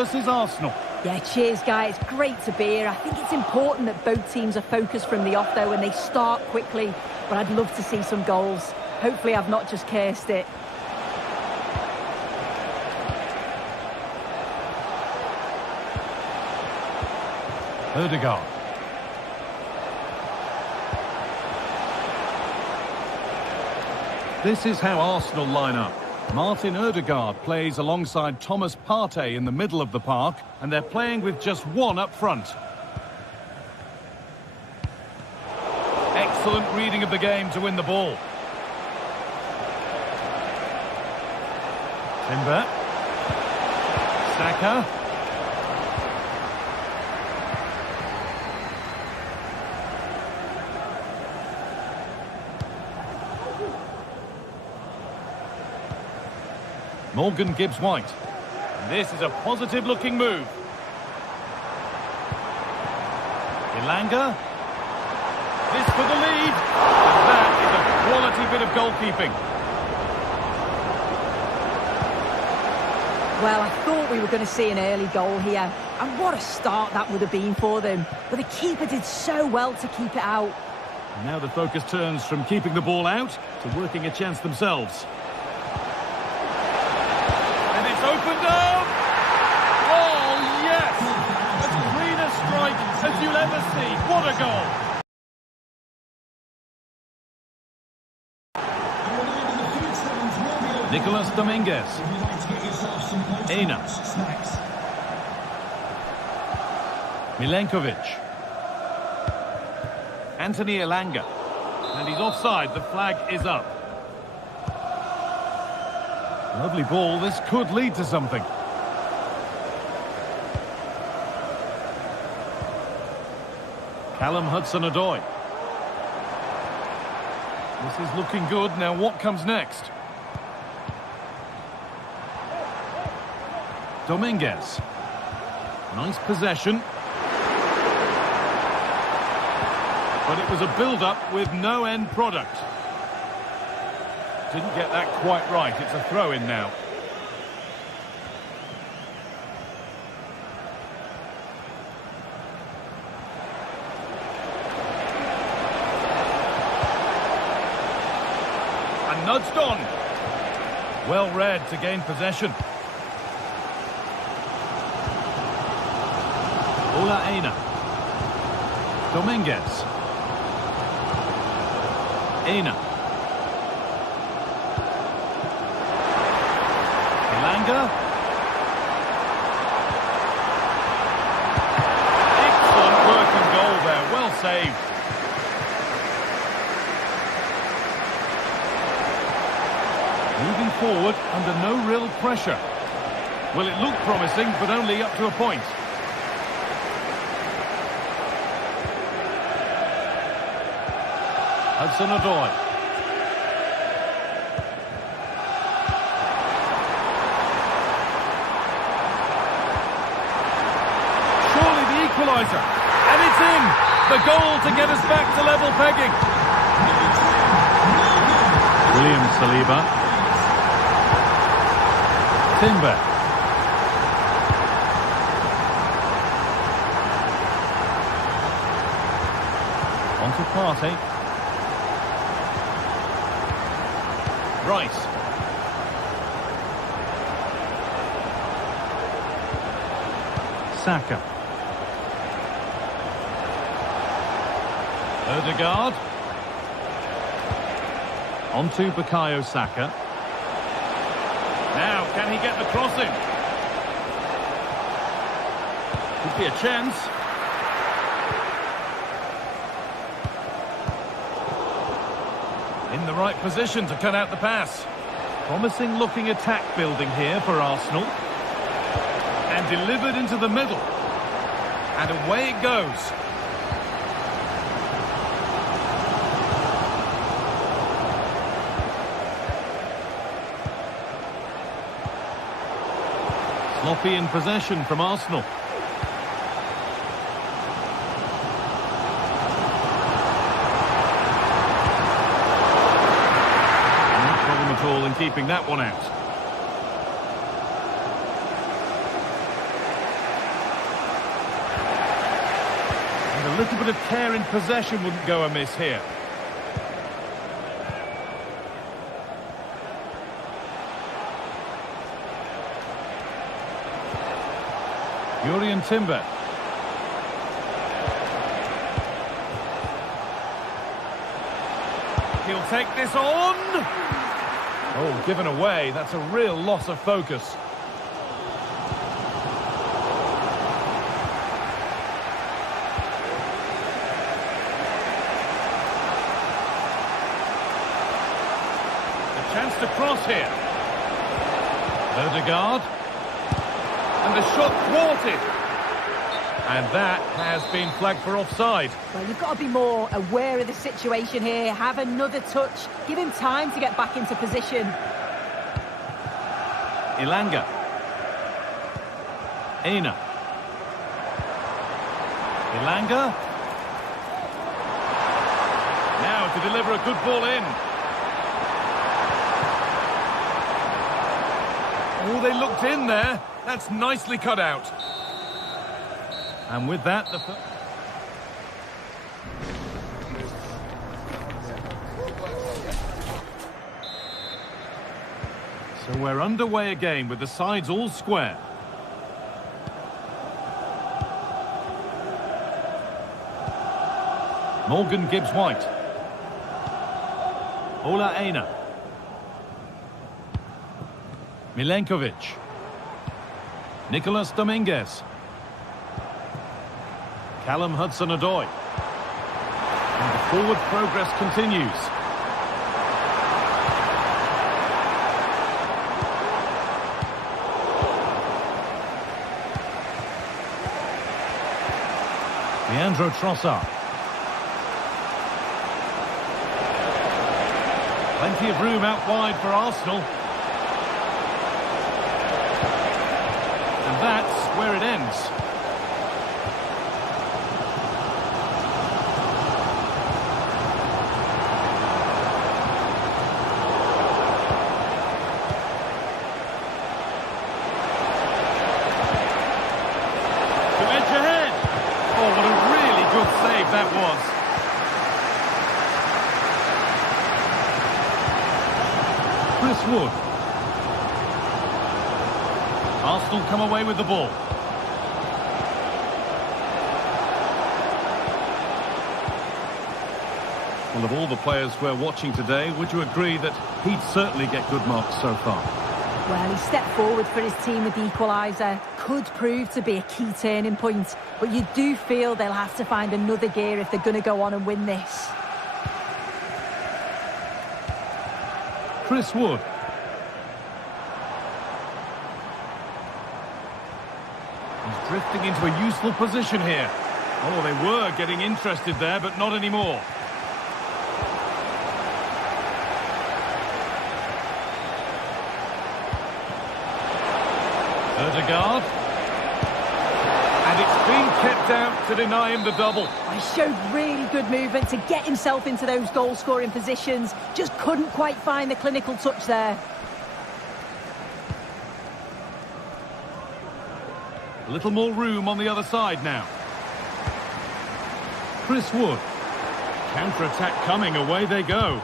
versus Arsenal. Yeah, cheers, guys. Great to be here. I think it's important that both teams are focused from the off, though, and they start quickly. But I'd love to see some goals. Hopefully I've not just cursed it. Ødegaard. This is how Arsenal line up. Martin Ødegaard plays alongside Thomas Partey in the middle of the park, and they're playing with just one up front. Excellent reading of the game to win the ball. Timber. Saka. Morgan Gibbs-White. This is a positive-looking move. Elanga. This for the lead. And that is a quality bit of goalkeeping. Well, I thought we were going to see an early goal here. And what a start that would have been for them. But the keeper did so well to keep it out. And now the focus turns from keeping the ball out to working a chance themselves. And it's opened up! Oh, yes! As clean a strike as you'll ever see. What a goal! Nicolas Dominguez. Aina. Milenkovic. Anthony Elanga. And he's offside. The flag is up. Lovely ball. This could lead to something. Callum Hudson-Odoi. This is looking good. Now what comes next? Dominguez. Nice possession. But it was a build-up with no end product. Didn't get that quite right. It's a throw-in now. And nudged on. Well read to gain possession. Ola Aina. Dominguez. Aina. Elanga. Excellent work and goal there. Well saved. Moving forward under no real pressure. Well, it looked promising, but only up to a point. Hudson-Odoi. Surely the equaliser. And it's in. The goal to get us back to level pegging. William Saliba. Timber. On to Partey. Rice. Saka. Ødegaard. On to Bukayo Saka. Now, can he get the crossing? Could be a chance. In the right position to cut out the pass. Promising looking attack building here for Arsenal. And delivered into the middle. And away it goes. Sloppy in possession from Arsenal. In keeping that one out. A little bit of care in possession wouldn't go amiss here. Jurrien Timber. He'll take this on. Oh, given away. That's a real loss of focus. A chance to cross here. Odegaard. And the shot thwarted. And that has been flagged for offside. Well, you've got to be more aware of the situation here. Have another touch. Give him time to get back into position. Ilanga. Aina. Ilanga. Now to deliver a good ball in. Oh, they looked in there. That's nicely cut out. And with that, so we're underway again with the sides all square. Morgan Gibbs-White. Ola Aina. Milenkovic. Nicolas Dominguez. Callum Hudson-Odoi. And the forward progress continues. Leandro Trossard. Plenty of room out wide for Arsenal. And that's where it ends. To edge ahead. Oh, what a really good save that was. Chris Wood. Arsenal come away with the ball. Well, of all the players we're watching today, would you agree that he'd certainly get good marks so far? Well, he stepped forward for his team with the equaliser. Could prove to be a key turning point. But you do feel they'll have to find another gear if they're going to go on and win this. Chris Wood. He's drifting into a useful position here. Oh, they were getting interested there, but not anymore. Odegaard. And it's been kept out to deny him the double. He showed really good movement to get himself into those goal-scoring positions. Just couldn't quite find the clinical touch there. A little more room on the other side now. Chris Wood. Counter-attack coming, away they go.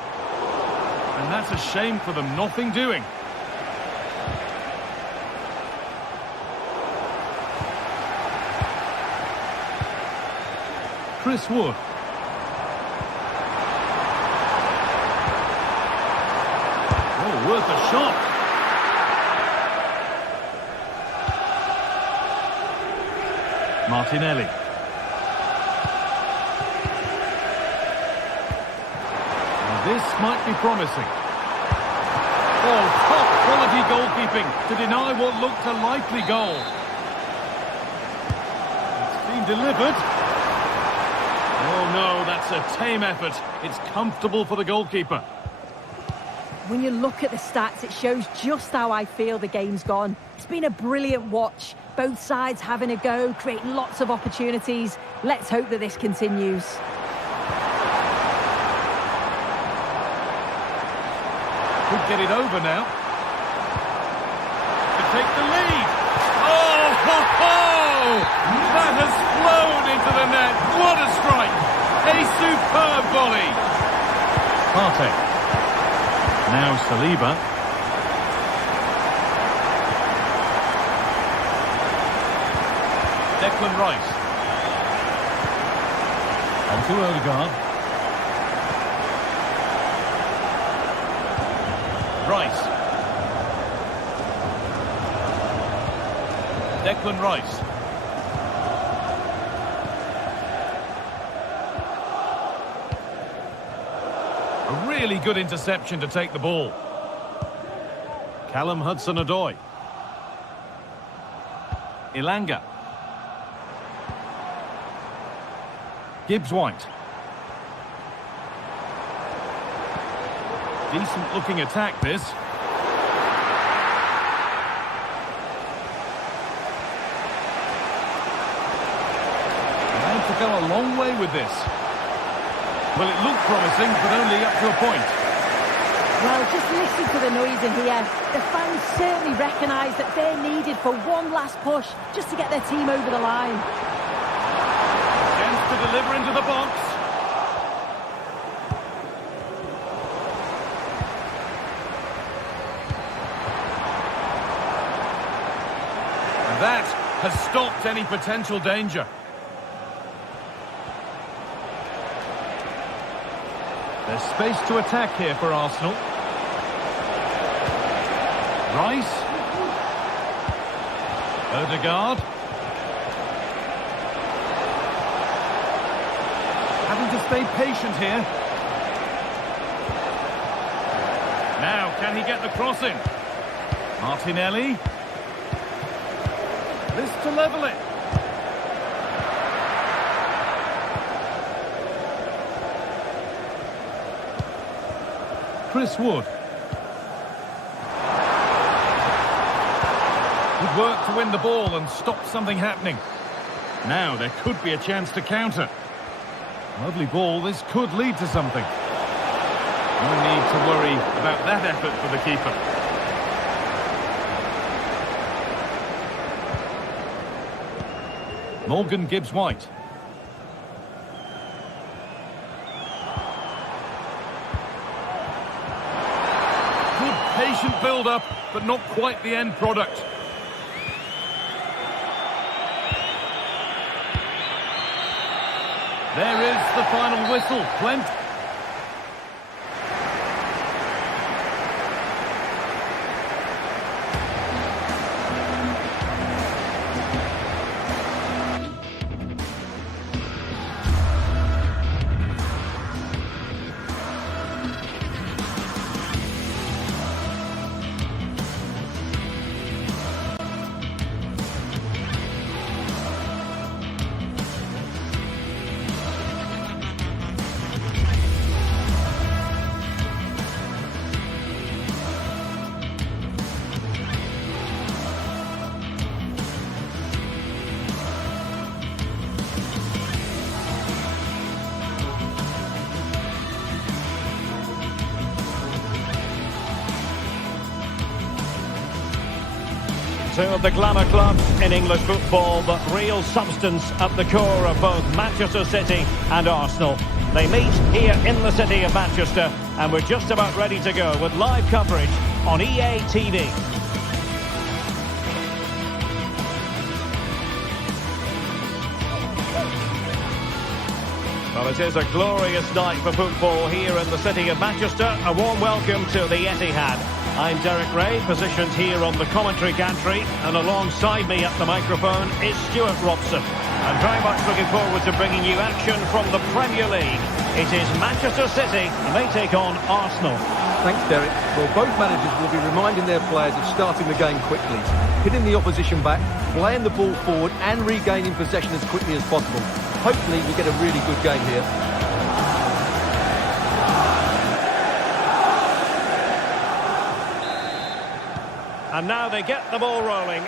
And that's a shame for them, nothing doing. Chris Wood. Oh, worth a shot. Martinelli. Now this might be promising. Oh, top quality goalkeeping to deny what looked a likely goal. It's been delivered. Oh no, that's a tame effort. It's comfortable for the goalkeeper. When you look at the stats, it shows just how I feel the game's gone. It's been a brilliant watch. Both sides having a go, creating lots of opportunities. Let's hope that this continues. Could get it over now. To take the lead. Oh, ho, ho! That has flown into the net. What a Partey. Now Saliba. Declan Rice. On to Odegaard. Rice. Declan Rice. A really good interception to take the ball. Callum Hudson-Odoi. Ilanga. Gibbs-White. Decent looking attack this. To go a long way with this. Well, it looked promising, but only up to a point. Well, just listen to the noise in here. The fans certainly recognise that they're needed for one last push, just to get their team over the line. Chance to deliver into the box. And that has stopped any potential danger. There's space to attack here for Arsenal. Rice. Odegaard. Having to stay patient here. Now, can he get the crossing? Martinelli. This to level it. Chris Wood. Good work to win the ball and stop something happening. Now there could be a chance to counter. Lovely ball, this could lead to something. No need to worry about that effort for the keeper. Morgan Gibbs-White. Patient build-up, but not quite the end product. There is the final whistle. Plenty. Two of the glamour clubs in English football, but real substance at the core of both Manchester City and Arsenal. They meet here in the city of Manchester, and we're just about ready to go with live coverage on EA TV. Well, it is a glorious night for football here in the city of Manchester. A warm welcome to the Etihad. I'm Derek Ray, positioned here on the commentary gantry, and alongside me at the microphone is Stuart Robson. I'm very much looking forward to bringing you action from the Premier League. It is Manchester City, and they take on Arsenal. Thanks, Derek. Well, both managers will be reminding their players of starting the game quickly, hitting the opposition back, playing the ball forward and regaining possession as quickly as possible. Hopefully we get a really good game here. And now they get the ball rolling.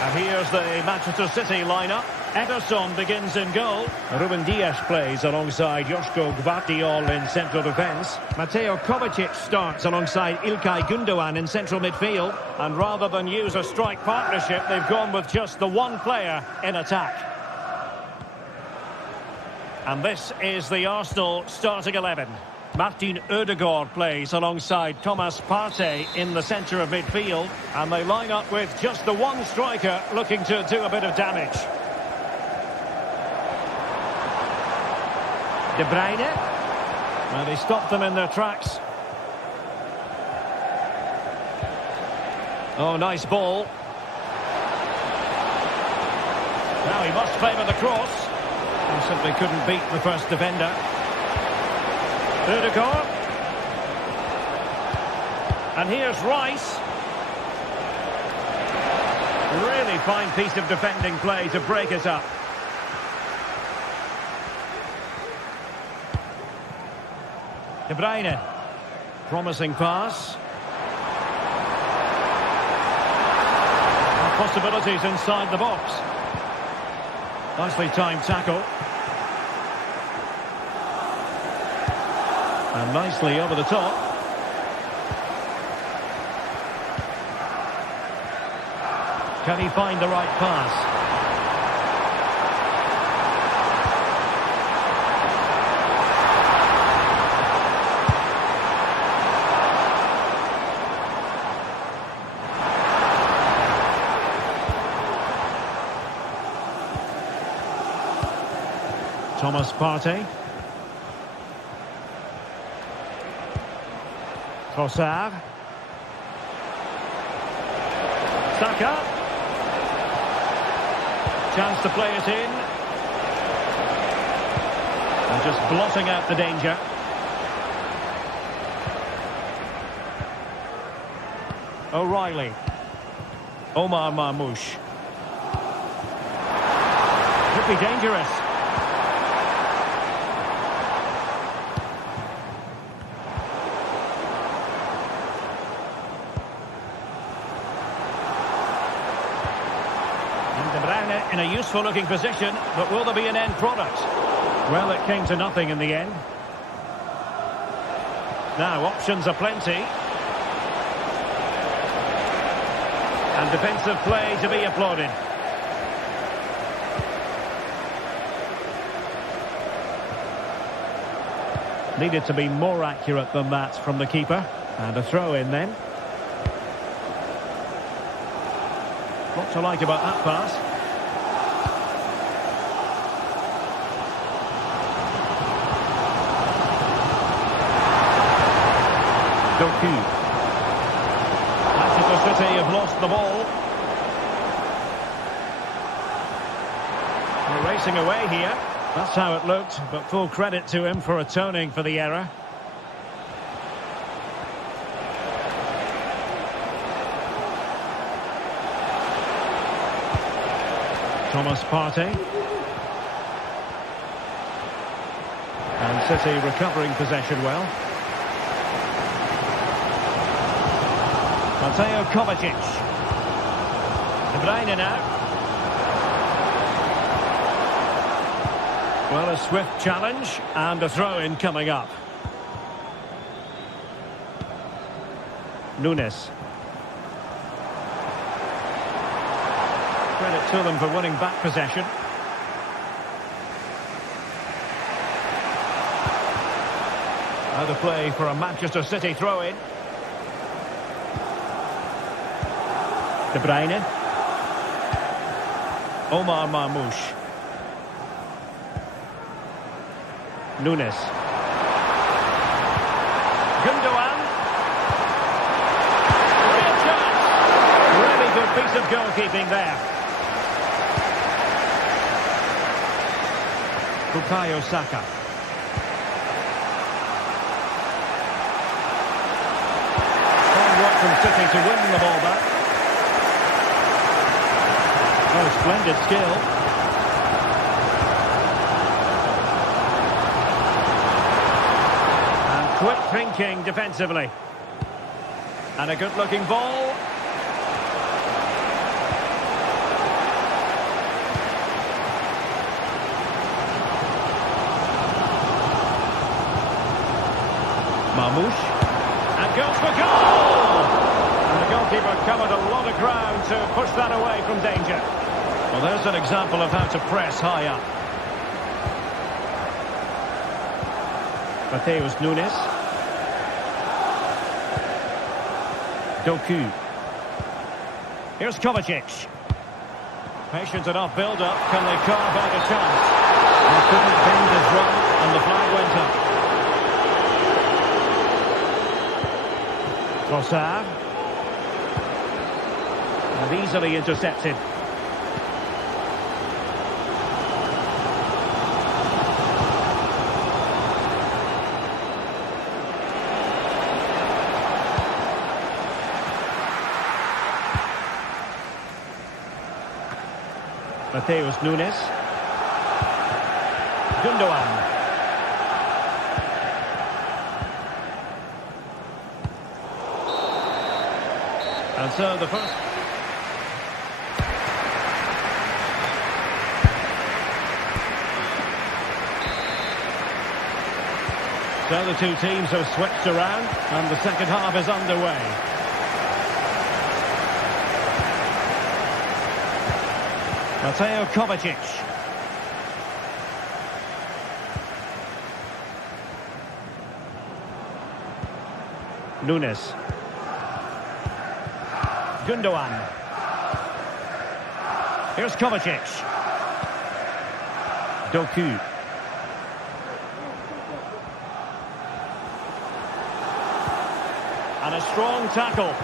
And here's the Manchester City lineup. Ederson begins in goal. Ruben Dias plays alongside Joško Gvardiol in central defence. Mateo Kovacic starts alongside Ilkay Gundogan in central midfield. And rather than use a strike partnership, they've gone with just the one player in attack. And this is the Arsenal starting 11. Martin Ødegaard plays alongside Thomas Partey in the centre of midfield. And they line up with just the one striker looking to do a bit of damage. De Bruyne. And he stopped them in their tracks. Oh, nice ball. Now he must favour the cross. He simply couldn't beat the first defender. Ødegaard. And here's Rice. Really fine piece of defending play to break it up. De Bruyne. Promising pass. Possibilities inside the box. Nicely timed tackle. And nicely over the top. Can he find the right pass? Thomas Partey. Sociedad. Saka. Chance to play it in. And just blotting out the danger. O'Reilly. Omar Marmoush. Could be dangerous. In a useful looking position, but will there be an end product? Well, it came to nothing in the end. Now options are plenty. And defensive play to be applauded. Needed to be more accurate than that from the keeper. And a throw in then. What to like about that pass? Manchester City have lost the ball. We're racing away here. That's how it looked, but full credit to him for atoning for the error. Thomas Partey. And City recovering possession well. Mateo Kovacic. De Bruyne now. Well, a swift challenge and a throw-in coming up. Nunes. Credit to them for winning back possession. Now the play for a Manchester City throw-in. De Bruyne. Omar Marmoush. Nunes. Gundogan. Real chance. Really good piece of goalkeeping there. Bukayo Saka. Fine work from City to win the ball back. Oh, splendid skill. And quick thinking defensively. And a good-looking ball. Marmoush. And goes for goal! And the goalkeeper covered a lot of ground to push that away from danger. Well, there's an example of how to press high up. Mateus Nunes. Doku. Here's Kovacic. Patient enough build-up. Can they carve out a chance? He couldn't bend his run, and the flag went up. Trossard. And easily intercepted. Mateus Nunes. Gundogan. And so the first... So the two teams have switched around and the second half is underway. Mateo Kovacic. Nunes. Gundogan. Here's Kovacic. Doku. And a strong tackle.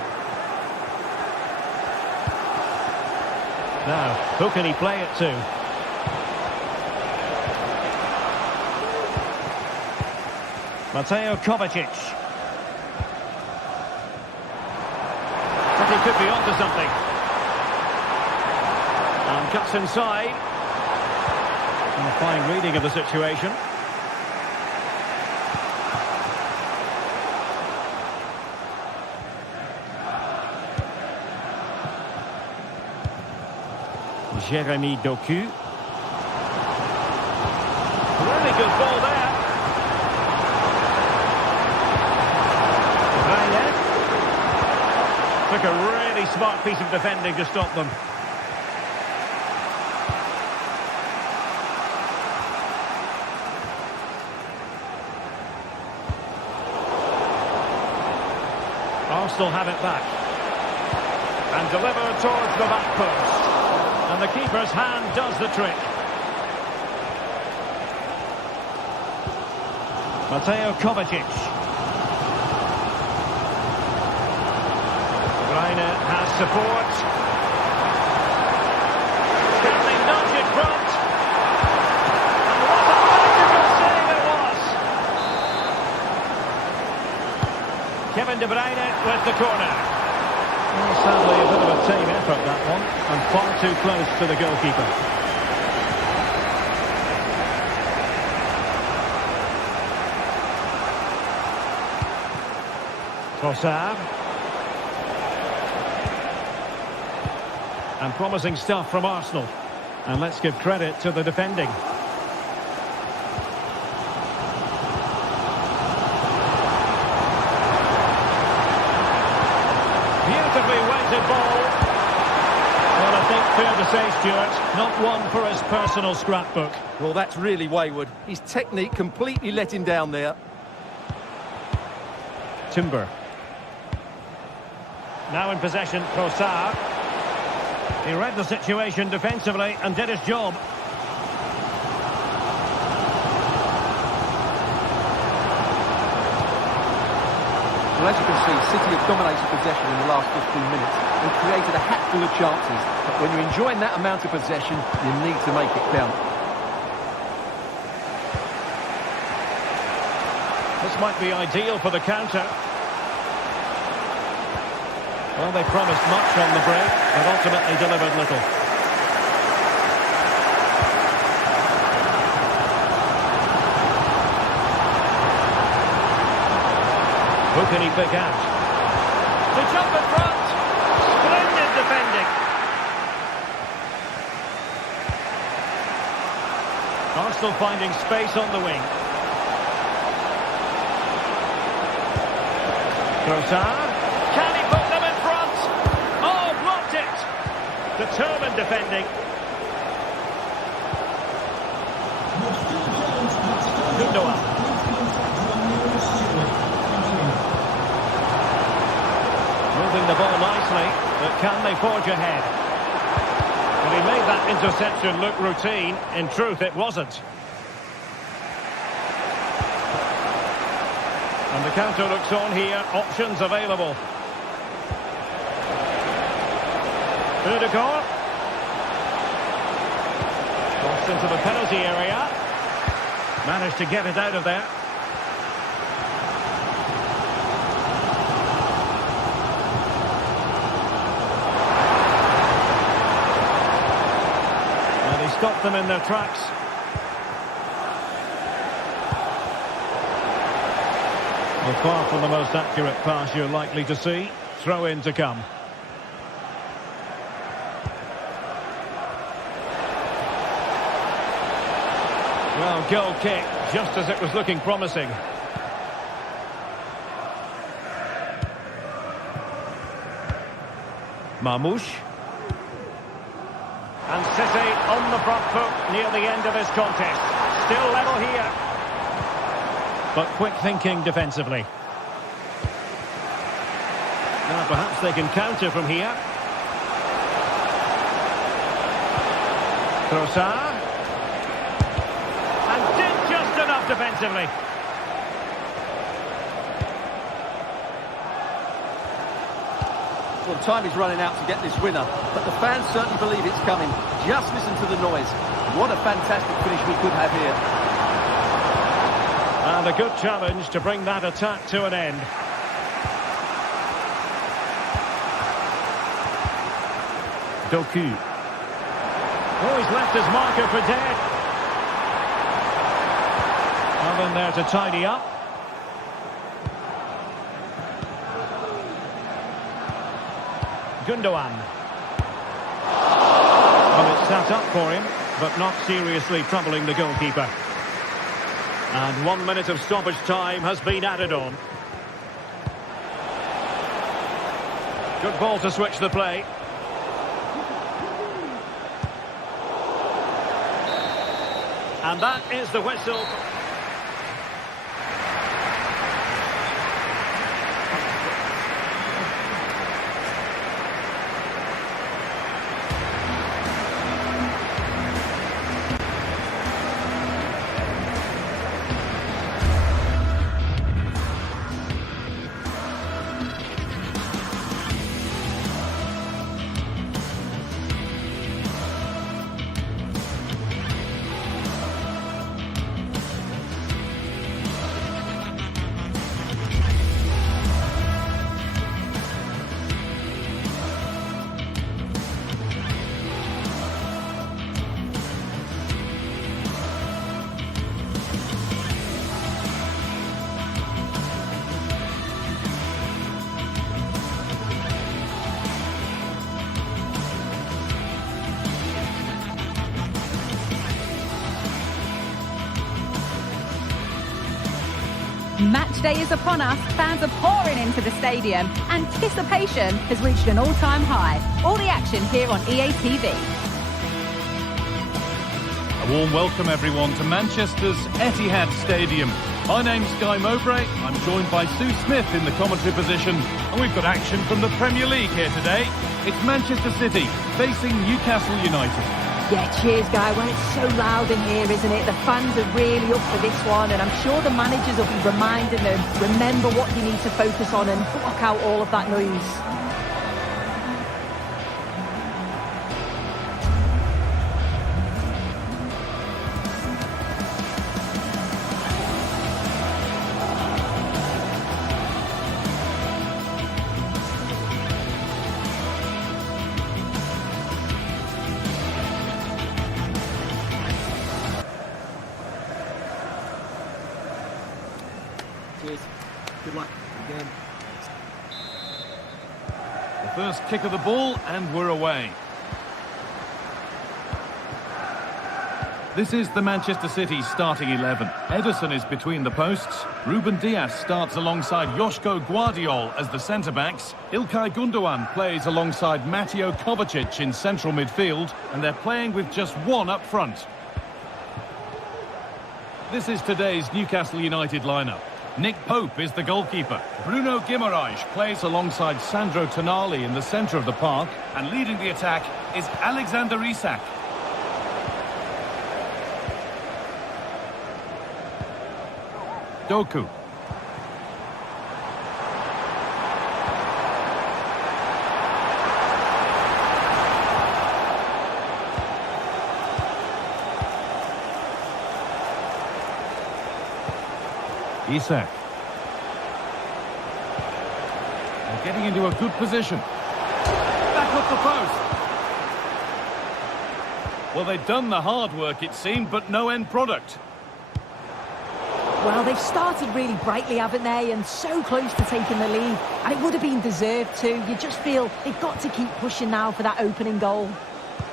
Now, who can he play it to? Mateo Kovacic. But he could be onto something. And cuts inside. And a fine reading of the situation. Jeremy Doku. Really good ball there. Vienna. Took a really smart piece of defending to stop them. Arsenal have it back. And deliver towards the back post. And the keeper's hand does the trick. Mateo Kovacic. Vienna has support. Can they nudge it front? And what a magical save it was! Kevin De Bruyne with the corner. Well, sadly, a bit of a tame effort, that one, and far too close to the goalkeeper. Trossard. And promising stuff from Arsenal. And let's give credit to the defending. Beautifully weighted ball. Well, I think fair to say, Stuart, not one for his personal scrapbook. Well, that's really wayward. His technique completely let him down there. Timber. Now in possession, Trossard. He read the situation defensively and did his job. Well, as you can see, City have dominated possession in the last 15 minutes and created a hatful of chances. But when you're enjoying that amount of possession, you need to make it count. This might be ideal for the counter. Well, they promised much on the break, but ultimately delivered little. Who can he pick out? The jump in front! Splendid defending! Arsenal finding space on the wing. Trossard. Can he put them in front? Oh, blocked it! Determined defending. Gundogan. the ball nicely, but can they forge ahead? Well, he made that interception look routine. In truth, it wasn't. And the counter looks on here. Options available. Udegaard. Crossed into the penalty area. Managed to get it out of there. And he stopped them in their tracks. Well, far from the most accurate pass you're likely to see. Throw in to come. Well, goal kick, just as it was looking promising. Marmouche. And City on the front foot near the end of this contest. Still level here. But quick thinking defensively. Now perhaps they can counter from here. Trossard. And did just enough defensively. Well, time is running out to get this winner, but the fans certainly believe it's coming. Just listen to the noise. What a fantastic finish we could have here. And a good challenge to bring that attack to an end. Doku. Oh, he's left his marker for dead. Well, in there to tidy up. Gundogan. Well, it's sat up for him, but not seriously troubling the goalkeeper. And 1 minute of stoppage time has been added on. Good ball to switch the play. And that is the whistle. Match day is upon us. Fans are pouring into the stadium. Anticipation has reached an all-time high. All the action here on EA TV. A warm welcome, everyone, to Manchester's Etihad Stadium. My name's Guy Mowbray. I'm joined by Sue Smith in the commentary position. And we've got action from the Premier League here today. It's Manchester City facing Newcastle United. Yeah, cheers, Guy. Well, it's so loud in here, isn't it? The fans are really up for this one, and I'm sure the managers will be reminding them, remember what you need to focus on and block out all of that noise. Good luck again. The first kick of the ball, and we're away. This is the Manchester City starting 11. Ederson is between the posts. Ruben Dias starts alongside Joško Guardiol as the centre-backs. Ilkay Gundogan plays alongside Mateo Kovacic in central midfield, and they're playing with just one up front. This is today's Newcastle United lineup. Nick Pope is the goalkeeper. Bruno Guimaraes plays alongside Sandro Tonali in the centre of the park. And leading the attack is Alexander Isak. Doku. Isak. They're getting into a good position. Back up the post. Well, they've done the hard work, it seemed, but no end product. Well, they've started really brightly, haven't they? And so close to taking the lead. And it would have been deserved too. You just feel they've got to keep pushing now for that opening goal.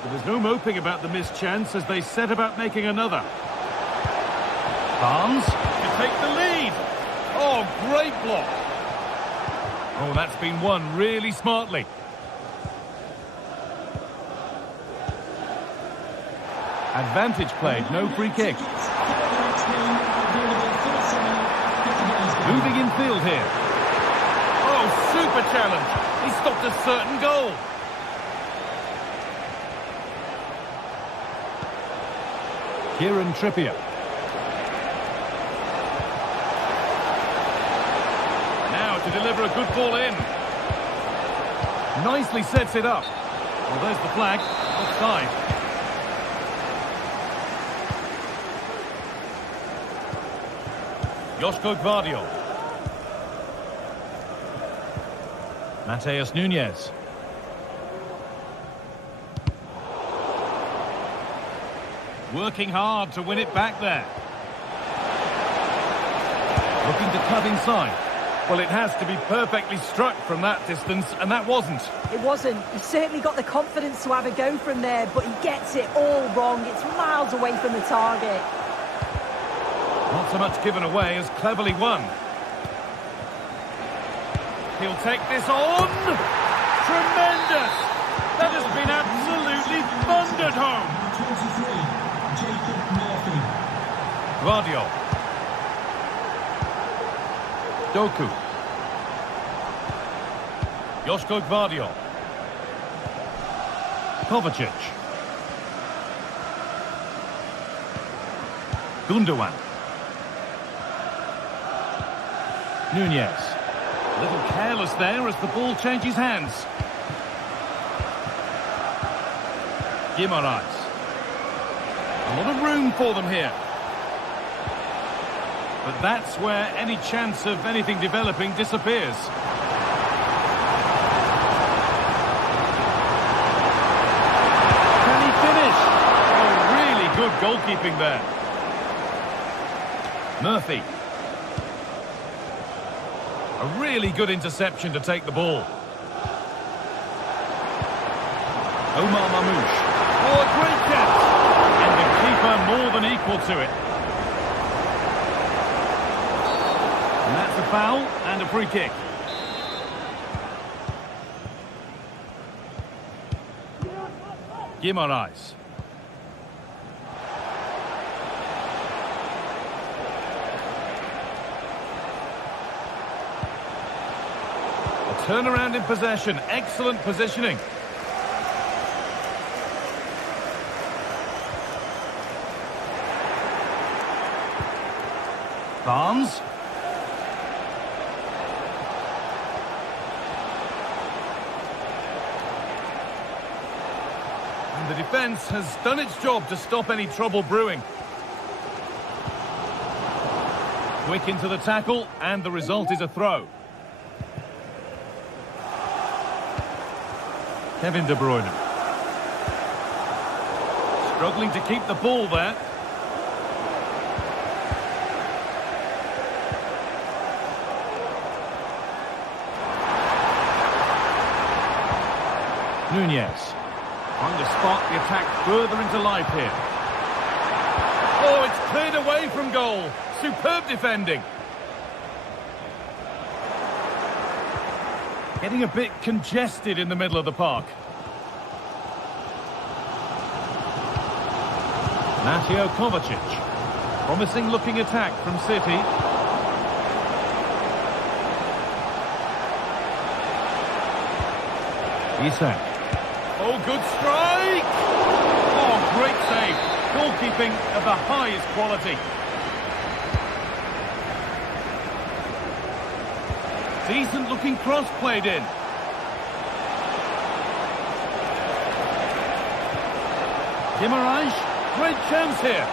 But there's no moping about the missed chance as they set about making another. Barnes to take the lead. Oh, great block. Oh, that's been won really smartly. Advantage played, no free kick. Moving in field here. Oh, super challenge. He stopped a certain goal. Kieran Trippier. Now to deliver a good ball in. Nicely sets it up. Well, there's the flag. Offside. Josko Gvardiol. Mateus Nunes. Working hard to win it back there. Looking to cut inside. Well, it has to be perfectly struck from that distance, and that wasn't. It wasn't. He certainly got the confidence to have a go from there, but he gets it all wrong. It's miles away from the target. Not so much given away as cleverly won. He'll take this on. Tremendous! That has been absolutely thundered home. Gvardiol. Doku. Josko Gvardiol. Kovacic. Gundogan. Nunes. A little careless there as the ball changes hands. Guimaraes. A lot of room for them here. But that's where any chance of anything developing disappears. Can he finish? Oh, really good goalkeeping there. Murphy. A really good interception to take the ball. Omar Mamouche. Oh, a great catch! And the keeper more than equal to it. And that's a foul and a free kick. Guimaraes. Turnaround in possession. Excellent positioning. Barnes. And the defence has done its job to stop any trouble brewing. Quick into the tackle, and the result is a throw. Kevin De Bruyne. Struggling to keep the ball there. Nunes. Trying to spark the attack further into life here. Oh, it's cleared away from goal. Superb defending. Getting a bit congested in the middle of the park. Mateo Kovacic. Promising looking attack from City. Isak. Oh, good strike! Oh, great save. Goalkeeping of the highest quality. Decent looking cross played in. Guimaraes, great chance here.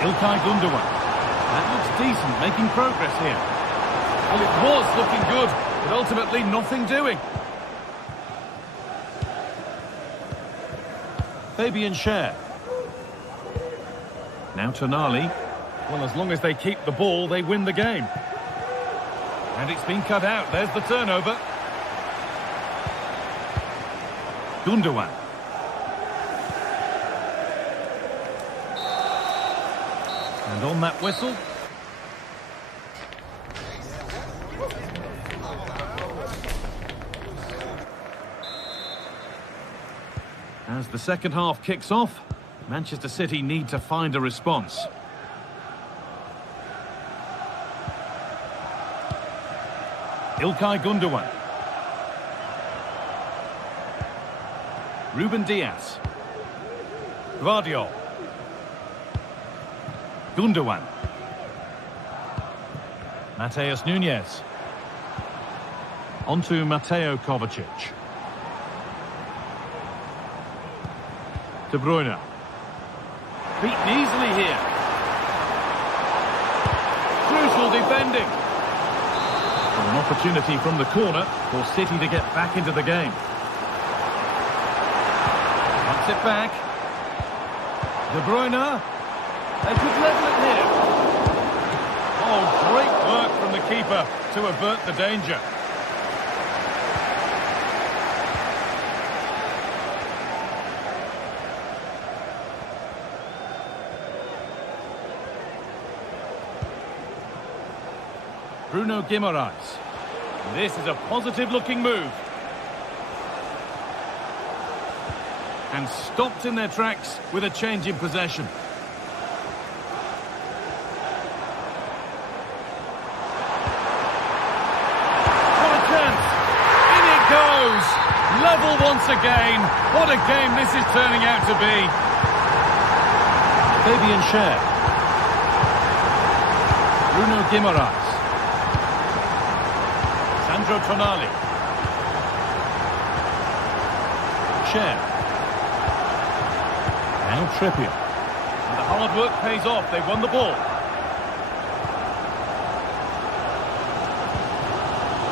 İlkay Gündoğan. That looks decent, making progress here. Well, it was looking good, but ultimately nothing doing. Fabian Schär. Now Tonali. Well, as long as they keep the ball, they win the game. And it's been cut out. There's the turnover. Gündoğan. And on that whistle. As the second half kicks off, Manchester City need to find a response. İlkay Gündoğan. Ruben Diaz. Gvardiol. Gündoğan. Mateus Nunes. On to Mateo Kovacic. De Bruyne. Beaten easily here. Crucial defending. And an opportunity from the corner for City to get back into the game. Puts it back. De Bruyne. They could level it here. Oh, great work from the keeper to avert the danger. Bruno Guimaraes. This is a positive-looking move. And stopped in their tracks with a change in possession. What a chance! In it goes! Level once again. What a game this is turning out to be. Fabian Schär. Bruno Guimaraes. Sandro Tonali. Schär. Now Trippier. And the hard work pays off. They've won the ball.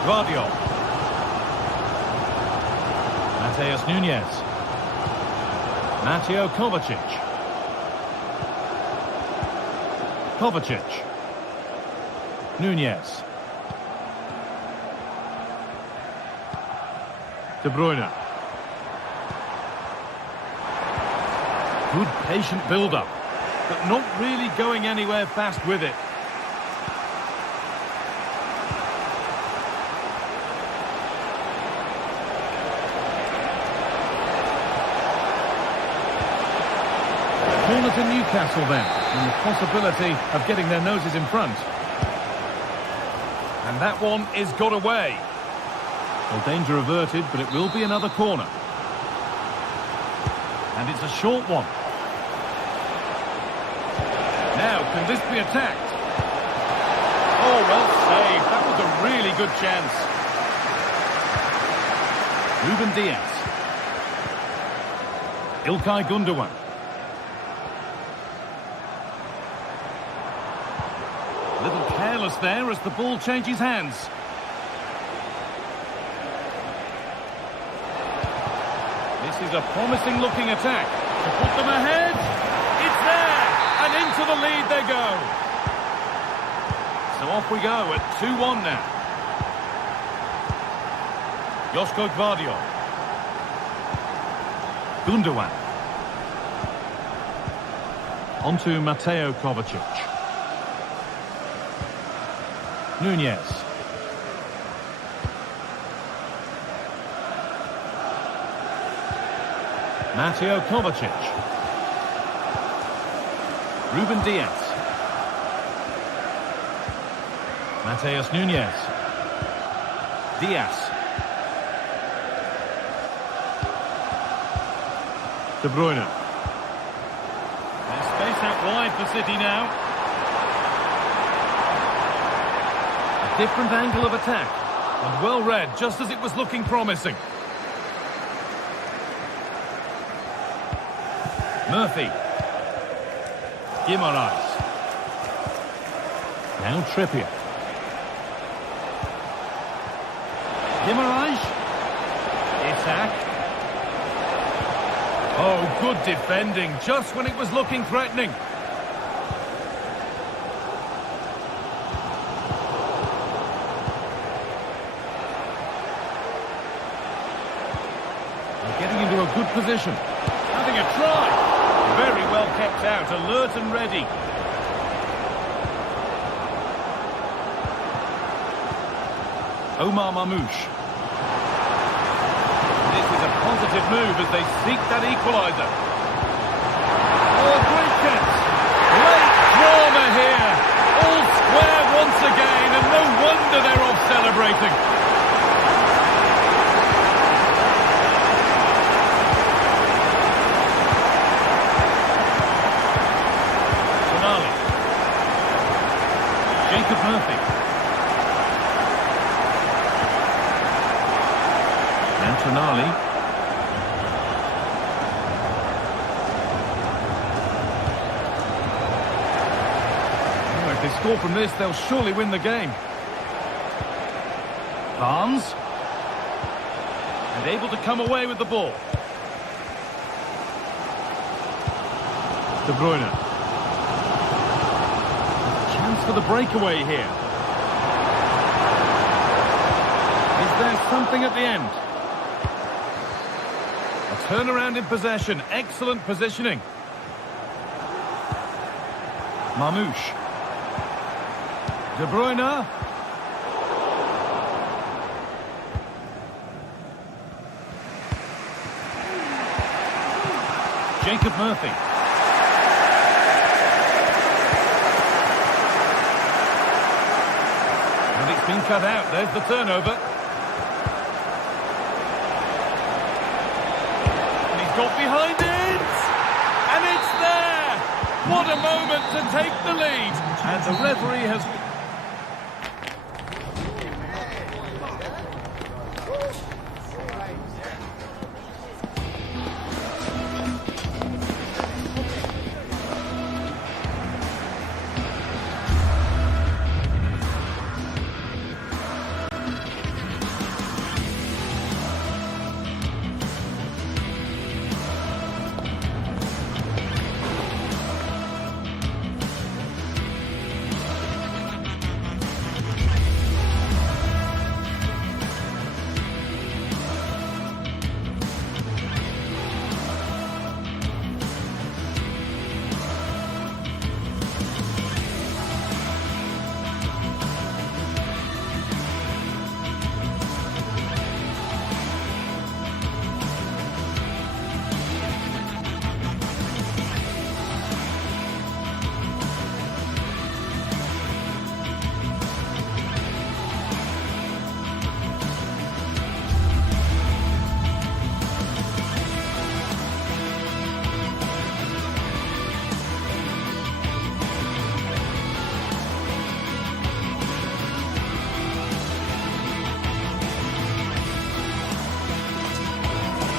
Gvardiol. Mateus Nunes. Mateo Kovacic. Kovacic. Nunes. De Bruyne. Good patient build-up, but not really going anywhere fast with it. Corner to Newcastle then, and the possibility of getting their noses in front. And that one is got away. Well, danger averted, but it will be another corner. And it's a short one. Now, can this be attacked? Oh, well saved. That was a really good chance. Ruben Diaz. İlkay Gündoğan. A little careless there as the ball changes hands. This is a promising looking attack. To put them ahead. It's there. And into the lead they go. So off we go at 2-1 now. Josko Gvardiol. Gündoğan. On to Mateo Kovacic. Nunes. Mateo Kovacic. Ruben Diaz. Mateus Nunes. Diaz. De Bruyne. There's space out wide for City now. A different angle of attack. And well read, just as it was looking promising. Murphy. Guimaraes. Now Trippier. Guimaraes. Isak. Oh, good defending, just when it was looking threatening. They're getting into a good position. Having a try. Very well kept out, alert and ready. Omar Mamouche. This is a positive move as they seek that equaliser. Oh, great chance. Late drama here. All square once again, and no wonder they're off celebrating. Jacob Murphy. And Tonali. Oh, if they score from this, they'll surely win the game. Barnes. And able to come away with the ball. De Bruyne. For the breakaway here. Is there something at the end? A turnaround in possession. Excellent positioning. Mamouche. De Bruyne. Jacob Murphy. Been cut out. There's the turnover. And he's got behind it. And it's there. What a moment to take the lead. And the referee has...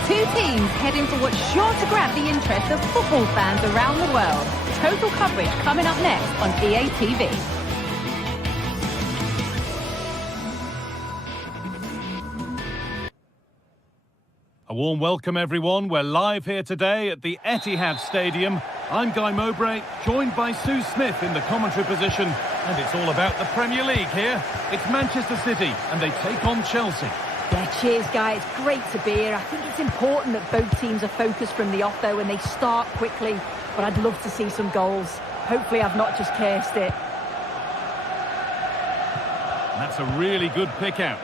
Two teams heading for what's sure to grab the interest of football fans around the world. Total coverage coming up next on EA TV. A warm welcome, everyone. We're live here today at the Etihad Stadium. I'm Guy Mowbray, joined by Sue Smith in the commentary position. And it's all about the Premier League here. It's Manchester City, and they take on Chelsea. Yeah, cheers, Guy. It's great to be here. I think it's important that both teams are focused from the off, though, and they start quickly. But I'd love to see some goals. Hopefully I've not just cursed it. And that's a really good pick out.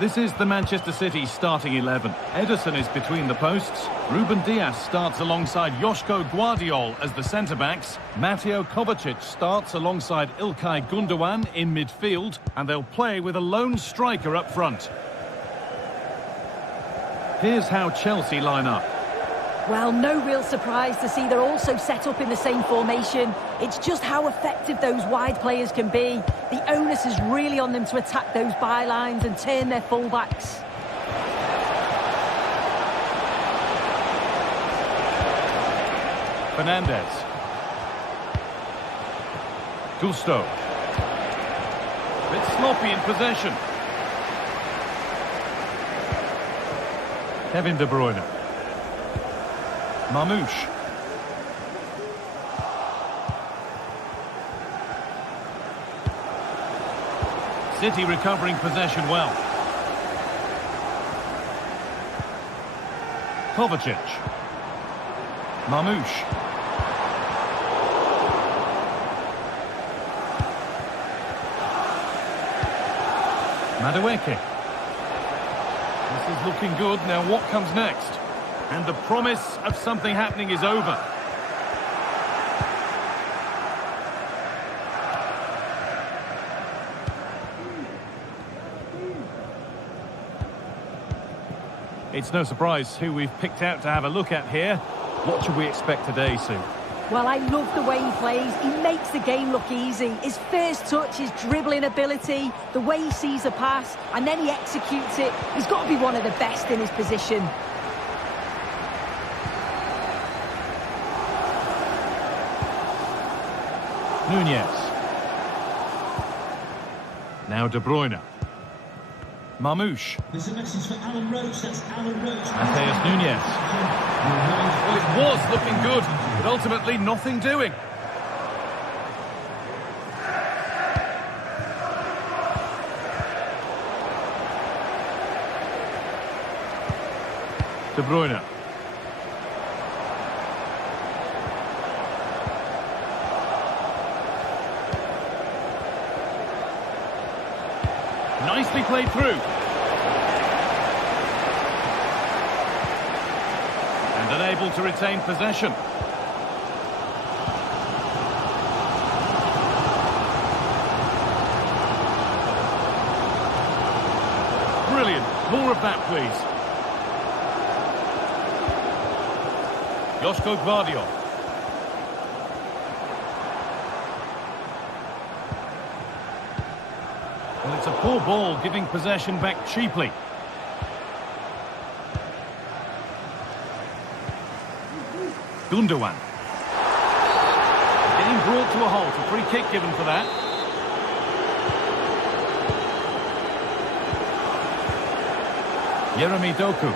This is the Manchester City starting 11. Ederson is between the posts. Ruben Dias starts alongside Joško Guardiol as the centre-backs. Mateo Kovacic starts alongside Ilkay Gundogan in midfield. And they'll play with a lone striker up front. Here's how Chelsea line up. Well, no real surprise to see they're also set up in the same formation. It's just how effective those wide players can be. The onus is really on them to attack those bylines and turn their fullbacks. Fernandez. Gusto. Bit sloppy in possession. Kevin De Bruyne. Mamouche. City recovering possession well. Kovacic. Mamouche. Madueke. This is looking good. Now what comes next? And the promise of something happening is over. It's no surprise who we've picked out to have a look at here. What should we expect today, Sue? Well, I love the way he plays. He makes the game look easy. His first touch, his dribbling ability, the way he sees a pass, and then he executes it. He's got to be one of the best in his position. Nunez. Now De Bruyne. Mamouche. There's a message for Alan Roach. That's Alan Roach. Mateus Nunez. Well, it was looking good, but ultimately nothing doing. De Bruyne. Nicely played through. And unable to retain possession. Brilliant. More of that, please. Joško Guardiol. Well, it's a poor ball, giving possession back cheaply. Gundogan. Getting brought to a halt. A free kick given for that. Jeremy Doku.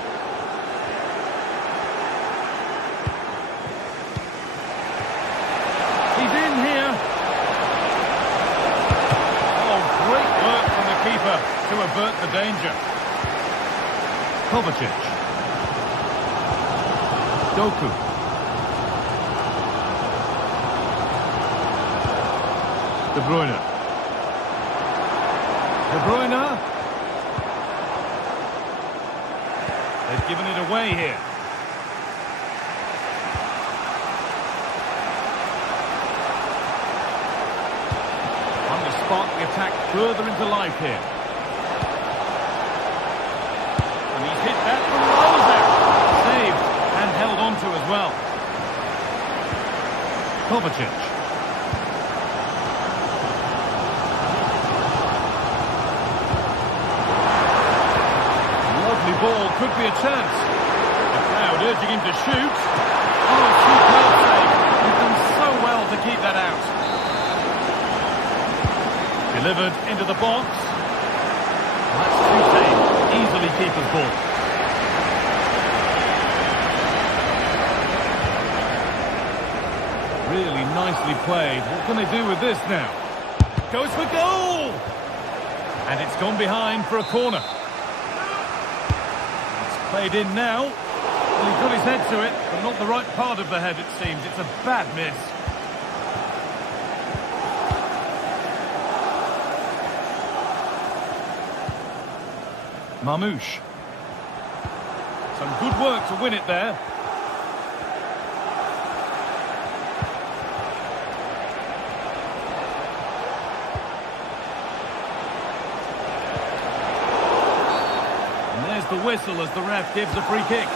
He's in here. Oh, great work from the keeper to avert the danger. Kovacic. Doku. De Bruyne. De Bruyne. They've given it away here. Trying to spark the attack further into life here. And he's hit that from miles out. Saved and held on to as well. Kovacic. Ball could be a chance. The crowd urging him to shoot. Oh, superb save. He's done so well to keep that out. Delivered into the box. Well, that's too tame. Easily keeper's ball. Really nicely played. What can they do with this now? Goes for goal! And it's gone behind for a corner. Played in now. Well, he got his head to it, but not the right part of the head, it seems. It's a bad miss. Marmouche. Some good work to win it there. And there's the whistle as the ref gives a free kick.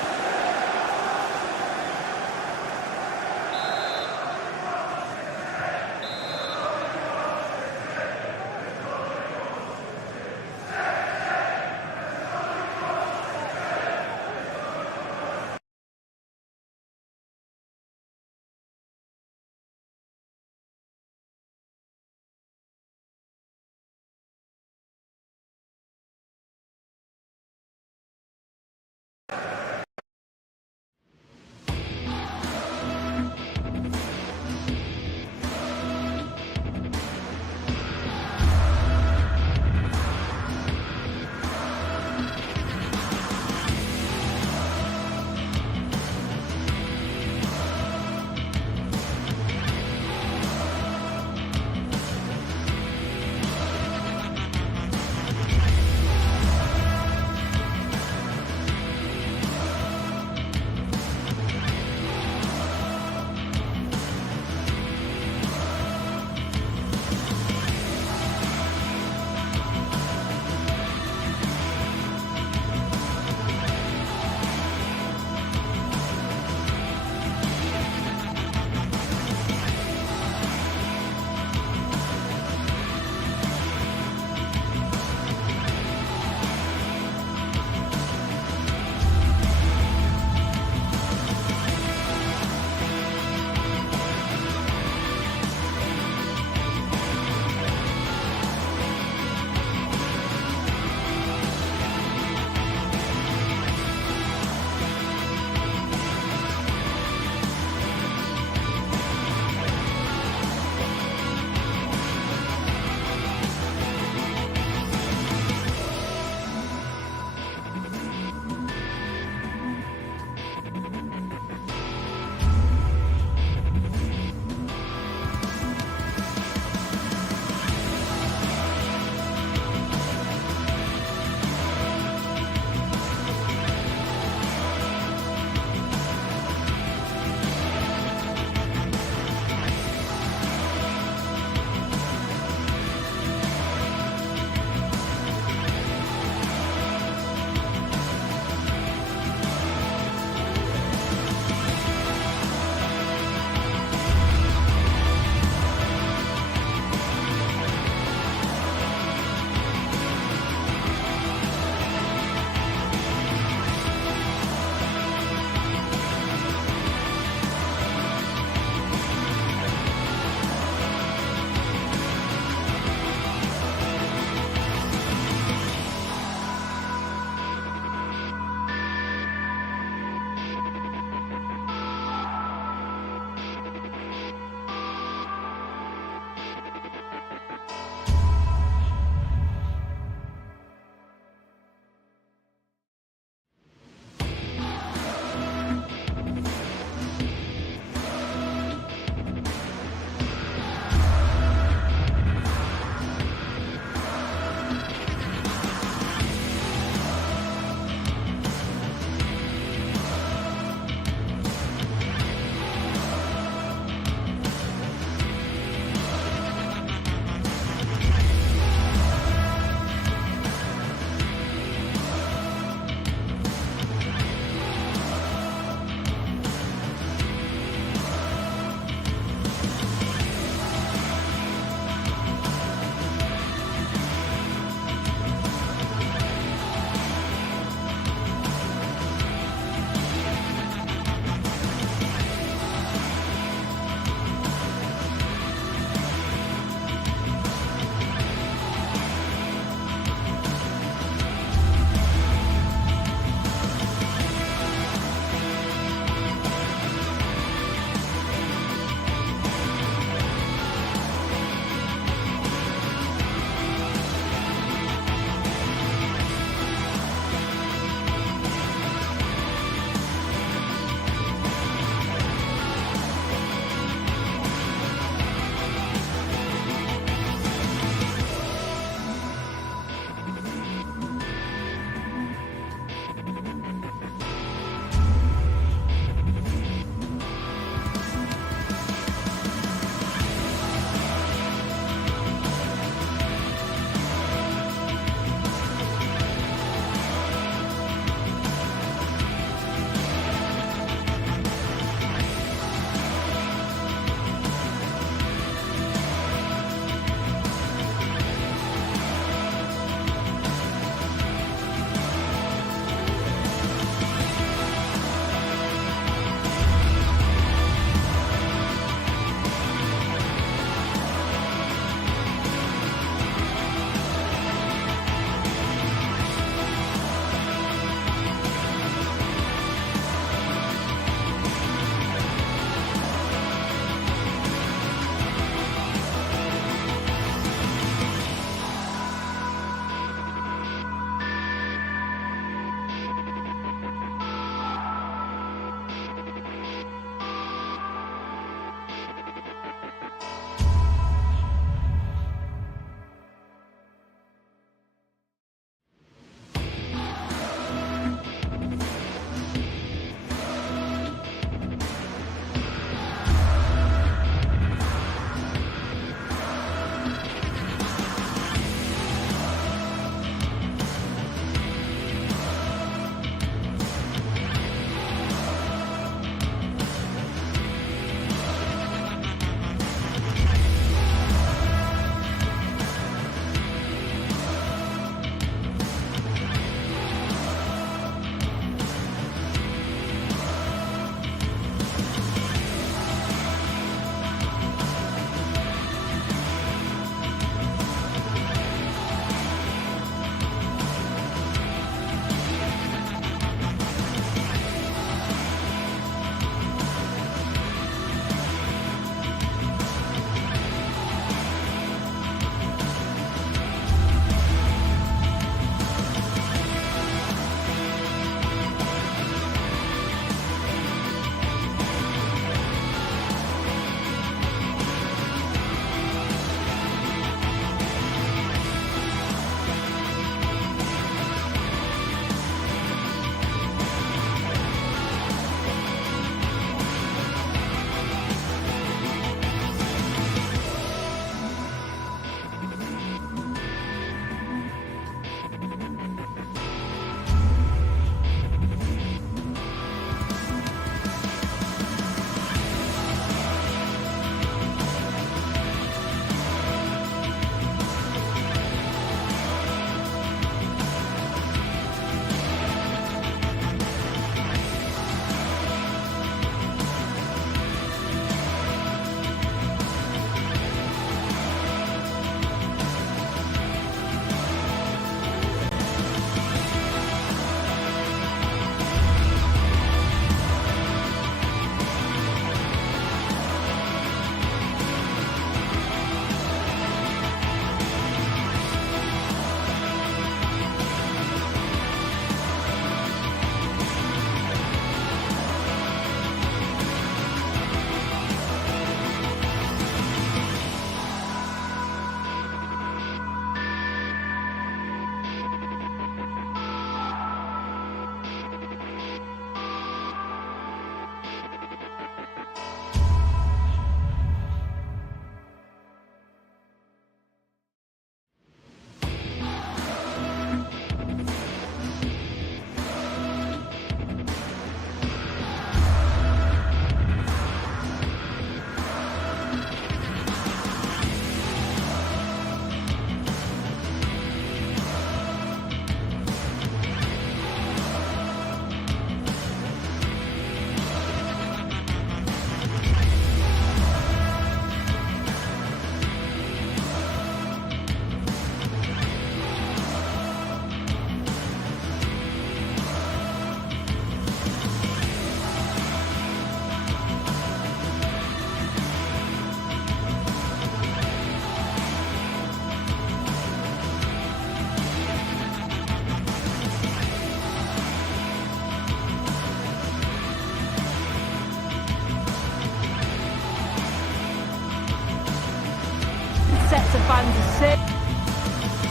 sets of fans are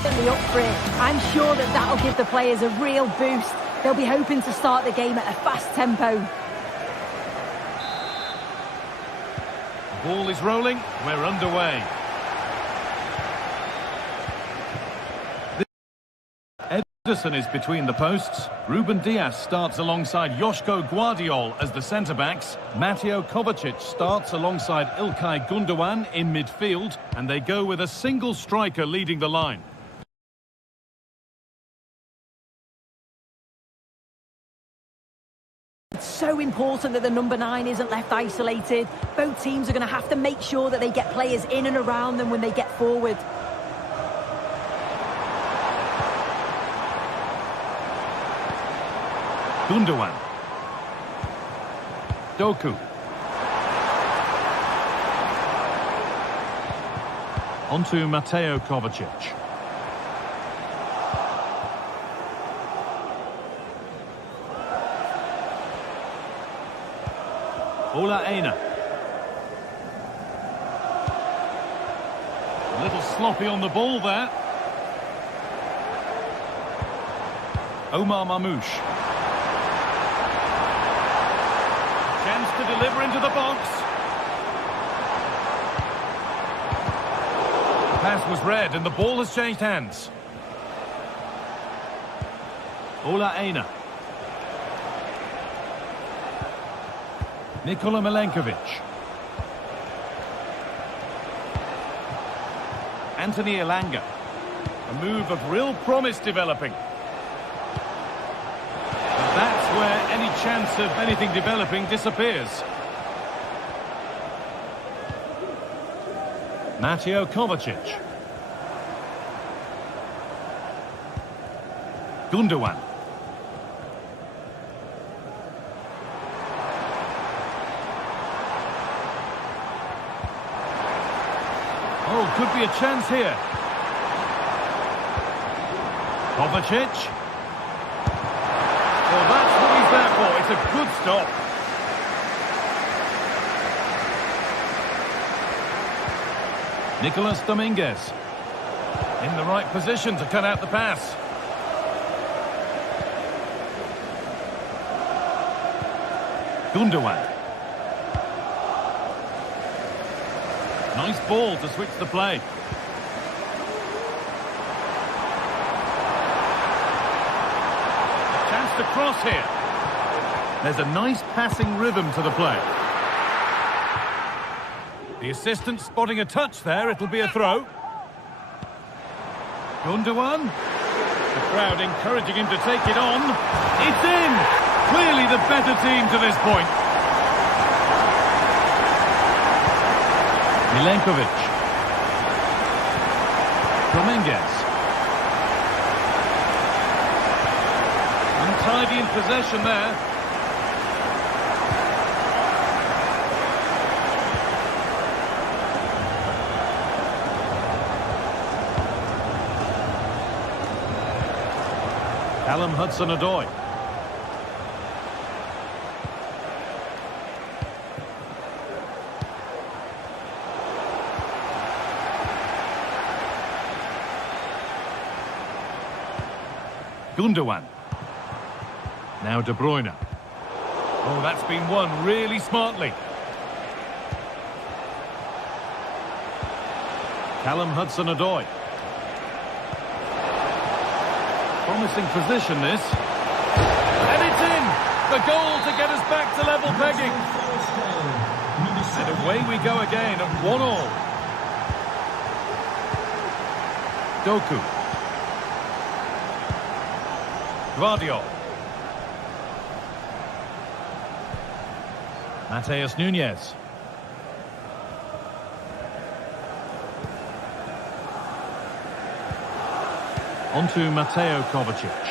certainly up for it. I'm sure that that'll give the players a real boost. They'll be hoping to start the game at a fast tempo. The ball is rolling. We're underway. Ederson is between the posts. Ruben Dias starts alongside Joško Guardiol as the centre-backs. Mateo Kovacic starts alongside Ilkay Gundogan in midfield. And they go with a single striker leading the line. It's so important that the number 9 isn't left isolated. Both teams are going to have to make sure that they get players in and around them when they get forward. Gundogan. Doku. Onto Mateo Kovacic. Ola Aina. A little sloppy on the ball there. Omar Mamouche. Chance to deliver into the box. The pass was read and the ball has changed hands. Ola Aina. Nikola Milenkovic. Anthony Elanga. A move of real promise developing. And that's where any chance of anything developing disappears. Mateo Kovacic. Gundogan. Oh, could be a chance here. Kovacic. Well, that's what he's there for. It's a good stop. Nicolas Dominguez. In the right position to cut out the pass. Gundogan. Nice ball to switch the play. A chance to cross here. There's a nice passing rhythm to the play. The assistant spotting a touch there. It'll be a throw. Gundogan. The crowd encouraging him to take it on. It's in! Clearly the better team to this point. Milenkovic. Dominguez. Untidy in possession there. Callum Hudson-Odoi. Gundogan. Now De Bruyne. Oh, that's been won really smartly. Callum Hudson-Odoi. Promising position this. And it's in! The goal to get us back to level pegging. And away we go again at 1-1. Doku. Guardiol. Mateus Nunes. Onto Mateo Kovacic.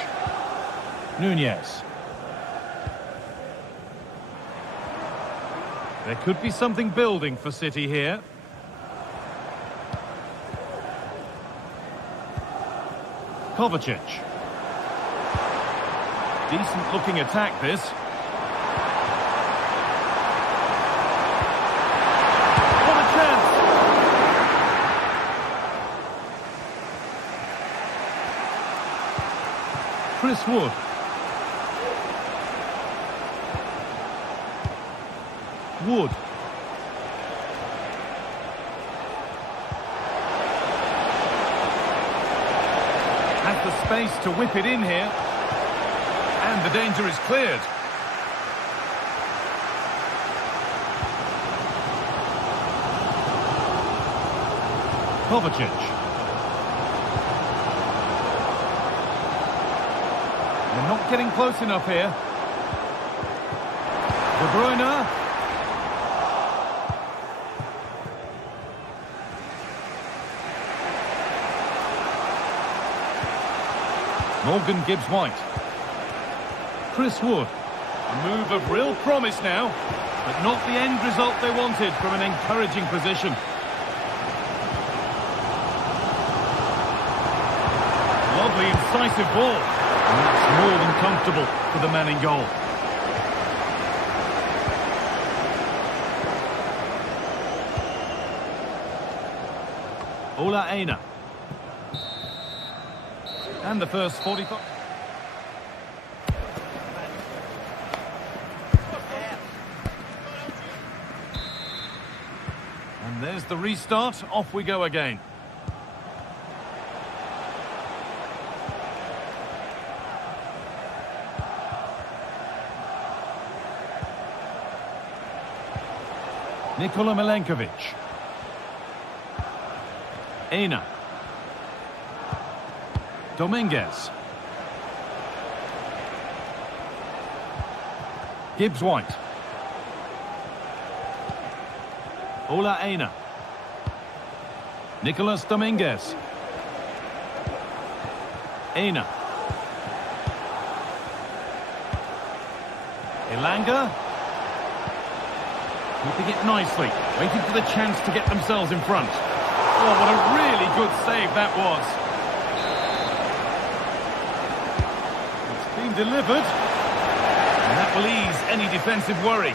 Nunes. There could be something building for City here. Kovacic. Decent looking attack this. What a chance! Chris Wood. Wood. Has the space to whip it in here. And the danger is cleared. Kovacic. They're not getting close enough here. De Bruyne. Morgan Gibbs-White. Chris Wood. A move of real promise now, but not the end result they wanted from an encouraging position. Lovely, incisive ball. And that's more than comfortable for the man in goal. Ola Aina. And the first 45. And there's the restart. Off we go again. Nikola Milenkovic. Aina. Dominguez. Gibbs-White. Ola Aina. Nicolas Dominguez. Aina. Elanga. Keeping it nicely, waiting for the chance to get themselves in front. Oh, what a really good save that was. It's been delivered, and that will ease any defensive worry.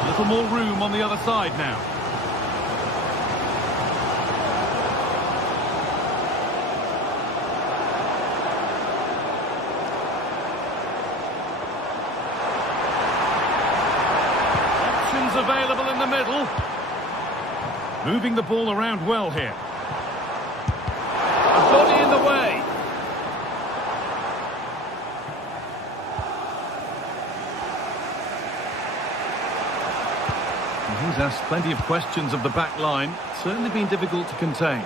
A little more room on the other side now. Available in the middle. Moving the ball around well here. A body in the way. And he's asked plenty of questions of the back line. Certainly been difficult to contain.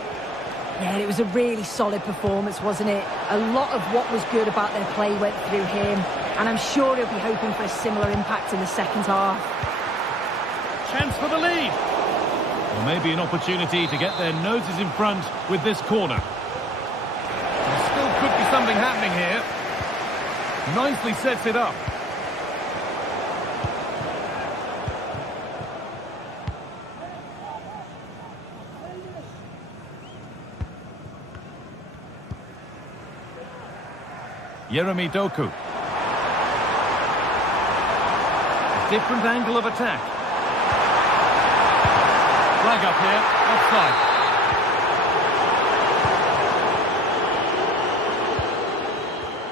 Yeah, it was a really solid performance, wasn't it? A lot of what was good about their play went through him, and I'm sure he'll be hoping for a similar impact in the second half. Chance for the lead. Or maybe an opportunity to get their noses in front with this corner. There still could be something happening here. Nicely sets it up. Jeremy Doku. A different angle of attack. Flag up here, offside.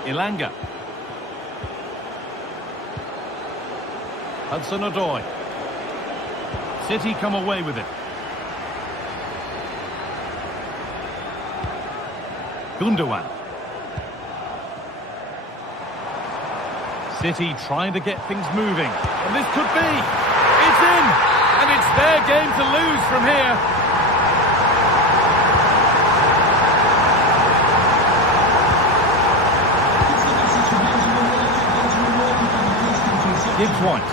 Elanga. Hudson-Odoi. City come away with it. Gundogan. City trying to get things moving. And this could be. It's in! And it's their game to lose from here. Gibbs-White.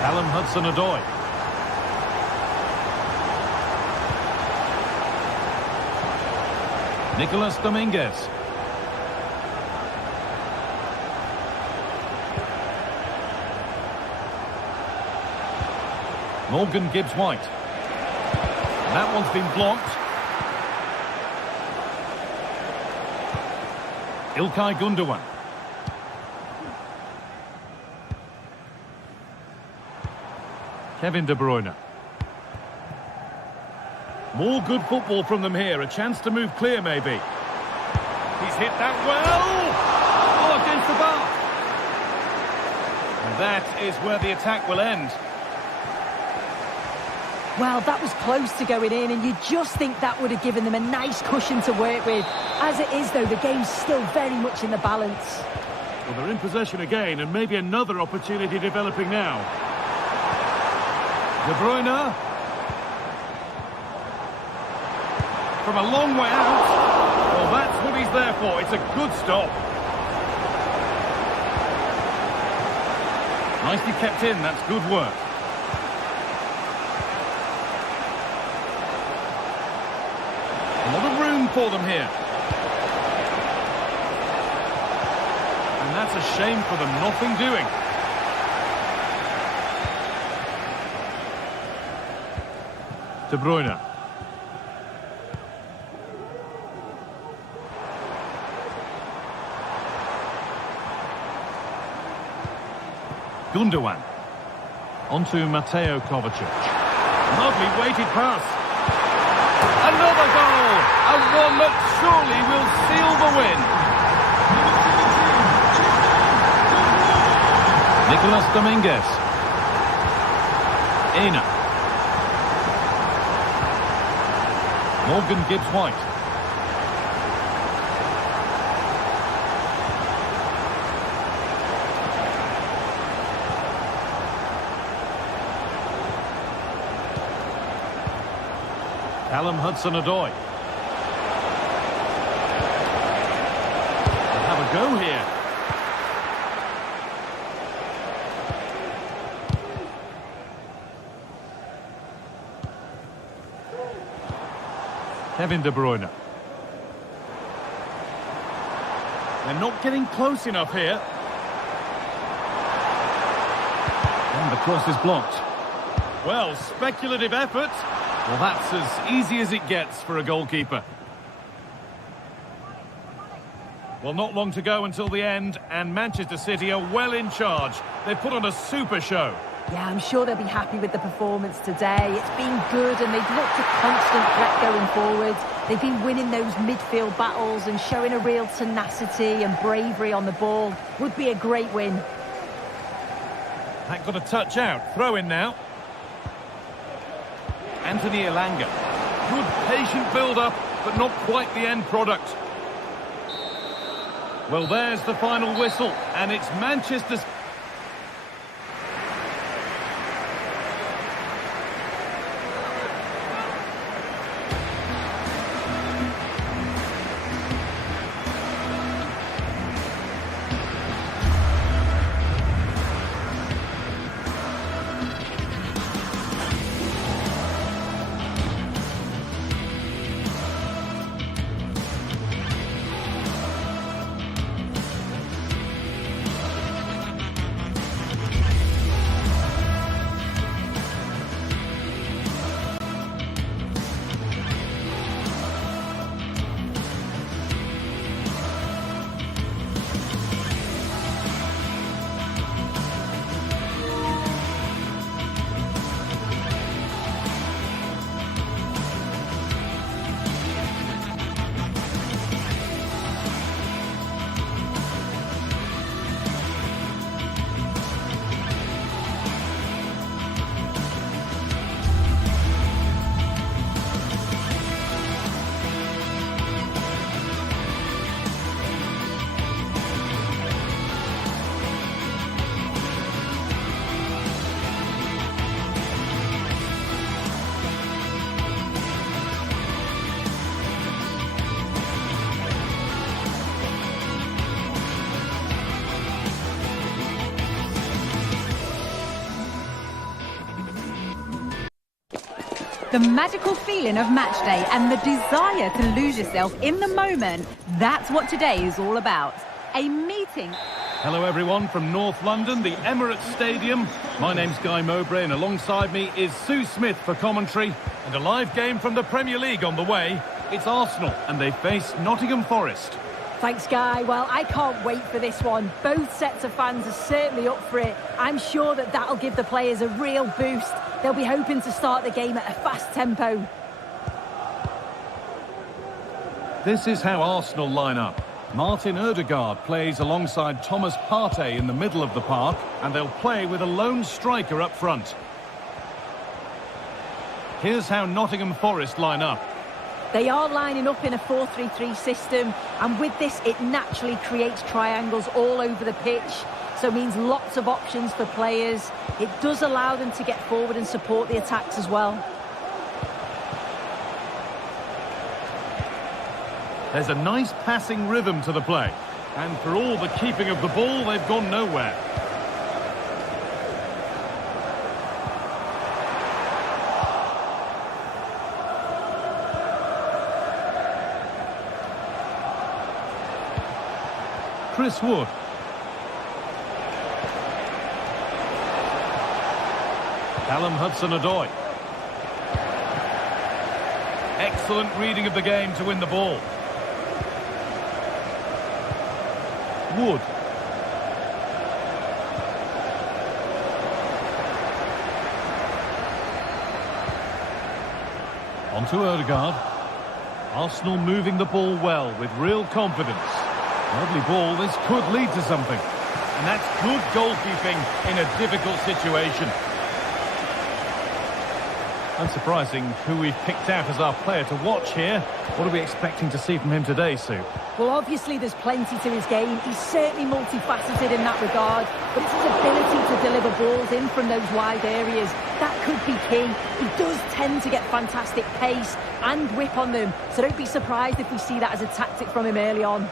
Callum Hudson-Odoi. Nicolas Dominguez. Morgan Gibbs-White. That one's been blocked. Ilkay Gundogan. Kevin De Bruyne. More good football from them here. A chance to move clear, maybe. He's hit that well. Oh, against the bar. And that is where the attack will end. Well, that was close to going in, and you just think that would have given them a nice cushion to work with. As it is, though, the game's still very much in the balance. Well, they're in possession again, and maybe another opportunity developing now. De Bruyne. From a long way out. Well, that's what he's there for. It's a good stop. Nicely kept in. That's good work. A lot of room for them here. And that's a shame for them. Nothing doing. De Bruyne. Gundogan. Onto Mateo Kovacic. Lovely weighted pass. Another goal! And one that surely will seal the win. Nicolas Dominguez. Ena. Morgan Gibbs-White. Callum Hudson-Odoi. They'll have a go here. Kevin De Bruyne. They're not getting close enough here. And the cross is blocked. Well, speculative effort. Well, that's as easy as it gets for a goalkeeper. Well, not long to go until the end, and Manchester City are well in charge. They've put on a super show. Yeah, I'm sure they'll be happy with the performance today. It's been good, and they've looked a constant threat going forward. They've been winning those midfield battles and showing a real tenacity and bravery on the ball. Would be a great win. That got a touch out. Throw in now. Anthony Elanga. Good patient build-up, but not quite the end product. Well, there's the final whistle, and it's Manchester's... The magical feeling of match day and the desire to lose yourself in the moment, that's what today is all about. A meeting. Hello everyone from North London, the Emirates Stadium. My name's Guy Mowbray, and alongside me is Sue Smith for commentary. And a live game from the Premier League on the way. It's Arsenal, and they face Nottingham Forest. Thanks, Guy. Well, I can't wait for this one. Both sets of fans are certainly up for it. I'm sure that that'll give the players a real boost. They'll be hoping to start the game at a fast tempo. This is how Arsenal line up. Martin Odegaard plays alongside Thomas Partey in the middle of the park, and they'll play with a lone striker up front. Here's how Nottingham Forest line up. They are lining up in a 4-3-3 system, and with this it naturally creates triangles all over the pitch, so it means lots of options for players. It does allow them to get forward and support the attacks as well. There's a nice passing rhythm to the play, and for all the keeping of the ball, they've gone nowhere. Chris Wood. Callum Hudson-Odoi. Excellent reading of the game to win the ball. Wood. On to Odegaard. Arsenal moving the ball well with real confidence. Lovely ball, this could lead to something. And that's good goalkeeping in a difficult situation. Unsurprising who we've picked out as our player to watch here. What are we expecting to see from him today, Sue? Well, obviously there's plenty to his game. He's certainly multifaceted in that regard, but it's his ability to deliver balls in from those wide areas. That could be key. He does tend to get fantastic pace and whip on them, so don't be surprised if we see that as a tactic from him early on.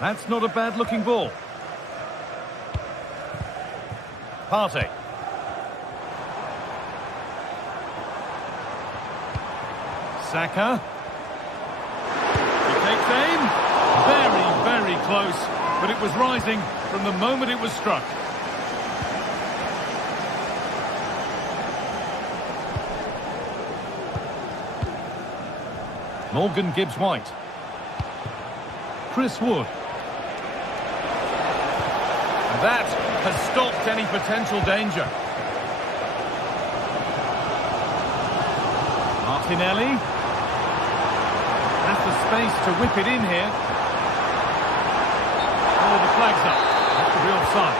That's not a bad-looking ball. Partey. Saka. He takes aim. Very, very close. But it was rising from the moment it was struck. Morgan Gibbs-White. Chris Wood. And that has stopped any potential danger. Martinelli. Has the space to whip it in here. Oh, the flag's up. That could be offside.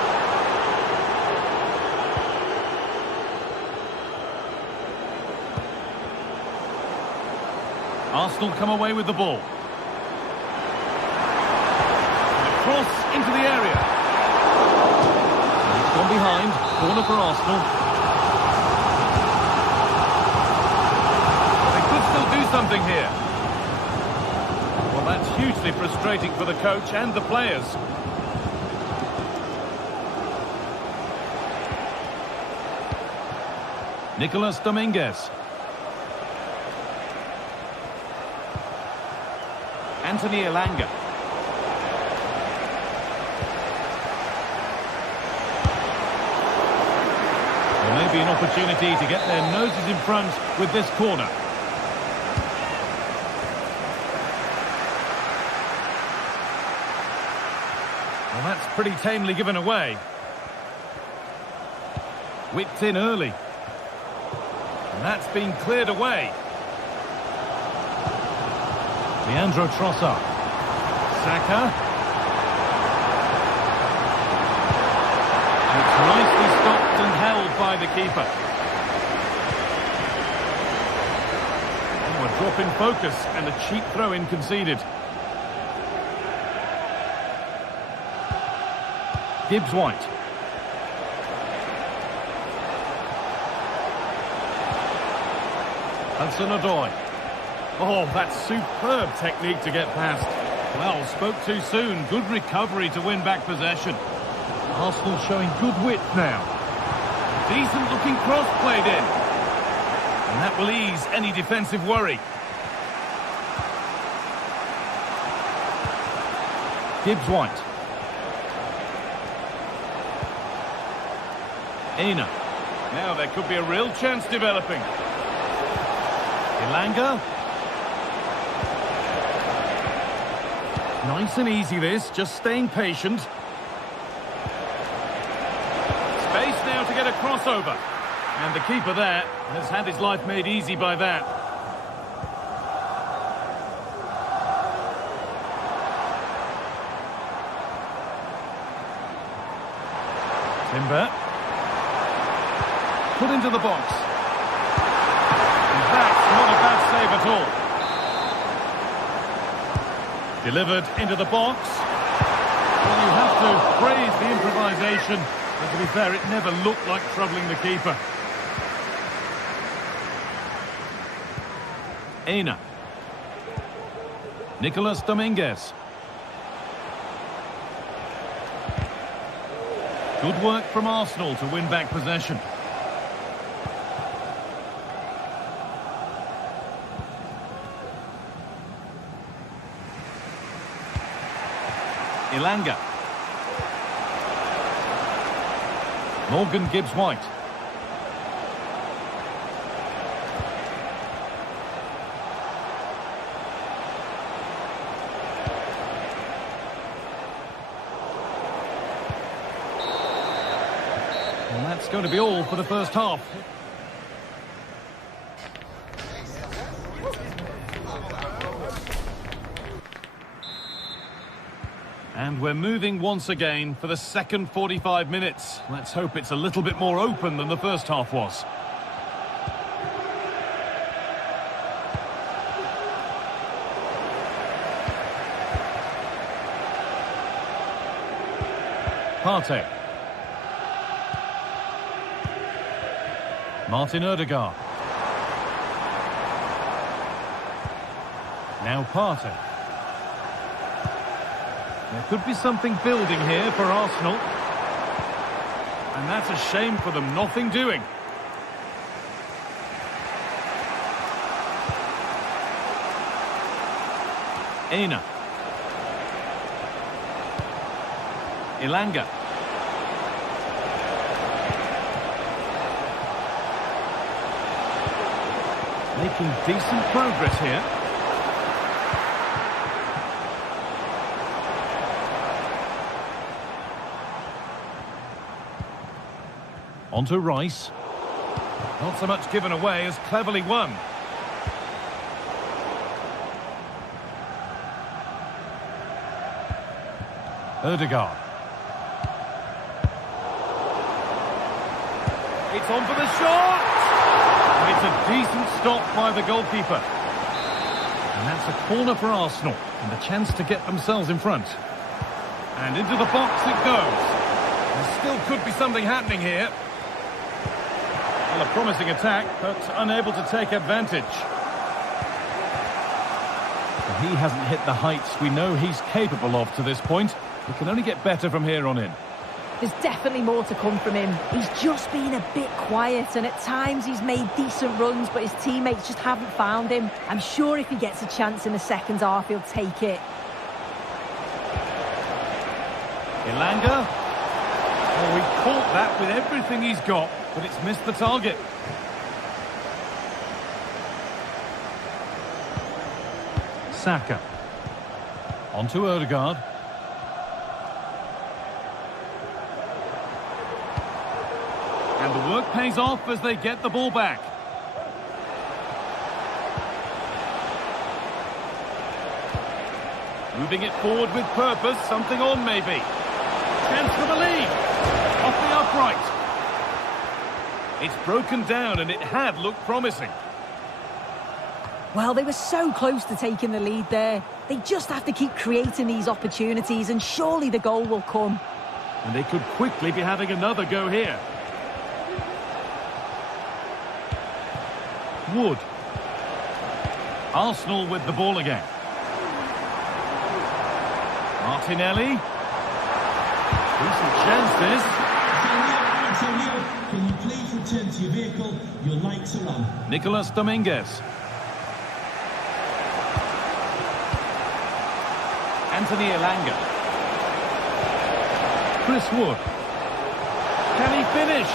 Arsenal come away with the ball. And a cross into the area. And it's gone behind. Corner for Arsenal. They could still do something here. Well, that's hugely frustrating for the coach and the players. Nicolas Dominguez. Anthony Elanga. There may be an opportunity to get their noses in front with this corner. Well, that's pretty tamely given away. Whipped in early. And that's been cleared away. Leandro Trossard. Saka. And it's nicely stopped and held by the keeper. Oh, a drop in focus and a cheap throw-in conceded. Gibbs-White. Hudson-Odoi. Oh, that's superb technique to get past. Well, spoke too soon. Good recovery to win back possession. Arsenal showing good width now. Decent looking cross played in. And that will ease any defensive worry. Gibbs-White. Aina. Now there could be a real chance developing. Elanga. Nice and easy this, just staying patient. Space now to get a crossover. And the keeper there has had his life made easy by that. Timber. Put into the box. And that's not a bad save at all. Delivered into the box. Well, you have to praise the improvisation. But to be fair, it never looked like troubling the keeper. Aina. Nicolas Dominguez. Good work from Arsenal to win back possession. Ilanga. Morgan Gibbs-White. And that's going to be all for the first half. And we're moving once again for the second 45 minutes. Let's hope it's a little bit more open than the first half was. Partey. Martin Odegaard. Now Partey. There could be something building here for Arsenal. And that's a shame for them, nothing doing. Aina. Ilanga. Making decent progress here. On to Rice. Not so much given away as cleverly won. Odegaard. It's on for the shot! And it's a decent stop by the goalkeeper. And that's a corner for Arsenal, and a chance to get themselves in front. And into the box it goes. There still could be something happening here. Well, a promising attack, but unable to take advantage. Well, he hasn't hit the heights we know he's capable of to this point. He can only get better from here on in. There's definitely more to come from him. He's just been a bit quiet, and at times he's made decent runs, but his teammates just haven't found him. I'm sure if he gets a chance in the second half, he'll take it. Ilanga. Oh, he caught that with everything he's got, but it's missed the target. Saka. On to Odegaard. And the work pays off as they get the ball back. Moving it forward with purpose, something on maybe. Chance for the lead. Off the upright. It's broken down and it had looked promising. Well, they were so close to taking the lead there. They just have to keep creating these opportunities and surely the goal will come. And they could quickly be having another go here. Wood. Arsenal with the ball again. Martinelli. Decent chance this. Can you please return to your vehicle? Your lights are on. Nicolas Dominguez. Anthony Ilanga. Chris Wood. Can he finish?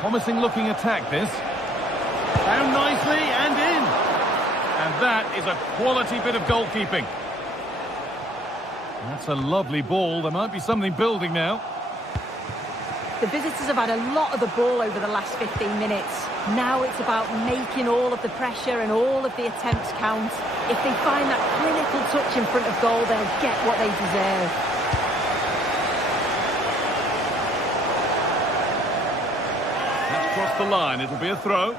Promising looking attack this. Down nicely and in. And that is a quality bit of goalkeeping. That's a lovely ball. There might be something building now. The visitors have had a lot of the ball over the last 15 minutes. Now it's about making all of the pressure and all of the attempts count. If they find that clinical touch in front of goal, they'll get what they deserve. That's crossed the line. It'll be a throw.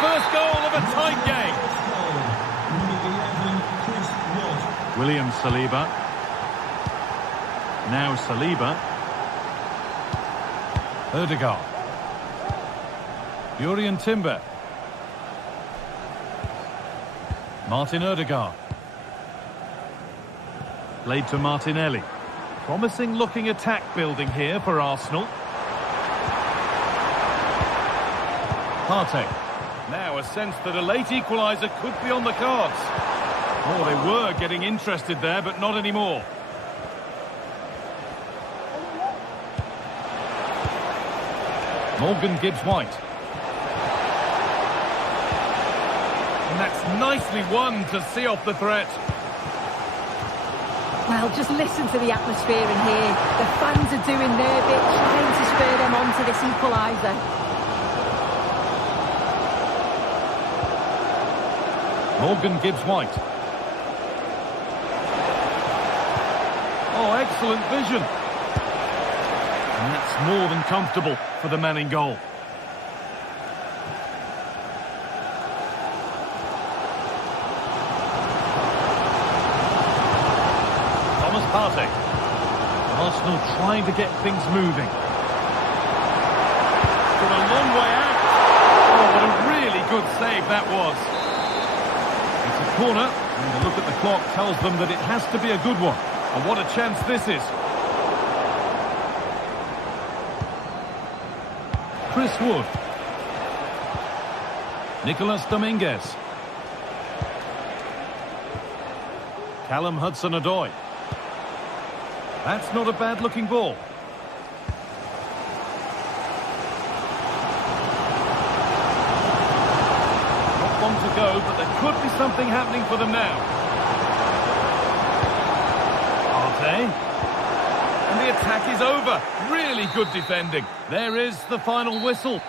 First goal of a tight game. William Saliba. Now Saliba. Ødegaard. Jurriën Timber. Martin Ødegaard. Played to Martinelli. Promising looking attack building here for Arsenal. Partey. Now a sense that a late equaliser could be on the cards. Oh, they were getting interested there, but not anymore. Morgan Gibbs-White. And that's nicely won to see off the threat. Well, just listen to the atmosphere in here. The fans are doing their bit, trying to spur them on to this equaliser. Morgan Gibbs-White. Oh, excellent vision. And that's more than comfortable for the man in goal. Thomas Partey. Arsenal trying to get things moving. From a long way out. Oh, what a really good save that was. It's a corner, and the look at the clock tells them that it has to be a good one. And what a chance this is. Chris Wood. Nicolas Dominguez. Callum Hudson-Odoi. That's not a bad-looking ball. Not one to go, but there could be something happening for them now. Partey. And the attack is over. Really good defending. There is the final whistle.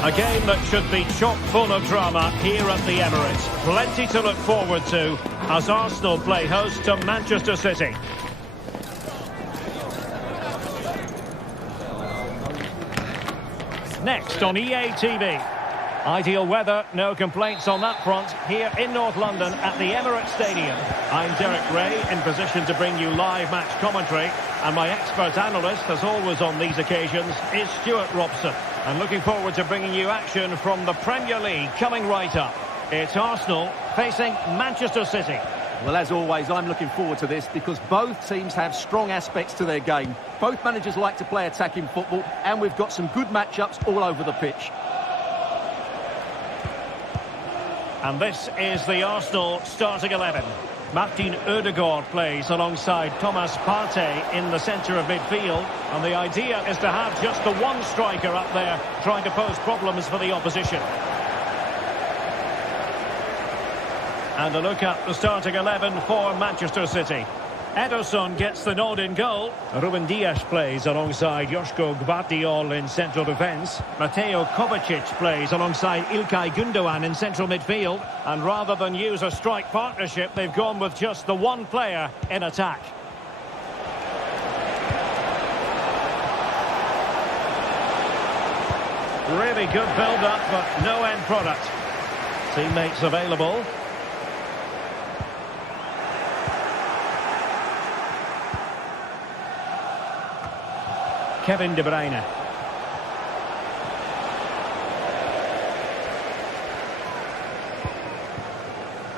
A game that should be chock full of drama here at the Emirates. Plenty to look forward to as Arsenal play host to Manchester City. Next on EA TV. Ideal weather, no complaints on that front, here in North London at the Emirates Stadium. I'm Derek Ray, in position to bring you live match commentary, and my expert analyst, as always on these occasions, is Stuart Robson. And looking forward to bringing you action from the Premier League coming right up. It's Arsenal facing Manchester City. Well, as always, I'm looking forward to this because both teams have strong aspects to their game. Both managers like to play attacking football, and we've got some good matchups all over the pitch. And this is the Arsenal starting 11. Martin Ødegaard plays alongside Thomas Partey in the centre of midfield. And the idea is to have just the one striker up there trying to pose problems for the opposition. And a look at the starting 11 for Manchester City. Ederson gets the nod in goal. Ruben Dias plays alongside Joško Gvardiol in central defence. Mateo Kovacic plays alongside İlkay Gündoğan in central midfield. And rather than use a strike partnership, they've gone with just the one player in attack. Really good build-up, but no end product. Teammates available. Kevin De Bruyne.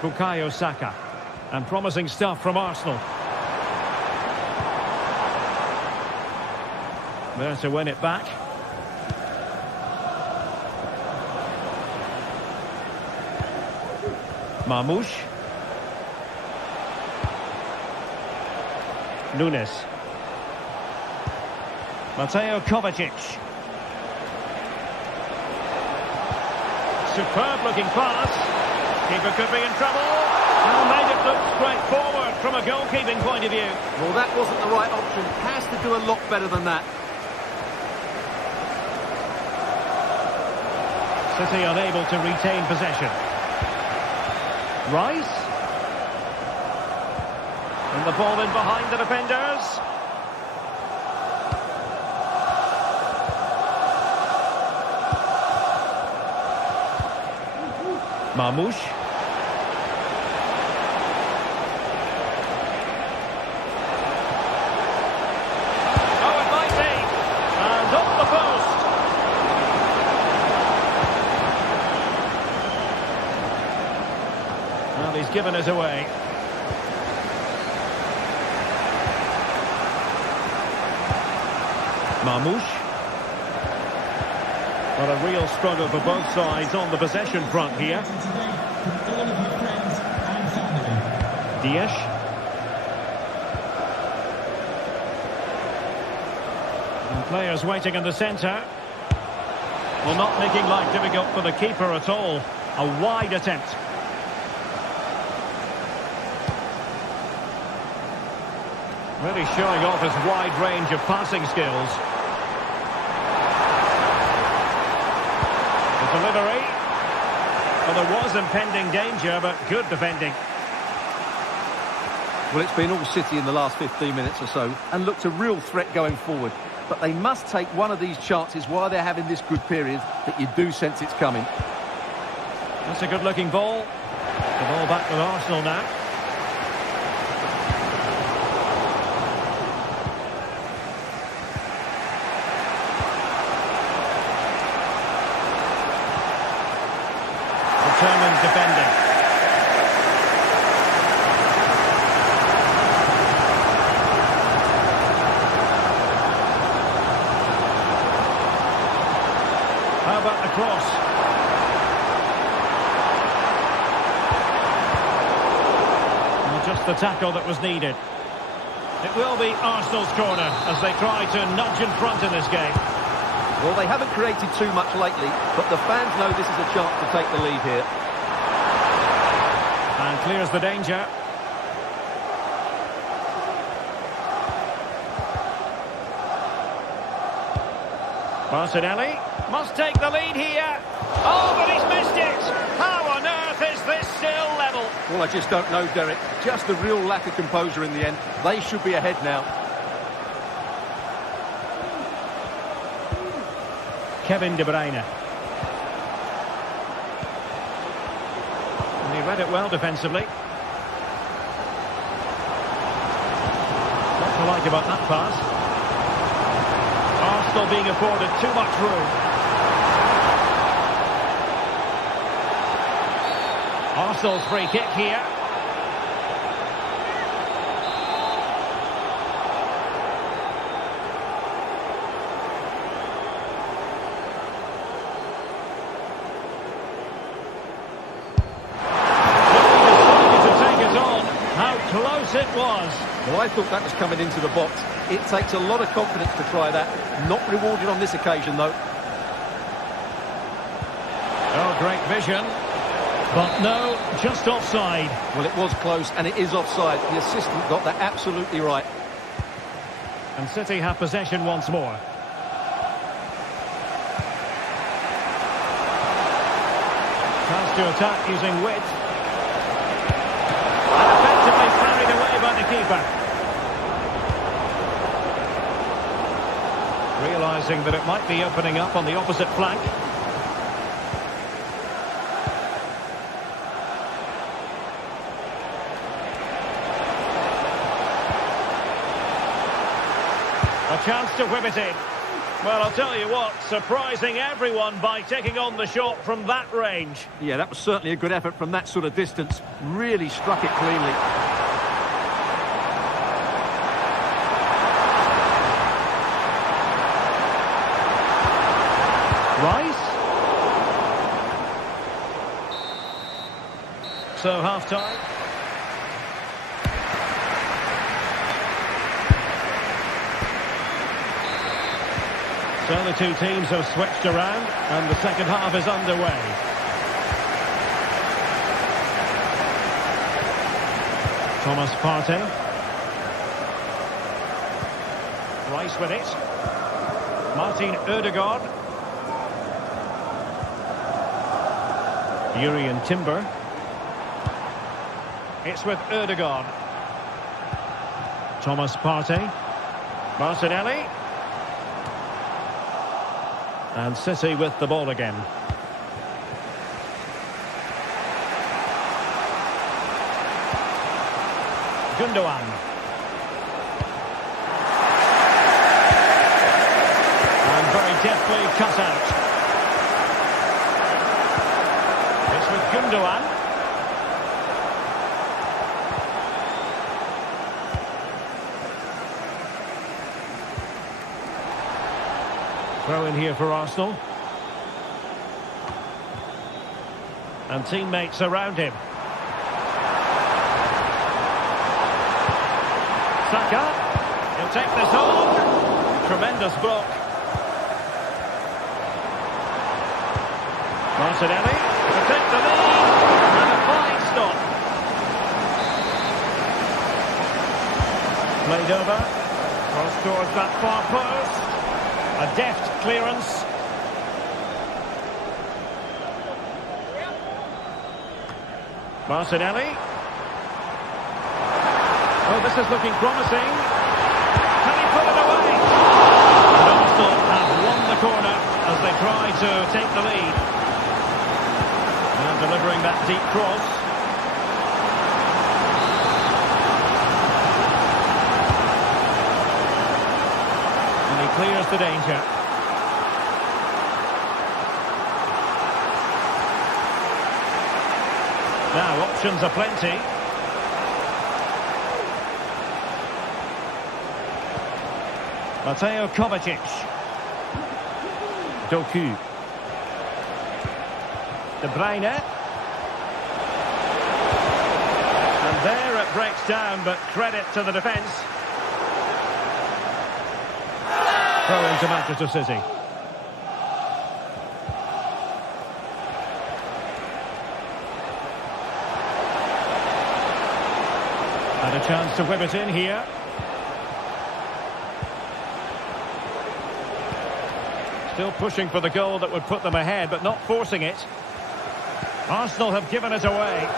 Bukayo Saka. And promising stuff from Arsenal. There to win it back. Marmoush. Nunes. Mateo Kovacic. Superb looking pass. Keeper could be in trouble. And made it look straightforward from a goalkeeping point of view. Well, that wasn't the right option. Has to do a lot better than that. City unable to retain possession. Rice. And the ball in behind the defenders. Marmoush. Oh, it might be. And off the post. Well, he's given us away. Marmoush. Well, a real struggle for both sides on the possession front here. Dias. And players waiting in the centre. Well, not making life difficult for the keeper at all. A wide attempt. Really showing off his wide range of passing skills. Delivery. Well, there was impending danger, but good defending. Well, it's been all City in the last 15 minutes or so and looked a real threat going forward. But they must take one of these chances while they're having this good period that you do sense it's coming. That's a good-looking ball. The ball back with Arsenal now. Determined defending. How about the cross? Well, just the tackle that was needed. It will be Arsenal's corner as they try to nudge in front in this game. Well, they haven't created too much lately, but the fans know this is a chance to take the lead here. And clears the danger. Martinelli must take the lead here. Oh, but he's missed it. How on earth is this still level? Well, I just don't know, Derek. Just a real lack of composure in the end. They should be ahead now. Kevin De Bruyne. And he read it well defensively. What to like about that pass? Arsenal being afforded too much room. Arsenal's free kick here. Yes, it was. Well, I thought that was coming into the box. It takes a lot of confidence to try that. Not rewarded on this occasion, though. Oh, great vision. But no, just offside. Well, it was close, and it is offside. The assistant got that absolutely right. And City have possession once more. Chance to attack using width. And effectively carried away by the keeper. Realising that it might be opening up on the opposite flank. A chance to whip it in. Well, I'll tell you what, surprising everyone by taking on the shot from that range. Yeah, that was certainly a good effort from that sort of distance. Really struck it cleanly. Rice. So half-time. So the two teams have switched around and the second half is underway. Thomas Partey. Rice with it. Martin Ødegaard. Jurrien Timber. It's with Ødegaard. Thomas Partey. Martinelli. And City with the ball again. Gundogan. And very deftly cut out. It's with Gundogan. Throw in here for Arsenal. And teammates around him. Saka. He'll take this on. Tremendous block. Martinelli to take the lead. And a fine stop. Played over. Cross towards that far post. A deft clearance. Martinelli. Oh, this is looking promising. Can he put it away? And Arsenal have won the corner as they try to take the lead. Now delivering that deep cross. And he clears the danger. Now options are plenty. Mateo Kovacic. Doku. De Bruyne. And there it breaks down, but credit to the defence. Throw into Manchester City. And a chance to whip it in here. Still pushing for the goal that would put them ahead, but not forcing it. Arsenal have given it away.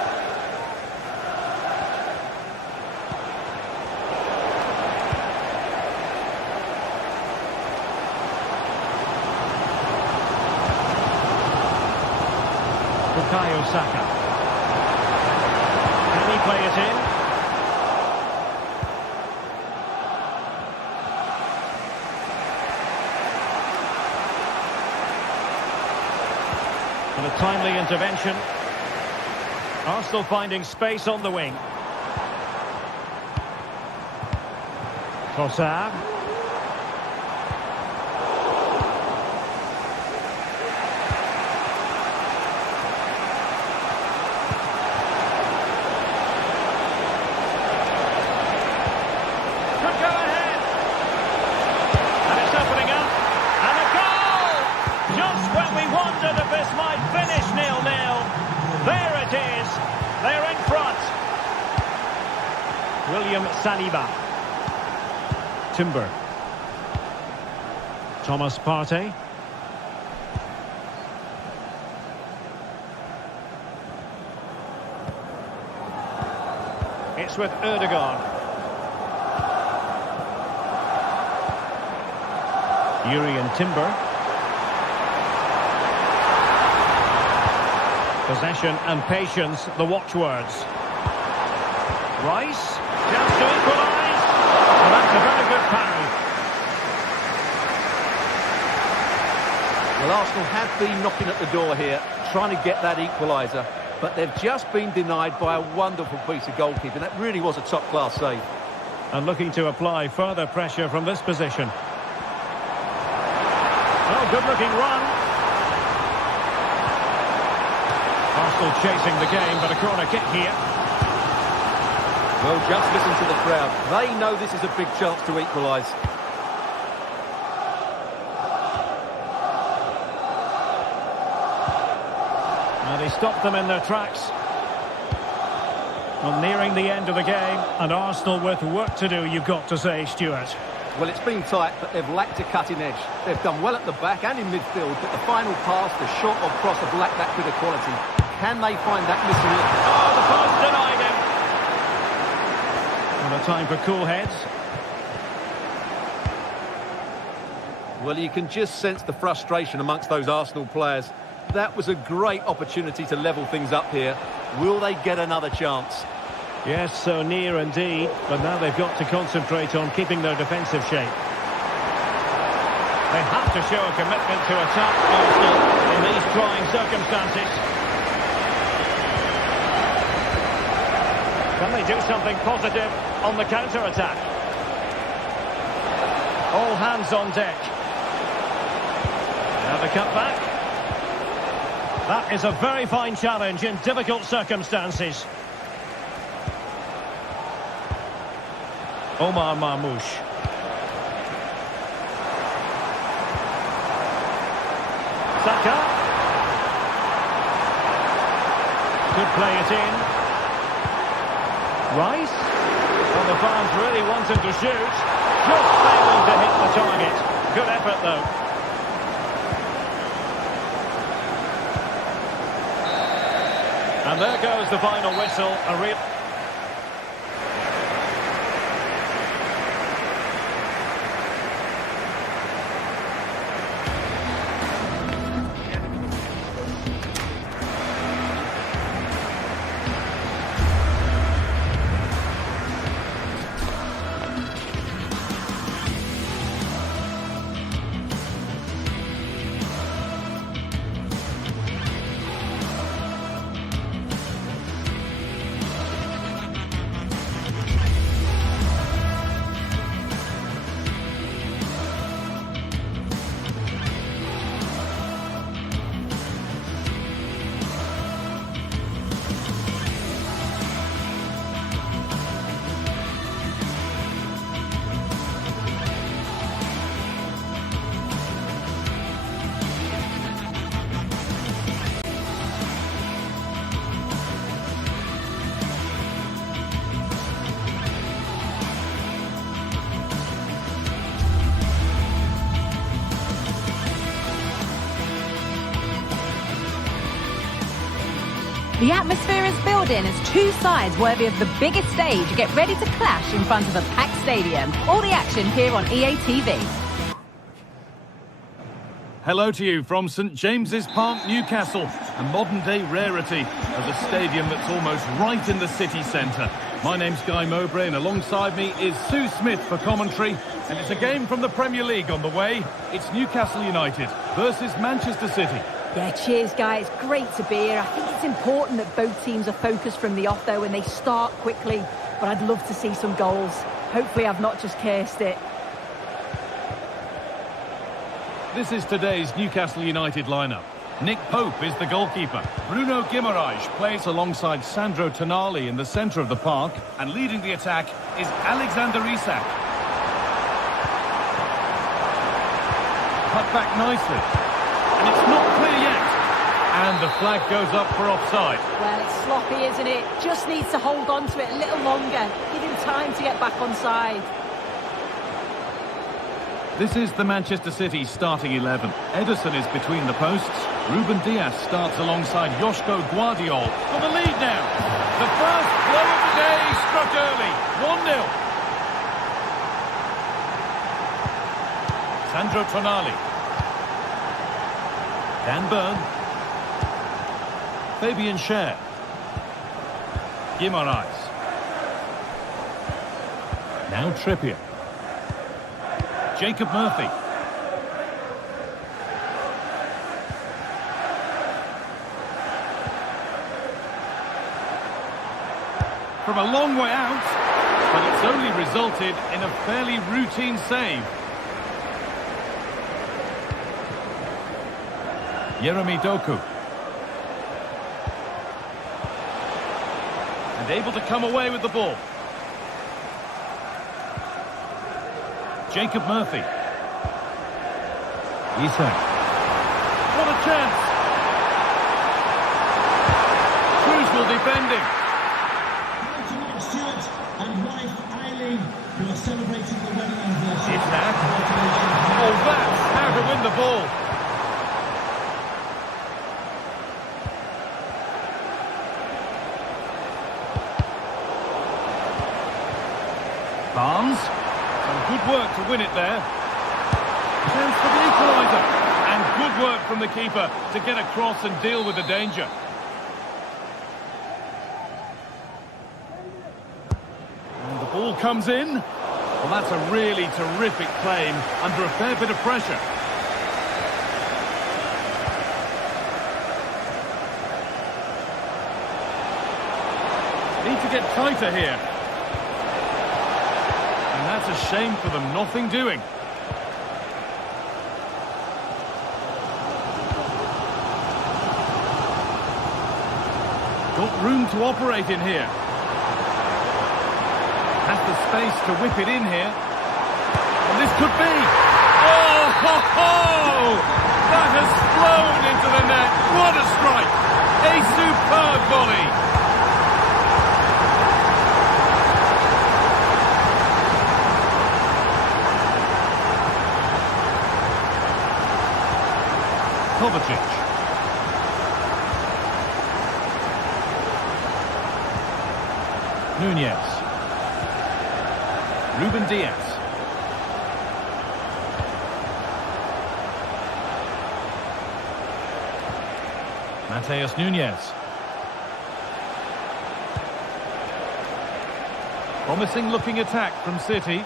Bukayo Saka. Can he play it in? And a timely intervention. Arsenal finding space on the wing. Sociedad. William Saliba. Timber. Thomas Partey. It's with Erdogan. Urian Timber. Possession and patience, the watchwords. Rice, chance to equalise. And that's a very good parry. Well, Arsenal have been knocking at the door here, trying to get that equaliser, but they've just been denied by a wonderful piece of goalkeeping. That really was a top-class save. And looking to apply further pressure from this position. Oh, good-looking run. Arsenal chasing the game, but a corner kick here. Well, just listen to the crowd. They know this is a big chance to equalise. And he stopped them in their tracks. Well, nearing the end of the game, and Arsenal with work to do, you've got to say, Stuart. Well, it's been tight, but they've lacked a cutting edge. They've done well at the back and in midfield, but the final pass, the shot or cross have lacked that bit of quality. Can they find that missing link? Oh, the post denied him. And a time for cool heads. Well, you can just sense the frustration amongst those Arsenal players. That was a great opportunity to level things up here. Will they get another chance? Yes, so near indeed, but now they've got to concentrate on keeping their defensive shape. They have to show a commitment to attack Arsenal in these trying circumstances. Can they do something positive on the counter-attack? All hands on deck. Now the cutback. That is a very fine challenge in difficult circumstances. Omar Marmoush. Saka. Could play it in. Rice. Well, the fans really wanted to shoot. Just failing to hit the target. Good effort, though. And there goes the final whistle. A real... The atmosphere is building as two sides worthy of the biggest stage get ready to clash in front of a packed stadium. All the action here on EA TV. Hello to you from St James's Park, Newcastle, a modern-day rarity as a stadium that's almost right in the city centre. My name's Guy Mowbray, and alongside me is Sue Smith for commentary. And it's a game from the Premier League on the way. It's Newcastle United versus Manchester City. Yeah, cheers, guys. Great to be here. I think it's important that both teams are focused from the off, though, and they start quickly. But I'd love to see some goals. Hopefully I've not just cursed it. This is today's Newcastle United lineup. Nick Pope is the goalkeeper. Bruno Guimaraes plays alongside Sandro Tonali in the centre of the park. And leading the attack is Alexander Isak. Cut back nicely. And it's not clear yet. And the flag goes up for offside. Well, it's sloppy, isn't it? Just needs to hold on to it a little longer. Give him time to get back on side. This is the Manchester City starting 11. Ederson is between the posts. Ruben Dias starts alongside Joško Guardiol for the lead now. The first blow of the day struck early. 1-0. Sandro Tonali. Dan Burn. Fabian Schär. Guimaraes. Now Trippier. Jacob Murphy. From a long way out, but it's only resulted in a fairly routine save. Yeremi Doku. And able to come away with the ball. Jacob Murphy. Isak. What a chance! Crucial defending. Stewart and wife Eileen, who are celebrating the wedding anniversary. Isak. Oh, that's how to win the ball. Barnes. Some good work to win it there. Chance for the equaliser. And good work from the keeper to get across and deal with the danger. And the ball comes in. Well, that's a really terrific claim under a fair bit of pressure. Need to get tighter here. That's a shame for them, nothing doing. Got room to operate in here. Has the space to whip it in here. And this could be... Oh, ho, ho! That has flown into the net. What a strike! A superb volley. Kovacic. Nunez. Ruben Dias. Mateus Nunez. Promising looking attack from City,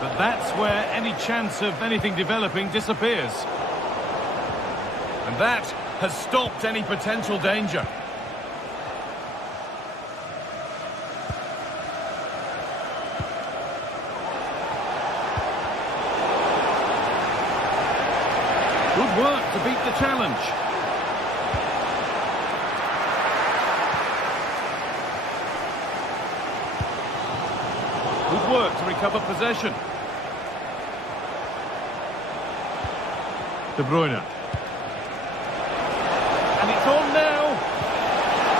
but that's where any chance of anything developing disappears. And that has stopped any potential danger. Good work to beat the challenge. Good work to recover possession. De Bruyne. And it's on now.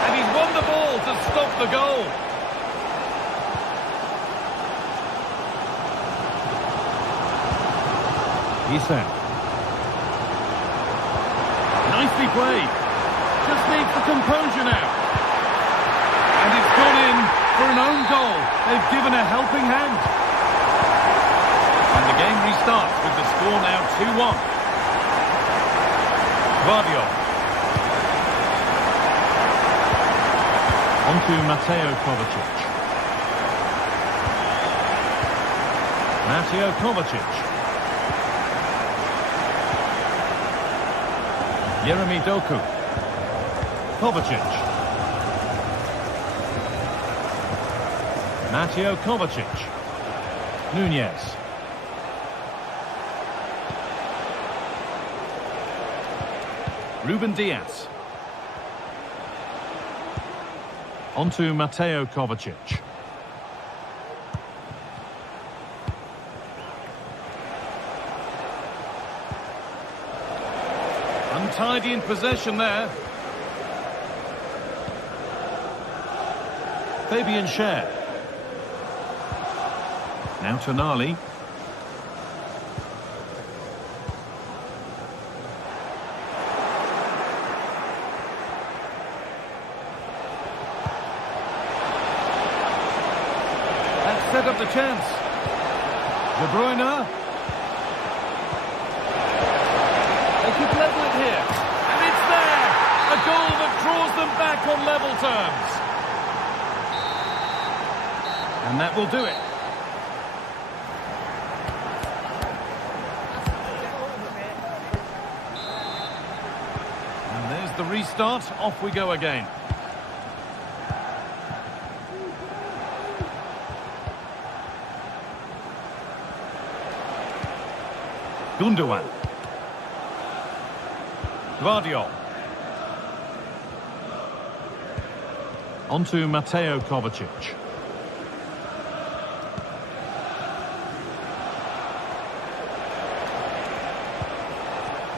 And he's won the ball to stop the goal. Isak. Nicely played. Just needs the composure now. And it's gone in for an own goal. They've given a helping hand. And the game restarts with the score now 2-1. Guardiola. On to Mateo Kovacic. Mateo Kovacic. Yeremi Doku. Kovacic. Mateo Kovacic. Nunez. Ruben Dias. On to Mateo Kovacic. Untidy in possession there. Fabian Schär. Now Tonali. That set up the chance. De Bruyne. They could level it here. And it's there! A goal that draws them back on level terms. And that will do it. And there's the restart. Off we go again. Gundogan. Gvardiol. On to Mateo Kovacic.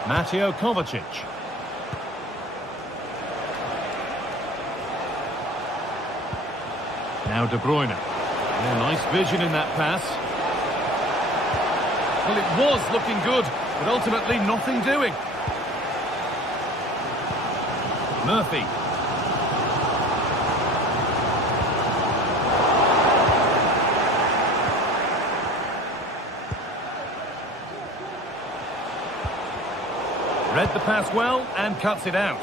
Mateo Kovacic. Now De Bruyne. Oh, nice vision in that pass. Well, it was looking good, but ultimately nothing doing. Murphy. Read the pass well and cuts it out.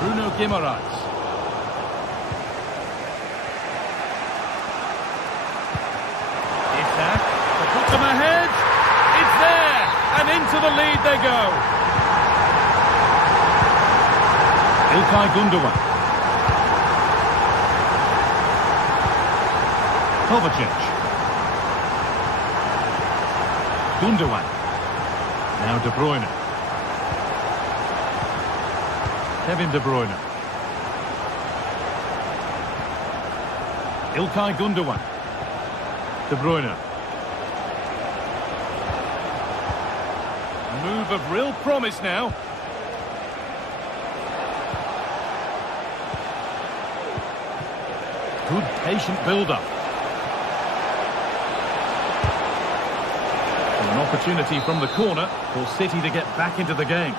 Bruno Guimaraes. Attack. To put them ahead. It's there. And into the lead they go. İlkay Gundogan. Kovacic. Gundogan. Now De Bruyne. Kevin De Bruyne. İlkay Gundogan. De Bruyne. A move of real promise now. Good patient build-up. An opportunity from the corner for City to get back into the game.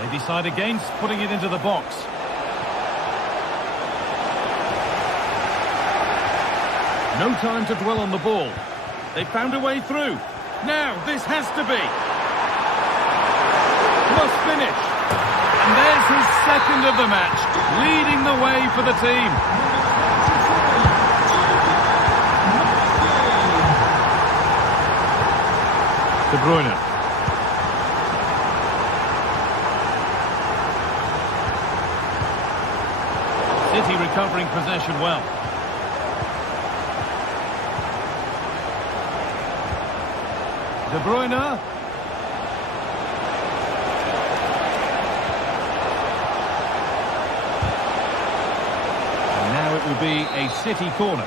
They decide against putting it into the box. No time to dwell on the ball. They found a way through. Now, this has to be. Must finish. And there's his second of the match, leading the way for the team. De Bruyne. City recovering possession well. De Bruyne. And now it will be a City corner.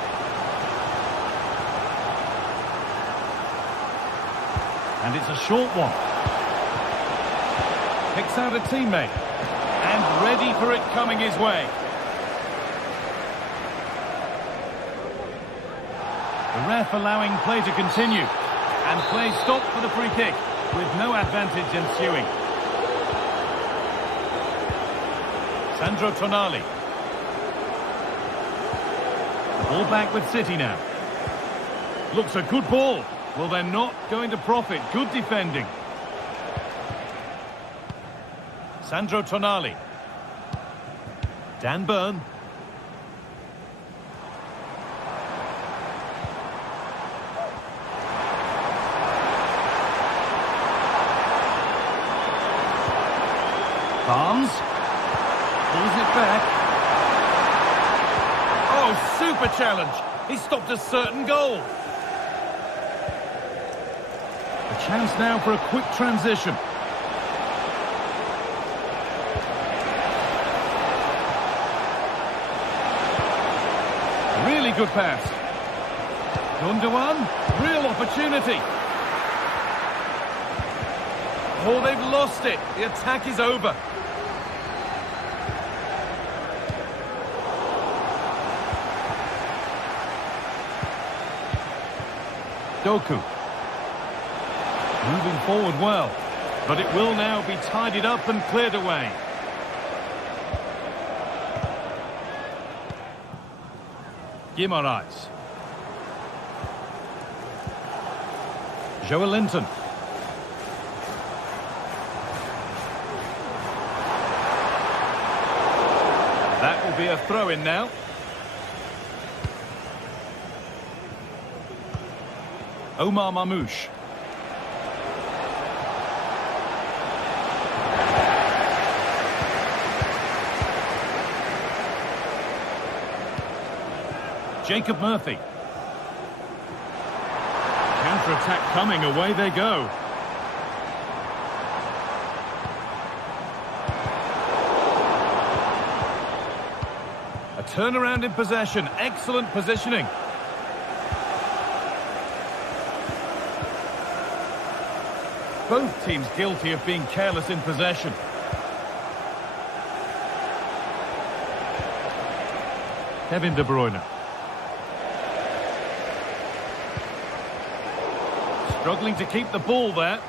And it's a short one. Picks out a teammate. And ready for it coming his way. The ref allowing play to continue. And play stopped for the free kick, with no advantage ensuing. Sandro Tonali. The ball back with City now. Looks a good ball. Well, they're not going to profit. Good defending. Sandro Tonali. Dan Burn. Barnes. Pulls it back. Oh, super challenge. He stopped a certain goal. A chance now for a quick transition. Really good pass. Gundogan, real opportunity. Oh, they've lost it. The attack is over. Doku. Moving forward well, but it will now be tidied up and cleared away. Guimaraes. Joe Linton. That will be a throw-in now. Omar Mamouche. Jacob Murphy. Counter-attack coming, away they go. A turnaround in possession, excellent positioning. Both teams guilty of being careless in possession. Kevin De Bruyne. Struggling to keep the ball there.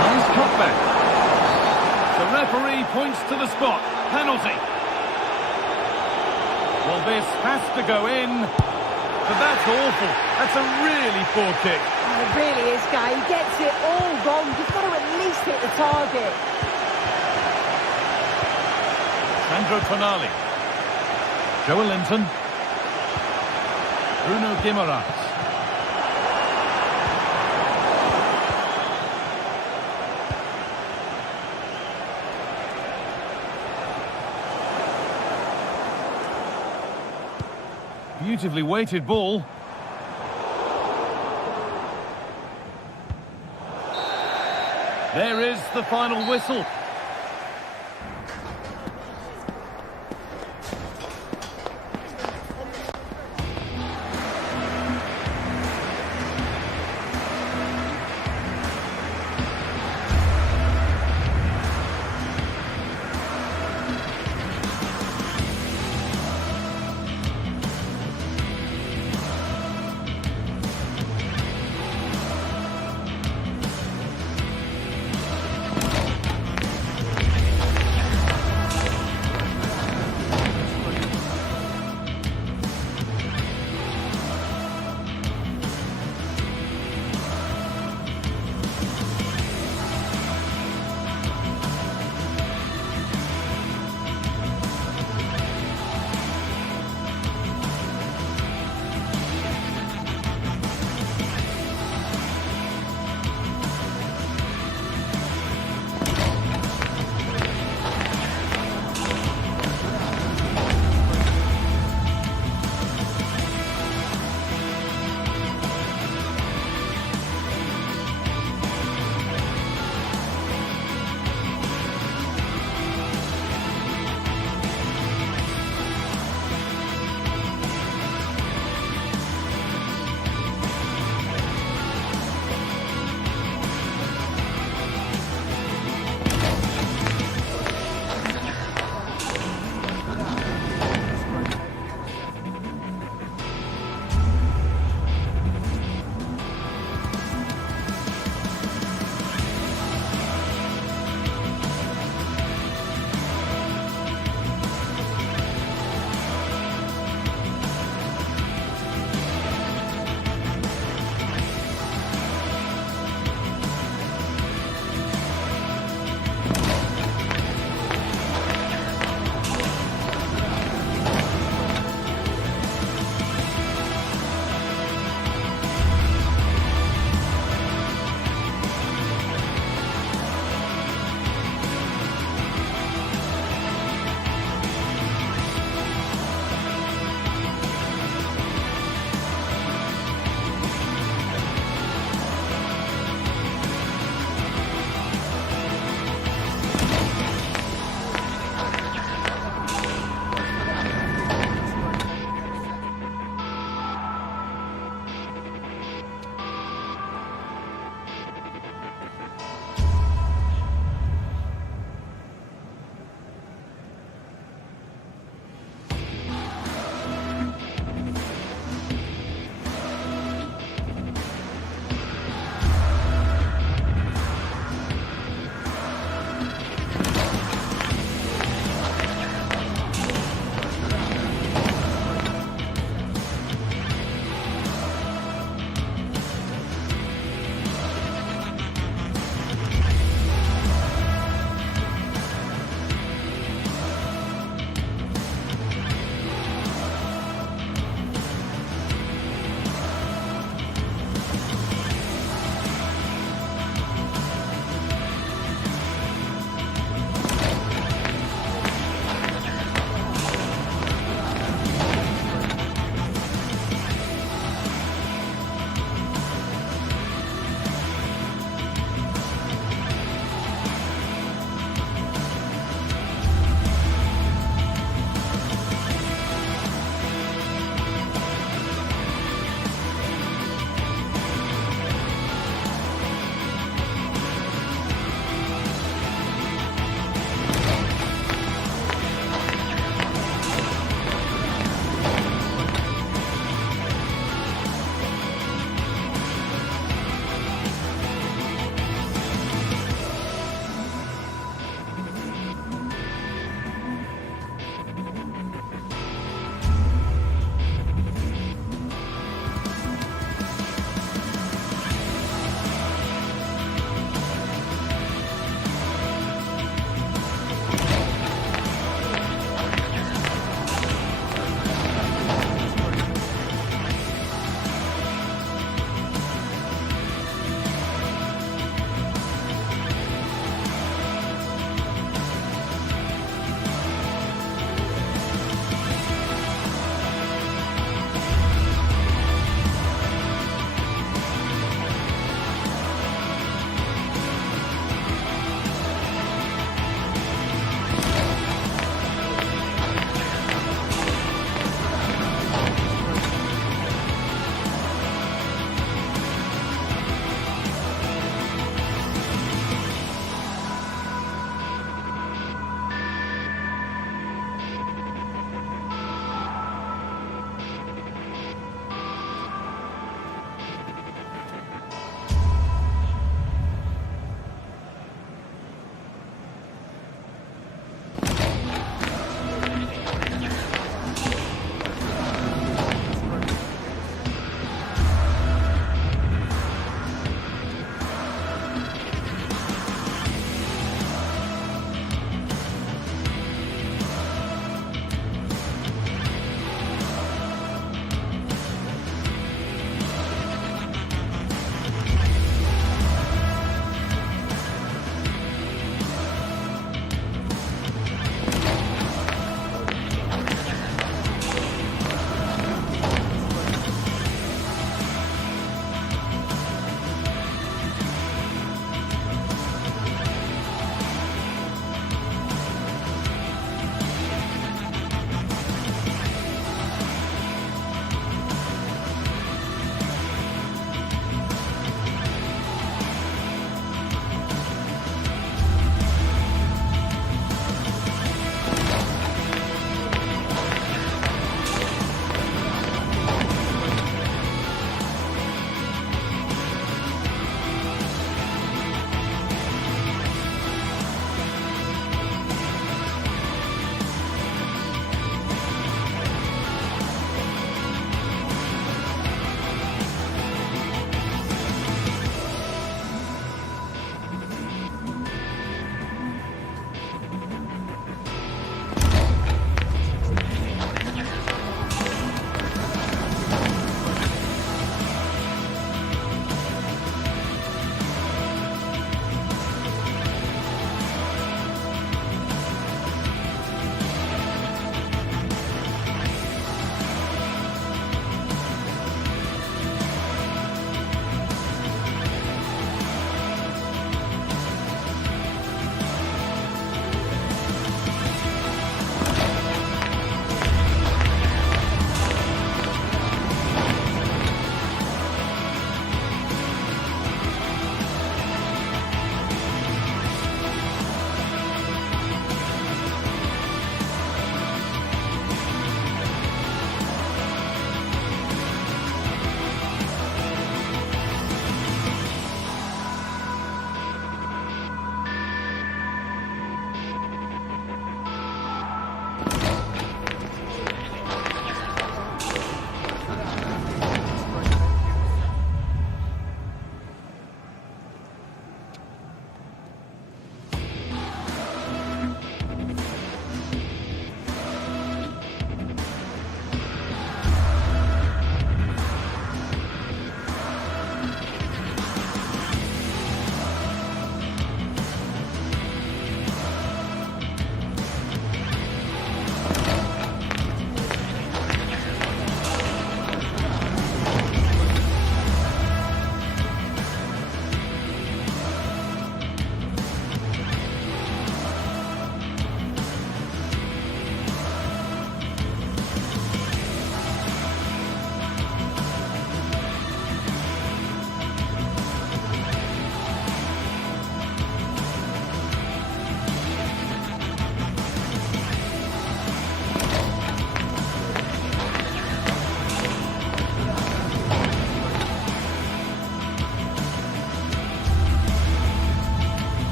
Nice cutback. The referee points to the spot. Penalty. Well, this has to go in. But that's awful. That's a really poor kick. Oh, it really is, Guy. He gets it all wrong. You've got to at least hit the target. Sandro Tonali. Joe Linton. Bruno Guimaraes. Beautifully weighted ball. There is the final whistle.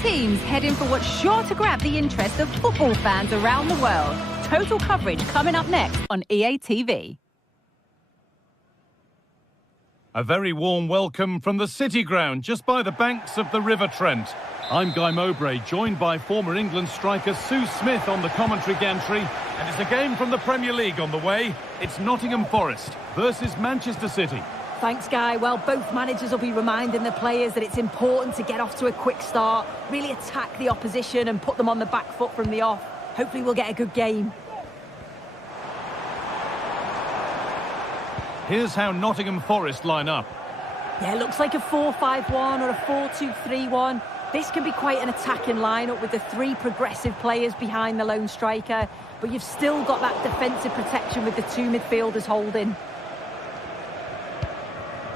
teams heading for what's sure to grab the interest of football fans around the world. Total coverage coming up next on EA TV. A very warm welcome from the City Ground, just by the banks of the River Trent. I'm Guy Mowbray, joined by former England striker Sue Smith on the commentary gantry. And it's a game from the Premier League on the way. It's Nottingham Forest versus Manchester City. Thanks, Guy. Well, both managers will be reminding the players that it's important to get off to a quick start, really attack the opposition and put them on the back foot from the off. Hopefully we'll get a good game. Here's how Nottingham Forest line up. Yeah, it looks like a 4-5-1 or a 4-2-3-1. This can be quite an attacking lineup with the three progressive players behind the lone striker, but you've still got that defensive protection with the two midfielders holding.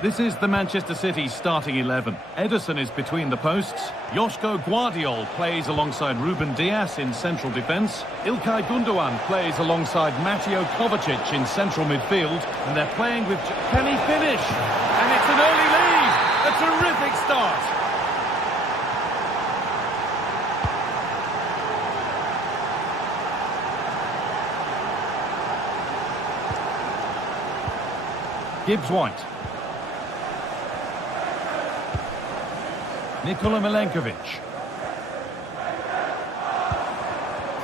This is the Manchester City starting 11. Ederson is between the posts. Joško Guardiol plays alongside Ruben Dias in central defence. Ilkay Gundogan plays alongside Mateo Kovacic in central midfield. And they're playing with... Can he finish? And it's an early lead! A terrific start! Gibbs-White. Nikola Milenkovic.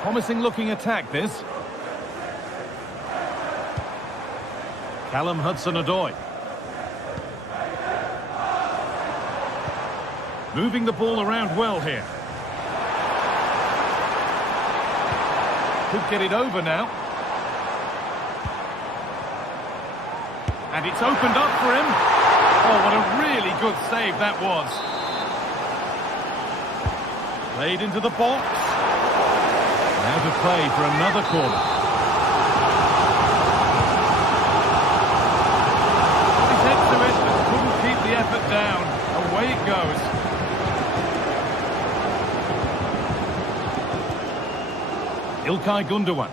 Promising looking attack, this. Callum Hudson-Odoi. Moving the ball around well here. Could get it over now. And it's opened up for him. Oh, what a really good save that was. Played into the box. Now to play for another corner. He's head to it, but couldn't keep the effort down. Away it goes. Ilkay Gundogan.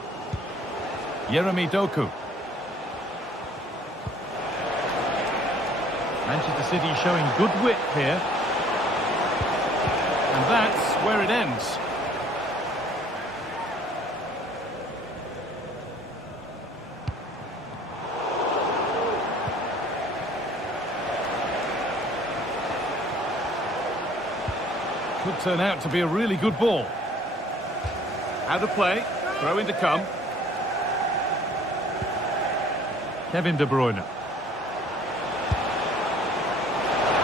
Yeremi Doku. Manchester City showing good width here. And that's where it ends. Could turn out to be a really good ball. Out of play, throw in to come. Kevin De Bruyne.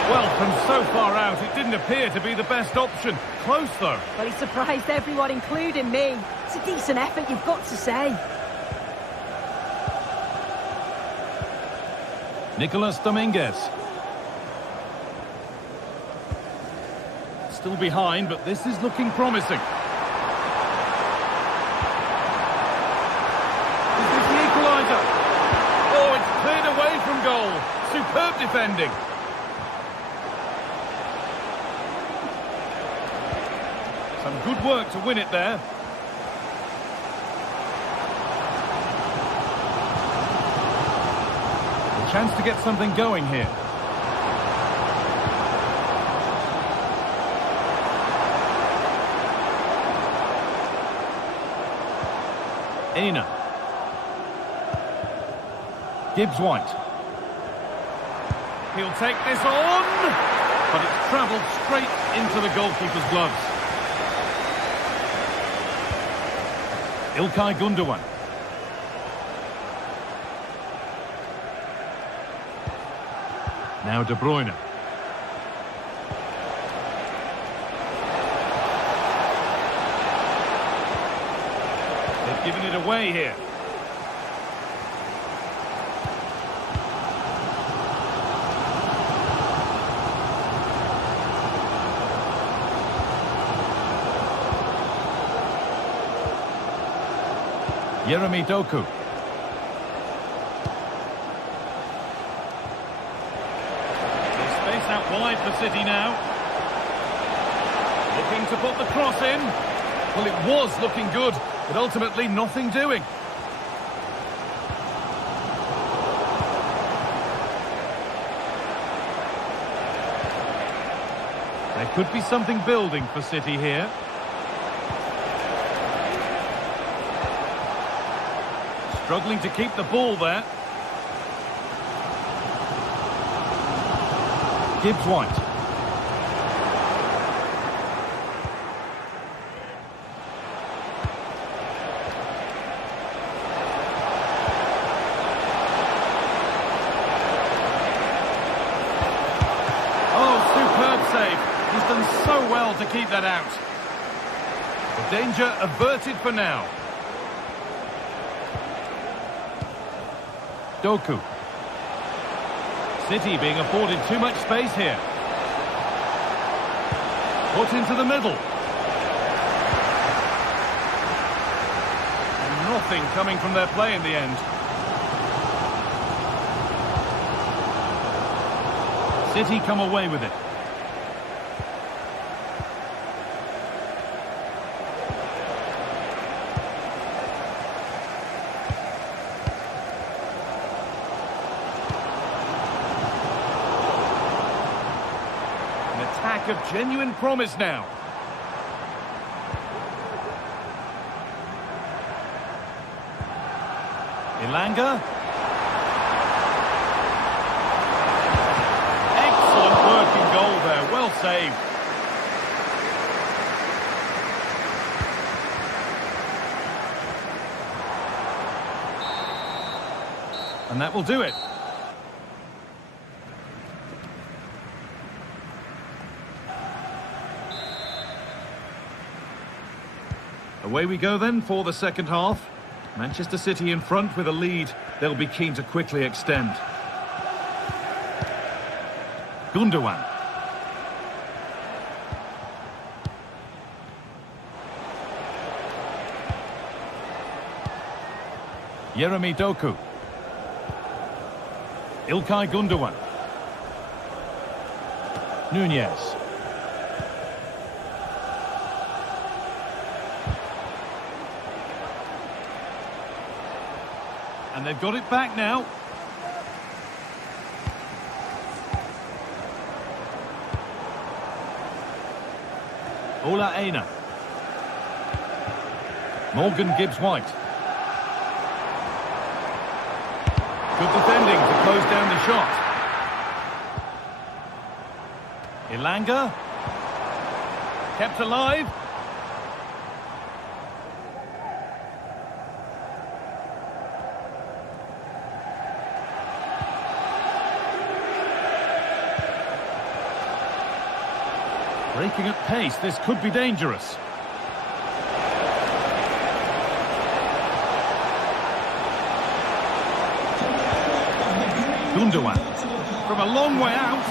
Well, from so far out, it didn't appear to be the best option. Close, though. Well, he surprised everyone, including me. It's a decent effort, you've got to say. Nicolas Dominguez. Still behind, but this is looking promising. Is this the equaliser? Oh, it's cleared away from goal. Superb defending. Some good work to win it there. A chance to get something going here. Aina. Gibbs-White. He'll take this on, but it's travelled straight into the goalkeeper's gloves. Ilkay Gundogan. Now De Bruyne. They've given it away here. Yeremi Doku. There's space out wide for City now. Looking to put the cross in. Well, it was looking good, but ultimately nothing doing. There could be something building for City here. Struggling to keep the ball there. Gibbs White. He's done so well to keep that out. The danger averted for now. Doku. City being afforded too much space here. Put into the middle. Nothing coming from their play in the end. City come away with it. Of genuine promise now. Ilanga. Excellent working goal there. Well saved. And that will do it. Away we go then for the second half. Manchester City in front with a lead. They'll be keen to quickly extend. Gundogan. Yeremi Doku. Ilkay Gundogan. Nunez. And they've got it back now. Ola Aina. Morgan Gibbs White. Good defending to close down the shot. Ilanga. Kept alive. Breaking at pace, this could be dangerous. Gundogan from a long way out,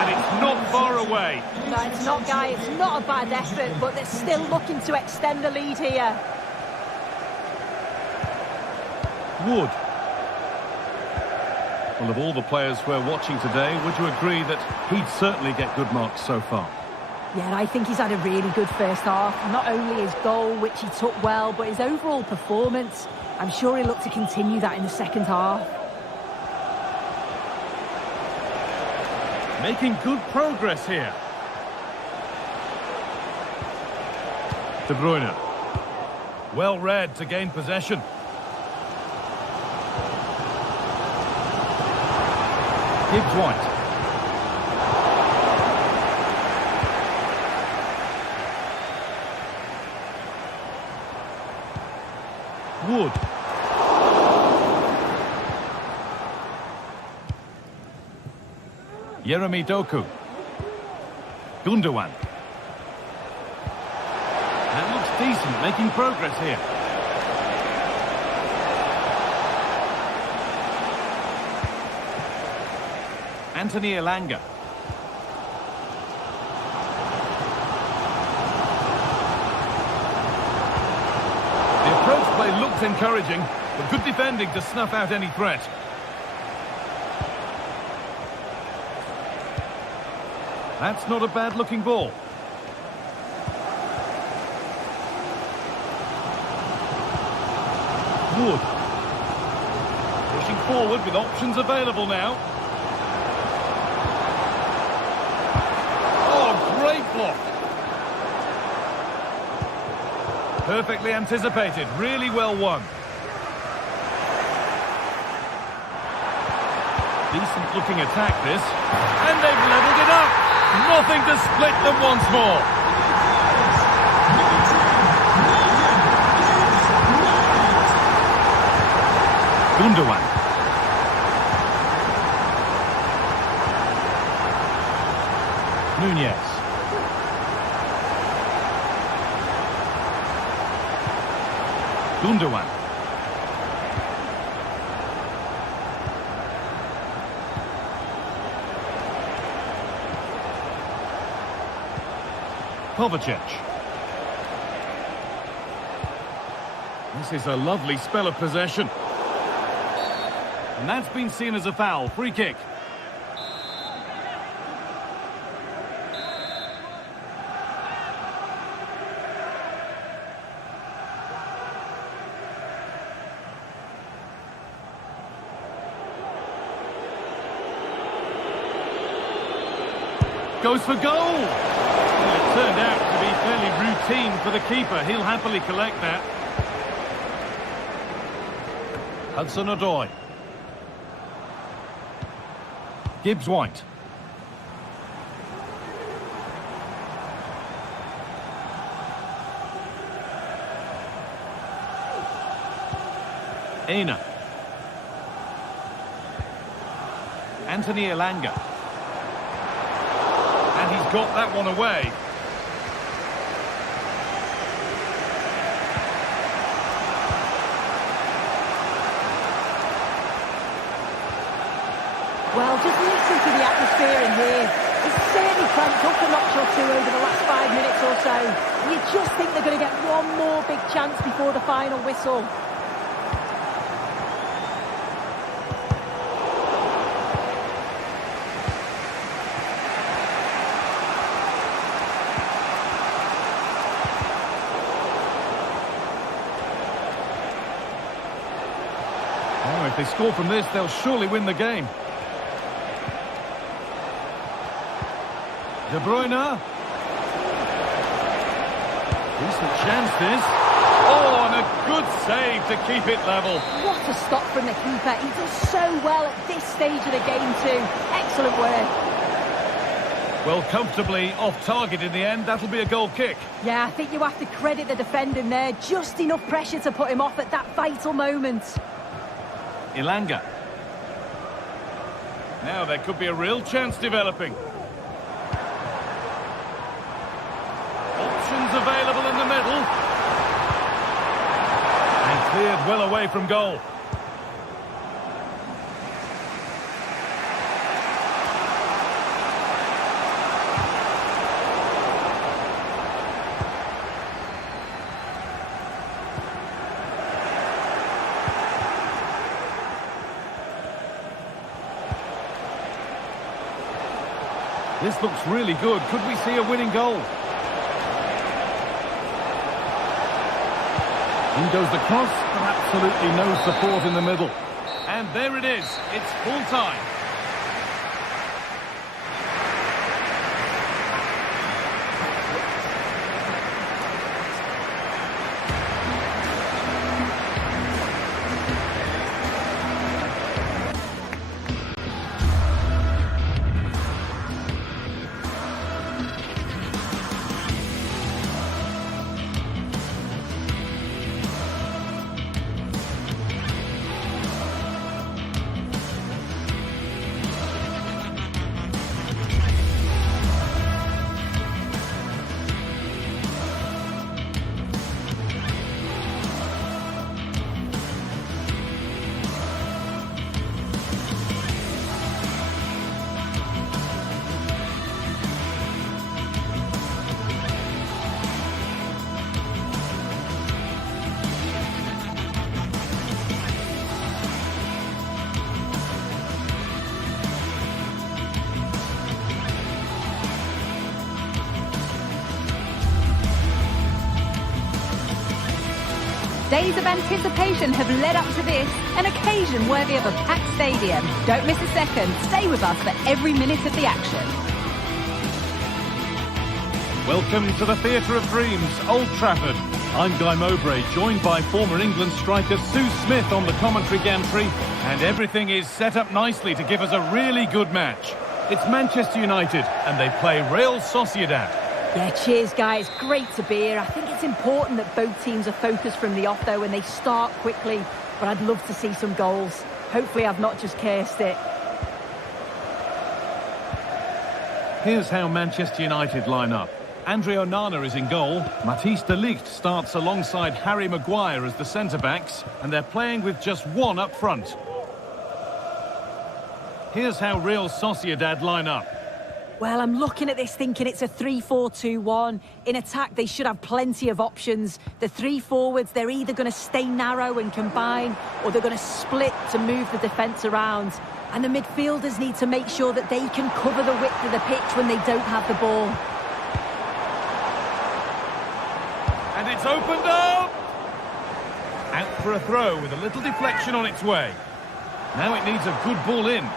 and it's not far away. No, it's not, Guy. It's not a bad effort, but they're still looking to extend the lead here. Wood. Well, of all the players we're watching today, would you agree that he'd certainly get good marks so far? Yeah, and I think he's had a really good first half. Not only his goal, which he took well, but his overall performance. I'm sure he'll look to continue that in the second half. Making good progress here. De Bruyne. Well read to gain possession. Gibbs White. Wood. Yeremi Doku. Gundogan. That looks decent, making progress here. Anthony Ilanga. The approach play looked encouraging, but good defending to snuff out any threat. That's not a bad-looking ball. Wood. Pushing forward with options available now. Oh, great block. Perfectly anticipated, really well won. Decent looking attack this, and they've levelled it up. Nothing to split them once more. Gundogan. Nunez. Gundogan. Kovacic. This is a lovely spell of possession. And that's been seen as a foul. Free kick. Goes for goal! Well, it turned out to be fairly routine for the keeper. He'll happily collect that. Hudson-Odoi. Gibbs-White. Aina. Anthony Elanga. And he's got that one away. Well, just listen to the atmosphere in here. It's certainly cramped up a notch or two over the last 5 minutes or so. You just think they're going to get one more big chance before the final whistle. Oh, if they score from this, they'll surely win the game. De Bruyne. Decent chance this. Oh, and a good save to keep it level. What a stop from the keeper. He does so well at this stage of the game too. Excellent work. Well, comfortably off target in the end. That'll be a goal kick. Yeah, I think you have to credit the defending there. Just enough pressure to put him off at that vital moment. Elanga. Now there could be a real chance developing. Options available in the middle. And cleared well away from goal. This looks really good. Could we see a winning goal? In goes the cross, but absolutely no support in the middle. And there it is. It's full time. Days of anticipation have led up to this, an occasion worthy of a packed stadium. Don't miss a second. Stay with us for every minute of the action. Welcome to the Theatre of Dreams, Old Trafford. I'm Guy Mowbray, joined by former England striker Sue Smith on the commentary gantry, and everything is set up nicely to give us a really good match. It's Manchester United, and they play Real Sociedad. Yeah, cheers, guys. Great to be here. I think it's important that both teams are focused from the off, though, and they start quickly. But I'd love to see some goals. Hopefully I've not just cursed it. Here's how Manchester United line up. Andre Onana is in goal. Matthijs de Ligt starts alongside Harry Maguire as the centre-backs, and they're playing with just one up front. Here's how Real Sociedad line up. Well, I'm looking at this thinking it's a 3-4-2-1. In attack, they should have plenty of options. The three forwards, they're either going to stay narrow and combine, or they're going to split to move the defence around. And the midfielders need to make sure that they can cover the width of the pitch when they don't have the ball. And it's opened up! Out for a throw with a little deflection on its way. Now it needs a good ball in.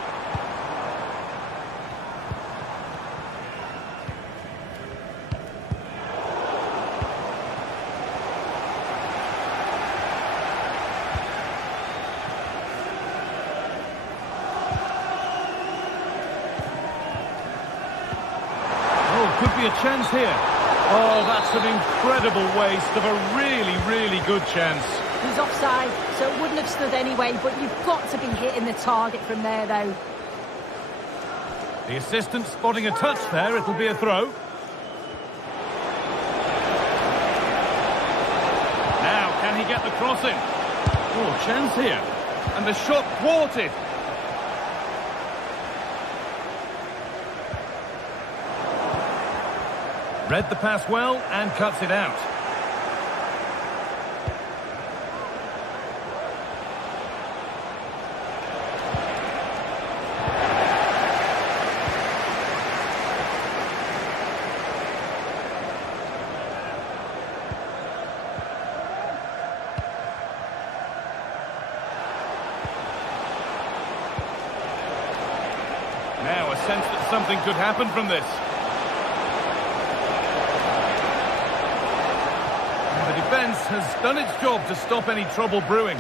Could be a chance here. Oh, that's an incredible waste of a really good chance. He's offside, so it wouldn't have stood anyway, but you've got to be hitting the target from there, though. The assistant spotting a touch there. It'll be a throw. Now, can he get the cross in? Oh, chance here. And the shot thwarted. Read the pass well and cuts it out. Now a sense that something could happen from this. The defence has done its job to stop any trouble brewing.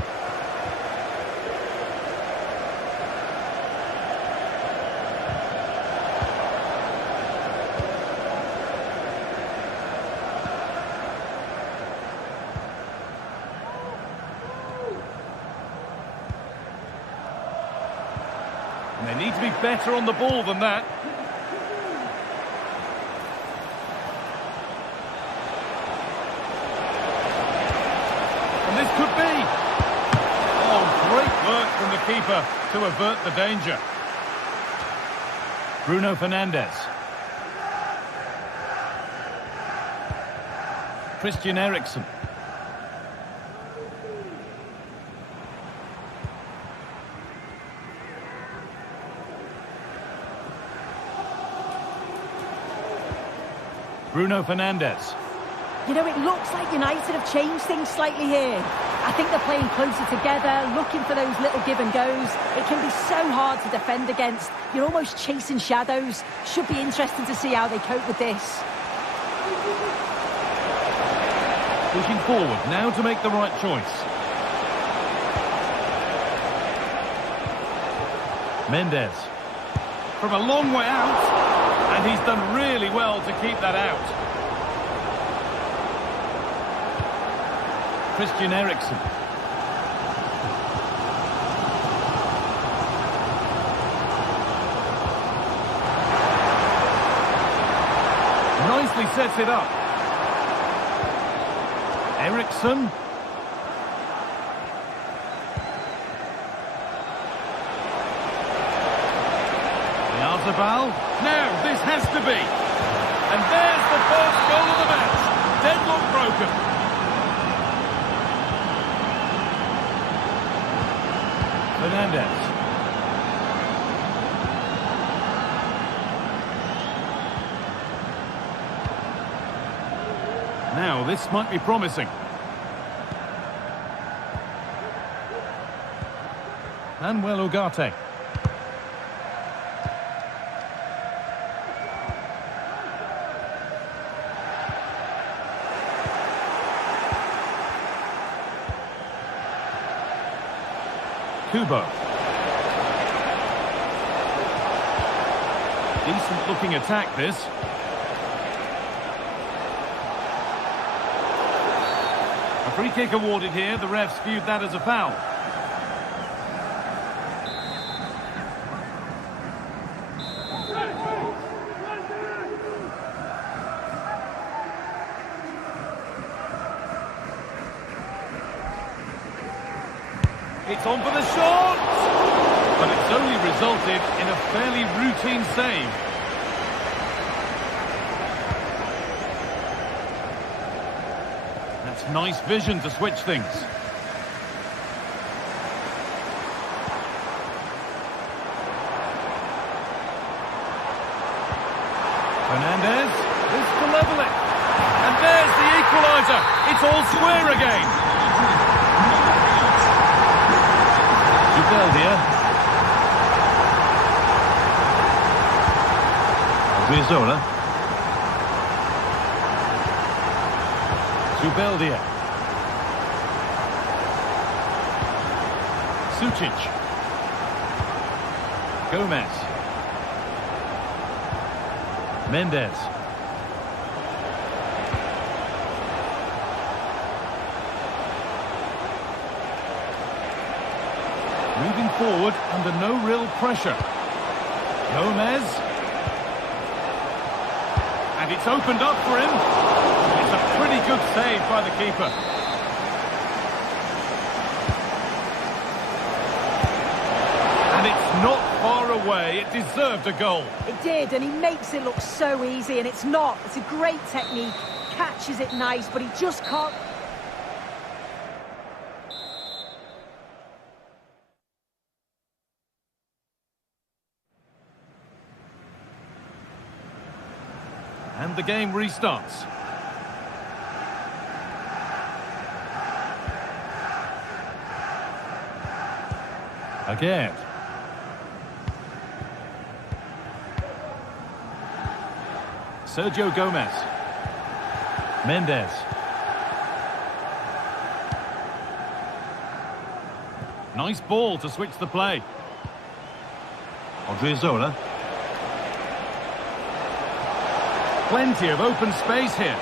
And they need to be better on the ball than that. This could be. Oh, great work from the keeper to avert the danger. Bruno Fernandes. Christian Eriksen. Bruno Fernandes. You know, it looks like United have changed things slightly here. I think they're playing closer together, looking for those little give and goes. It can be so hard to defend against. You're almost chasing shadows. Should be interesting to see how they cope with this. Pushing forward now to make the right choice. Mendes. From a long way out. And he's done really well to keep that out. Christian Eriksen. Nicely sets it up. Eriksen. Yarzabal. Now this has to be. And there's the first goal of the match. Deadlock broken. Fernandes. Now, this might be promising. Manuel Ugarte. Kubo. Decent looking attack this. A free kick awarded here. The refs viewed that as a foul. It's on for the shot! But it's only resulted in a fairly routine save. That's nice vision to switch things. Fernandez, this to level it. And there's the equaliser. It's all square again. Beldia. Rizzola. Zubeldia. Sucic. Gomez. Mendes. Moving forward under no real pressure. Gomez. And it's opened up for him. It's a pretty good save by the keeper. And it's not far away. It deserved a goal. It did, and he makes it look so easy, and it's not. It's a great technique. Catches it nice, but he just can't... And the game restarts. Again. Sergio Gomez. Mendes. Nice ball to switch the play. Odriozola. Plenty of open space here.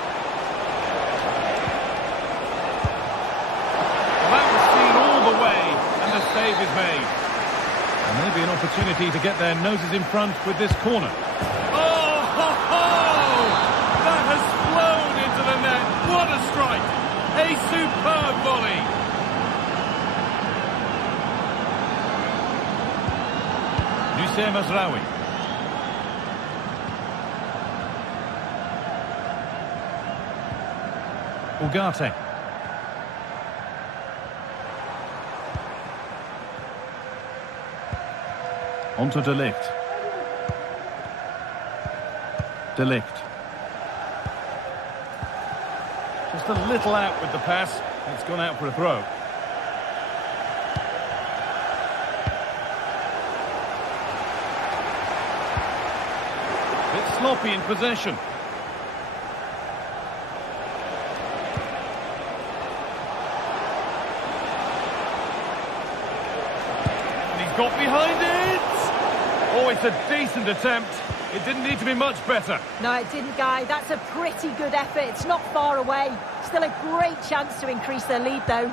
That was seen all the way, and the save is made. And maybe an opportunity to get their noses in front with this corner. Oh, ho, ho! That has flown into the net. What a strike! A superb volley. Nusayr Mazraoui. Ugarte. Onto De Ligt. De Ligt. Just a little out with the pass. It's gone out for a throw. Bit sloppy in possession. Got behind it! Oh, it's a decent attempt. It didn't need to be much better. No, it didn't, Guy. That's a pretty good effort. It's not far away. Still a great chance to increase their lead, though.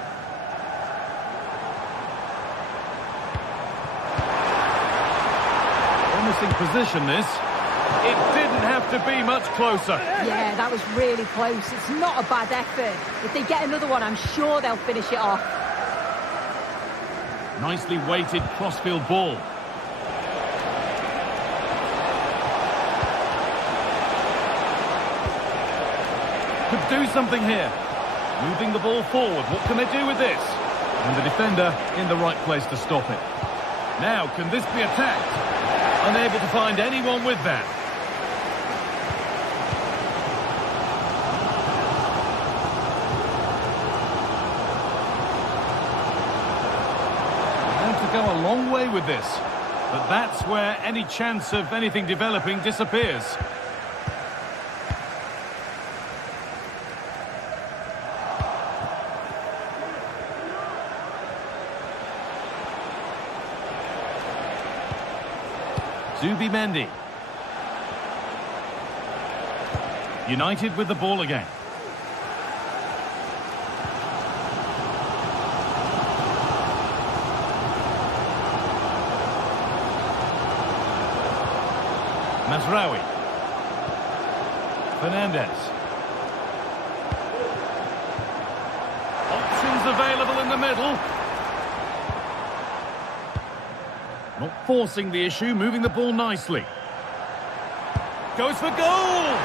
Promising position, this. It didn't have to be much closer. Yeah, that was really close. It's not a bad effort. If they get another one, I'm sure they'll finish it off. Nicely weighted crossfield ball. Could do something here. Moving the ball forward. What can they do with this? And the defender in the right place to stop it. Now, can this be attacked? Unable to find anyone with that. Go a long way with this, but that's where any chance of anything developing disappears. Zubimendi. United with the ball again. Mazraoui. Fernandez. Options available in the middle. Not forcing the issue, moving the ball nicely. Goes for goal!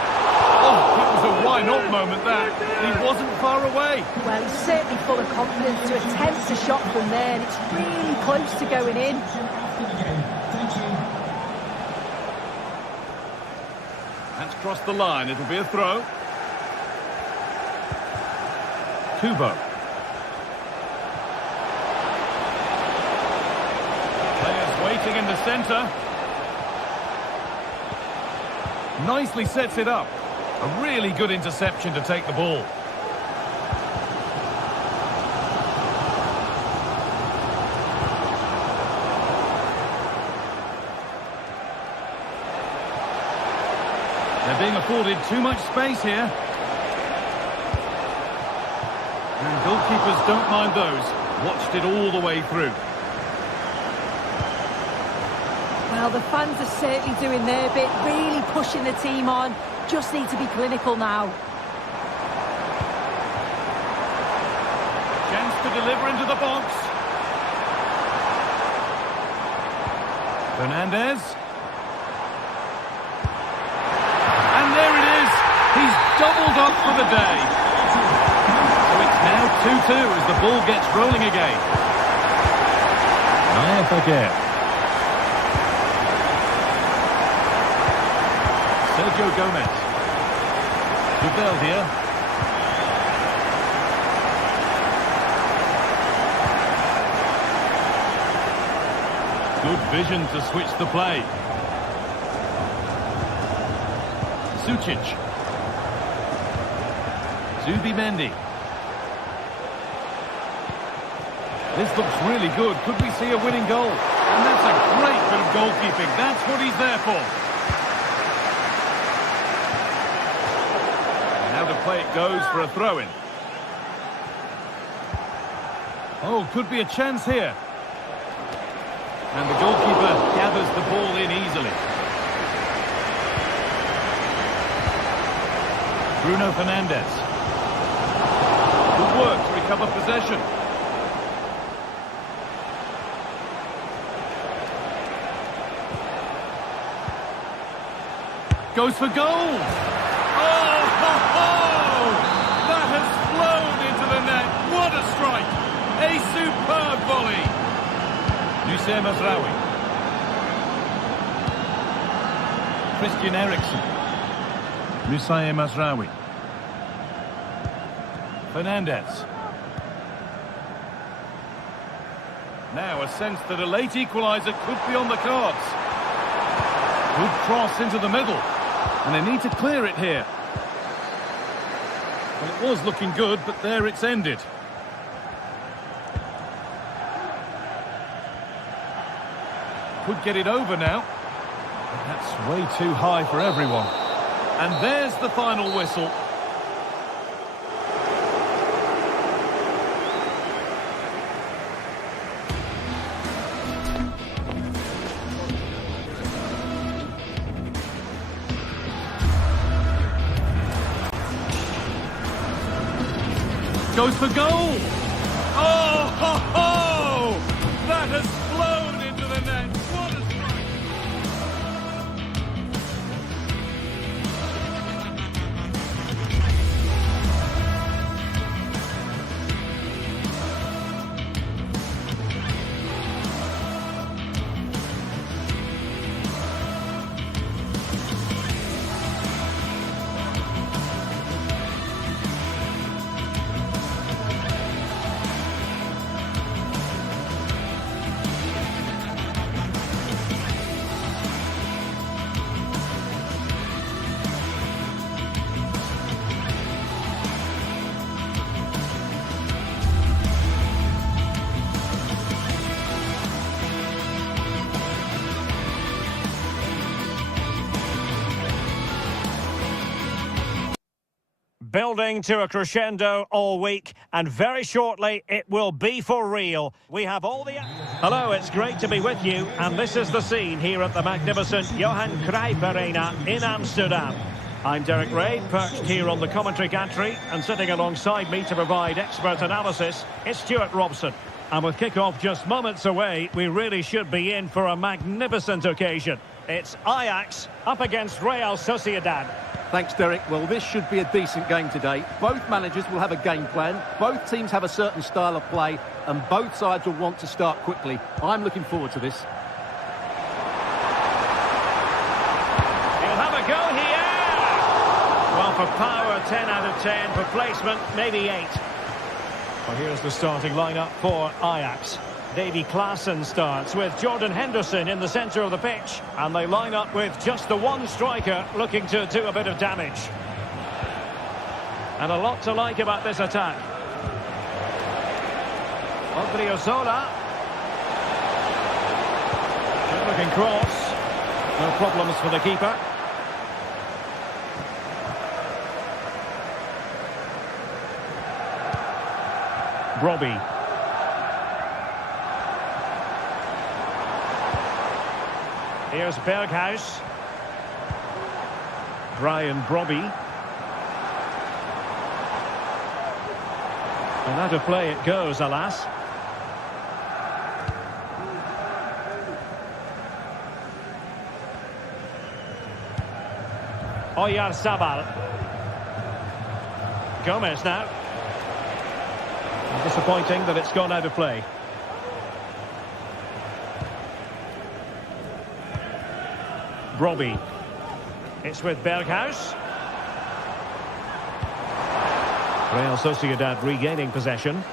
Oh, it was a why-not moment that. He wasn't far away. Well, he's certainly full of confidence to attempt a shot from there, and it's really close to going in. That's crossed the line. It'll be a throw. Kubo. Players waiting in the centre. Nicely sets it up. A really good interception to take the ball. They're being afforded too much space here. And goalkeepers don't mind those. Watched it all the way through. Well, the fans are certainly doing their bit, really pushing the team on. Just need to be clinical now. Chance to deliver into the box. Fernandez. And there it is. He's doubled up for the day. So it's now 2-2 as the ball gets rolling again. Naya. Sergio Gomez. Dubel here. Good vision to switch the play. Sucic. Zubimendi. This looks really good. Could we see a winning goal? And that's a great bit of goalkeeping. That's what he's there for. Play it goes for a throw-in. Oh, could be a chance here. And the goalkeeper gathers the ball in easily. Bruno Fernandez. Good work to recover possession. Goes for goal. Oh, ho, ho! That has flown into the net. What a strike! A superb volley. Lucien Mazraoui. Christian Eriksen. Lucien Mazraoui. Fernandez. Now a sense that a late equaliser could be on the cards. Good cross into the middle. And they need to clear it here. Well, it was looking good, but there it's ended. Could get it over now. But that's way too high for everyone. And there's the final whistle. Goes for goal! Oh, ho, ho! That has flown into the net. What a building to a crescendo all week, and very shortly it will be for real. We have all the... Hello, it's great to be with you, and this is the scene here at the magnificent Johan Cruyff Arena in Amsterdam. I'm Derek Ray, perched here on the commentary gantry, and sitting alongside me to provide expert analysis is Stuart Robson. And with kick-off just moments away, we really should be in for a magnificent occasion. It's Ajax up against Real Sociedad. Thanks, Derek. Well, this should be a decent game today. Both managers will have a game plan. Both teams have a certain style of play, and both sides will want to start quickly. I'm looking forward to this. He'll have a go here. Well, for power, 10 out of 10. For placement, maybe 8. Well, here's the starting lineup for Ajax. Davy Klaassen starts with Jordan Henderson in the centre of the pitch. And they line up with just the one striker looking to do a bit of damage. And a lot to like about this attack. Odriozola. Good looking cross. No problems for the keeper. Brobbey. Here's Berghuis. Brian Brobbey. And out of play it goes, alas. Oyarzabal. Gomez now. Disappointing that it's gone out of play. Brobbey. It's with Berghuis. Real Sociedad regaining possession.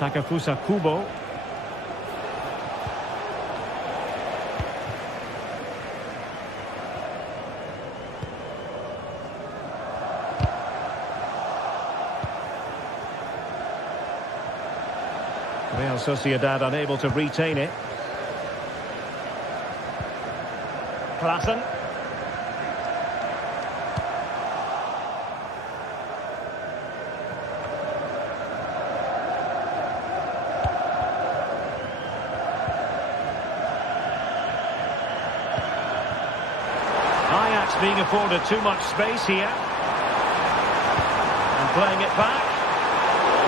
Takefusa Kubo. Real Sociedad unable to retain it. Klaassen. Ajax being afforded too much space here. And playing it back.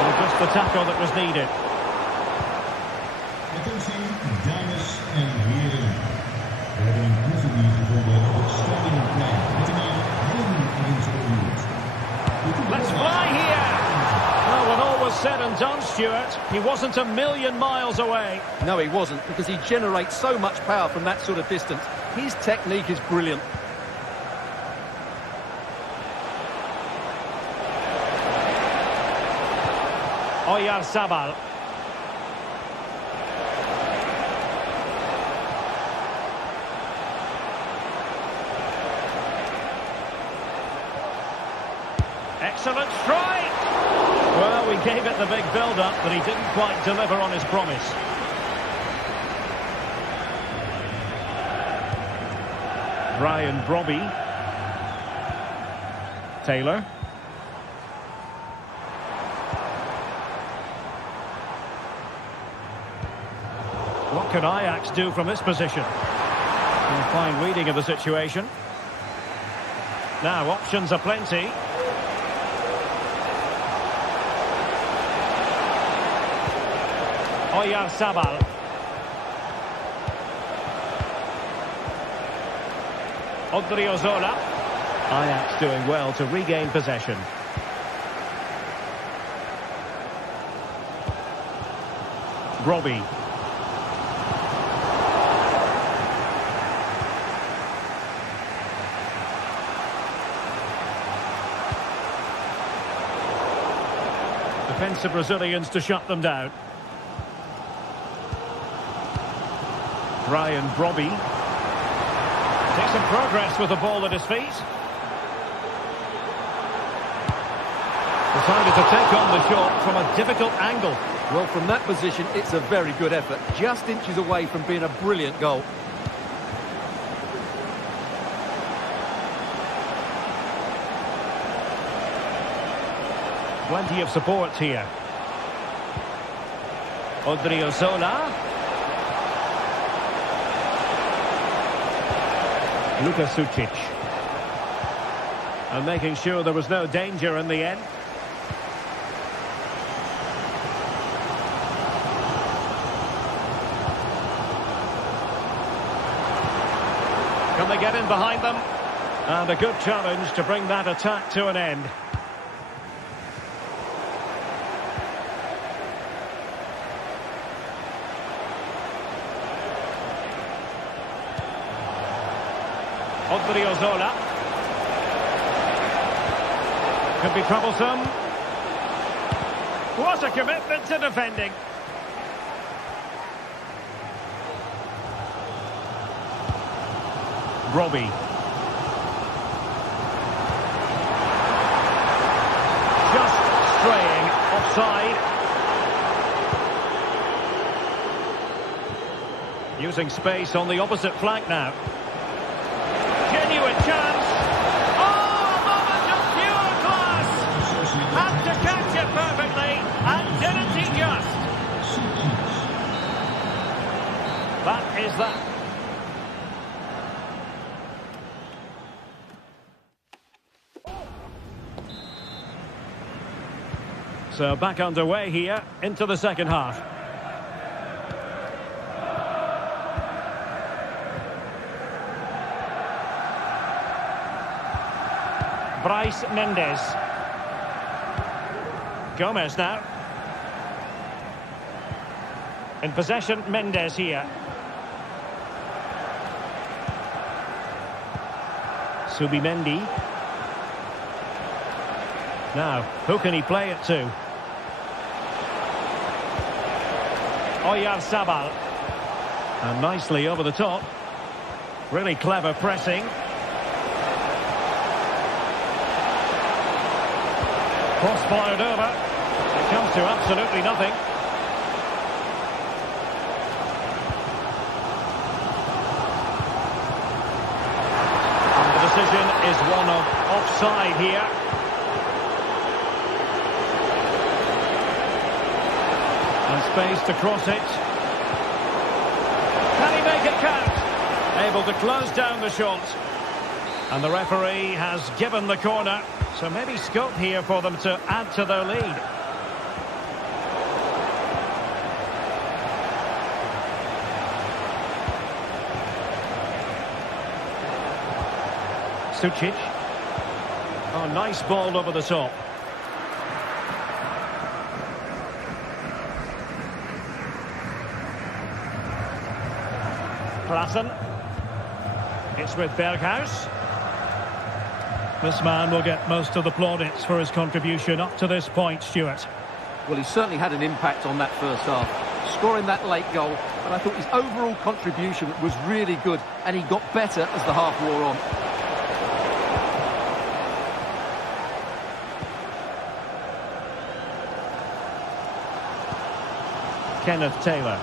And just the tackle that was needed. Let's fly here! Well, when all was said and done, Stuart, he wasn't a million miles away. No, he wasn't, because he generates so much power from that sort of distance. His technique is brilliant. Oyarzabal. Excellent strike! Well, we gave it the big build-up, but he didn't quite deliver on his promise. Brian Brobbey. Taylor. What can Ajax do from this position? A fine reading of the situation. Now, options are plenty. Oyarzabal. Odriozola. Ajax doing well to regain possession. Brobbey. Defensive Brazilians to shut them down. Brian Brobbey. Takes some progress with the ball at his feet. Decided to take on the shot from a difficult angle. Well, from that position, it's a very good effort. Just inches away from being a brilliant goal. Plenty of support here. Odriozola. Luka Sucic. And making sure there was no danger in the end. Can they get in behind them? And a good challenge to bring that attack to an end. Odriozola. Could be troublesome. What a commitment to defending. Robbie. Just straying offside. Using space on the opposite flank now. Genuine chance. Oh, a moment of pure class. Had to catch it perfectly, and didn't he just? That is that. So back underway here into the second half. Bryce Mendes. Gomez now. In possession, Mendes here. Subimendi. Now, who can he play it to? Oyarzabal. And nicely over the top. Really clever pressing. Cross-fired over. It comes to absolutely nothing. And the decision is one of offside here. And space to cross it. Can he make it count? Able to close down the shot. And the referee has given the corner. So maybe scope here for them to add to their lead. Sucic. Oh, nice ball over the top. Klassen. It's with Berghuis. This man will get most of the plaudits for his contribution up to this point, Stuart. Well, he certainly had an impact on that first half, scoring that late goal, but I thought his overall contribution was really good, and he got better as the half wore on. Kenneth Taylor.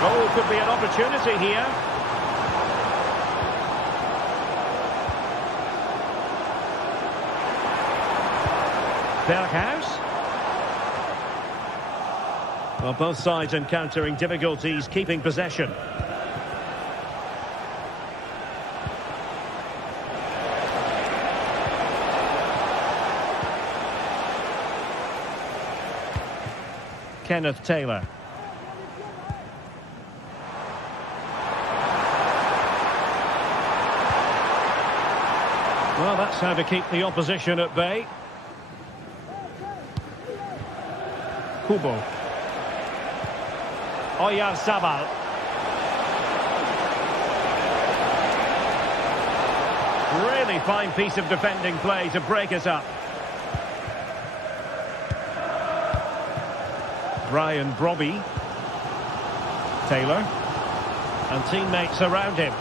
Oh, could be an opportunity here. Berghuis. Well, both sides encountering difficulties keeping possession. Kenneth Taylor. Well, that's how to keep the opposition at bay. Kubo. Oyarzabal. Really fine piece of defending play to break it up. Brian Brobby. Taylor. And teammates around him.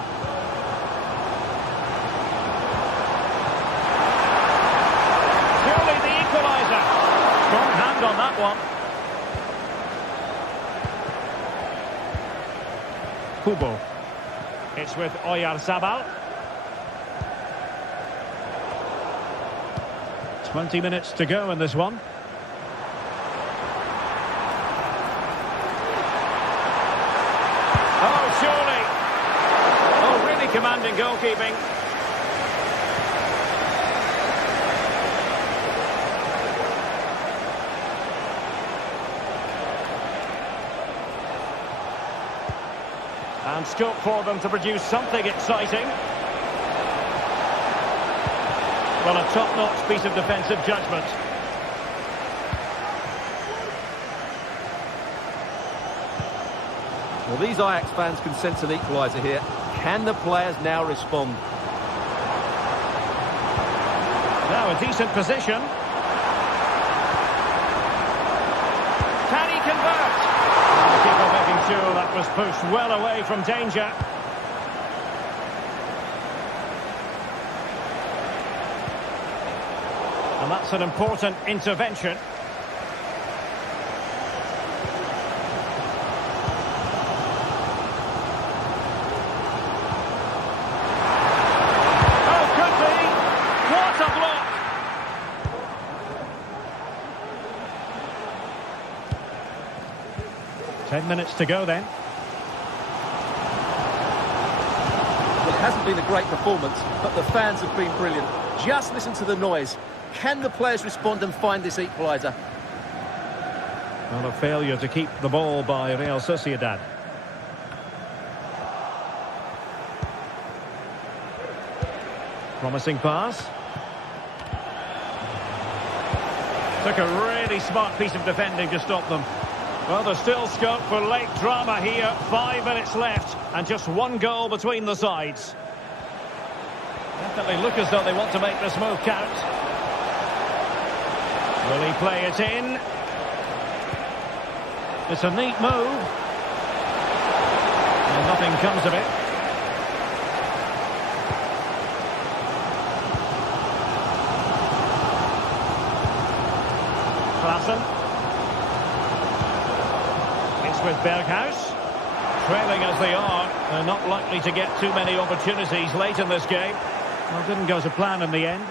Surely the equaliser. Strong hand on that one. Kubo. It's with Oyarzabal. 20 minutes to go in this one. Oh, surely. Oh, really commanding goalkeeping. And scope for them to produce something exciting. Well, a top-notch piece of defensive judgment. Well, these Ajax fans can sense an equaliser here. Can the players now respond? Now a decent position. Can he convert? The keeper making sure that was pushed well away from danger. And that's an important intervention. Oh, could be. What a block! Ten minutes to go then. Well, it hasn't been a great performance, but the fans have been brilliant. Just listen to the noise. Can the players respond and find this equaliser? Not a failure to keep the ball by Real Sociedad. Promising pass. Took a really smart piece of defending to stop them. Well, there's still scope for late drama here. 5 minutes left and just one goal between the sides. Definitely look as though they want to make this move count. Will he play it in? It's a neat move. And nothing comes of it. Klassen. It's with Berghuis. Trailing as they are, they're not likely to get too many opportunities late in this game. Well, didn't go to plan in the end.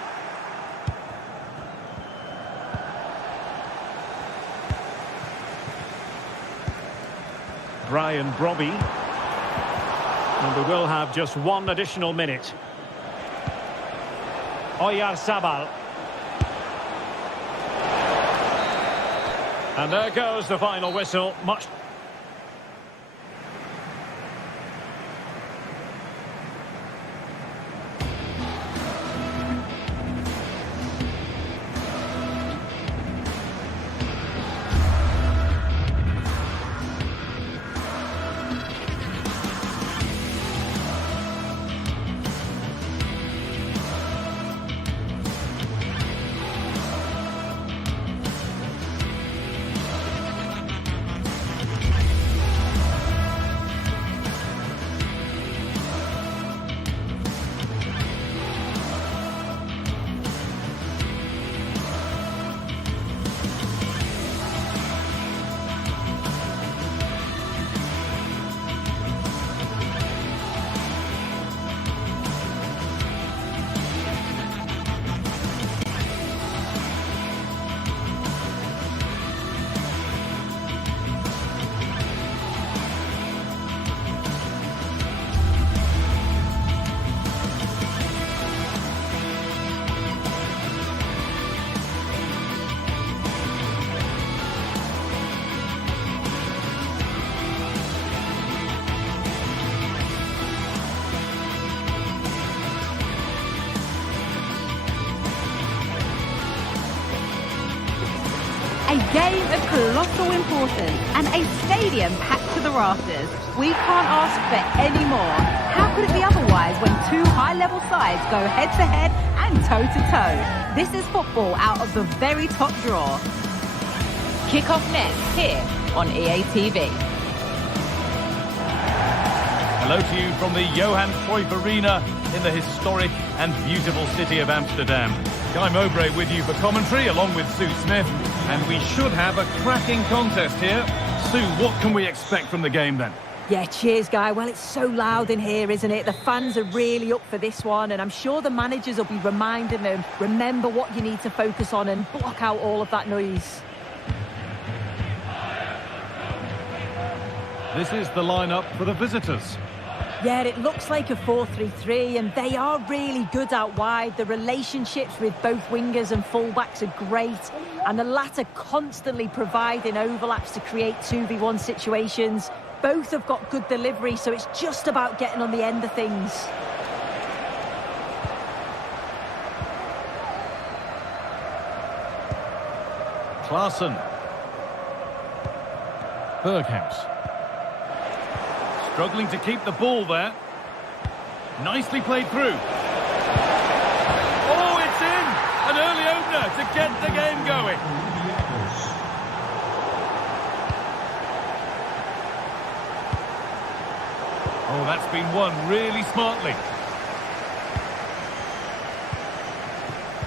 Brian Brobby. And we will have just one additional minute. Oyarzabal. And there goes the final whistle. Much. A game of colossal importance and a stadium packed to the rafters. We can't ask for any more. How could it be otherwise when two high-level sides go head-to-head and toe-to-toe? This is football out of the very top draw. Kick-off next here on EA TV. Hello to you from the Johan Cruyff Arena in the historic and beautiful city of Amsterdam. Guy Mowbray with you for commentary along with Sue Smith, and we should have a cracking contest here. Sue, what can we expect from the game then? Yeah, cheers, Guy. Well, it's so loud in here, isn't it? The fans are really up for this one, and I'm sure the managers will be reminding them, remember what you need to focus on and block out all of that noise. This is the lineup for the visitors. Yeah, it looks like a 4-3-3, and they are really good out wide. The relationships with both wingers and fullbacks are great, and the latter constantly providing overlaps to create 2v1 situations. Both have got good delivery, so it's just about getting on the end of things. Klaassen. Berghaus. Struggling to keep the ball there. Nicely played through. Oh, it's in! An early opener to get the game going. Oh, that's been won really smartly.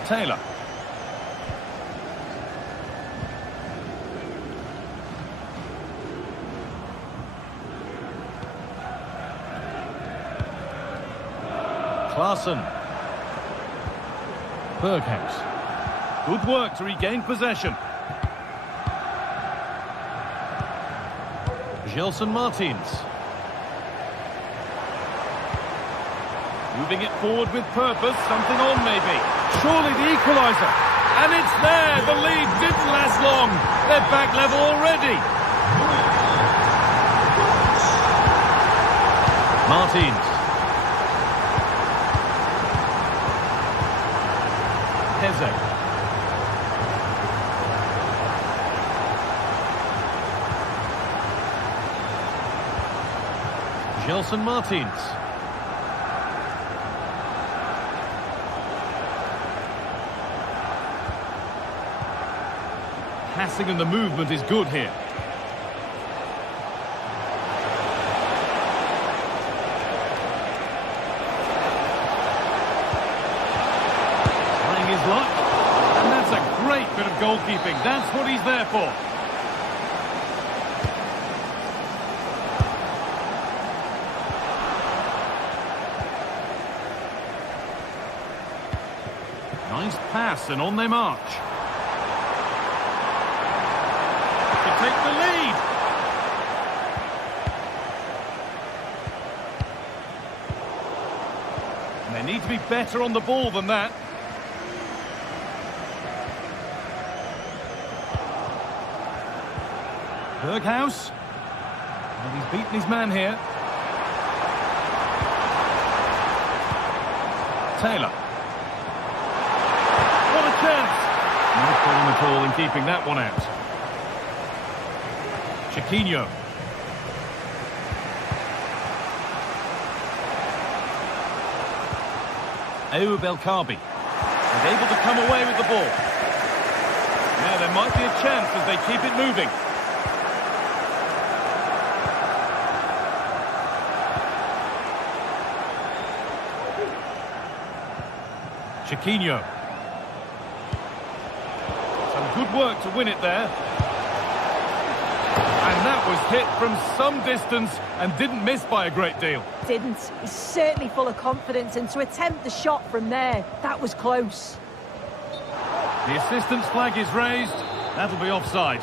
Taylor. Klaassen. Berghaus. Good work to regain possession. Gelson Martins. Moving it forward with purpose, something on maybe. Surely the equaliser. And it's there. The lead didn't last long. They're back level already. Martins. Heze. Gelson Martins. Passing and the movement is good here. Trying his luck. And that's a great bit of goalkeeping. That's what he's there for. Nice pass and on they march. Take the lead. And they need to be better on the ball than that. Berghaus. And he's beaten his man here. Taylor. What a chance. No problem at all in keeping that one out. Chiquinho. Ayoub El Kaabi. And able to come away with the ball. Now there might be a chance as they keep it moving. Chiquinho. Some good work to win it there. And that was hit from some distance and didn't miss by a great deal. Didn't. He's certainly full of confidence, and to attempt the shot from there, that was close. The assistant's flag is raised. That'll be offside.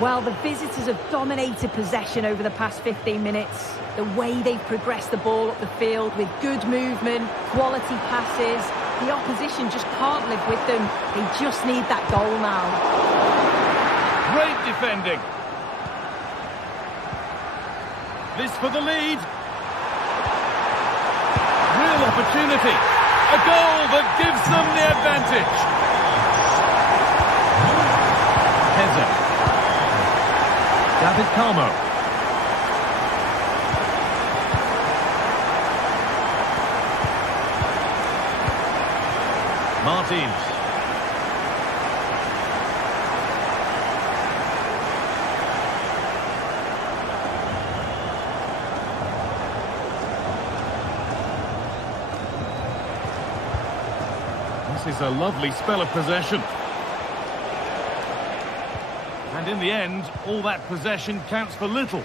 Well, the visitors have dominated possession over the past 15 minutes. The way they've progressed the ball up the field with good movement, quality passes. The opposition just can't live with them. They just need that goal now. Great defending. This for the lead. Real opportunity. A goal that gives them the advantage. Heze. David Calmo. Martins. This is a lovely spell of possession. And in the end, all that possession counts for little.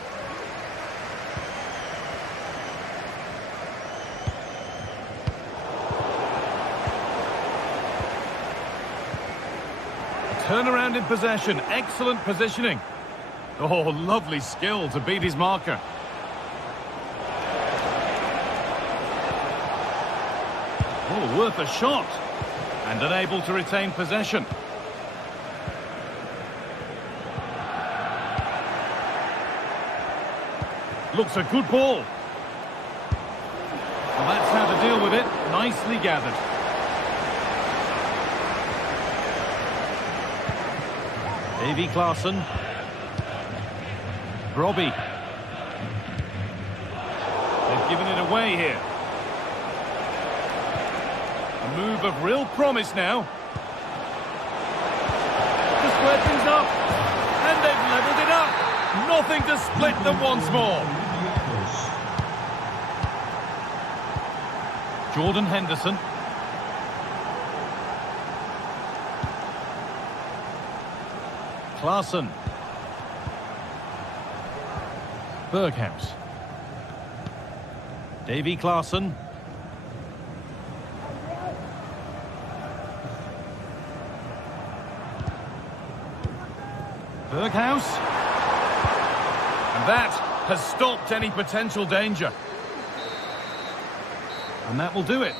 Turnaround in possession. Excellent positioning. Oh, lovely skill to beat his marker. Oh, worth a shot. And unable to retain possession. Looks a good ball. Well, that's how to deal with it. Nicely gathered. Davy Klaassen. Robbie. They've given it away here. A move of real promise now. To square things up. And they've levelled it up. Nothing to split them once more. Jordan Henderson. Klaassen. Berghaus. Davy Klaassen. Berghaus. And that has stopped any potential danger. And that will do it.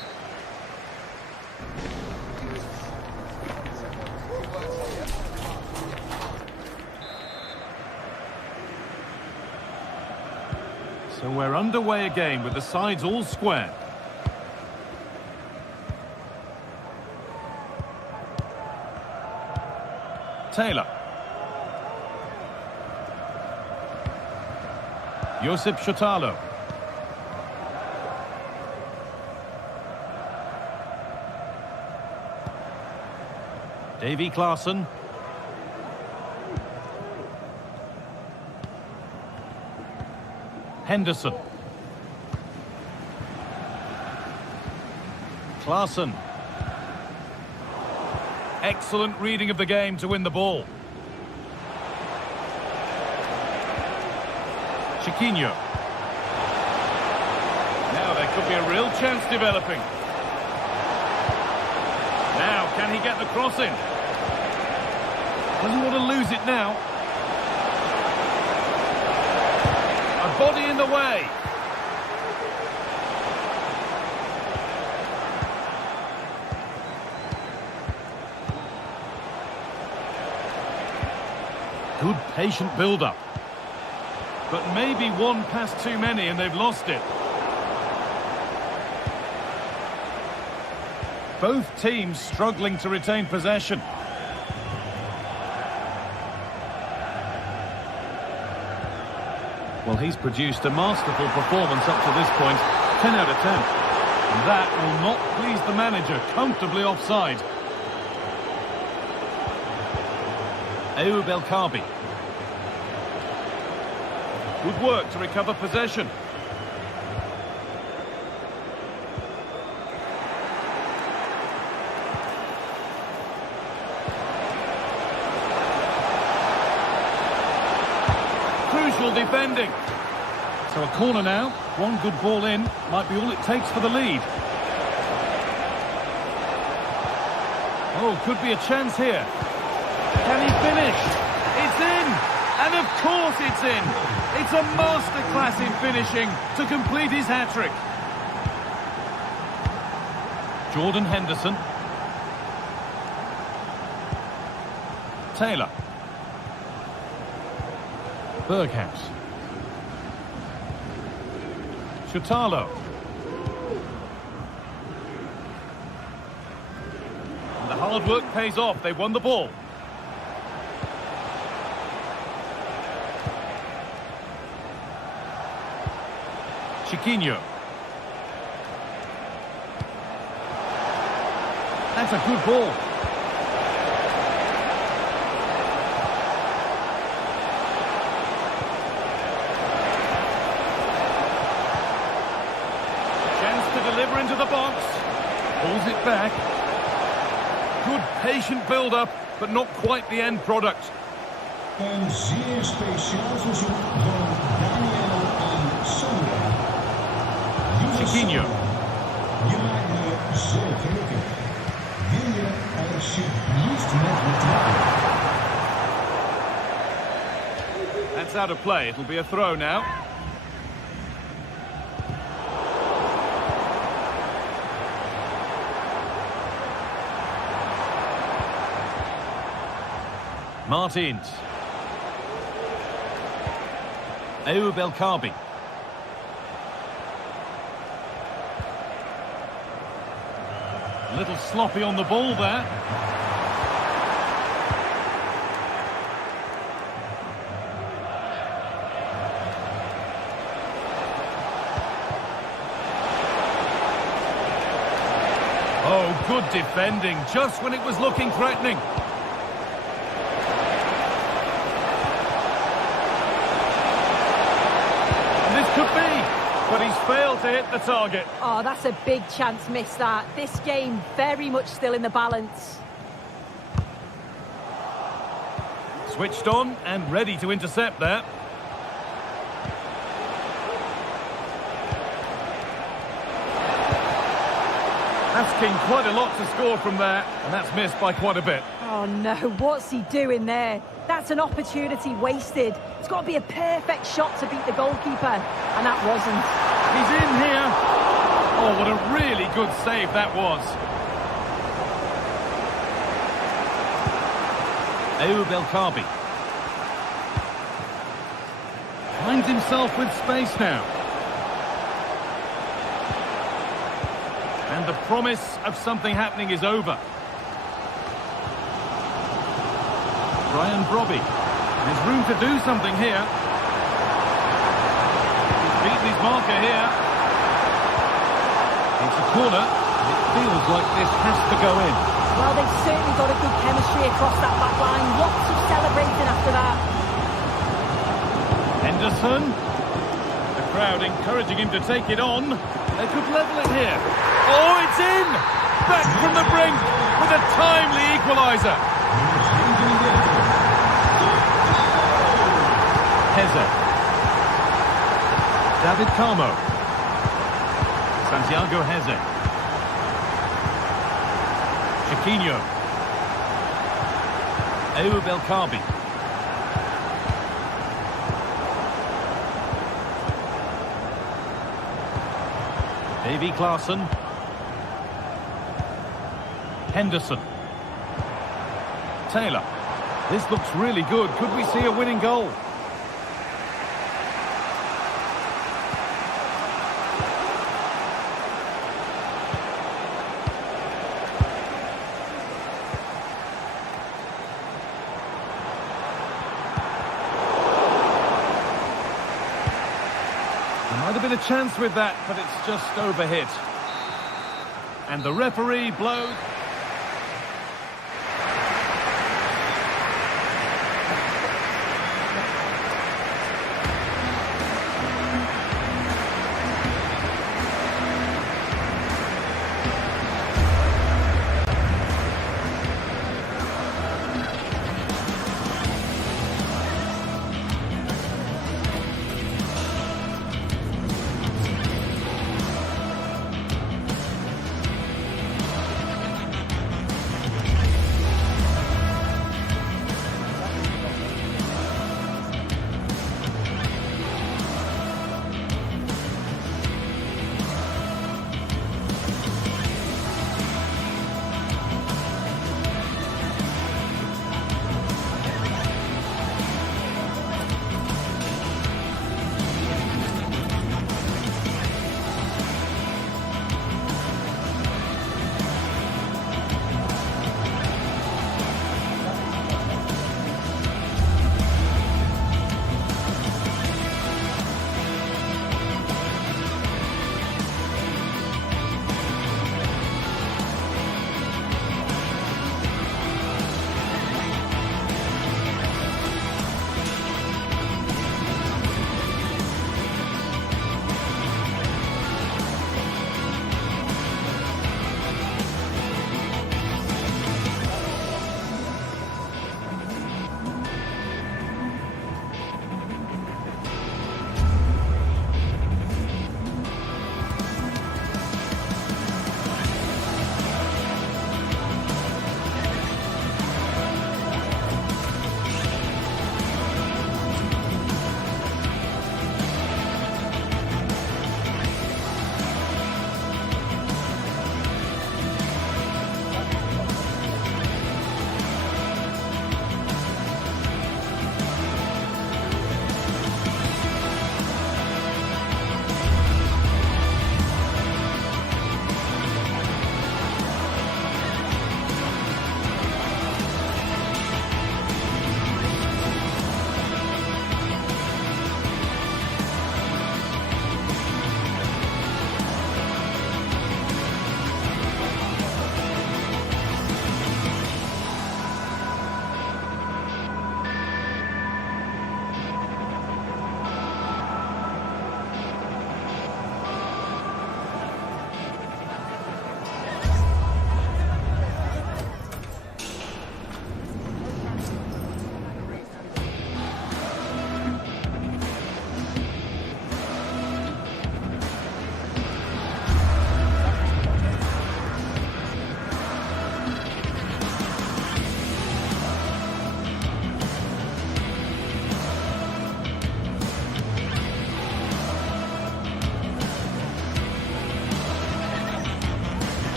So we're underway again with the sides all square. Taylor. Josip Szotalo. Davy Klaassen. Henderson. Klaassen. Excellent reading of the game to win the ball. Chiquinho. Now there could be a real chance developing. Now, can he get the cross in? Doesn't want to lose it now. A body in the way. Good patient build-up. But maybe one pass too many and they've lost it. Both teams struggling to retain possession. Well, he's produced a masterful performance up to this point. 10 out of 10. And that will not please the manager. Comfortably offside. Ayoub El Kaabi. Good work to recover possession. Crucial defending. So a corner now. One good ball in might be all it takes for the lead. Oh, could be a chance here. Can he finish? It's in! And of course it's in! It's a masterclass in finishing to complete his hat-trick. Jordan Henderson. Taylor. Berghaus. Szotalo. And the hard work pays off. They won the ball. Chiquinho. That's a good ball. Chance to deliver into the box. Pulls it back. Good patient build-up, but not quite the end product. Een zeer speciaal verzoek van Daniel en Sandra. Chiquinho. Ja, zo gelukkig. Wil je alsjeblieft met me trappen? That's out of play. It'll be a throw now. Martins. Ayoub El Kaabi. A little sloppy on the ball there. Oh, good defending, just when it was looking threatening. Could be, but he's failed to hit the target. Oh, that's a big chance missed that. This game very much still in the balance. Switched on and ready to intercept there. Asking quite a lot to score from there, and that's missed by quite a bit. Oh no, what's he doing there? That's an opportunity wasted. It's got to be a perfect shot to beat the goalkeeper, and that wasn't. He's in here. Oh, what a really good save that was. Ayoub El Kaabi. Finds himself with space now. And the promise of something happening is over. Brian Brobby. There's room to do something here. He's beaten his marker here. It's a corner. It feels like this has to go in. Well, they've certainly got a good chemistry across that back line. Lots of celebrating after that. Henderson. The crowd encouraging him to take it on. They could level it here. Oh, it's in! Back from the brink with a timely equaliser. Heze. David Carmo. Santiago Heze. Chiquinho. Ayoub El Kaabi. Davy Klaassen. Henderson. Taylor. This looks really good. Could we see a winning goal? Might have been a chance with that, but it's just overhit. And the referee blows.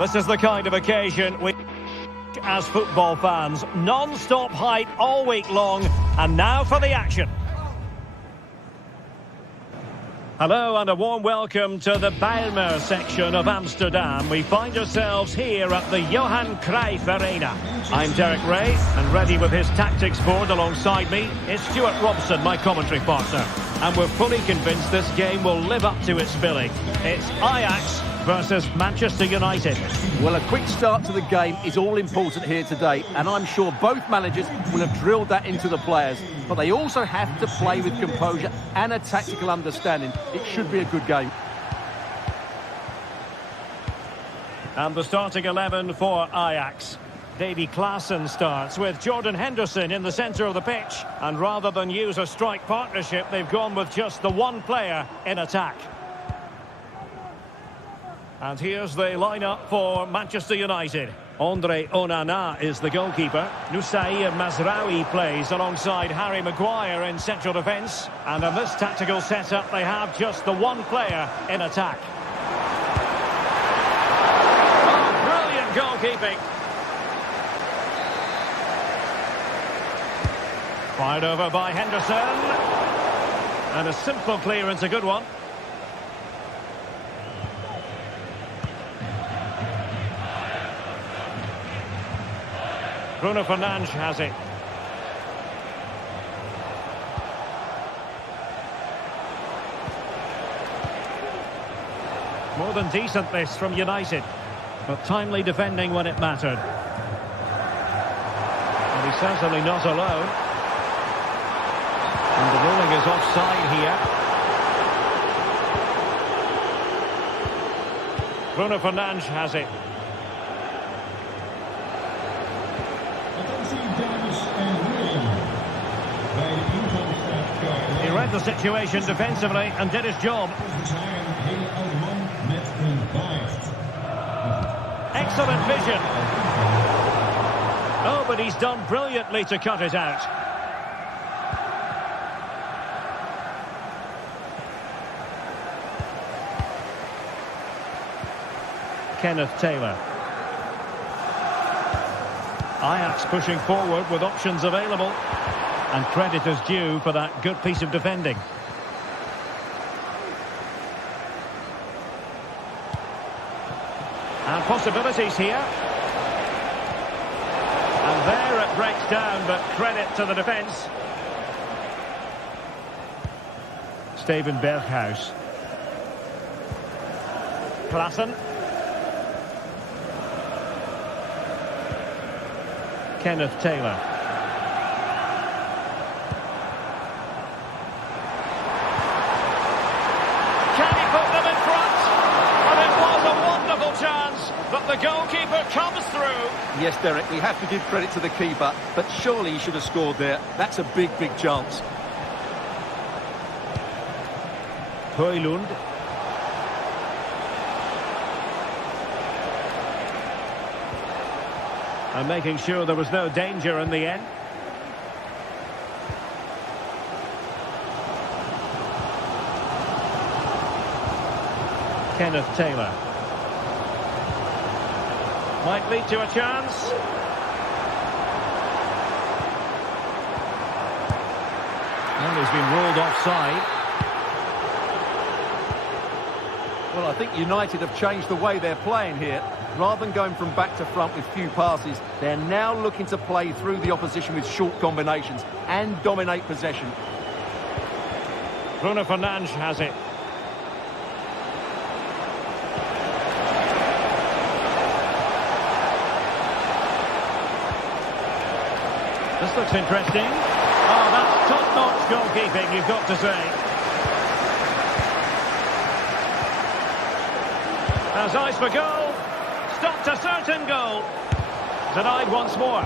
This is the kind of occasion we, as football fans, non-stop hype all week long. And now for the action. Hello and a warm welcome to the Bijlmer section of Amsterdam. We find ourselves here at the Johan Cruyff Arena. I'm Derek Ray, and ready with his tactics board alongside me is Stuart Robson, my commentary partner. And we're fully convinced this game will live up to its billing. It's Ajax versus Manchester United. Well, a quick start to the game is all important here today, and I'm sure both managers will have drilled that into the players, but they also have to play with composure and a tactical understanding. It should be a good game. And the starting 11 for Ajax. Davy Klaassen starts with Jordan Henderson in the centre of the pitch, and rather than use a strike partnership, they've gone with just the one player in attack. And here's the lineup for Manchester United. Andre Onana is the goalkeeper. Noussair Mazraoui plays alongside Harry Maguire in central defence. And in this tactical setup, they have just the one player in attack. Oh, brilliant goalkeeping. Fired over by Henderson. And a simple clearance, a good one. Bruno Fernandes has it. More than decent this from United, but timely defending when it mattered. And he's certainly not alone. And the ruling is offside here. Bruno Fernandes has it. He read the situation defensively and did his job. Excellent vision. Oh, but he's done brilliantly to cut it out. Kenneth Taylor. Ajax pushing forward with options available. And credit is due for that good piece of defending. And possibilities here. And there it breaks down, but credit to the defence. Steven Berghuis. Klaassen. Kenneth Taylor. But the goalkeeper comes through. Yes, Derek, we have to give credit to the keeper, but surely he should have scored there. That's a big, big chance. Højlund. And making sure there was no danger in the end. Kenneth Taylor. Might lead to a chance. And he's been ruled offside. Well, I think United have changed the way they're playing here. Rather than going from back to front with few passes, they're now looking to play through the opposition with short combinations and dominate possession. Bruno Fernandes has it. This looks interesting. Oh, that's top-notch goalkeeping, you've got to say. Has eyes for goal. Stopped a certain goal. Denied once more.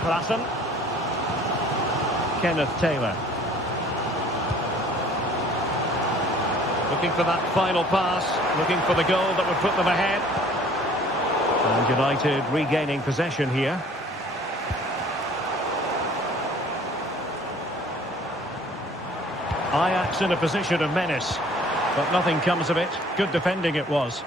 Klaassen. Kenneth Taylor. Looking for that final pass. Looking for the goal that would put them ahead. And United regaining possession here. Ajax in a position of menace. But nothing comes of it. Good defending it was.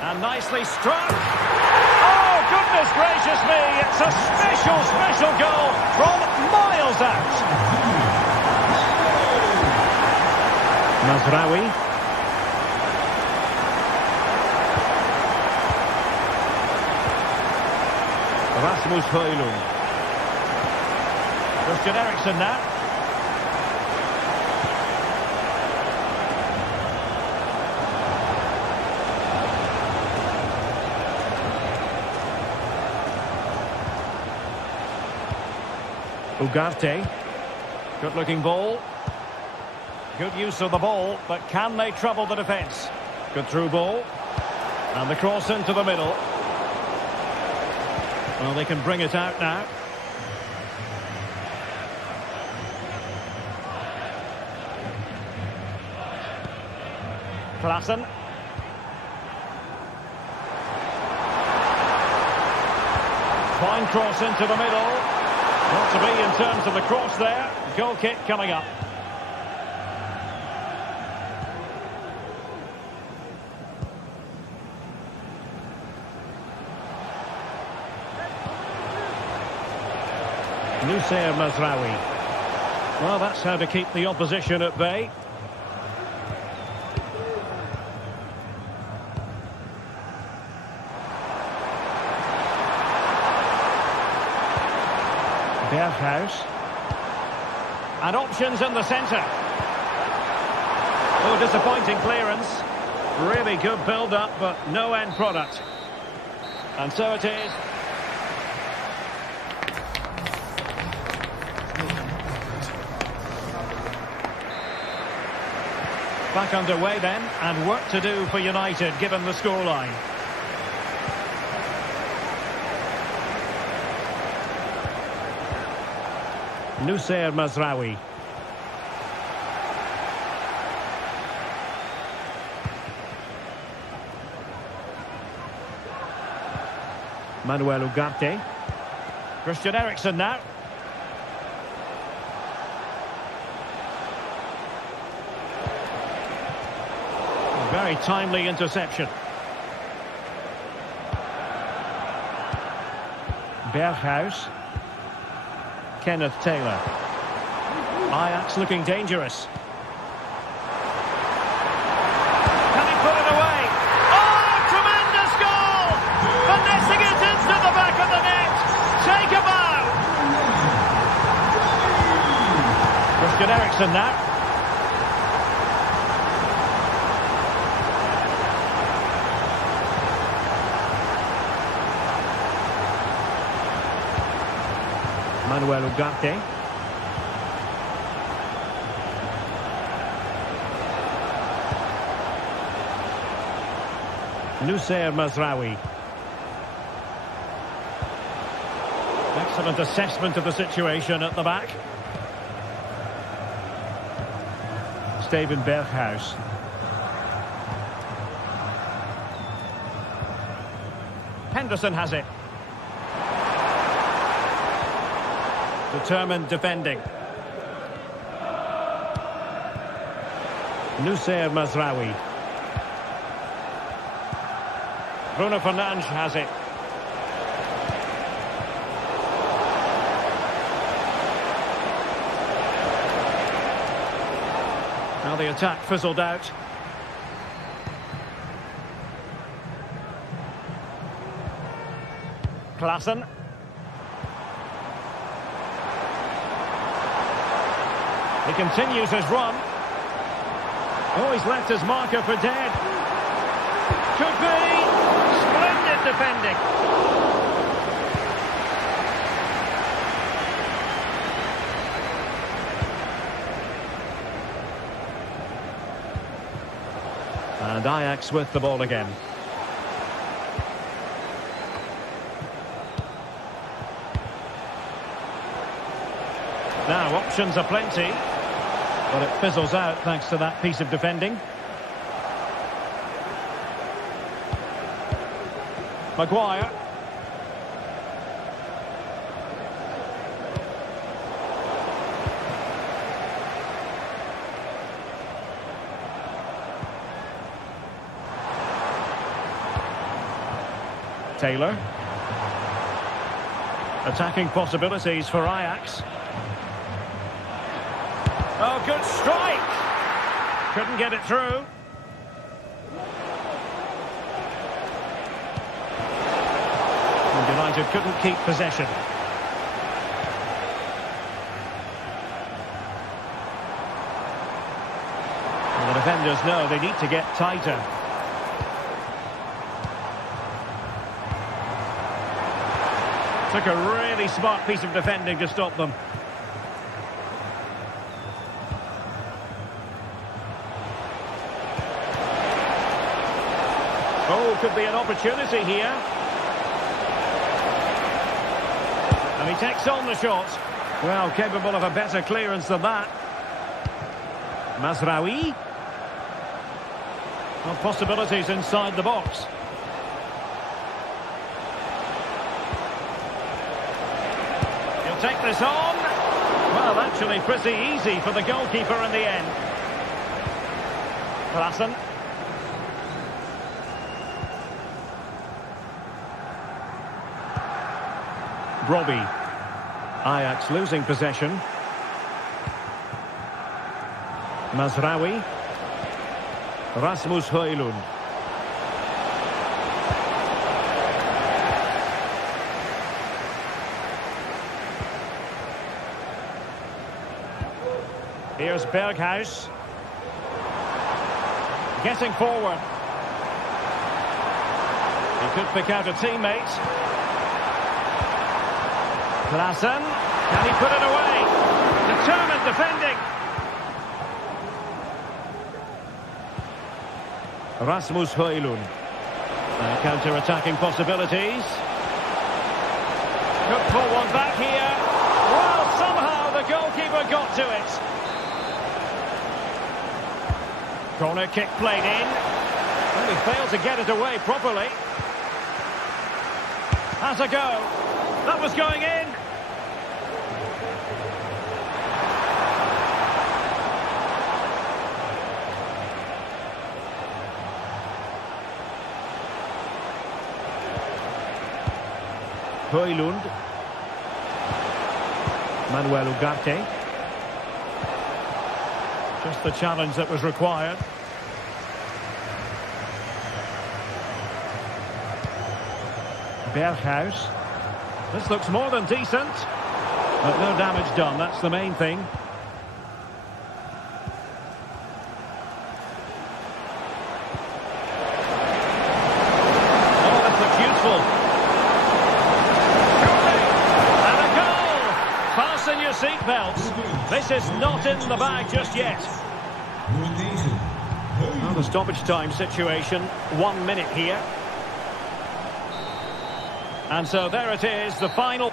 And nicely struck. Oh, goodness gracious me. It's a special, special goal from miles out. Mazraoui. Rasmus Højlund. Christian Eriksen now. Ugarte. Good looking ball. Good use of the ball, but can they trouble the defence? Good through ball. And the cross into the middle. Well, they can bring it out now. Klaassen. Fine cross into the middle. Not to be in terms of the cross there. Goal kick coming up. Nussair Mazraoui. Well, that's how to keep the opposition at bay. Berghuis. And options in the centre. Oh, disappointing clearance. Really good build-up, but no end product. And so it is. Back underway then, and work to do for United, given the scoreline. Nussair Mazraoui. Manuel Ugarte. Christian Eriksen now. A very timely interception. Berghuis. Kenneth Taylor. Ajax looking dangerous. Can he put it away? Oh, tremendous goal! Finessing it into the back of the net. Take a bow. Christian Eriksen now. Manuel Ugarte. Nussair Mazraoui. Excellent assessment of the situation at the back. Steven Berghuis. Henderson has it. Determined defending. Nussair Mazraoui. Bruno Fernandes has it. Now the attack fizzled out. Klaassen. He continues his run. Oh, he's left his marker for dead. Could be. Splendid defending. And Ajax with the ball again. Now, options are plenty. But it fizzles out thanks to that piece of defending. Maguire. Taylor. Attacking possibilities for Ajax. Oh, good strike! Couldn't get it through. And United couldn't keep possession. And the defenders know they need to get tighter. Took a really smart piece of defending to stop them. Oh, could be an opportunity here. And he takes on the shot. Well, capable of a better clearance than that. Mazraoui. Well, possibilities inside the box. He'll take this on. Well, actually pretty easy for the goalkeeper in the end. Klassen. Robbie. Ajax losing possession. Mazraoui. Rasmus Højlund. Here's Berghuis. Getting forward. He could pick out a teammate. Klassen, can he put it away? Determined defending. Rasmus Højlund. Counter-attacking possibilities. Could pull one back here. Well, somehow the goalkeeper got to it. Corner kick played in. And he failed to get it away properly. Has a go. That was going in. Højlund. Manuel Ugarte. Just the challenge that was required. Berghuis. This looks more than decent. But no damage done, that's the main thing. Oh, that looks useful. And a goal! Fasten your seatbelts. This is not in the bag just yet. Well, the stoppage time situation, 1 minute here. And so there it is, the final.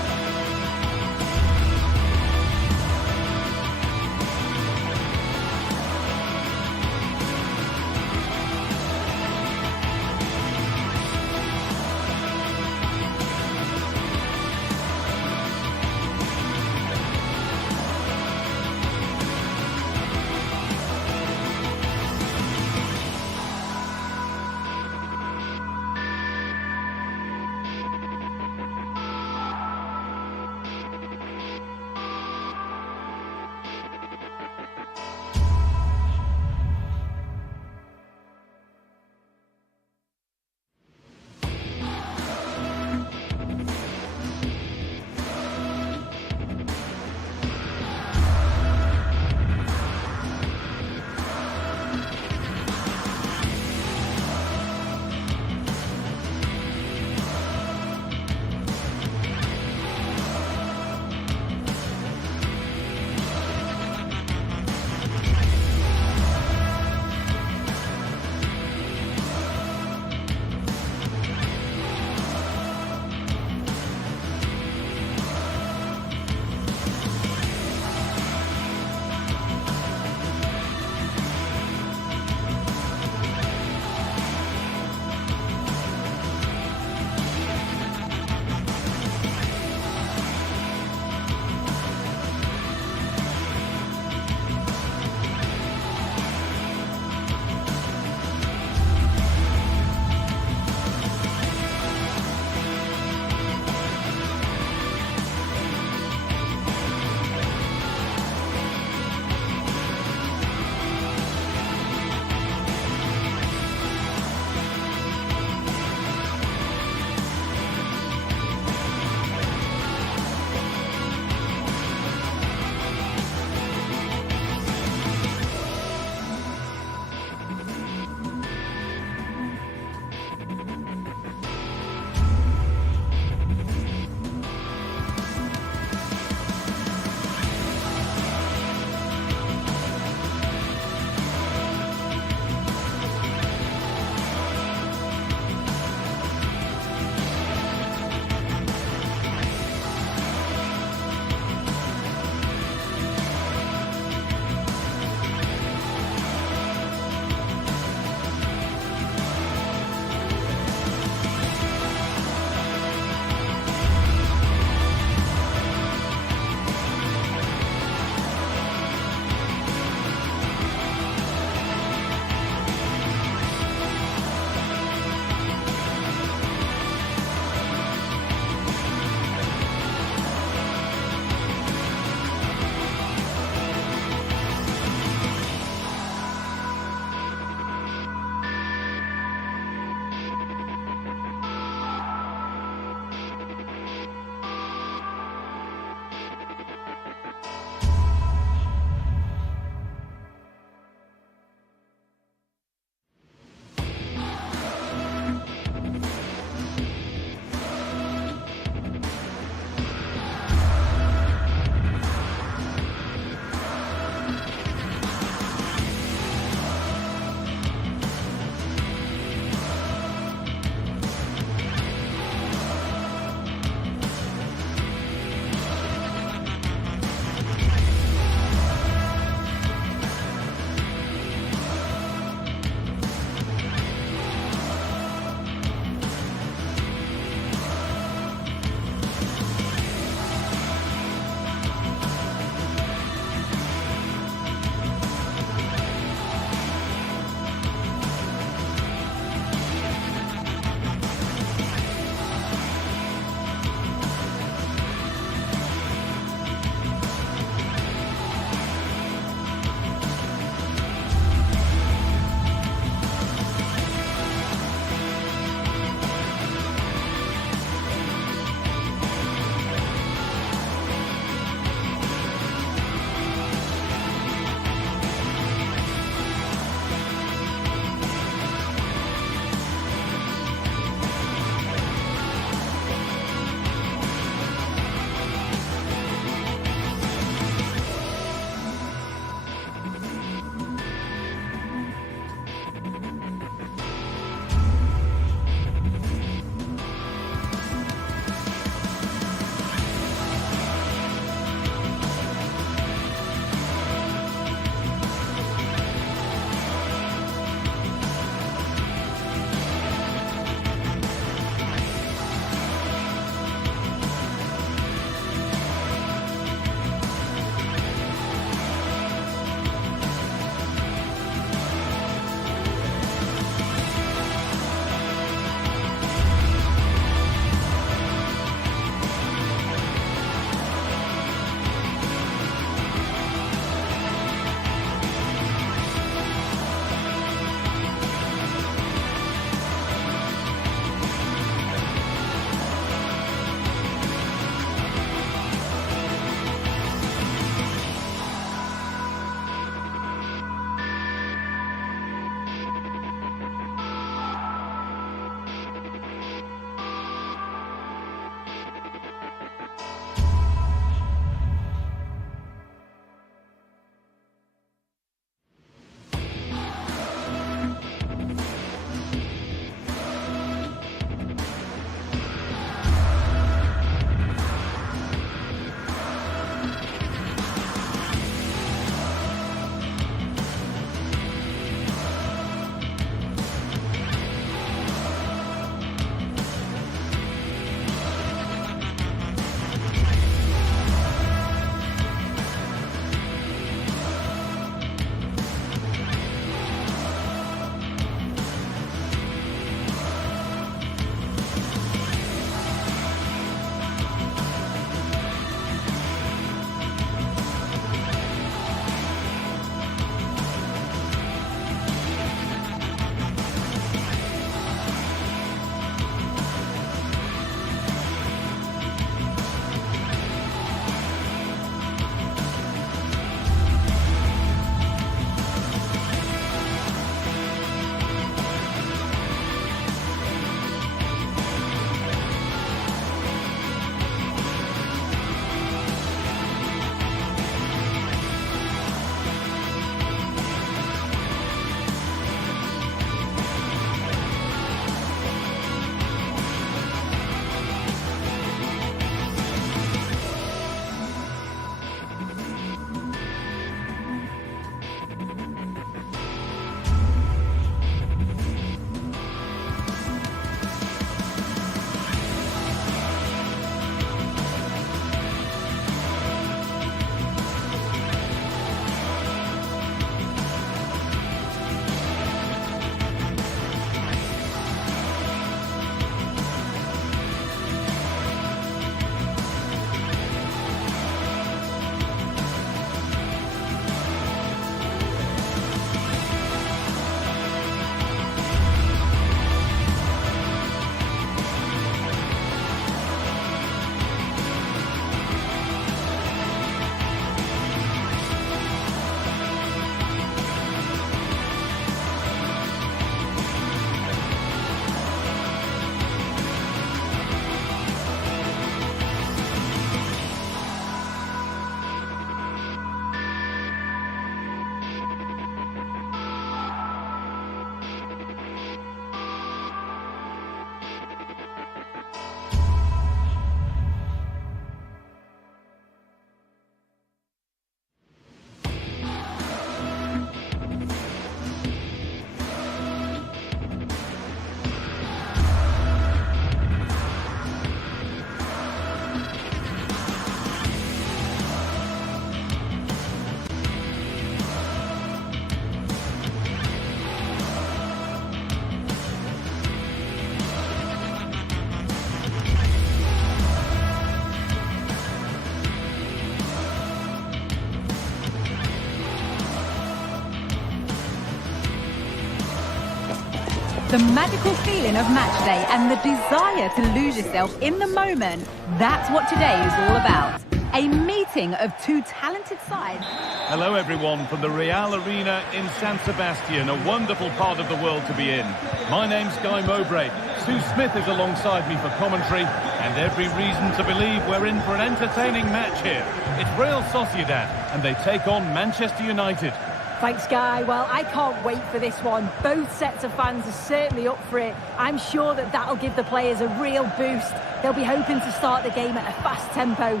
The magical feeling of match day and the desire to lose yourself in the moment, that's what today is all about. A meeting of two talented sides. Hello everyone from the Real Arena in San Sebastian, a wonderful part of the world to be in. My name's Guy Mowbray. Sue Smith is alongside me for commentary, and every reason to believe we're in for an entertaining match here. It's Real Sociedad, and they take on Manchester United. Thanks, Guy. Well, I can't wait for this one. Both sets of fans are certainly up for it. I'm sure that that'll give the players a real boost. They'll be hoping to start the game at a fast tempo.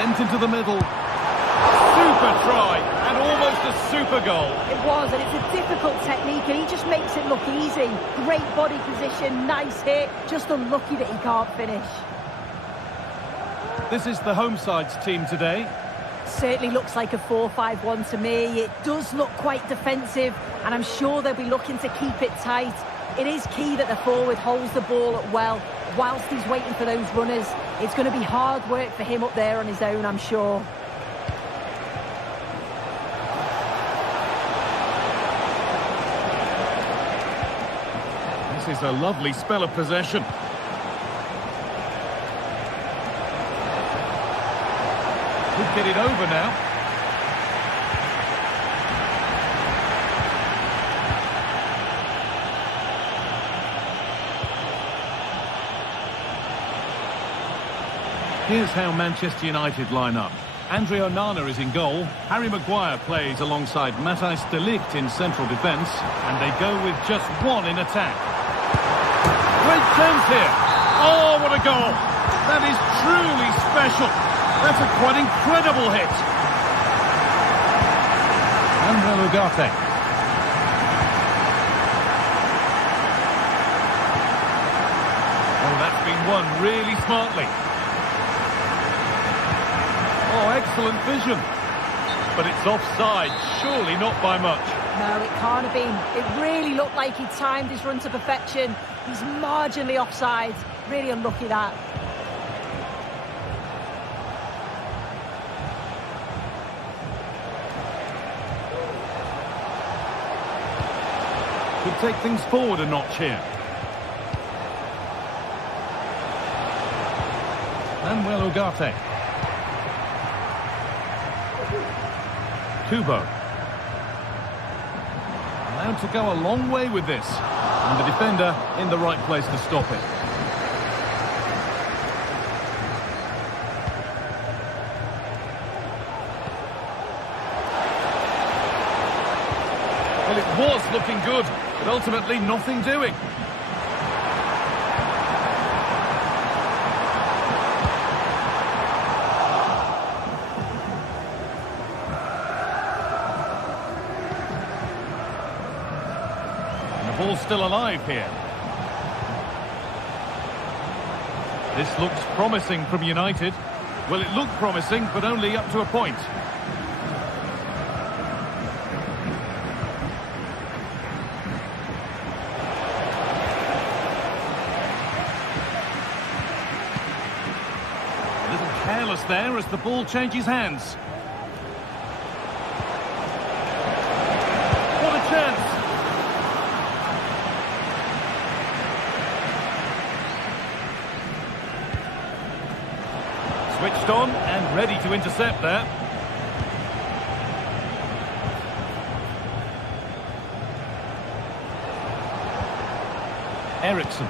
Sent into the middle. Super try, and almost a super goal. It was, and it's a difficult technique, and he just makes it look easy. Great body position, nice hit. Just unlucky that he can't finish. This is the home side's team today. Certainly looks like a 4-5-1 to me. It does look quite defensive, and I'm sure they'll be looking to keep it tight. It is key that the forward holds the ball up well whilst he's waiting for those runners. It's going to be hard work for him up there on his own, I'm sure. This is a lovely spell of possession. Could get it over now. Here's how Manchester United line up. Andre Onana is in goal. Harry Maguire plays alongside Matthijs de Ligt in central defence. And they go with just one in attack. Great chance here. Oh, what a goal. That is truly special. That's a quite incredible hit. Andre Ugarte. Oh, that's been won really smartly. Oh, excellent vision. But it's offside, surely not by much. No, it can't have been. It really looked like he timed his run to perfection. He's marginally offside. Really unlucky that. Could take things forward a notch here. Manuel Ugarte. Kubo. Allowed to go a long way with this. And the defender in the right place to stop it. Well, it was looking good, but ultimately nothing doing. Ball still alive here. This looks promising from United. Well, it looked promising, but only up to a point. A little careless there as the ball changes hands. What a chance! Switched on and ready to intercept there. Eriksson.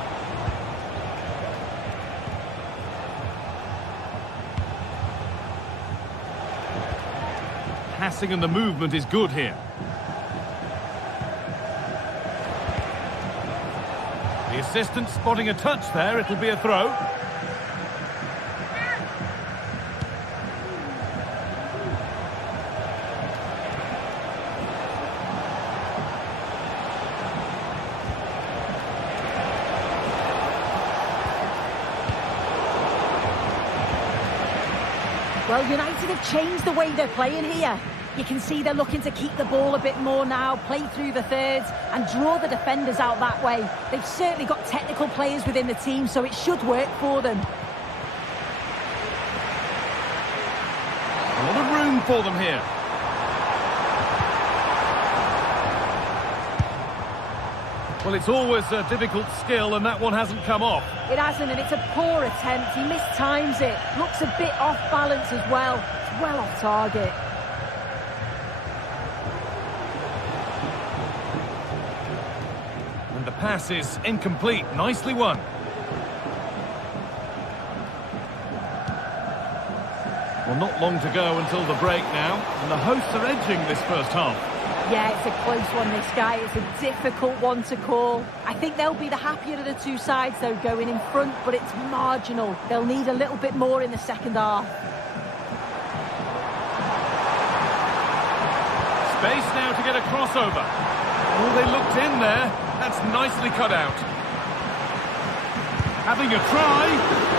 Passing and the movement is good here. The assistant spotting a touch there, it'll be a throw. Well, United have changed the way they're playing here. You can see they're looking to keep the ball a bit more now, play through the thirds and draw the defenders out that way. They've certainly got technical players within the team, so it should work for them. A lot of room for them here. Well, it's always a difficult skill, and that one hasn't come off. It hasn't, and it's a poor attempt. He mistimes it. Looks a bit off balance as well. It's well off target. And the pass is incomplete. Nicely won. Well, not long to go until the break now, and the hosts are edging this first half. Yeah, it's a close one, this guy. It's a difficult one to call. I think they'll be the happier of the two sides, though, going in front, but it's marginal. They'll need a little bit more in the second half. Space now to get a crossover. Oh, they looked in there. That's nicely cut out. Having a try.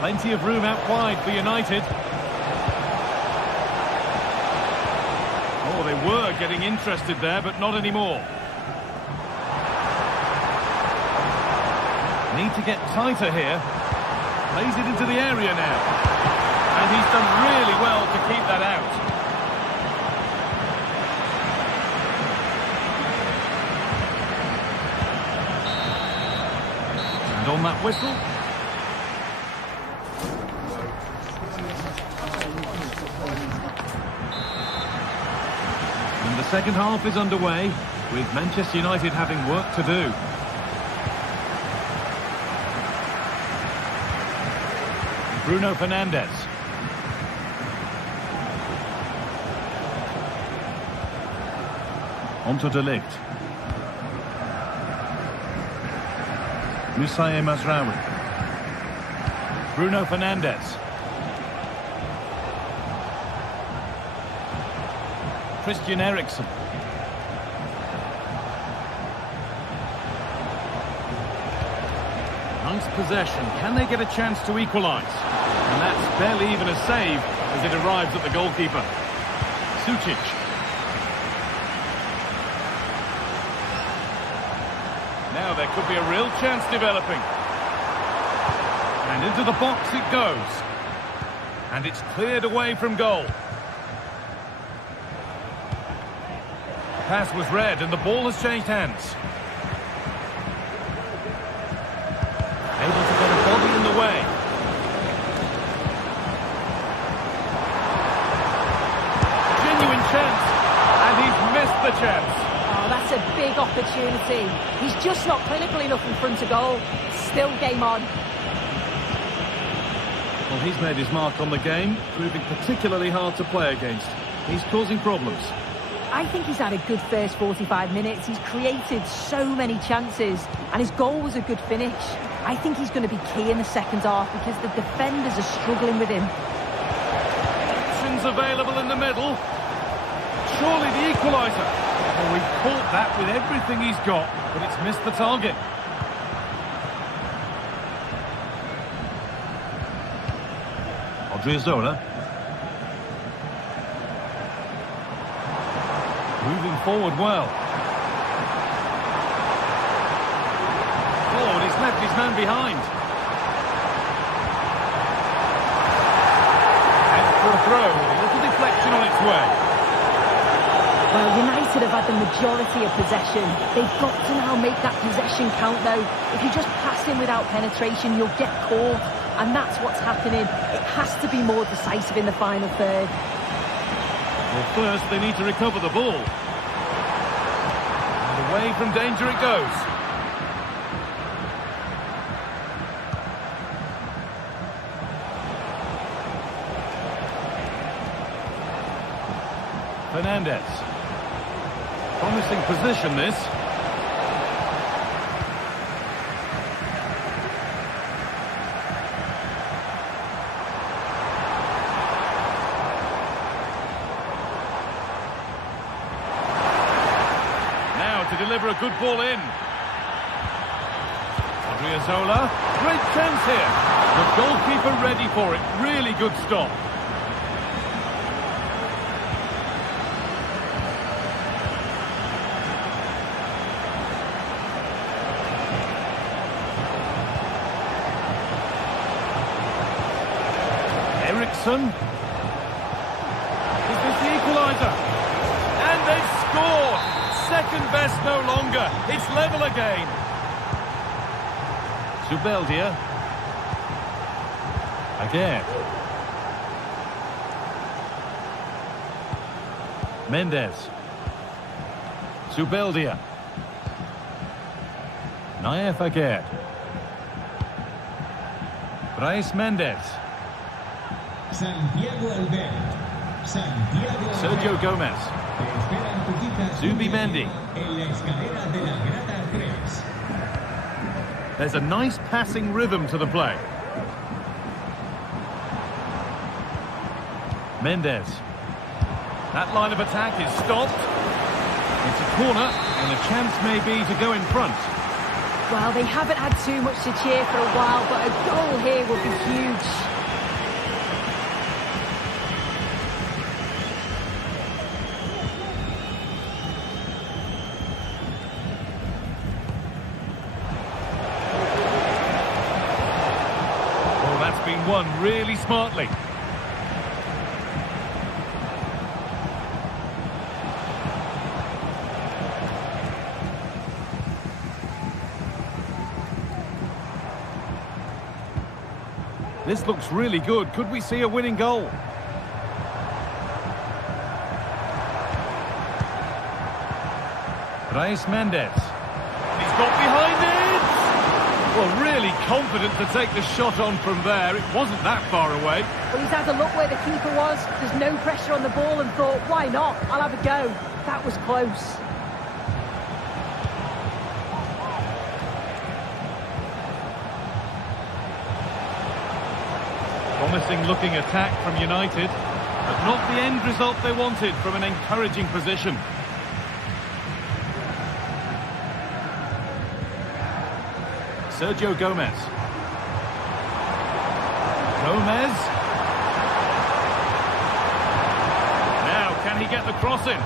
Plenty of room out wide for United. Oh, they were getting interested there, but not anymore. Need to get tighter here. Plays it into the area now. And he's done really well to keep that out. And on that whistle... The second half is underway, with Manchester United having work to do. Bruno Fernandes. Onto De Ligt. Moussaï Mazraoui. Bruno Fernandes. Christian Eriksen. Nice possession. Can they get a chance to equalise? And that's barely even a save as it arrives at the goalkeeper. Sucic. Now there could be a real chance developing. And into the box it goes. And it's cleared away from goal. Pass was read and the ball has changed hands. Able to get a body in the way. Genuine chance, and he's missed the chance. Oh, that's a big opportunity. He's just not clinical enough in front of goal. Still game on. Well, he's made his mark on the game, proving particularly hard to play against. He's causing problems. I think he's had a good first 45 minutes. He's created so many chances, and his goal was a good finish. I think he's going to be key in the second half because the defenders are struggling with him. Options available in the middle. Surely the equaliser. Oh, he caught that with everything he's got, but it's missed the target. Odriozola. Moving forward well. Oh, and he's left his man behind. And for a throw, a little deflection on its way. Well, United have had the majority of possession. They've got to now make that possession count, though. If you just pass in without penetration, you'll get caught. And that's what's happening. It has to be more decisive in the final third. Well, first they need to recover the ball. And away from danger it goes. Fernandes. Promising position, this. To deliver a good ball in. Odriozola, great chance here. The goalkeeper ready for it. Really good stop. Eriksen. no longer. It's level again. Zubeldia. Again. Mendes. Zubeldia. Naef again. Brais Mendes. Santiago Albert. Santiago Sergio Albert. Gomez. Te esperan tu cita Zubi Mendy. en la escalera de la grada 3. There's a nice passing rhythm to the play. Mendes. That line of attack is stopped. It's a corner, and a chance may be to go in front. Well, they haven't had too much to cheer for a while, but a goal here would be huge. Well, that's been won really smartly. This looks really good. Could we see a winning goal? Brais Mendes. He's got behind it! Well, really confident to take the shot on from there. It wasn't that far away. Well, he's had a look where the keeper was. There's no pressure on the ball and thought, why not? I'll have a go. That was close. Promising looking attack from United, but not the end result they wanted from an encouraging position. Sergio Gomez. Gomez. Now, can he get the cross in?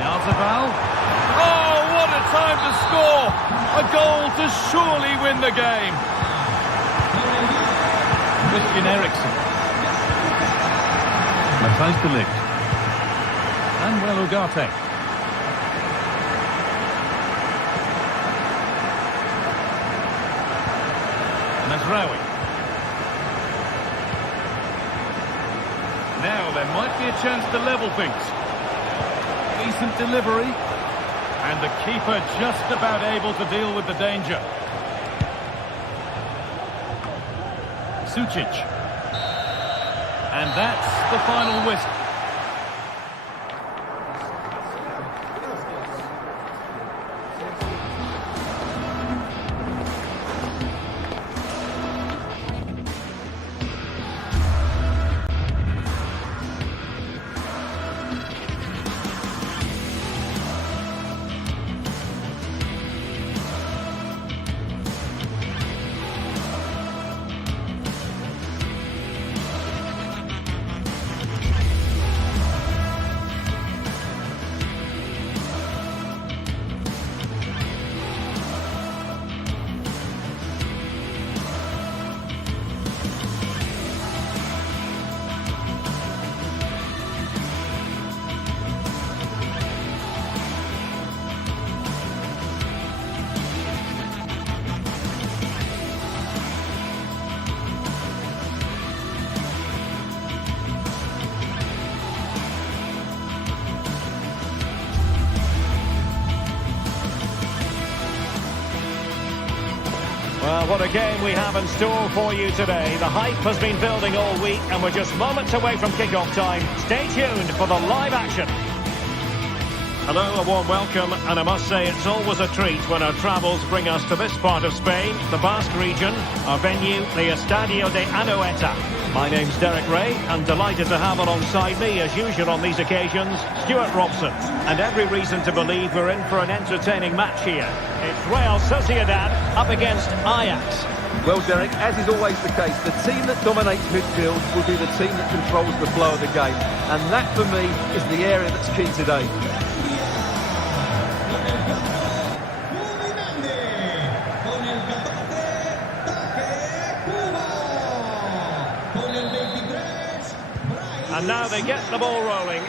Yazabal. Oh, what a time to score! A goal to surely win the game. Christian Eriksen. Matthijs de Ligt. Manuel Ugarte. Mazraoui. Now there might be a chance to level things. Decent delivery. And the keeper just about able to deal with the danger. Sucic. And that's the final whistle. Well, what a game we have in store for you today. The hype has been building all week and we're just moments away from kick-off time. Stay tuned for the live action. Hello, a warm welcome, and I must say it's always a treat when our travels bring us to this part of Spain, the Basque region, our venue, the Estadio de Anoeta. My name's Derek Ray, and delighted to have alongside me, as usual on these occasions, Stuart Robson. And every reason to believe we're in for an entertaining match here. It's Real Sociedad up against Ajax. Well, Derek, as is always the case, the team that dominates midfield will be the team that controls the flow of the game. And that, for me, is the area that's key today. And now they get the ball rolling.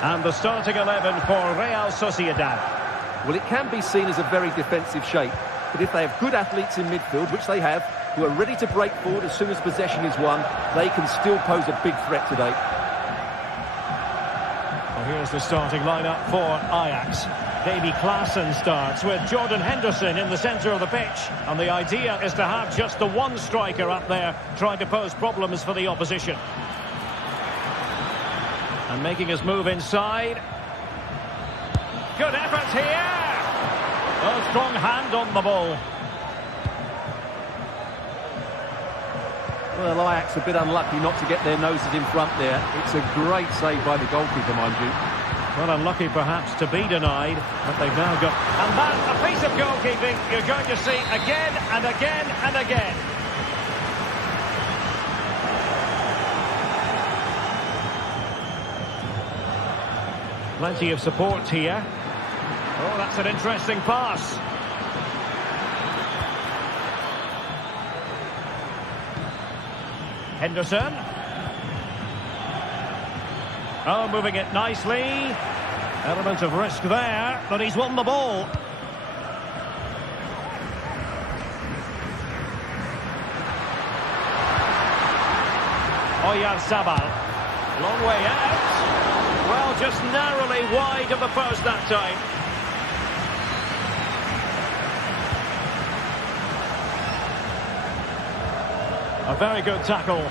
And the starting 11 for Real Sociedad. Well, it can be seen as a very defensive shape, but if they have good athletes in midfield, which they have, who are ready to break forward as soon as possession is won, they can still pose a big threat today. Well, here's the starting lineup for Ajax. Davy Klaassen starts with Jordan Henderson in the centre of the pitch. And the idea is to have just the one striker up there trying to pose problems for the opposition. And making his move inside. Good effort here. A strong hand on the ball. Well, Ajax a bit unlucky not to get their noses in front there. It's a great save by the goalkeeper, mind you. Well, unlucky perhaps to be denied, but they've now got... And that's a piece of goalkeeping you're going to see again and again and again. Plenty of support here. Oh, that's an interesting pass. Henderson. Oh, moving it nicely. Element of risk there, but he's won the ball. Oyarzabal. Long way out. Well, just narrowly wide of the post that time. A very good tackle.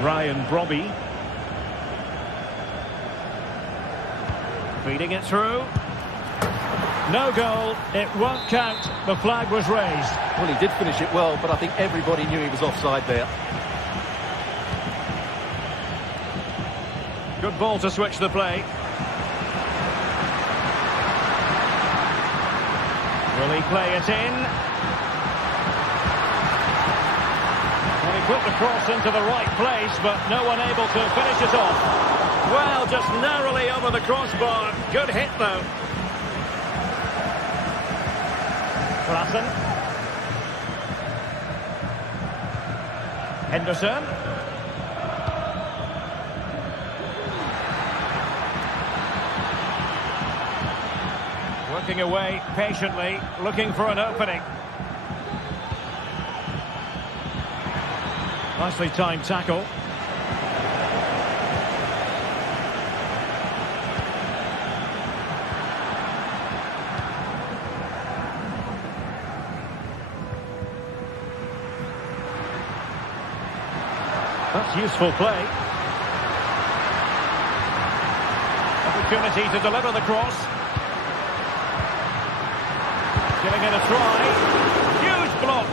Ryan Brobby. Feeding it through. No goal. It won't count. The flag was raised. Well, he did finish it well, but I think everybody knew he was offside there. Good ball to switch the play. Will he play it in? Well, he put the cross into the right place, but no one able to finish it off. Well, just narrowly over the crossbar. Good hit, though. Klaassen. Henderson. Working away patiently, looking for an opening. Nicely timed tackle. That's useful play. Opportunity to deliver the cross. Giving it a try. Huge block.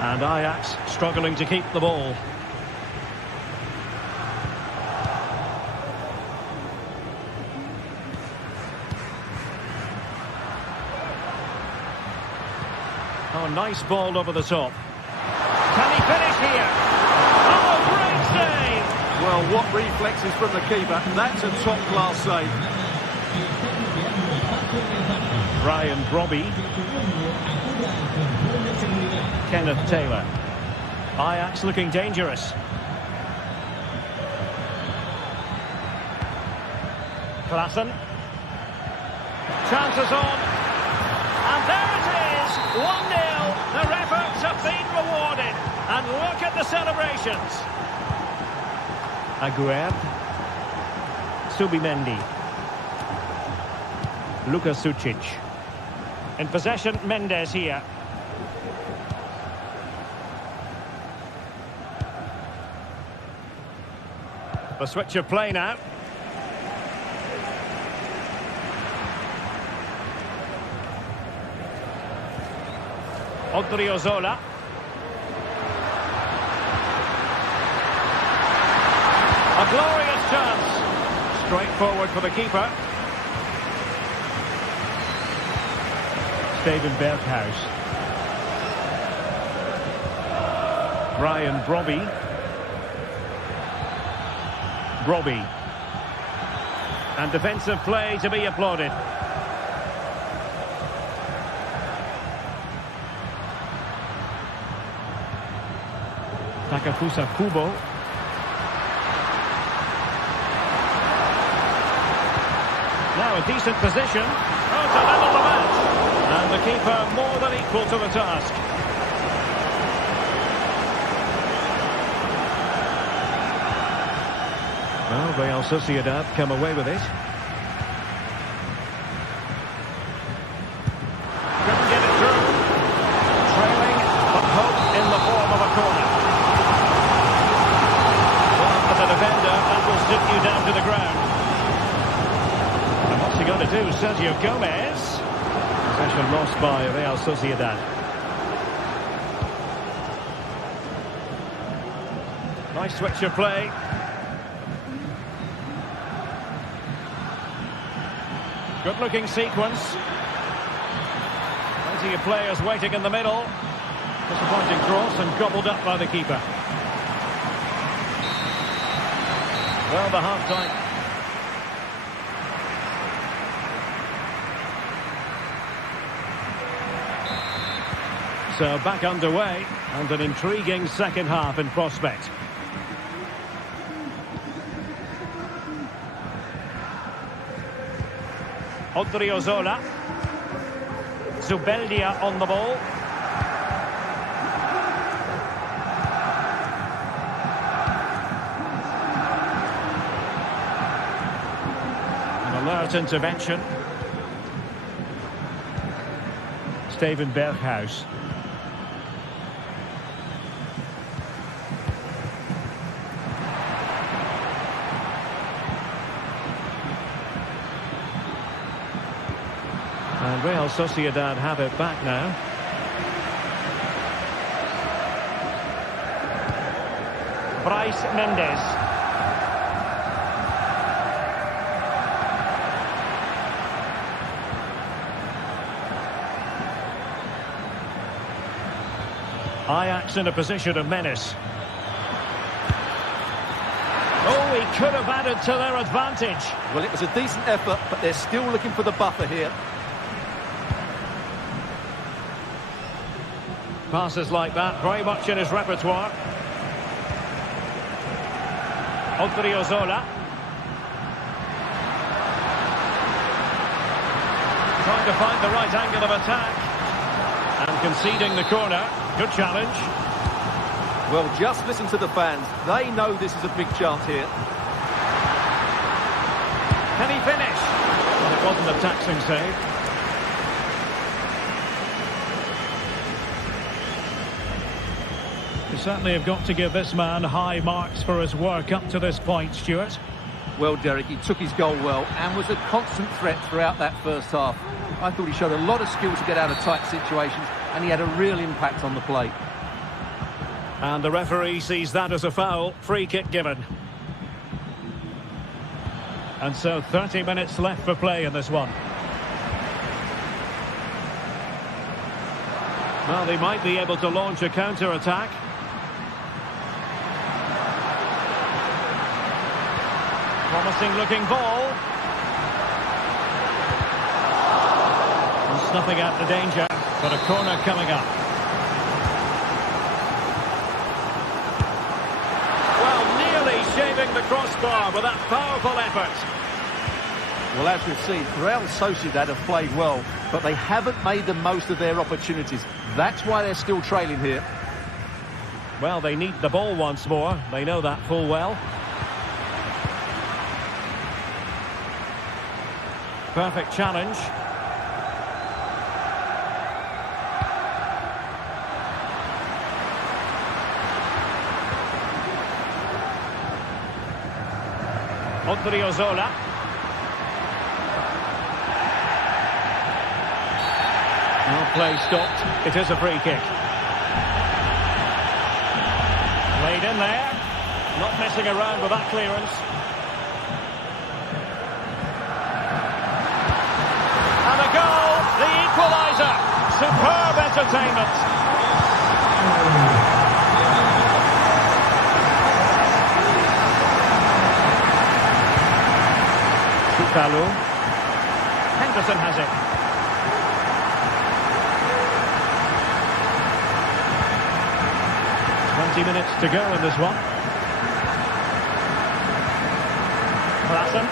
And Ajax struggling to keep the ball. Oh, nice ball over the top. Can he finish here? Oh, great save! Well, what reflexes from the keeper. That's a top-class save. Ryan Brobby. Kenneth Taylor. Ajax looking dangerous. Klaassen. Chances on. And there it is! 1-0. Their efforts have been rewarded. And look at the celebrations. Aguerd. Subimendi. Luka Sucic. In possession, Mendes here. The switch of play now. Odriozola. A glorious chance. Straight forward for the keeper. Steven Berghuis. Brian Brobby. And defensive play to be applauded. Takafusa Kubo. Now a decent position. Oh, to level the match. And the keeper more than equal to the task. Well, Real Sociedad come away with it. Couldn't get it through. Trailing, but hope in the form of a corner. Well, as a defender, that will stick you down to the ground. And what's he going to do? Sergio Gomez. Possession lost by Real Sociedad. Nice switch of play. Good-looking sequence. Plenty of players waiting in the middle. Disappointing cross and gobbled up by the keeper. Well, the half-time. So back underway, and an intriguing second half in prospect. Odriozola. Zubeldia on the ball. An alert intervention. Steven Berghuis. And Real Sociedad have it back now. Bryce Mendes. Ajax in a position of menace. Oh, he could have added to their advantage. Well, it was a decent effort, but they're still looking for the buffer here. Passes like that, very much in his repertoire. Odriozola. Trying to find the right angle of attack. And conceding the corner. Good challenge. Well, just listen to the fans. They know this is a big chance here. Can he finish? Well, it wasn't a taxing save. You certainly have got to give this man high marks for his work up to this point, Stuart. Well, Derek, he took his goal well and was a constant threat throughout that first half. I thought he showed a lot of skill to get out of tight situations, and he had a real impact on the play. And the referee sees that as a foul. Free kick given. And so 30 minutes left for play in this one. Well, they might be able to launch a counter-attack. Promising looking ball. And snuffing out the danger, but a corner coming up. Well, nearly shaving the crossbar with that powerful effort. Well, as we've seen, Real Sociedad have played well, but they haven't made the most of their opportunities. That's why they're still trailing here. Well, they need the ball once more. They know that full well. Perfect challenge. Odriozola. No play stopped. It is a free kick. Played in there. Not messing around with that clearance. And a goal, the equaliser. Superb entertainment. Kalu. Henderson has it. Minutes to go in this one. Klassen.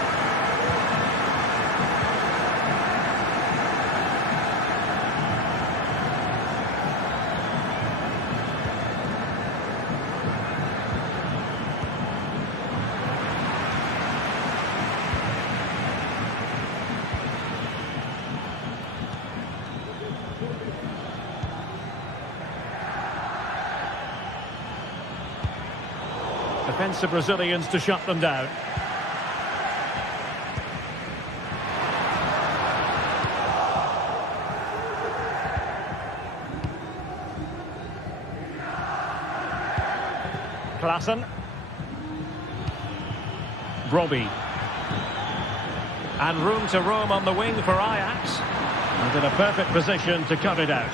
Defensive Brazilians to shut them down. Klassen. Brobbey. And room to roam on the wing for Ajax. And in a perfect position to cut it out.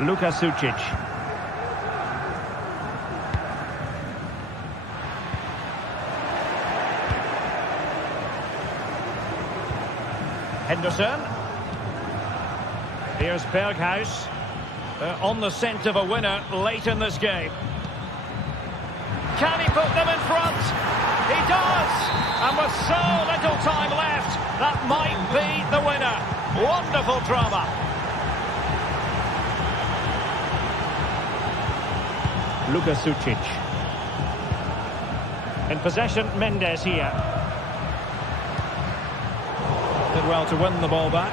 Luka Sucic. Henderson. Here's Berghuis. On the scent of a winner late in this game. Can he put them in front? He does! And with so little time left, that might be the winner. Wonderful drama. Luka Sucic. In possession, Mendes here. Did well to win the ball back.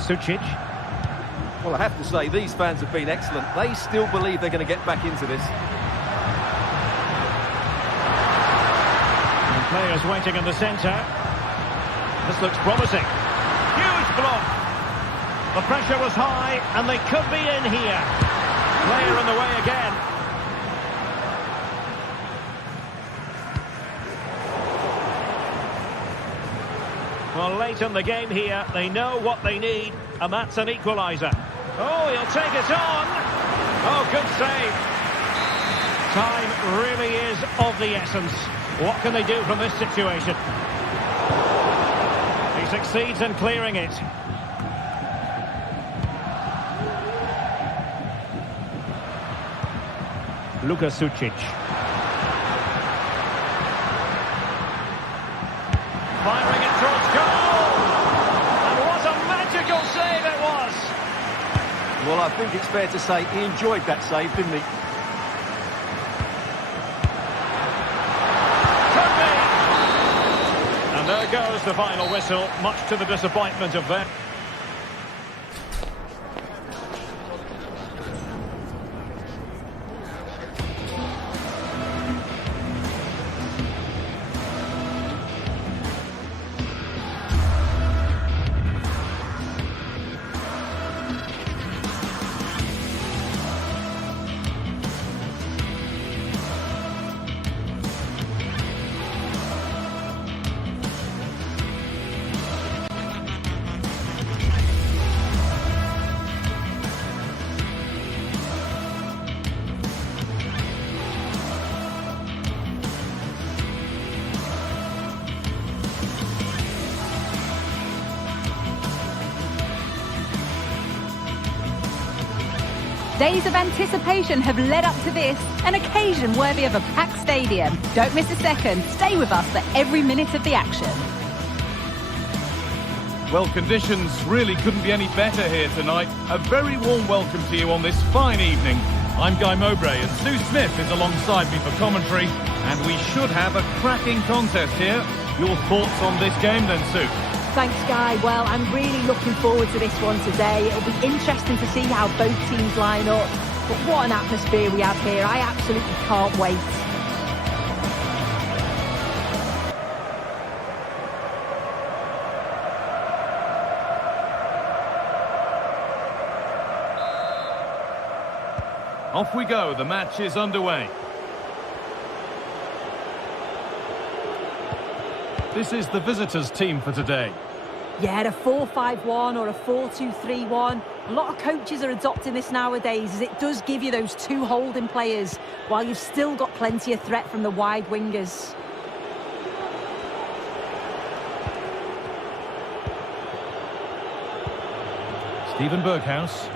Sucic. Well, I have to say, these fans have been excellent. They still believe they're going to get back into this. And players waiting in the centre. This looks promising. Huge block. The pressure was high, and they could be in here. Player in the way again. Well, late in the game here, they know what they need, and that's an equaliser. Oh, he'll take it on. Oh, good save. Time really is of the essence. What can they do from this situation? He succeeds in clearing it. Luka Sucic. Firing it towards goal! And what a magical save it was! Well, I think it's fair to say he enjoyed that save, didn't he? Could be! And there goes the final whistle, much to the disappointment of them. Days of anticipation have led up to this, an occasion worthy of a packed stadium. Don't miss a second. Stay with us for every minute of the action. Well, conditions really couldn't be any better here tonight. A very warm welcome to you on this fine evening. I'm Guy Mowbray and Sue Smith is alongside me for commentary, and we should have a cracking contest here. Your thoughts on this game then, Sue? Thanks, Guy. Well, I'm really looking forward to this one today. It'll be interesting to see how both teams line up. But what an atmosphere we have here. I absolutely can't wait. Off we go. The match is underway. This is the visitors' team for today. Yeah, a 4-5-1 or a 4-2-3-1. A lot of coaches are adopting this nowadays, as it does give you those two holding players, while you've still got plenty of threat from the wide wingers. Steven Berghuis.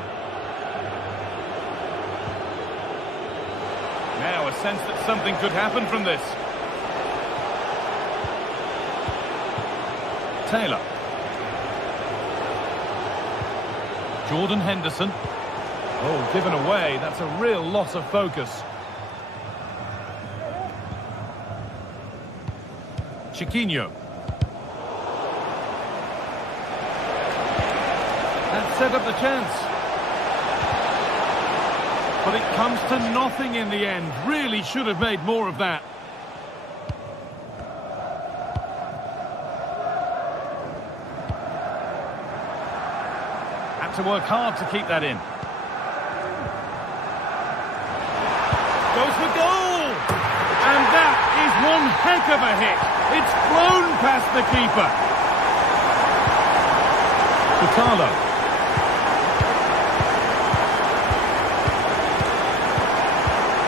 Now a sense that something could happen from this. Taylor. Jordan Henderson. Oh, given away. That's a real loss of focus. Chiquinho. That set up the chance. But it comes to nothing in the end. Really should have made more of that. Had to work hard to keep that in. Goes for goal! And that is one heck of a hit. It's flown past the keeper. Tutalo.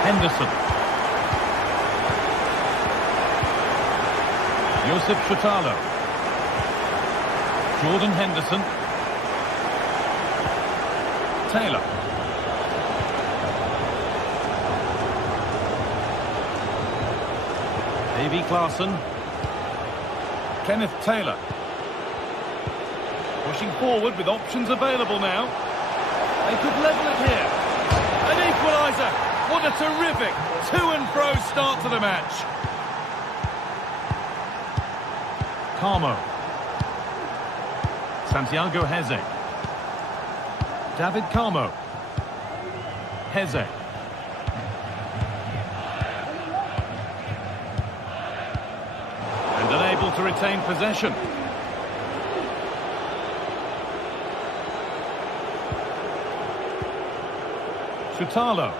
Henderson. Josip Tutalo. Jordan Henderson. Taylor. Davy Klaassen. Kenneth Taylor. Pushing forward with options available now. They could level it here. An equaliser. What a terrific to-and-fro start to the match. Carmo. Santiago Heze. David Carmo. Heze. And unable to retain possession. Tutalo.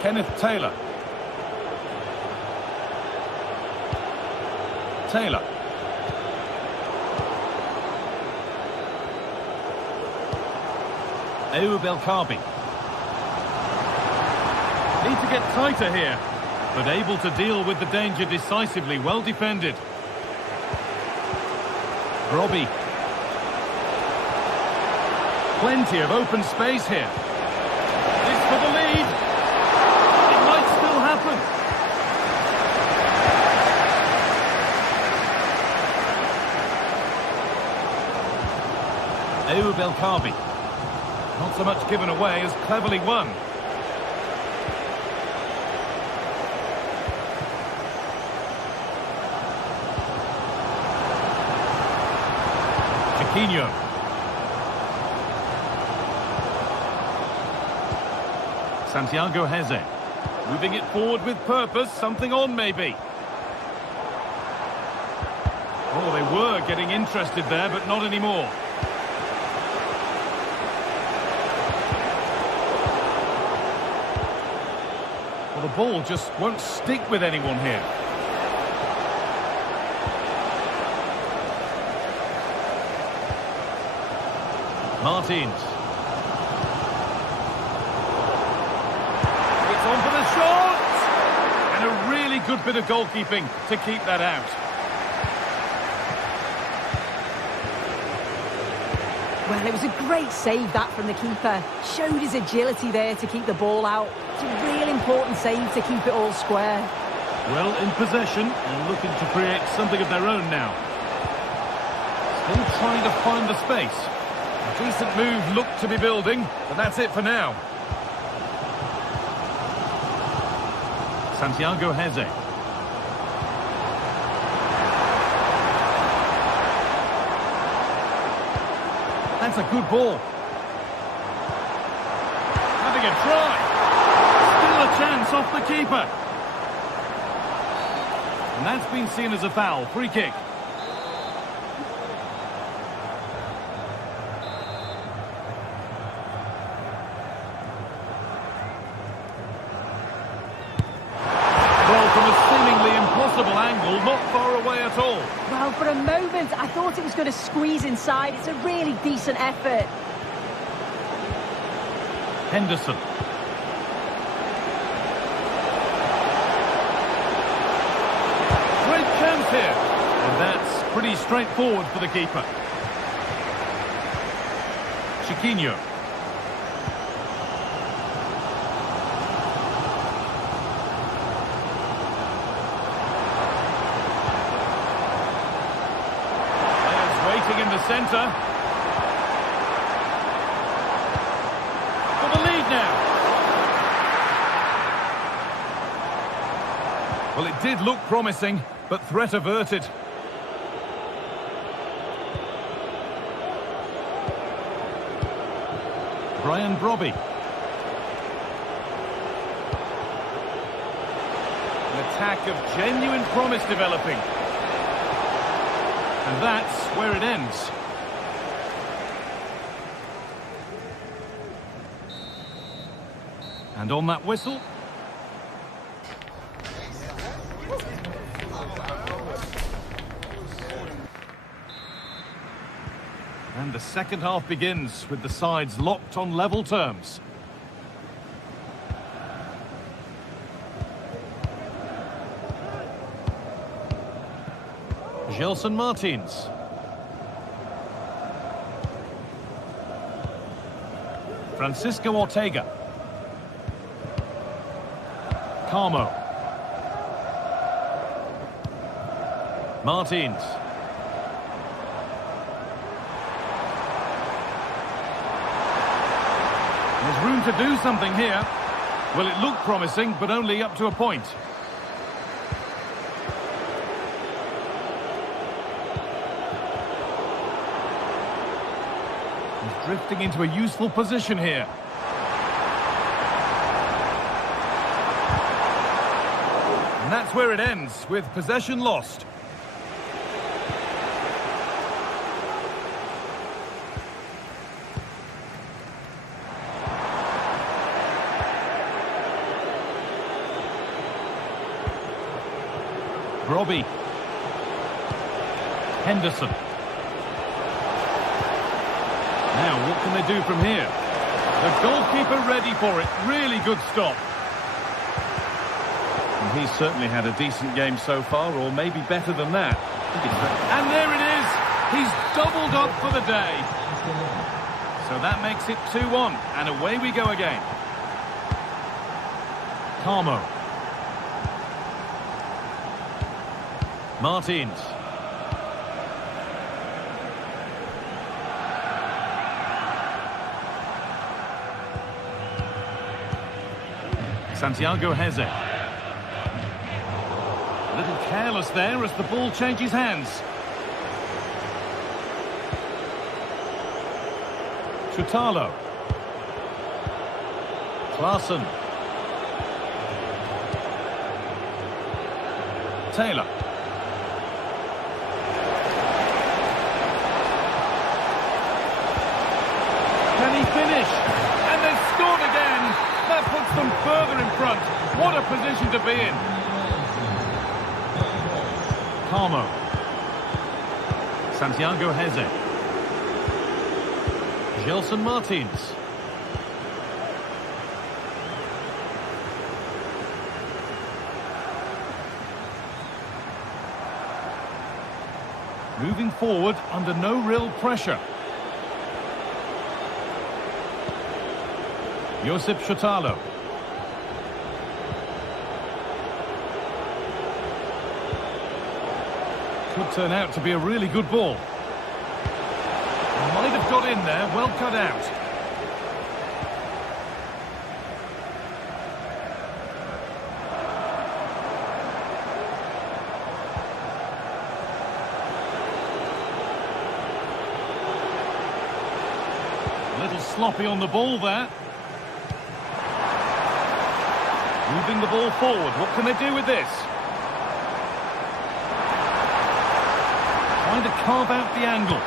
Kenneth Taylor. Taylor. Ayoub El Kaabi. Need to get tighter here, but able to deal with the danger decisively. Well defended. Robbie. Plenty of open space here. It's for the lead. It might still happen. Ayoub El Kaabi. Not so much given away as cleverly won. Chiquinho. Santiago Heze. Moving it forward with purpose. Something on, maybe. Oh, they were getting interested there, but not anymore. Well, the ball just won't stick with anyone here. Martins. It's on for the shot! And a really good bit of goalkeeping to keep that out. Well, it was a great save, that, from the keeper. Showed his agility there to keep the ball out. It's a real important save to keep it all square. Well in possession and looking to create something of their own now. Still trying to find the space. A decent move looked to be building, but that's it for now. Santiago Heze. That's a good ball. Having a try. Still a chance off the keeper. And that's been seen as a foul. Free kick. from a seemingly impossible angle, not far away at all. Well, for a moment, I thought it was going to squeeze inside. It's a really decent effort. Henderson. Great chance here. And that's pretty straightforward for the keeper. Chiquinho. Waiting in the centre. For the lead now. Well, it did look promising, but threat averted. Brian Brobby. An attack of genuine promise developing. And that's where it ends. And on that whistle. And the second half begins with the sides locked on level terms. Gelson Martins. Francisco Ortega. Carmo. Martins. There's room to do something here. Well, it looked promising, but only up to a point. He's drifting into a useful position here. And that's where it ends, with possession lost. Robbie. Henderson. Now, what can they do from here? The goalkeeper ready for it. Really good stop. And he's certainly had a decent game so far, or maybe better than that. And there it is. He's doubled up for the day. So that makes it 2-1, and away we go again. Carmo. Martins. Santiago Heze. A little careless there as the ball changes hands. Chutalo. Klaassen. Taylor. Can he finish? And they've scored again. That puts them further in front. What a position to be in. Carmo. Santiago Heze. Gelson Martins. Moving forward under no real pressure. Josip Chutalo. Could turn out to be a really good ball. Might have got in there, well cut out. A little sloppy on the ball there. Moving the ball forward. What can they do with this? Trying to carve out the angle.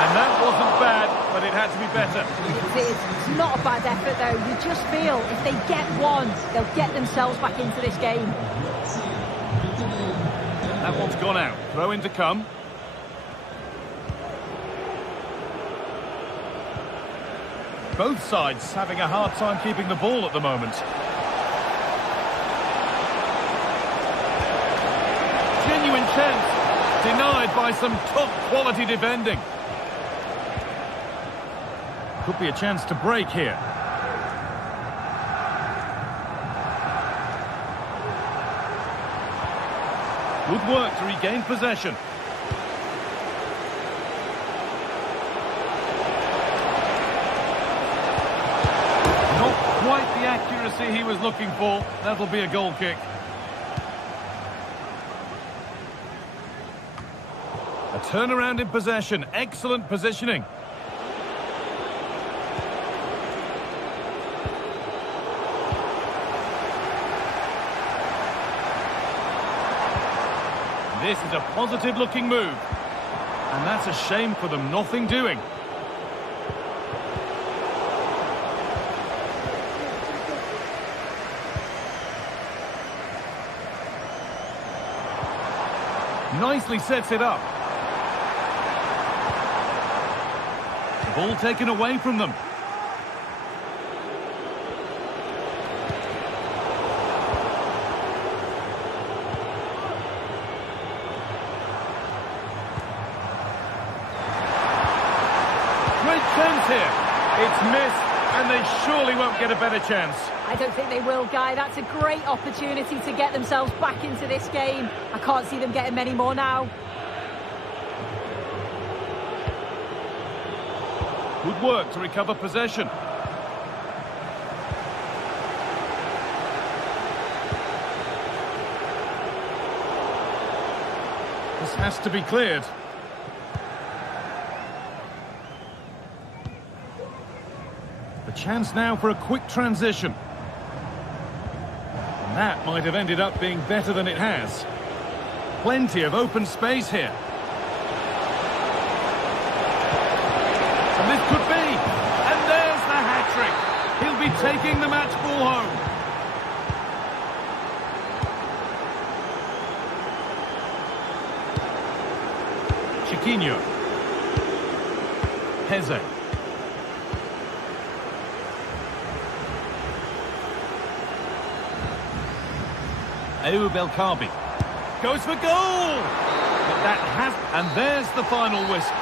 And that wasn't bad. but it had to be better. It is. It's not a bad effort, though. You just feel if they get one, they'll get themselves back into this game. That one's gone out. Throw in to come. Both sides having a hard time keeping the ball at the moment. Genuine chance. Denied by some top-quality defending. Could be a chance to break here. Good work to regain possession. Not quite the accuracy he was looking for. That'll be a goal kick. A turnaround in possession. Excellent positioning. This is a positive-looking move. And that's a shame for them. Nothing doing. Nicely sets it up. Ball taken away from them. Great chance here. It's missed, and they surely won't get a better chance. I don't think they will, Guy. That's a great opportunity to get themselves back into this game. I can't see them getting many more now. Good work to recover possession. This has to be cleared. The chance now for a quick transition. And that might have ended up being better than it has. Plenty of open space here. And this could be. And there's the hat-trick. He'll be taking the match ball home. Chiquinho. Heze. Ayoub El Kaabi goes for goal! But that has... And there's the final whistle.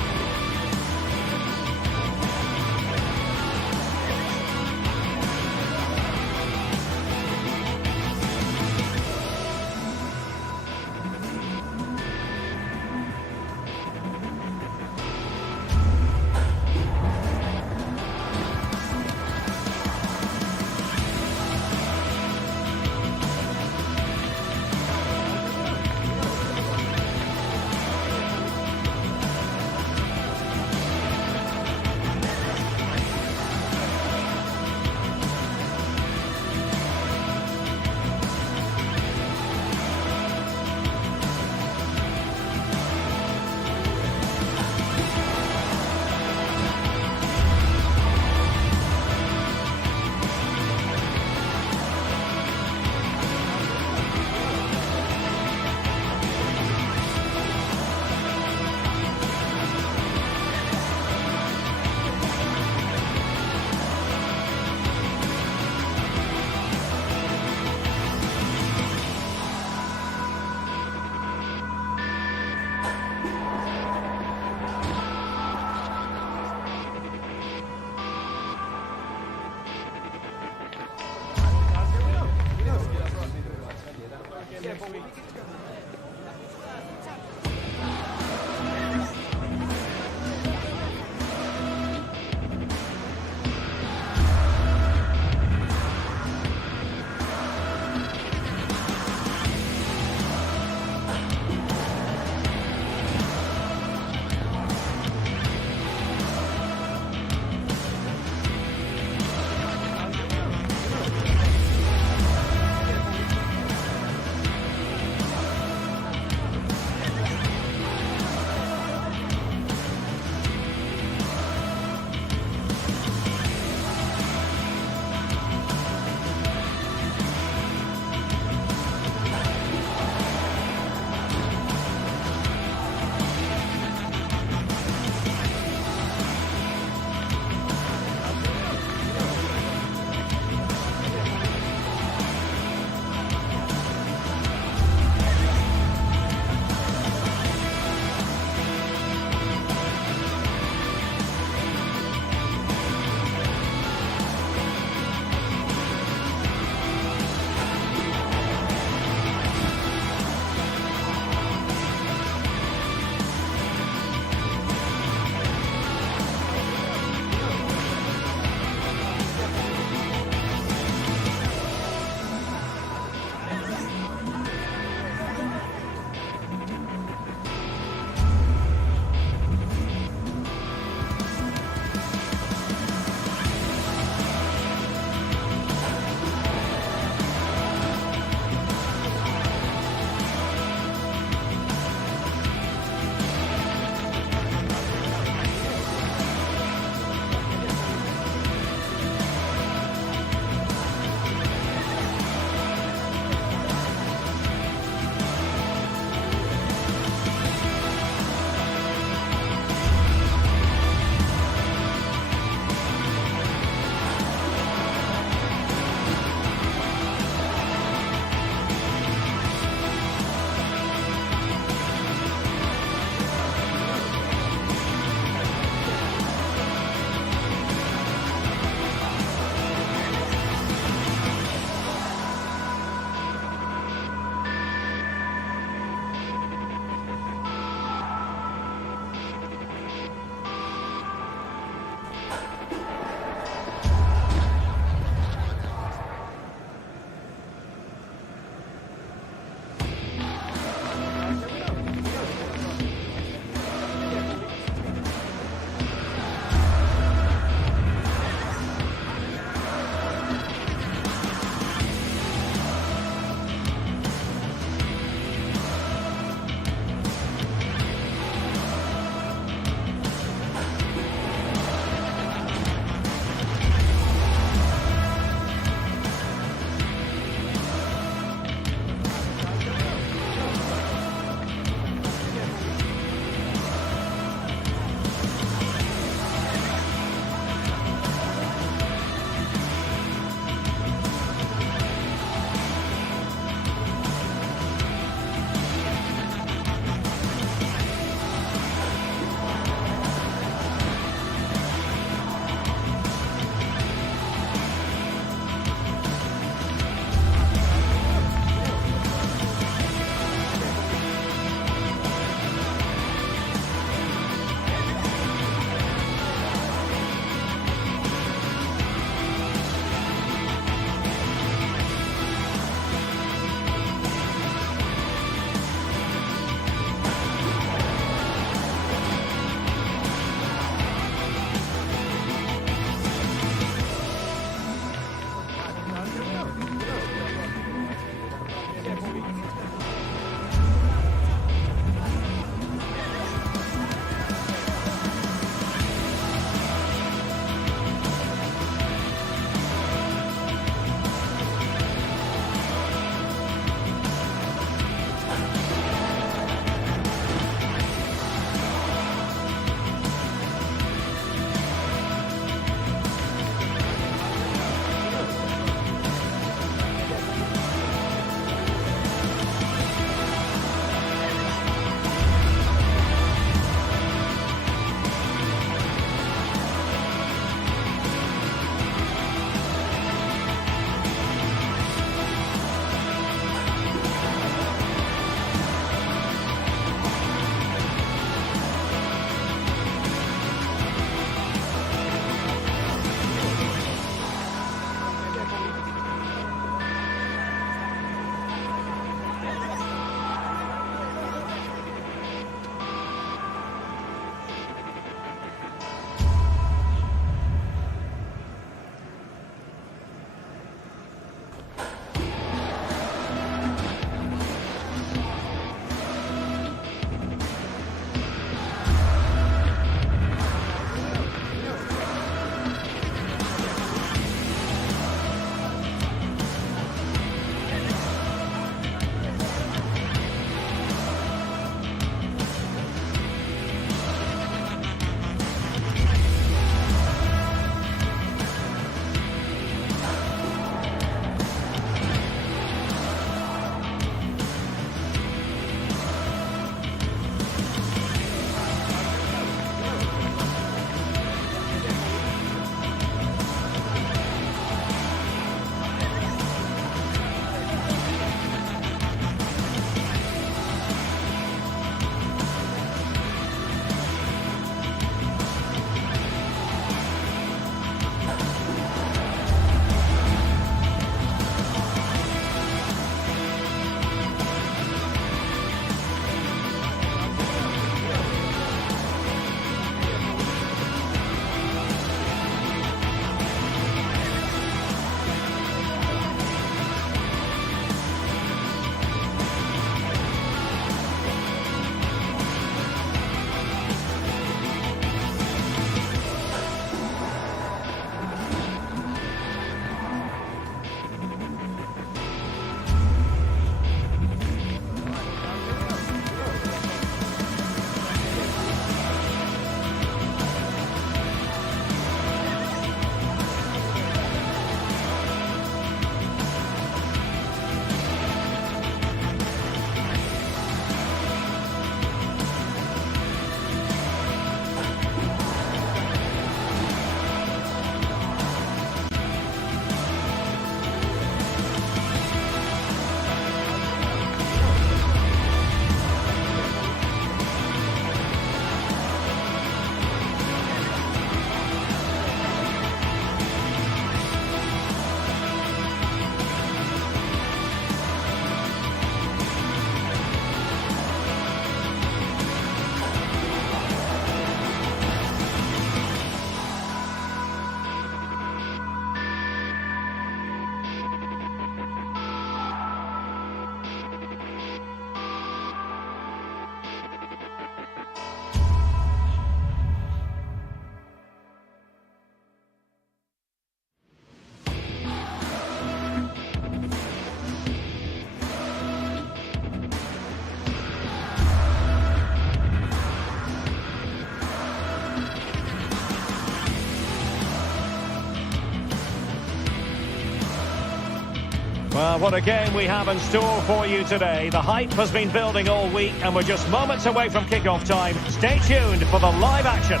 What a game we have in store for you today. The hype has been building all week and we're just moments away from kick-off time. Stay tuned for the live action.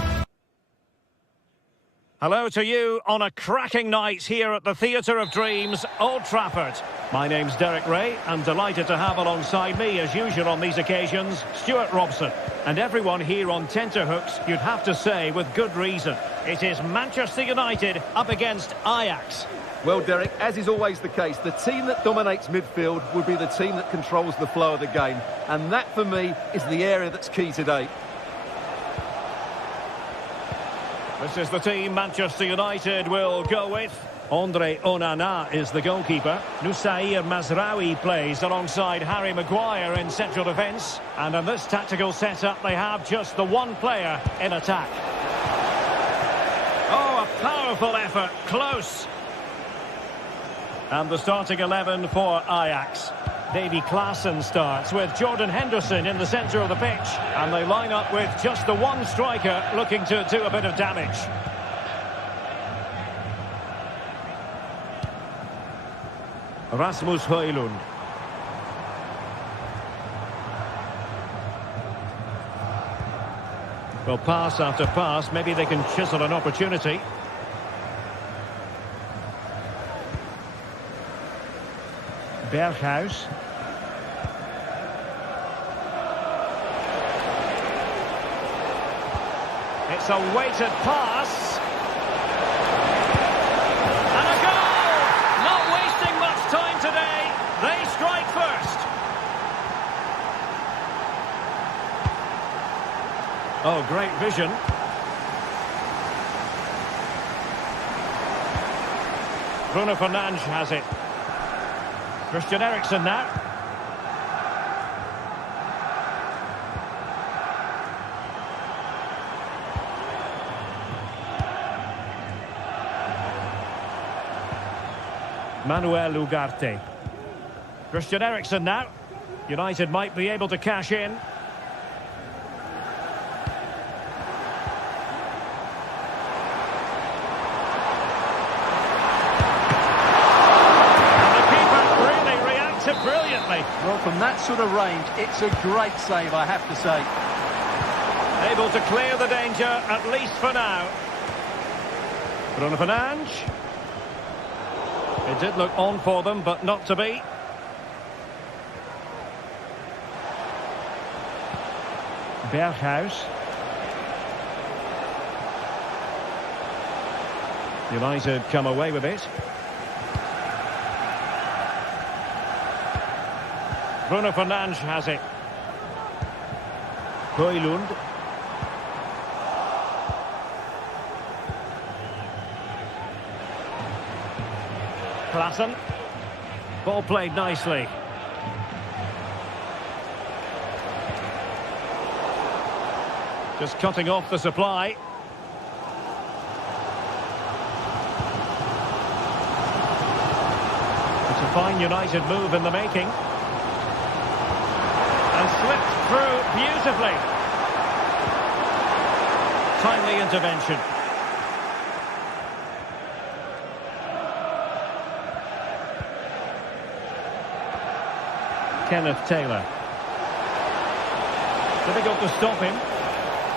Hello to you on a cracking night here at the Theatre of Dreams, Old Trafford. My name's Derek Ray. I'm delighted to have alongside me, as usual on these occasions, Stuart Robson. And everyone here on tenterhooks, you'd have to say with good reason. It is Manchester United up against Ajax. Well, Derek, as is always the case, the team that dominates midfield will be the team that controls the flow of the game. And that, for me, is the area that's key today. This is the team Manchester United will go with. Andre Onana is the goalkeeper. Nusair Mazraoui plays alongside Harry Maguire in central defence. And in this tactical setup, they have just the one player in attack. Oh, a powerful effort. Close. And the starting 11 for Ajax. Davy Klaassen starts with Jordan Henderson in the centre of the pitch. And they line up with just the one striker looking to do a bit of damage. Rasmus Højlund. Well, pass after pass, maybe they can chisel an opportunity. Berghuis. It's a weighted pass. And a goal! Not wasting much time today. They strike first. Oh, great vision. Bruno Fernandes has it. Christian Eriksen now. Manuel Ugarte. Christian Eriksen now. United might be able to cash in. And the keeper really reacted brilliantly. Well, from that sort of range, it's a great save, I have to say. Able to clear the danger, at least for now. Bruno Fernandes. It did look on for them, but not to be. Berghuis. United come away with it. Bruno Fernandes has it. Højlund. Klaassen. Ball played nicely. Just cutting off the supply. It's a fine United move in the making. And slipped through beautifully. Timely intervention. Kenneth Taylor. Difficult to stop him.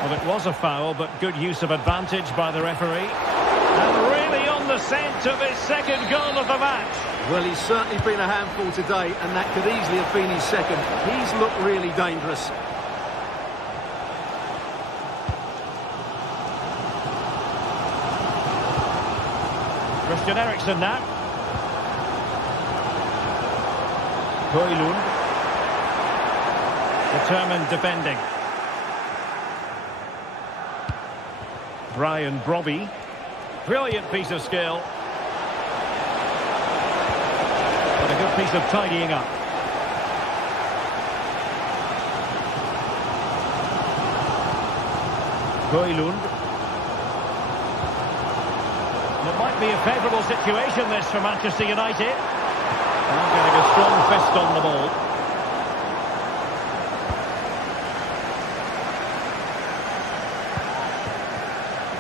Well, it was a foul, but good use of advantage by the referee. And really on the scent of his second goal of the match. Well, he's certainly been a handful today, and that could easily have been his second. He's looked really dangerous. Christian Eriksen now. Højlund. Determined defending. Brian Brobby. Brilliant piece of skill. But a good piece of tidying up. Højlund. It might be a favourable situation, this, for Manchester United. Now getting a strong fist on the ball.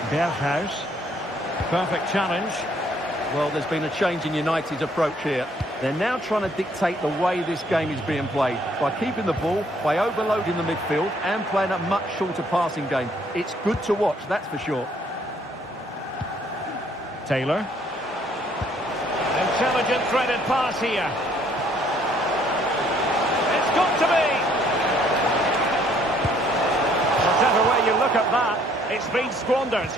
Berghuis. Perfect challenge. Well, there's been a change in United's approach here. They're now trying to dictate the way this game is being played by keeping the ball, by overloading the midfield and playing a much shorter passing game. It's good to watch, that's for sure. Taylor. Intelligent threaded pass here. It's got to be. Whatever way you look at that, it's been squandered.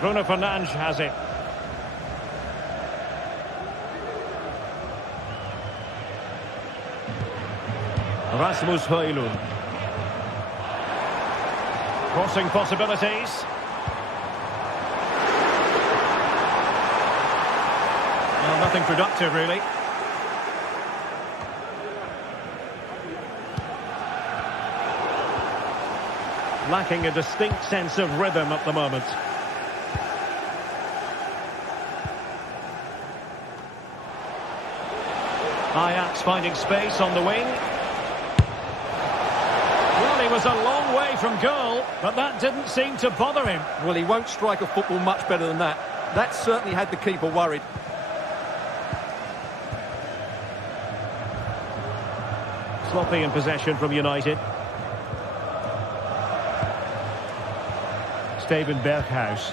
Bruno Fernandes has it. Rasmus Højlund. Crossing possibilities. Well, nothing productive, really. Lacking a distinct sense of rhythm at the moment. Ajax finding space on the wing. Well, he was a long way from goal, but that didn't seem to bother him. Well, he won't strike a football much better than that. That certainly had the keeper worried. Sloppy in possession from United. Steven Berghuis.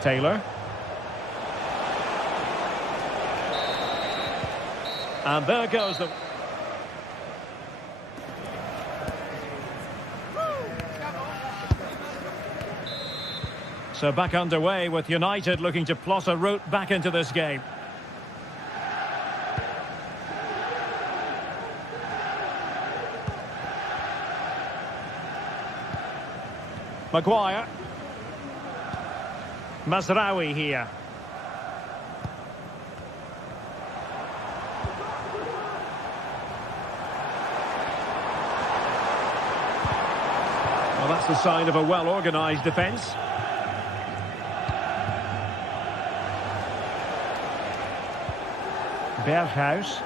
Taylor. And there goes the... So back underway with United looking to plot a route back into this game. Maguire. Mazraoui here. Well, that's the sign of a well-organised defence. Berghuis.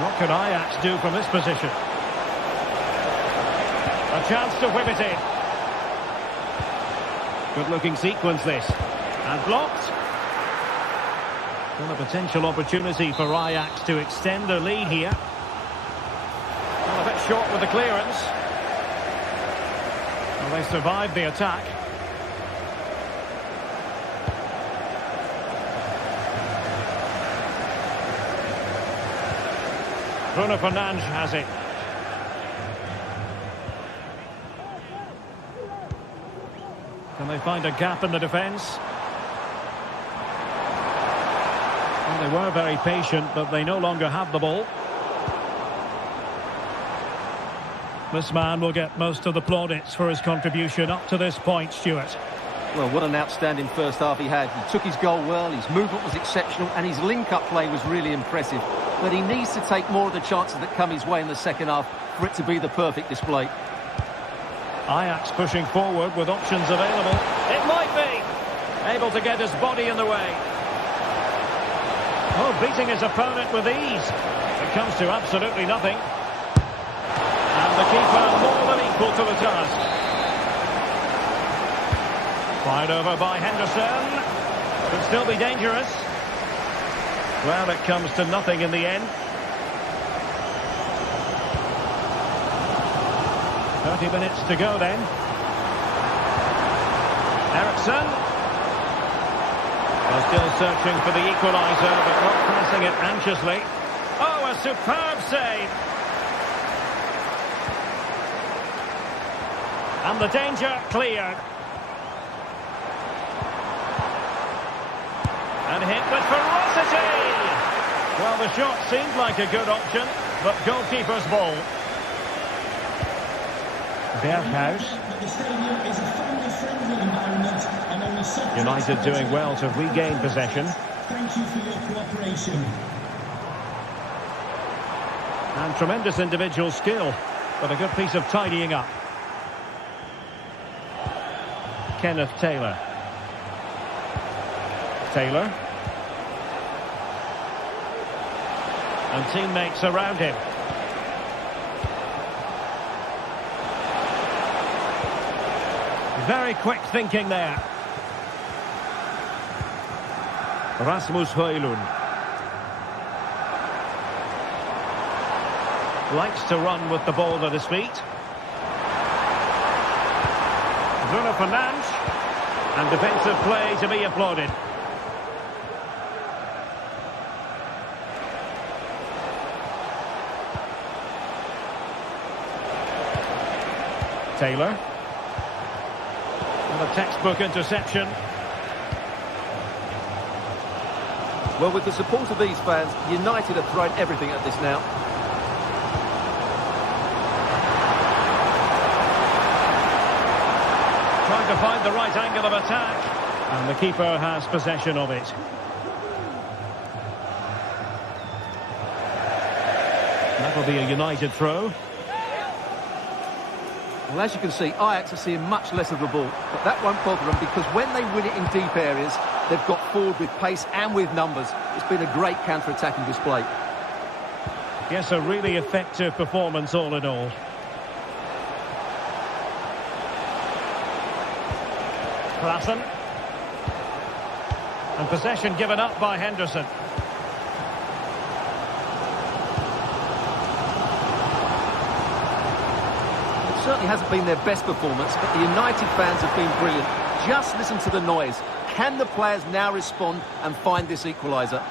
What can Ajax do from this position? A chance to whip it in. Good-looking sequence, this. And blocked. Still a potential opportunity for Ajax to extend their lead here. Well, a bit short with the clearance. Well, they survived the attack. Bruno Fernandes has it. Can they find a gap in the defence? Well, they were very patient, but they no longer have the ball. This man will get most of the plaudits for his contribution up to this point, Stuart. Well, what an outstanding first half he had. He took his goal well, his movement was exceptional, and his link-up play was really impressive. But he needs to take more of the chances that come his way in the second half for it to be the perfect display. Ajax pushing forward with options available. It might be. Able to get his body in the way. Oh, beating his opponent with ease. It comes to absolutely nothing. And the keeper more than equal to the task. Fired over by Henderson. Could still be dangerous. Well, it comes to nothing in the end. 30 minutes to go then. Eriksson. They're still searching for the equaliser, but not pressing it anxiously. Oh, a superb save. And the danger cleared. And hit with ferocity. Well, the shot seemed like a good option, but goalkeeper's ball. Berghuis. United doing well to regain possession. Thank you for your cooperation. And tremendous individual skill, but a good piece of tidying up. Kenneth Taylor. Taylor. And teammates around him. Very quick thinking there. Rasmus Højlund. Likes to run with the ball at his feet. Bruno Fernandes. And defensive play to be applauded. Taylor. And a textbook interception. Well, with the support of these fans, United have thrown everything at this now. Trying to find the right angle of attack. And the keeper has possession of it. That'll be a United throw. Well, as you can see, Ajax are seeing much less of the ball, but that won't bother them because when they win it in deep areas, they've got forward with pace and with numbers. It's been a great counter-attacking display. Yes, a really effective performance all in all. Klaassen. And possession given up by Henderson. Certainly hasn't been their best performance, but the United fans have been brilliant. Just listen to the noise. Can the players now respond and find this equaliser?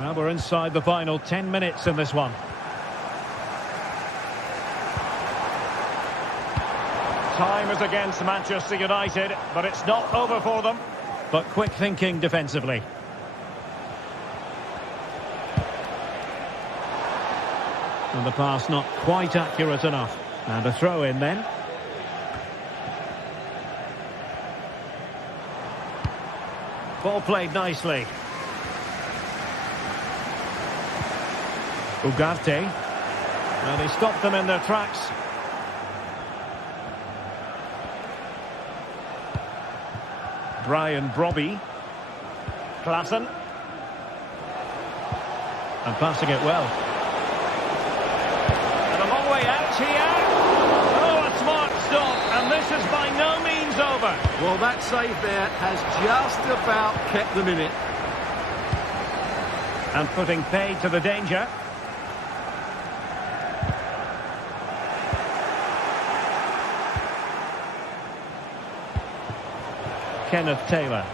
Well, we're inside the final 10 minutes in this one. Time is against Manchester United, but it's not over for them. But quick thinking defensively. And the pass not quite accurate enough. And a throw in then. Ball played nicely. Ugarte. And he stopped them in their tracks. Brian Brobby. Klaassen. And passing it well. Way out here. Oh, a smart stop, and this is by no means over. Well, that save there has just about kept them in it. And putting paid to the danger. Kenneth Taylor.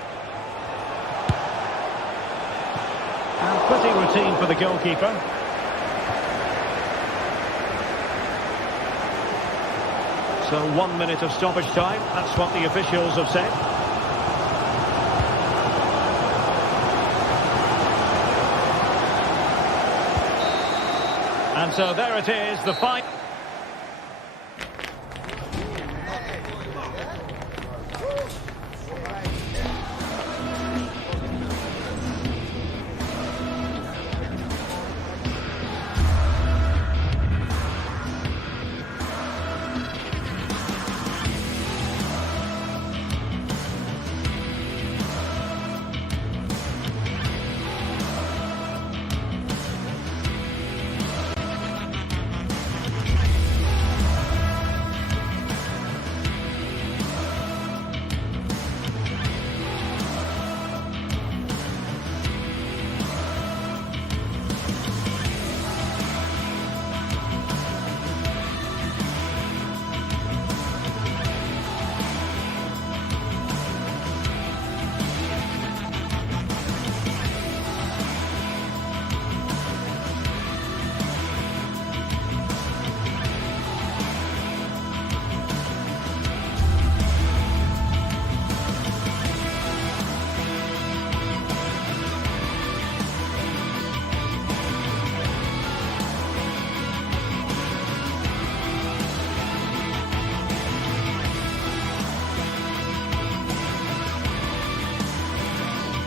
And pretty routine for the goalkeeper. So 1 minute of stoppage time, that's what the officials have said. And so there it is, the fight.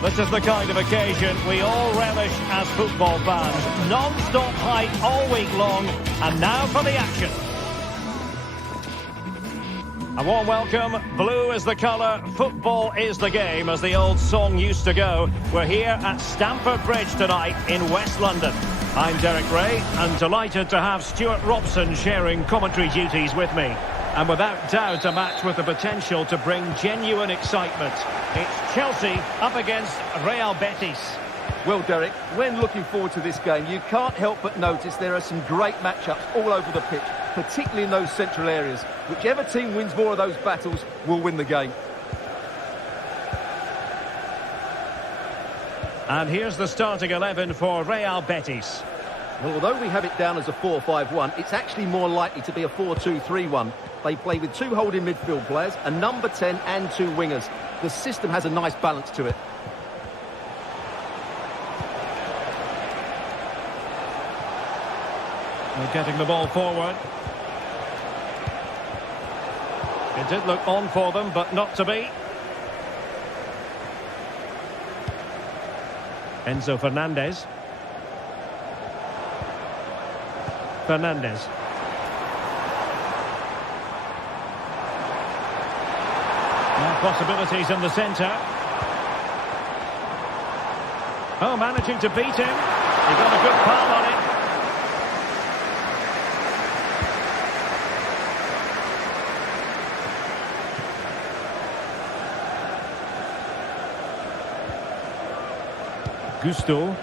This is the kind of occasion we all relish as football fans. Non-stop hype all week long, and now for the action. A warm welcome. Blue is the colour, football is the game, as the old song used to go. We're here at Stamford Bridge tonight in West London. I'm Derek Ray, and delighted to have Stuart Robson sharing commentary duties with me. And without doubt, a match with the potential to bring genuine excitement. It's Chelsea up against Real Betis. Well, Derek, when looking forward to this game, you can't help but notice there are some great matchups all over the pitch, particularly in those central areas. Whichever team wins more of those battles will win the game. And here's the starting 11 for Real Betis. Well, although we have it down as a 4-5-1, it's actually more likely to be a 4-2-3-1. They play with 2 holding midfield players, a number 10 and 2 wingers. The system has a nice balance to it. They're getting the ball forward. It did look on for them, but not to be. Enzo Fernandez. Fernandez. Now possibilities in the centre. Oh, managing to beat him. He got a good palm on it. Gusto.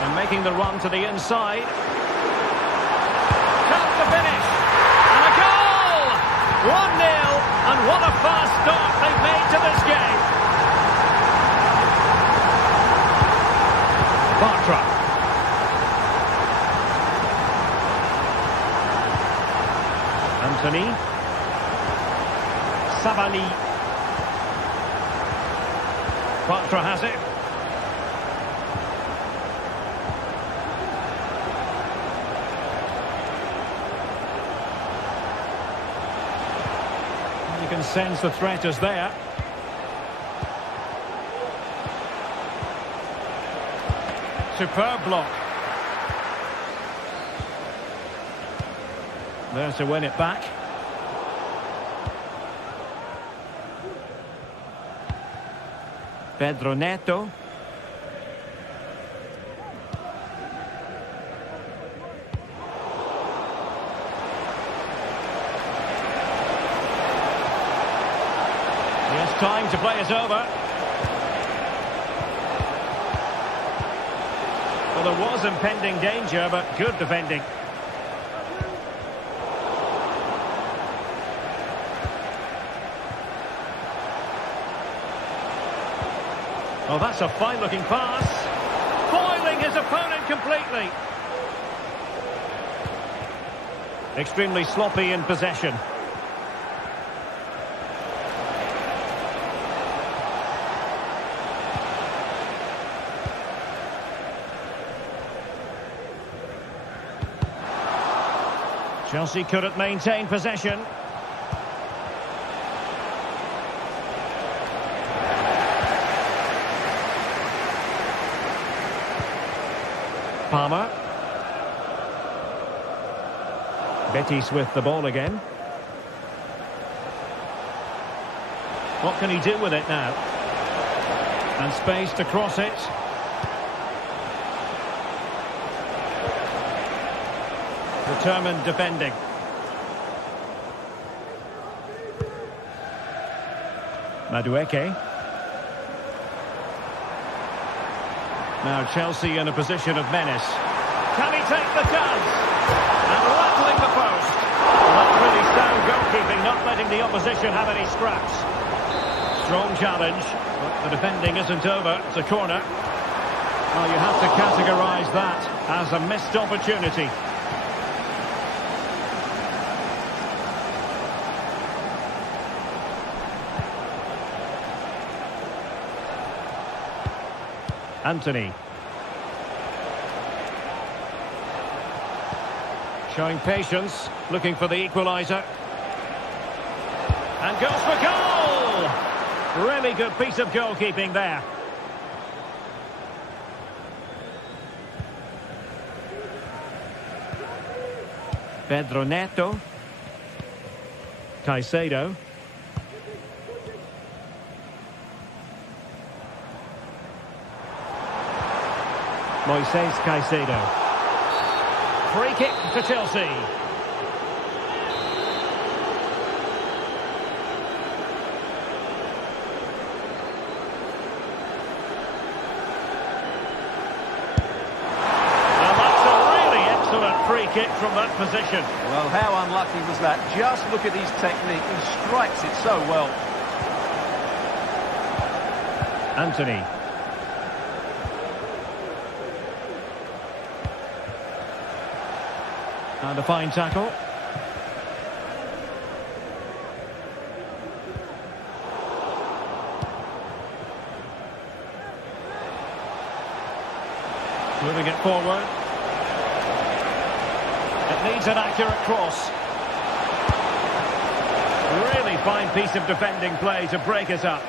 And making the run to the inside. Tough to finish. And a goal! 1-0. And what a fast start they've made to this game. Bartra. Anthony. Savani. Bartra has it. You can sense the threat is there. Superb block. There to win it back. Pedro Neto. He has time to play it over. Well, there was impending danger, but good defending. Oh, that's a fine-looking pass. Foiling his opponent completely. Extremely sloppy in possession. Chelsea couldn't maintain possession. Palmer. Betis with the ball again. What can he do with it now? And space to cross it. Determined defending. Madueke. Now Chelsea in a position of menace. Can he take the chance? And rattling the post. Well, that's really sound goalkeeping, not letting the opposition have any scraps. Strong challenge, but the defending isn't over. It's a corner. Well, you have to categorise that as a missed opportunity. Anthony. Showing patience, looking for the equaliser. And goes for goal! Really good piece of goalkeeping there. Pedro Neto. Caicedo. Moises Caicedo. Free kick to Chelsea. Free kick from that position. Well, how unlucky was that? Just look at his technique. He strikes it so well. Anthony. And a fine tackle. Moving it forward. It needs an accurate cross. Really fine piece of defending play to break it up.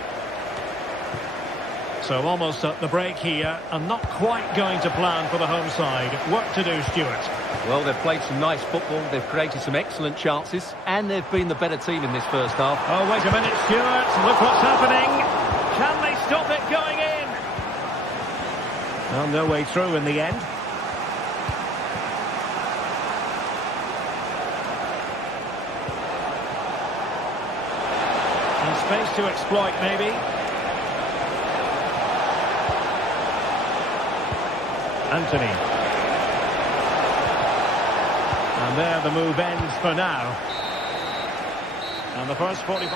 So almost at the break here, and not quite going to plan for the home side. Work to do, Stuart. Well, they've played some nice football, they've created some excellent chances, and they've been the better team in this first half. Oh, wait a minute, Stuart. Look what's happening. Can they stop it going in? Well, no way through in the end. And space to exploit, maybe. Anthony. And there the move ends for now. And the first 45.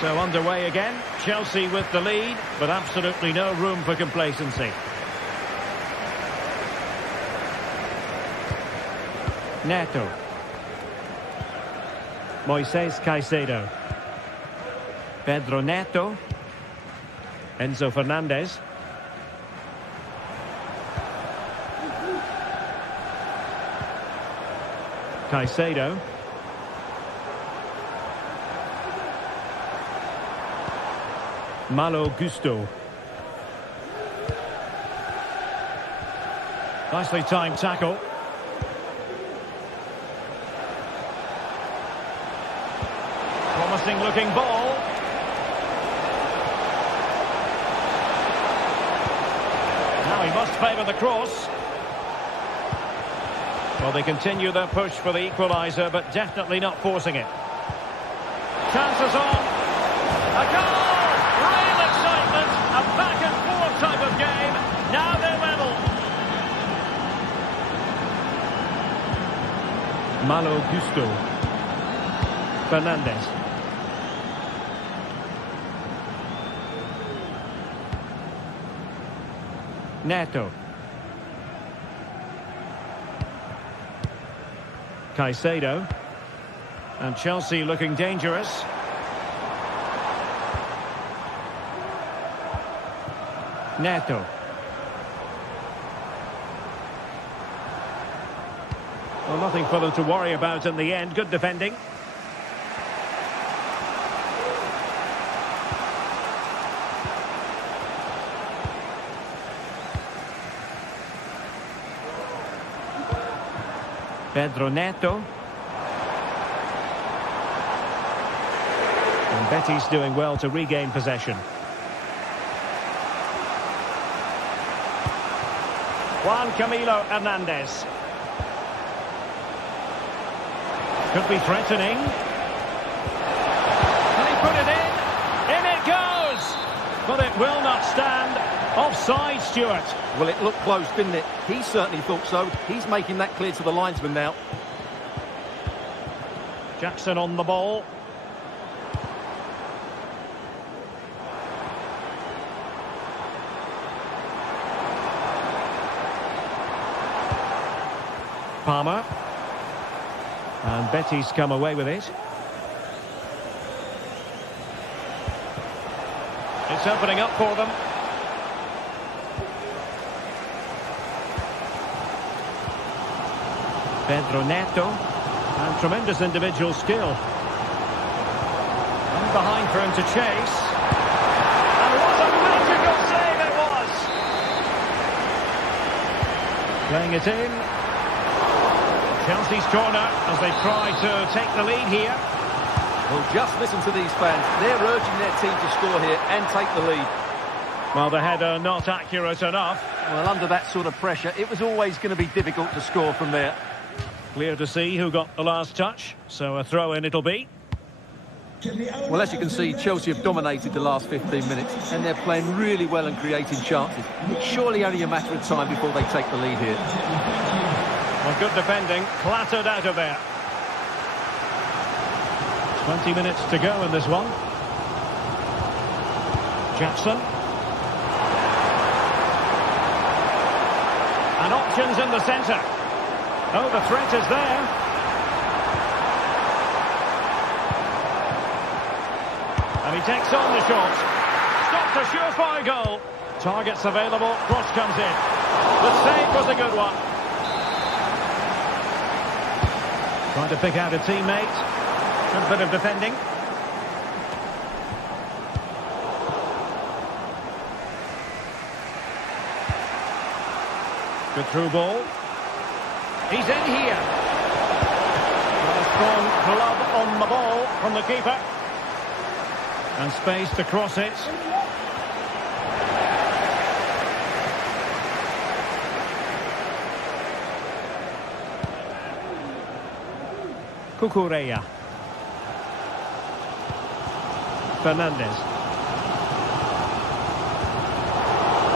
So underway again. Chelsea with the lead, but absolutely no room for complacency. Neto. Moises Caicedo. Pedro Neto. Enzo Fernandez. Caicedo. Malo Gusto. Nicely timed tackle. Promising looking ball. Now he must favour the cross. Well, they continue their push for the equaliser, but definitely not forcing it. Chances on. A goal! Real excitement. A back and forth type of game. Now they're level. Malo Gusto. Fernandez. Neto. Caicedo. And Chelsea looking dangerous. Neto. Well, nothing for them to worry about in the end. Good defending. Pedro Neto. And Betis doing well to regain possession. Juan Camilo Hernandez. Could be threatening. Can he put it in? In it goes! But it will not stand. Offside, Stuart. Well, it looked close, didn't it? He certainly thought so. He's making that clear to the linesman now. Jackson on the ball. Palmer. And Betis come away with it. It's opening up for them. Pedro Neto. And tremendous individual skill. And behind for him to chase. And what a magical save it was! Playing it in. Chelsea's corner as they try to take the lead here. Well, just listen to these fans. They're urging their team to score here and take the lead. Well, the header not accurate enough. Well, under that sort of pressure, it was always going to be difficult to score from there. Clear to see who got the last touch, so a throw-in it'll be. Well, as you can see, Chelsea have dominated the last 15 minutes, and they're playing really well and creating chances. It's surely only a matter of time before they take the lead here. Well, good defending, clattered out of there. 20 minutes to go in this one. Jackson. And options in the centre. Oh, the threat is there. And he takes on the shot. Stopped a surefire goal. Targets available, cross comes in. The save was a good one. Trying to pick out a teammate. Good bit of defending. Good through ball. He's in here. Well, a strong glove on the ball from the keeper. And space to cross it. Cucurella. Fernandez.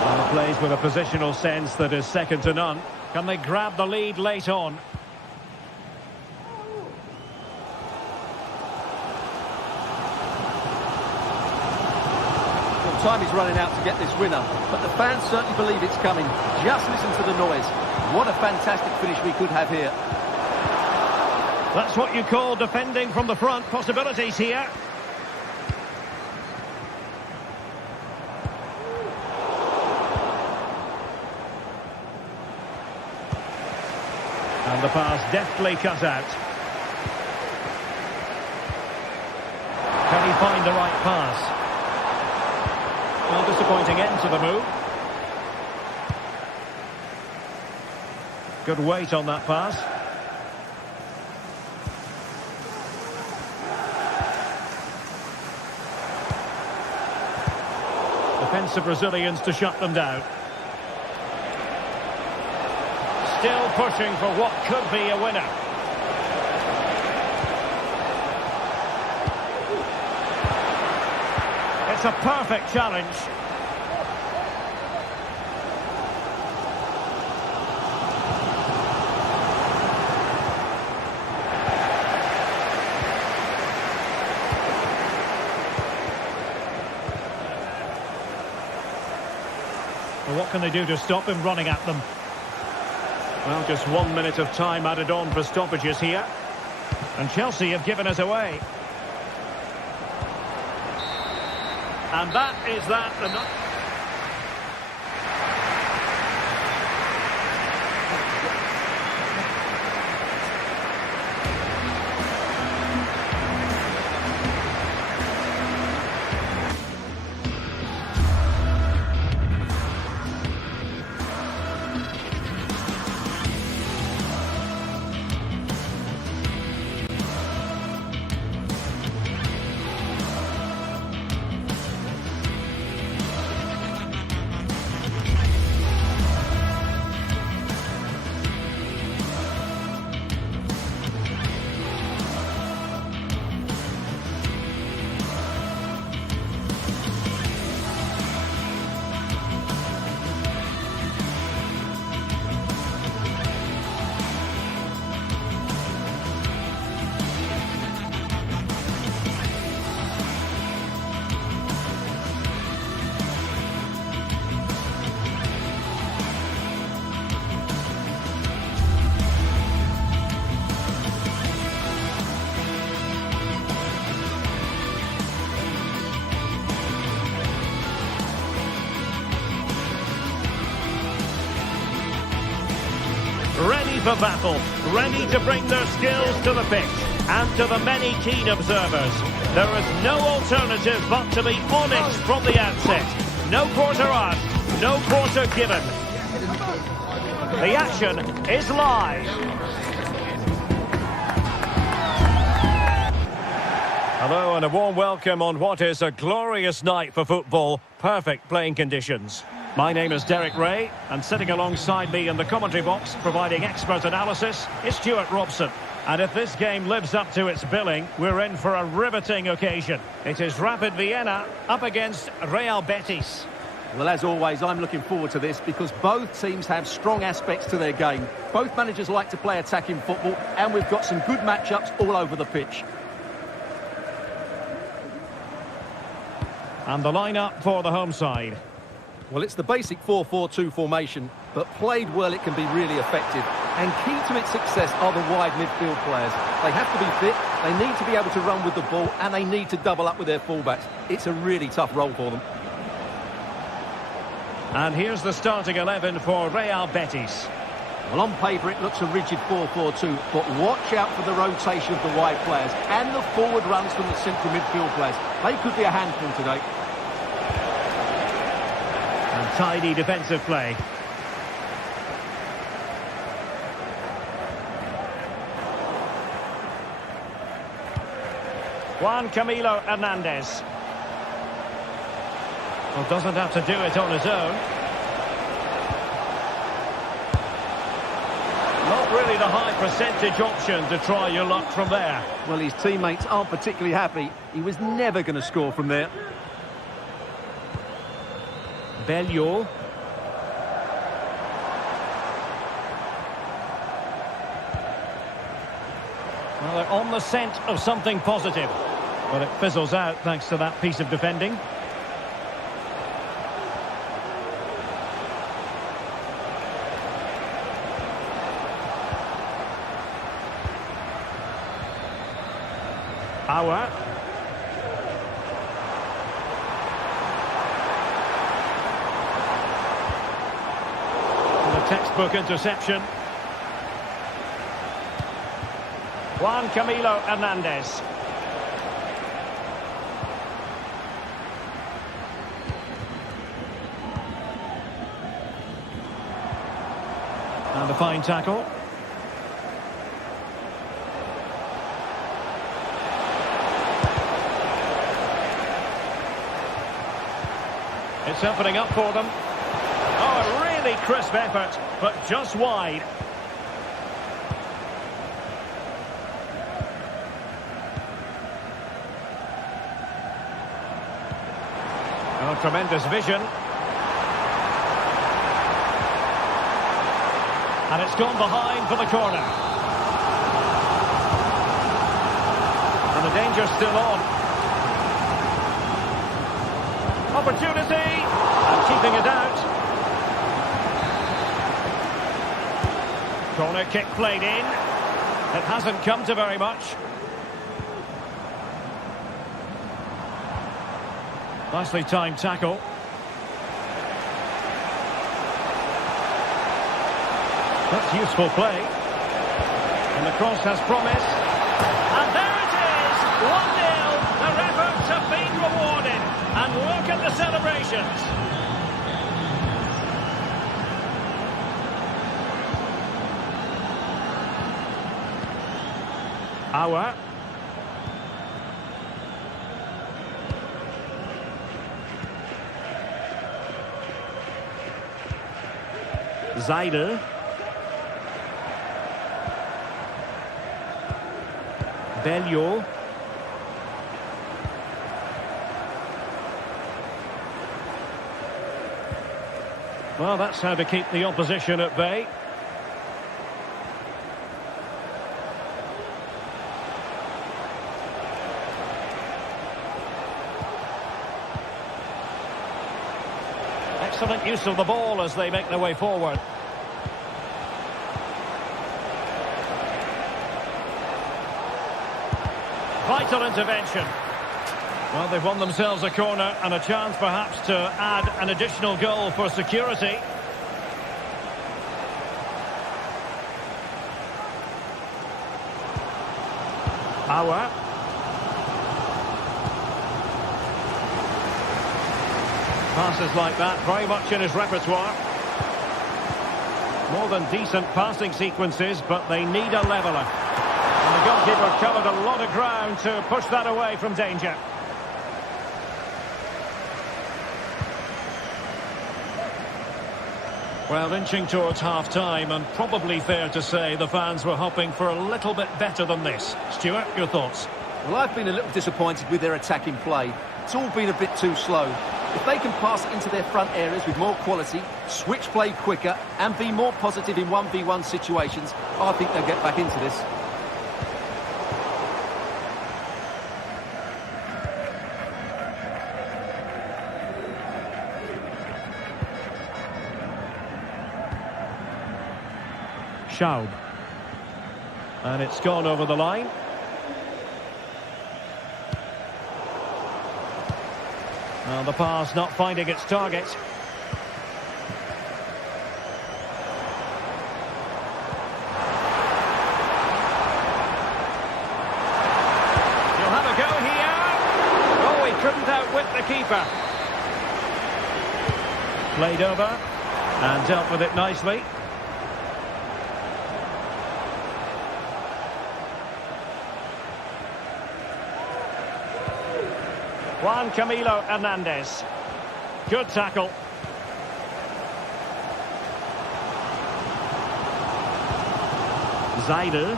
Well, plays with a positional sense that is second to none. Can they grab the lead late on? Well, time is running out to get this winner, but the fans certainly believe it's coming. Just listen to the noise. What a fantastic finish we could have here. That's what you call defending from the front. Possibilities here. And the pass deftly cut out. Can he find the right pass? Well, disappointing end to the move. Good weight on that pass. Defensive Brazilians to shut them down. Still pushing for what could be a winner. It's a perfect challenge. Well, what can they do to stop him running at them? Well, just 1 minute of time added on for stoppages here. And Chelsea have given us away. And that is that. Ready for battle, ready to bring their skills to the pitch. And to the many keen observers, there is no alternative but to be honest from the outset. No quarter asked, no quarter given. The action is live. Hello and a warm welcome on what is a glorious night for football. Perfect playing conditions. My name is Derek Ray, and sitting alongside me in the commentary box, providing expert analysis, is Stuart Robson. And if this game lives up to its billing, we're in for a riveting occasion. It is Rapid Vienna up against Real Betis. Well, as always, I'm looking forward to this because both teams have strong aspects to their game. Both managers like to play attacking football, and we've got some good matchups all over the pitch. And the lineup for the home side. Well, it's the basic 4-4-2 formation, but played well it can be really effective. And key to its success are the wide midfield players. They have to be fit, they need to be able to run with the ball, and they need to double up with their fullbacks. It's a really tough role for them. And here's the starting 11 for Real Betis. Well, on paper it looks a rigid 4-4-2, but watch out for the rotation of the wide players and the forward runs from the central midfield players. They could be a handful today. And tidy defensive play. Juan Camilo Hernandez. Well, doesn't have to do it on his own. Not really the high percentage option to try your luck from there. Well, his teammates aren't particularly happy. He was never going to score from there. Belleau. Well, they're on the scent of something positive, but it fizzles out thanks to that piece of defending. Auer. Textbook interception. Juan Camilo Hernandez. And a fine tackle. It's opening up for them. Oh, a really crisp effort, but just wide. Oh, tremendous vision. And it's gone behind for the corner. And the danger's still on. Opportunity, and keeping it out. Corner kick played in. It hasn't come to very much. Nicely timed tackle. That's useful play. And the cross has promise. And there it is! 1-0. Their efforts have been rewarded. And look at the celebrations. Auer. Seidel. Belleau. Well, that's how to keep the opposition at bay. Excellent use of the ball as they make their way forward. Vital intervention. Well, they've won themselves a corner and a chance perhaps to add an additional goal for security. Auer. Passes like that, very much in his repertoire. More than decent passing sequences, but they need a leveller. And the goalkeeper covered a lot of ground to push that away from danger. Well, inching towards half-time, and probably fair to say the fans were hoping for a little bit better than this. Stuart, your thoughts? Well, I've been a little disappointed with their attacking play. It's all been a bit too slow. If they can pass it into their front areas with more quality, switch play quicker, and be more positive in 1v1 situations, I think they'll get back into this. Schaub. And it's gone over the line. Well, the pass not finding its target. He'll have a go here. Oh, he couldn't outwit the keeper. Played over and dealt with it nicely. Juan Camilo Hernandez. Good tackle. Seidel.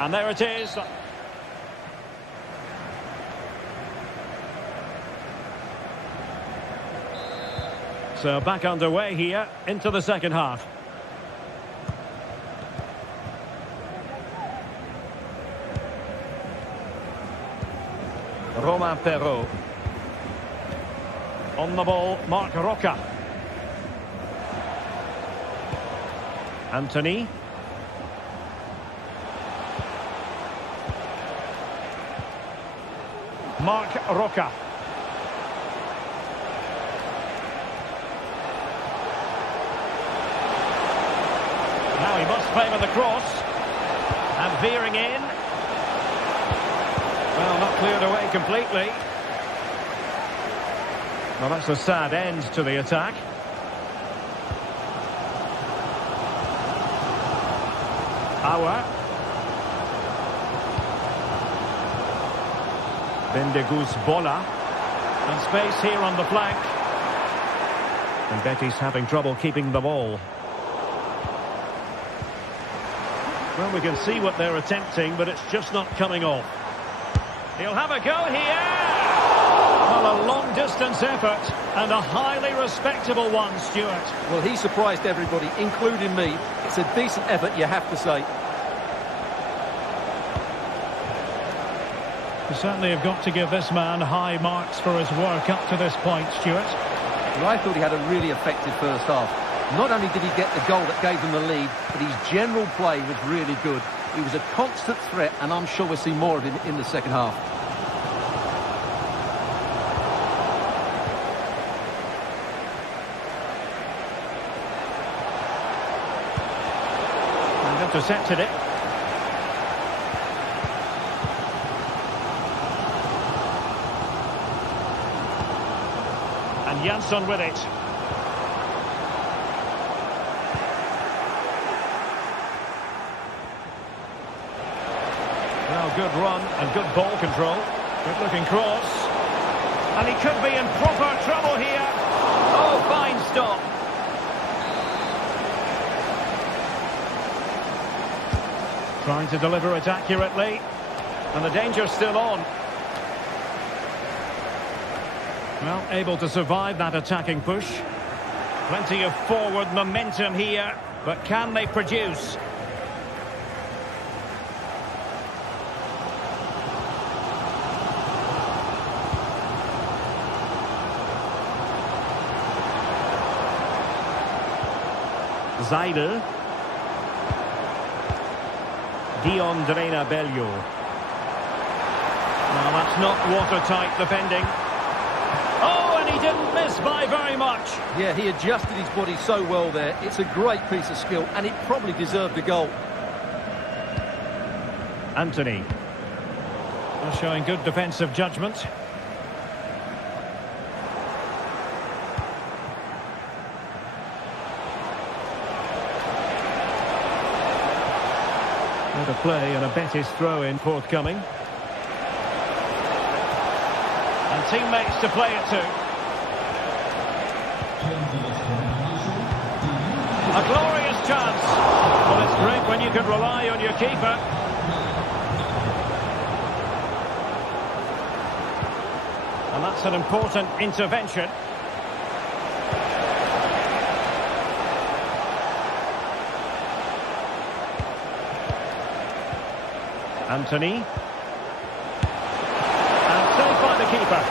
And there it is. So back underway here into the second half. Romain Perrault. On the ball, Marc Roca. Anthony. Marc Roca. Now he must favour the cross. And veering in. Well, not cleared away completely. Well, that's a sad end to the attack. Auer. Bendegus Bola. And space here on the flank. And Betis having trouble keeping the ball. Well, we can see what they're attempting, but it's just not coming off. He'll have a go here. Well, a long-distance effort and a highly respectable one, Stuart. Well, he surprised everybody, including me. It's a decent effort, you have to say. You certainly have got to give this man high marks for his work up to this point, Stuart. Well, I thought he had a really effective first half. Not only did he get the goal that gave them the lead, but his general play was really good. He was a constant threat, and I'm sure we'll see more of him in the second half. And intercepted it. And Jansson with it. Well, good run and good ball control. Good looking cross. And he could be in proper trouble here. Oh, fine stop. Trying to deliver it accurately. And the danger's still on. Well, able to survive that attacking push. Plenty of forward momentum here. But can they produce? Seidel. Dion Drena Bello. Now that's not watertight defending. Oh, and he didn't miss by very much. Yeah, he adjusted his body so well there. It's a great piece of skill, and it probably deserved a goal. Anthony. Showing good defensive judgment. Bit of play and a Betis throw-in forthcoming. And teammates to play it to. A glorious chance. Well, it's great when you can rely on your keeper. And that's an important intervention. Anthony. And saved by the keeper.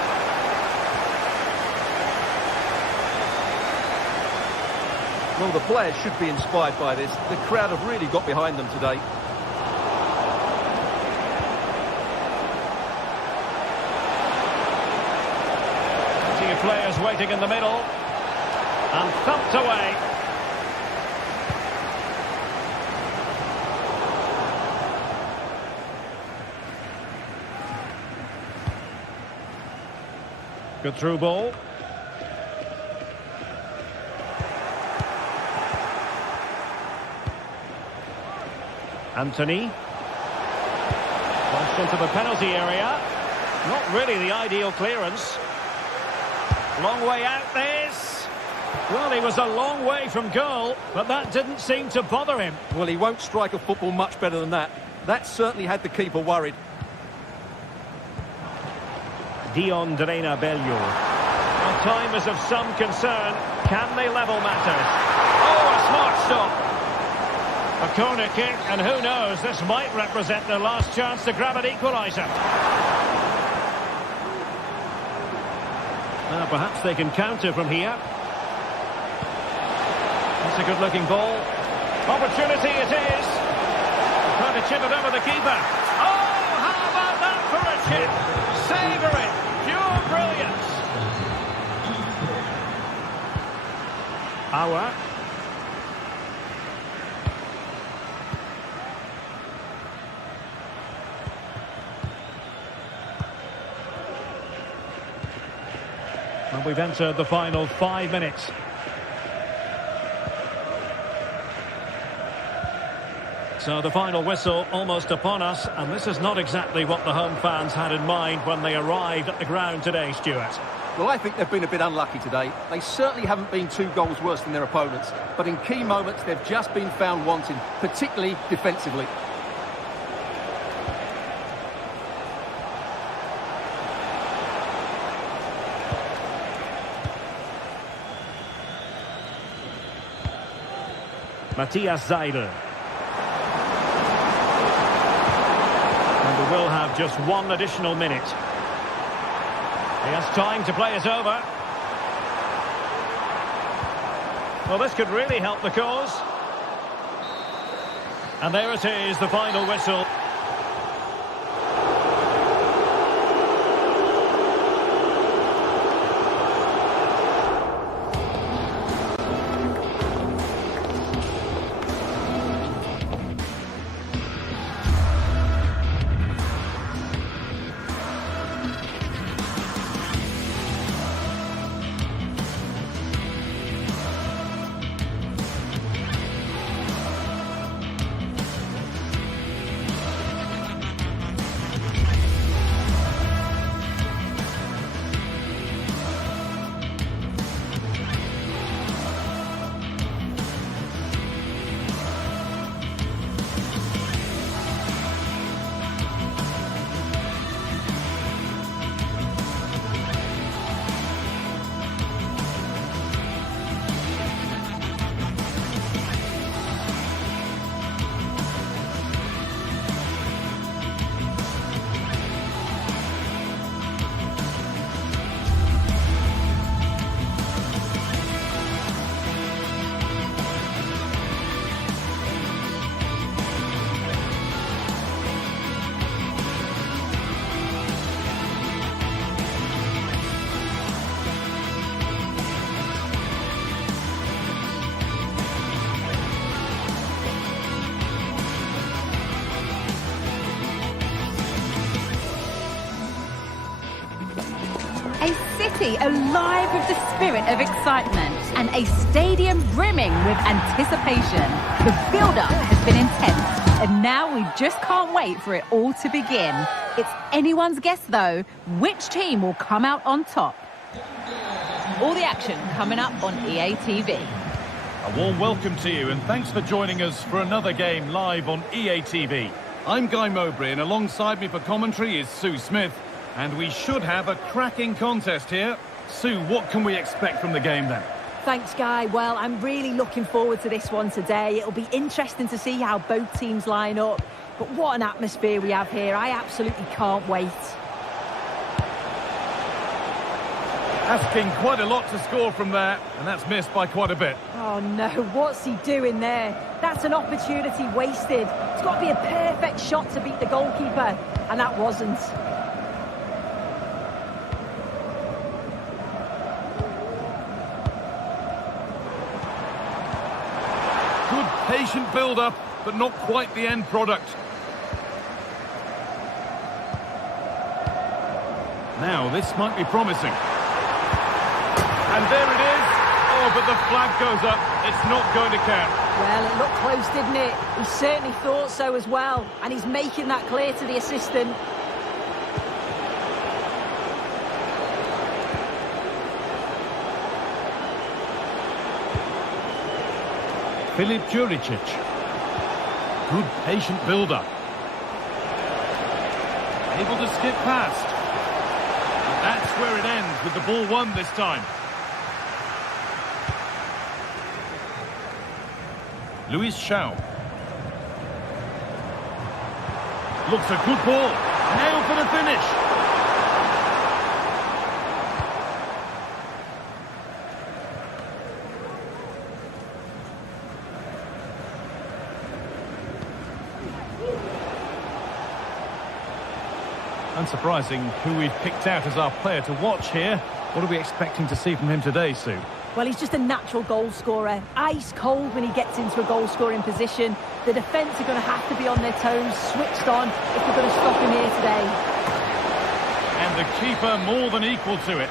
Well, the players should be inspired by this. The crowd have really got behind them today. Plenty of players waiting in the middle. And thumped away. Good through ball. Anthony. Pushed into the penalty area. Not really the ideal clearance. Long way out this. Well, he was a long way from goal, but that didn't seem to bother him. Well, he won't strike a football much better than that. That certainly had the keeper worried. Dion Drena Bello. Well, time is of some concern. Can they level matters? Oh, a smart stop. A corner kick, and who knows, this might represent their last chance to grab an equaliser. Now, perhaps they can counter from here. That's a good-looking ball. Opportunity it is. Trying to chip it over the keeper. Oh, how about that for a chip? Savour it. Pure brilliance. Auer. And we've entered the final 5 minutes. So the final whistle almost upon us, and this is not exactly what the home fans had in mind when they arrived at the ground today, Stuart. Well, I think they've been a bit unlucky today. They certainly haven't been 2 goals worse than their opponents, but in key moments they've just been found wanting, particularly defensively. Matthias Seidel. And we will have just 1 additional minute. He has time to play it over. Well, this could really help the cause. And there it is, the final whistle. City alive with the spirit of excitement and a stadium brimming with anticipation. The build-up has been intense. And now we just can't wait for it all to begin. It's anyone's guess, though, which team will come out on top. All the action coming up on EA TV. A warm welcome to you and thanks for joining us for another game live on EA TV. I'm Guy Mowbray and alongside me for commentary is Sue Smith. And we should have a cracking contest here. Sue, what can we expect from the game then? Thanks, Guy. Well, I'm really looking forward to this one today. It'll be interesting to see how both teams line up. But what an atmosphere we have here. I absolutely can't wait. Asking quite a lot to score from there, and that's missed by quite a bit. Oh no, what's he doing there? That's an opportunity wasted. It's got to be a perfect shot to beat the goalkeeper, and that wasn't. Good patient build-up, but not quite the end product. Now, this might be promising. And there it is. Oh, but the flag goes up. It's not going to count. Well, it looked close, didn't it? He certainly thought so as well. And he's making that clear to the assistant. Filip Juricic. Good patient build-up. Able to skip past. And that's where it ends with the ball won this time. Luis Shaw. Looks a good ball. Nailed for the finish. Unsurprising who we've picked out as our player to watch here. What are we expecting to see from him today, Sue? Well, he's just a natural goal scorer. Ice cold when he gets into a goal-scoring position. The defence are going to have to be on their toes, switched on, if they're going to stop him here today. And the keeper more than equal to it.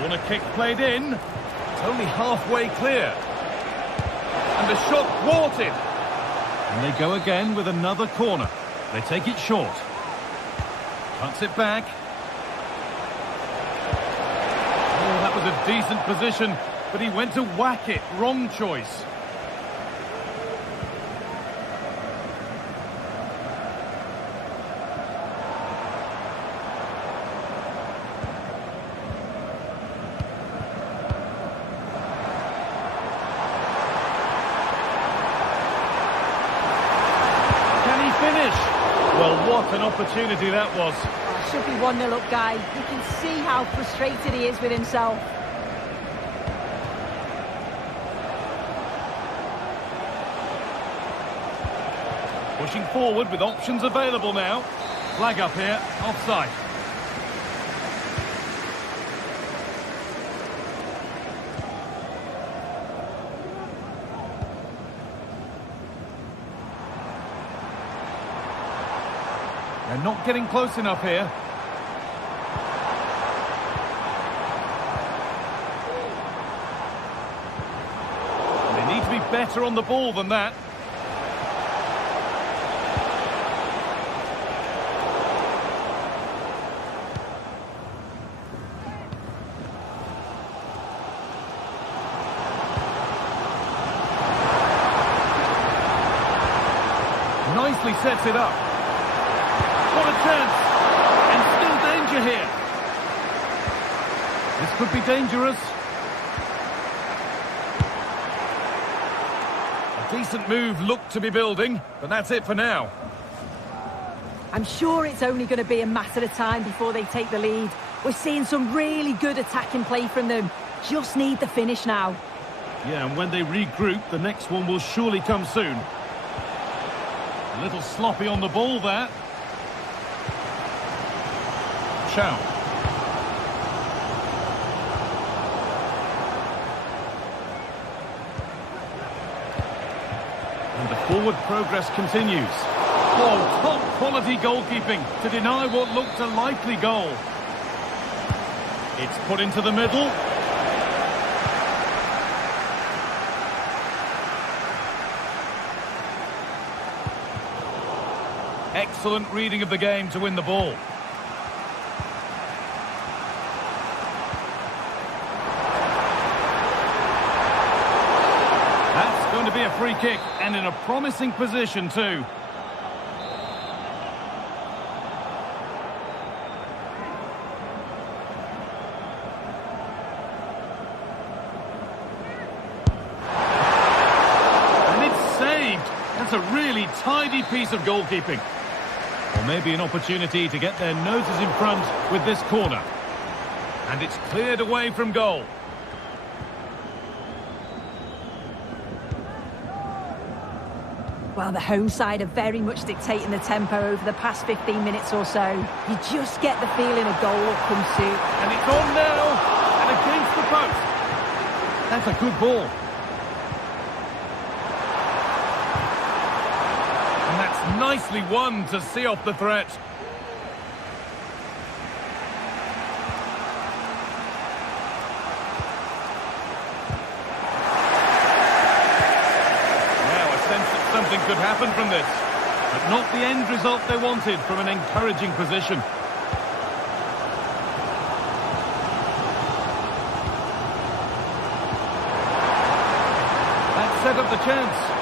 Corner kick played in. It's only halfway clear. And the shot thwarted. And they go again with another corner. They take it short. Cuts it back. Oh, that was a decent position, but he went to whack it. Wrong choice. Can he finish? Well, what an opportunity that was. Should be 1-0 up, Guy. You can see how frustrated he is with himself. Pushing forward with options available now. Flag up here, offside. They're not getting close enough here. They need to be better on the ball than that. Nicely sets it up. What a chance! And still danger here. This could be dangerous. A decent move looked to be building, but that's it for now. I'm sure it's only going to be a matter of time before they take the lead. We're seeing some really good attacking play from them. Just need the finish now. Yeah, and when they regroup, the next one will surely come soon. A little sloppy on the ball there. Chow. And the forward progress continues. Oh, top quality goalkeeping to deny what looked a likely goal. It's put into the middle. excellent reading of the game to win the ball. That's going to be a free kick, and in a promising position too. That's a really tidy piece of goalkeeping. Or maybe an opportunity to get their noses in front with this corner. And it's cleared away from goal. Well, the home side are very much dictating the tempo over the past 15 minutes or so. You just get the feeling a goal will come soon. And it's on now, and against the post. That's a good ball. And that's nicely won to see off the threat. Now a sense that something could happen from this, but not the end result they wanted from an encouraging position. That set up the chance.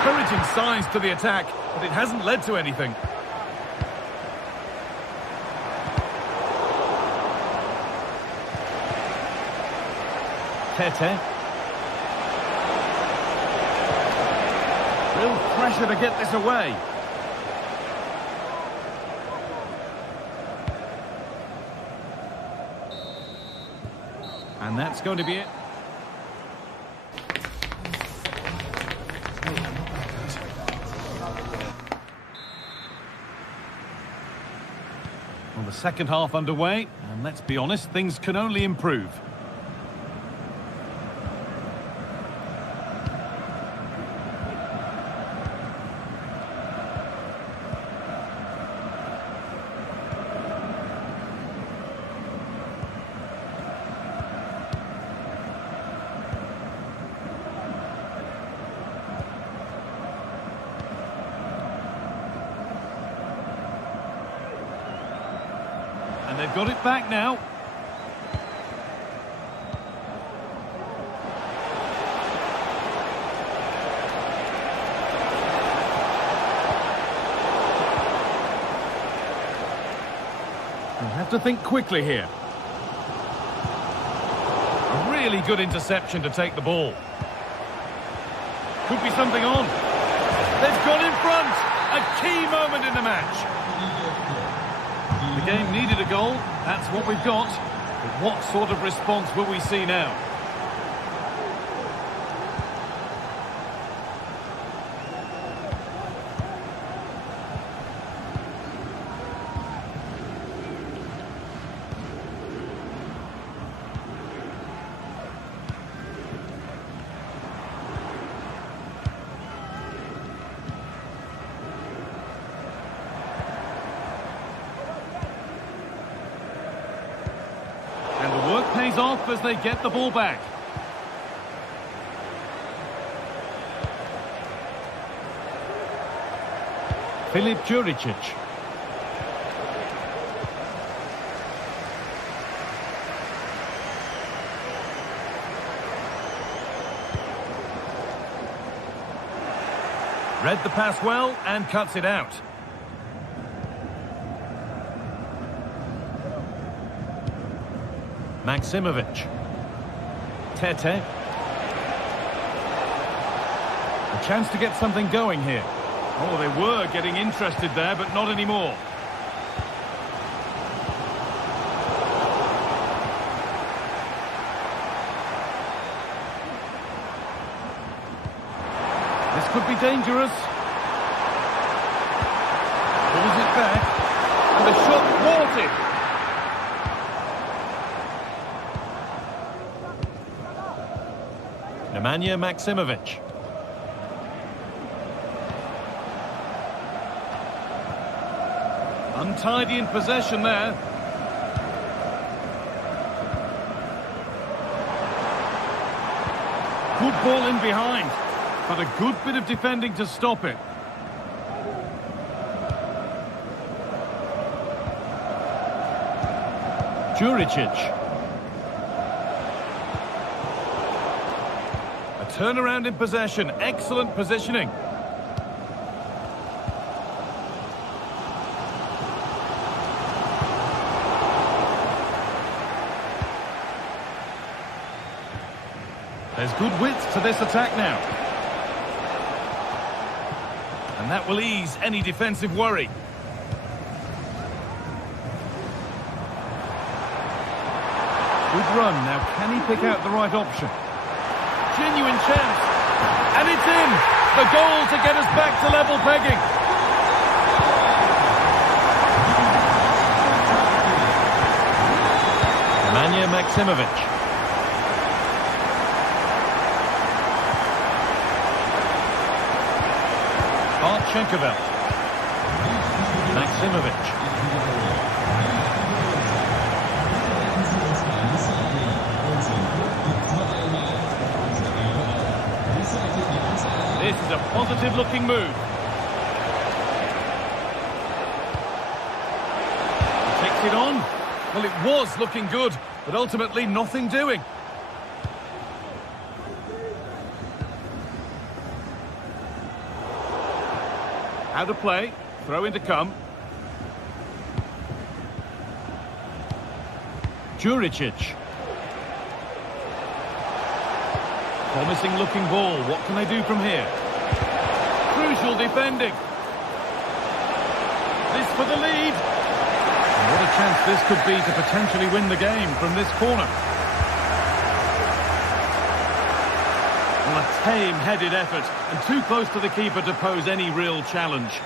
Encouraging signs to the attack, but it hasn't led to anything. Tete. Real pressure to get this away. And that's going to be it. Well, the second half underway, and let's be honest, things can only improve. And they've got it back now. They'll have to think quickly here. A really good interception to take the ball. Could be something on. They've gone in front. A key moment in the match. The game needed a goal, that's what we've got. But what sort of response will we see now? Pays off as they get the ball back. Filip Juricic. Read the pass well and cuts it out. Maximovic. Tete. A chance to get something going here. Oh, they were getting interested there, but not anymore. This could be dangerous. Pulls it back. And the shot thwarted. Nemanja Maximovic. Untidy in possession there. Good ball in behind, but a good bit of defending to stop it. Juricic. A turnaround in possession, excellent positioning. There's good width to this attack now. And that will ease any defensive worry. Good run. Now, can he pick out the right option? Genuine chance. And it's in! The goal to get us back to level pegging. Nemanja Maksimovic. Archenkovic. Maksimovic. This is a positive-looking move. Takes it on. Well, it was looking good, but ultimately nothing doing. Out of play. Throw in to come. Juricic. Promising looking ball. What can they do from here? Crucial defending. This for the lead. And what a chance this could be to potentially win the game from this corner. Well, a tame-headed effort and too close to the keeper to pose any real challenge.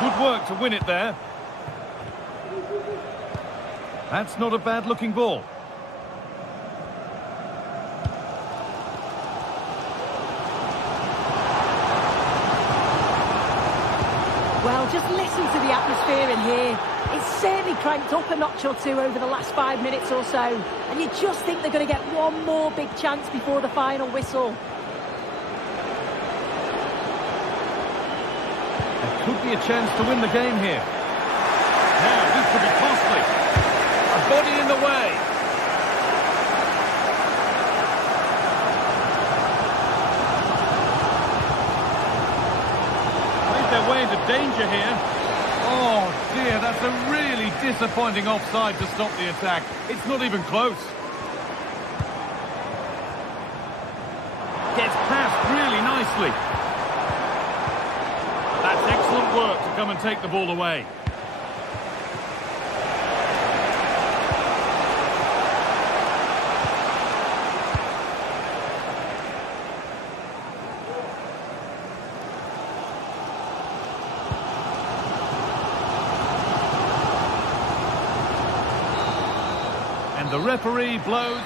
Good work to win it there. That's not a bad-looking ball. Well, just listen to the atmosphere in here. It's certainly cranked up a notch or two over the last 5 minutes or so. And you just think they're going to get one more big chance before the final whistle. Could be a chance to win the game here. Now, this could be costly. A body in the way. Played their way into danger here. Oh, dear, that's a really disappointing offside to stop the attack. It's not even close. Gets past really nicely. That's excellent work to come and take the ball away. And the referee blows.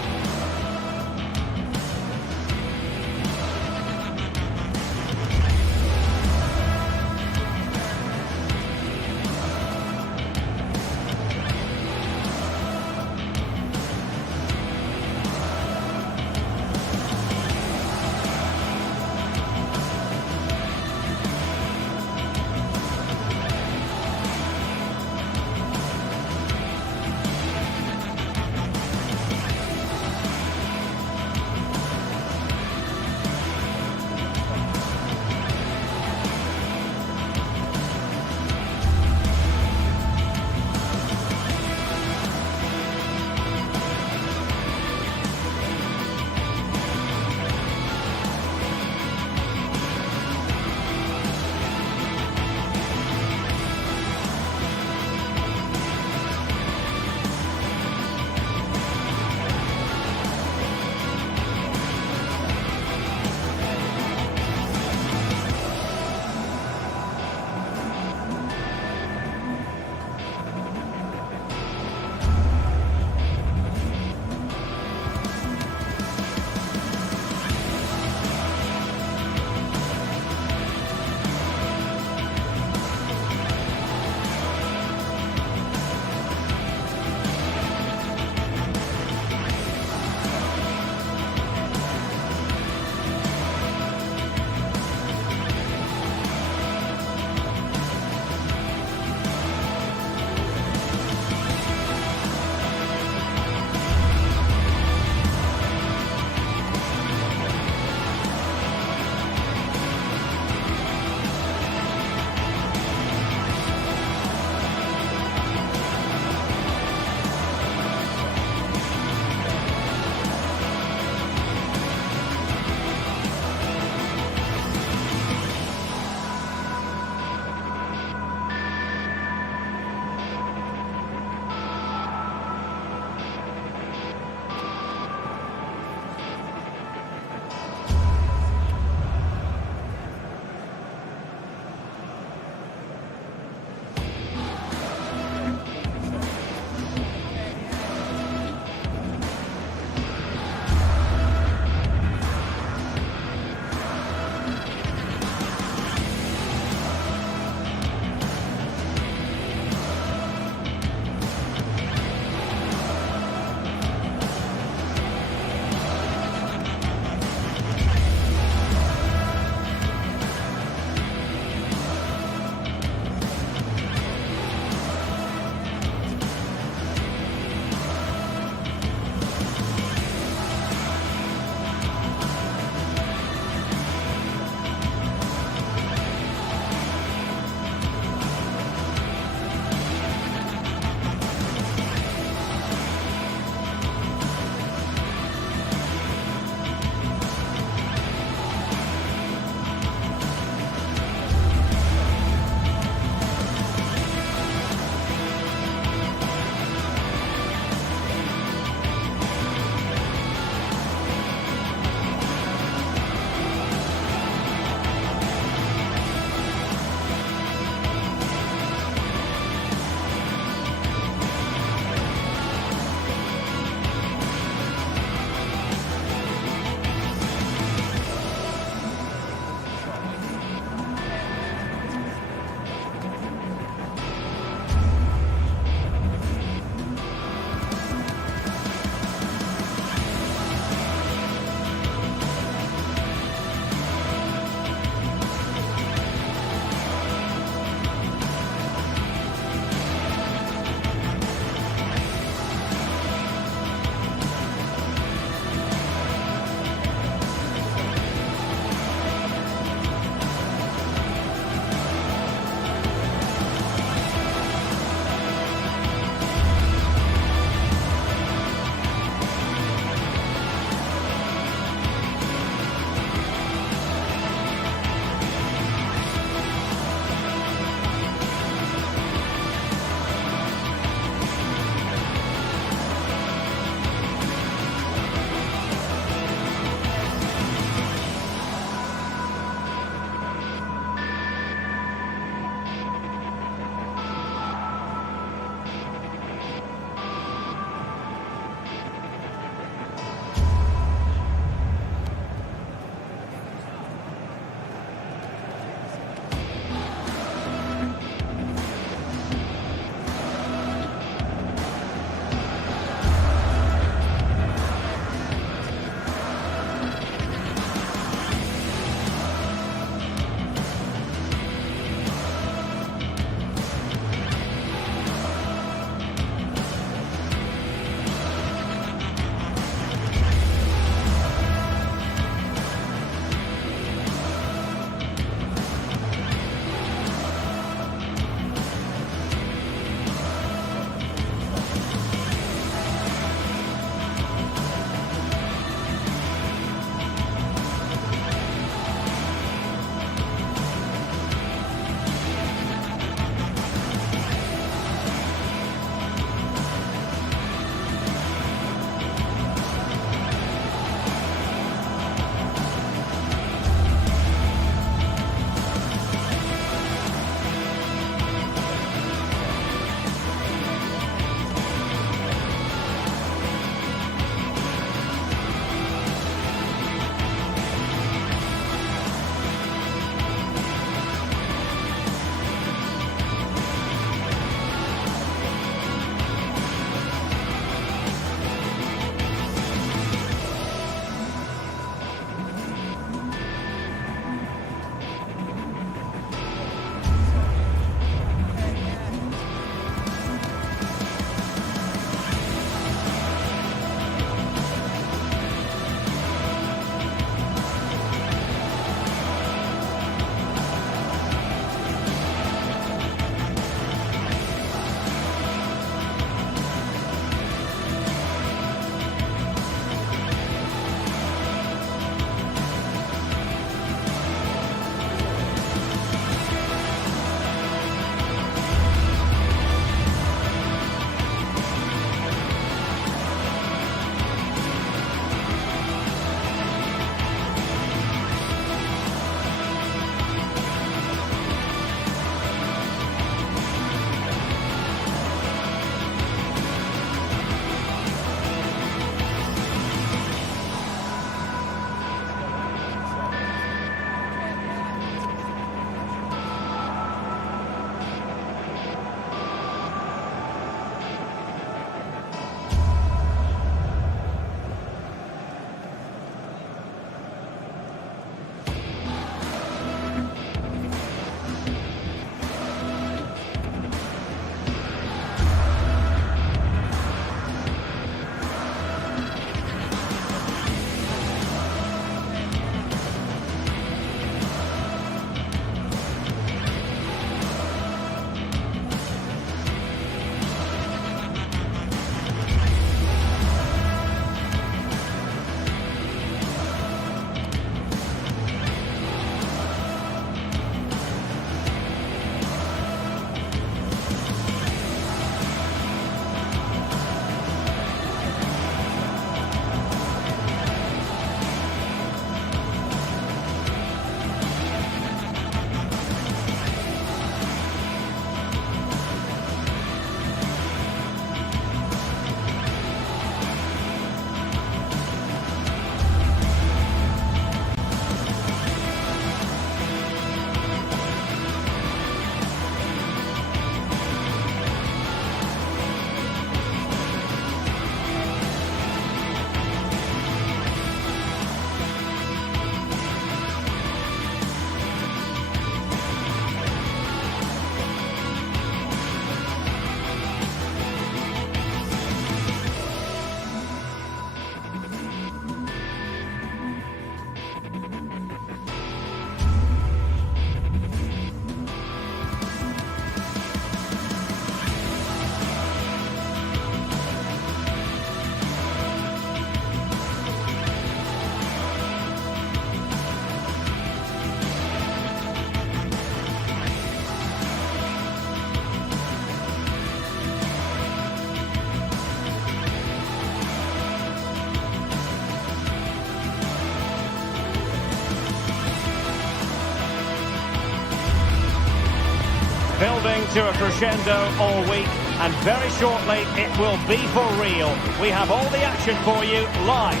to a crescendo all week, and very shortly it will be for real. We have all the action for you live.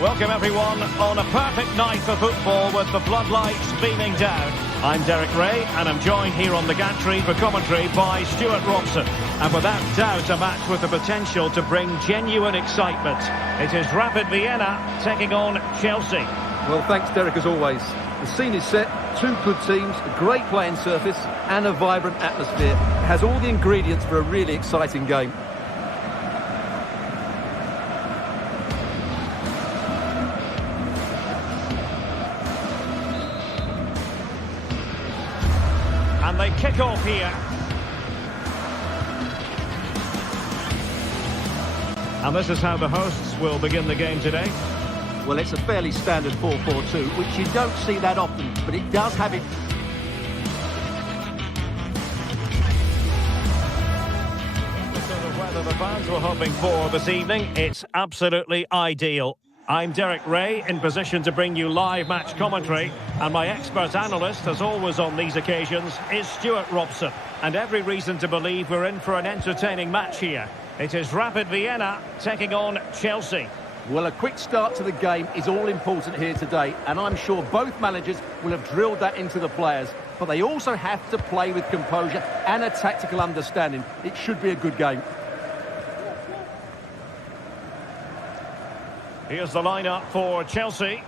Welcome everyone on a perfect night for football with the floodlights beaming down. I'm Derek Ray and I'm joined here on the gantry for commentary by Stuart Robson. And without doubt a match with the potential to bring genuine excitement. It is Rapid Vienna taking on Chelsea. Well, thanks Derek as always. The scene is set, two good teams, a great playing surface and a vibrant atmosphere. It has all the ingredients for a really exciting game. And they kick off here. And this is how the hosts will begin the game today. Well, it's a fairly standard 4-4-2, which you don't see that often, but it does have it. The sort of weather the fans were hoping for this evening, it's absolutely ideal. I'm Derek Ray, in position to bring you live match commentary, and my expert analyst, as always on these occasions, is Stuart Robson. And every reason to believe we're in for an entertaining match here. It is Rapid Vienna taking on Chelsea. Well, a quick start to the game is all important here today, and I'm sure both managers will have drilled that into the players. But they also have to play with composure and a tactical understanding. It should be a good game. Here's the lineup for Chelsea.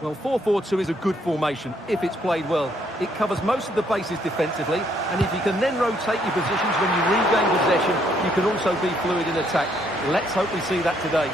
Well, 4-4-2 is a good formation if it's played well. It covers most of the bases defensively, and if you can then rotate your positions when you regain possession, you can also be fluid in attack. Let's hope we see that today.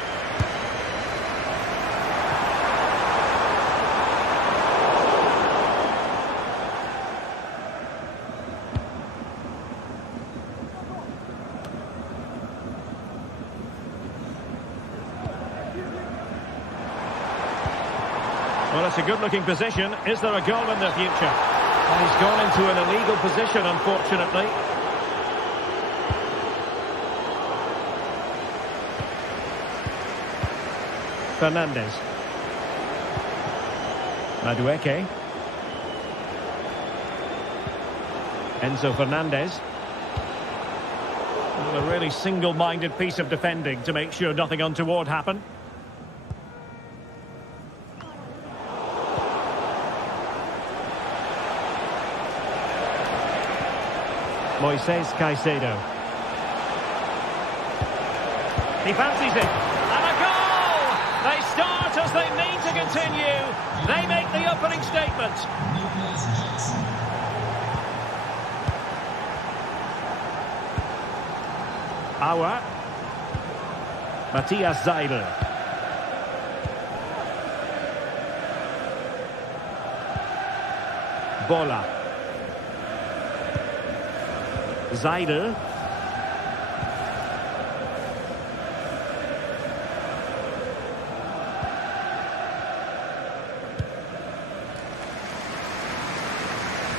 Well, it's a good-looking position. Is there a goal in the future? And he's gone into an illegal position, unfortunately. Fernandes. Madueke. Enzo Fernandez. Well, a really single-minded piece of defending to make sure nothing untoward happened. Moises Caicedo. He fancies it. And a goal! They start as they mean to continue. They make the opening statement. Auer. Matthias Seidel. Bola. Seidel.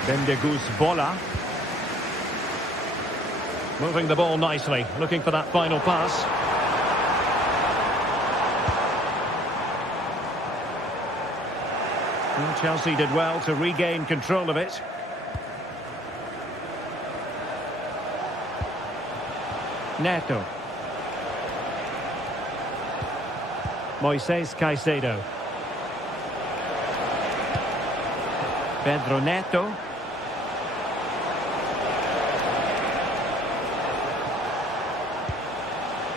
Bendegus Bola. Moving the ball nicely, looking for that final pass. And Chelsea did well to regain control of it. Neto. Moises Caicedo. Pedro Neto.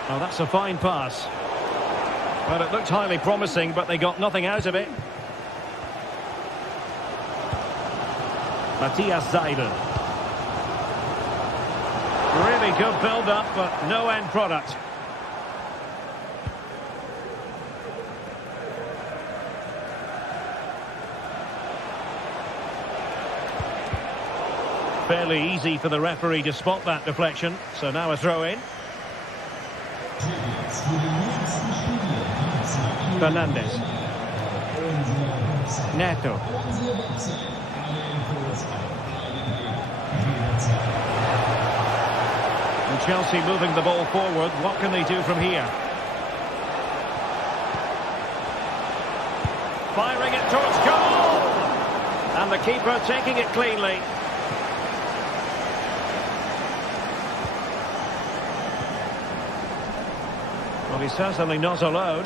Oh, that's a fine pass. Well, it looked highly promising, but they got nothing out of it. Matthias Seidel. Really good build-up, but no end product. Fairly easy for the referee to spot that deflection, so now a throw-in. Fernandes. Neto. And Chelsea moving the ball forward. What can they do from here? Firing it towards goal! And the keeper taking it cleanly. he's certainly not alone.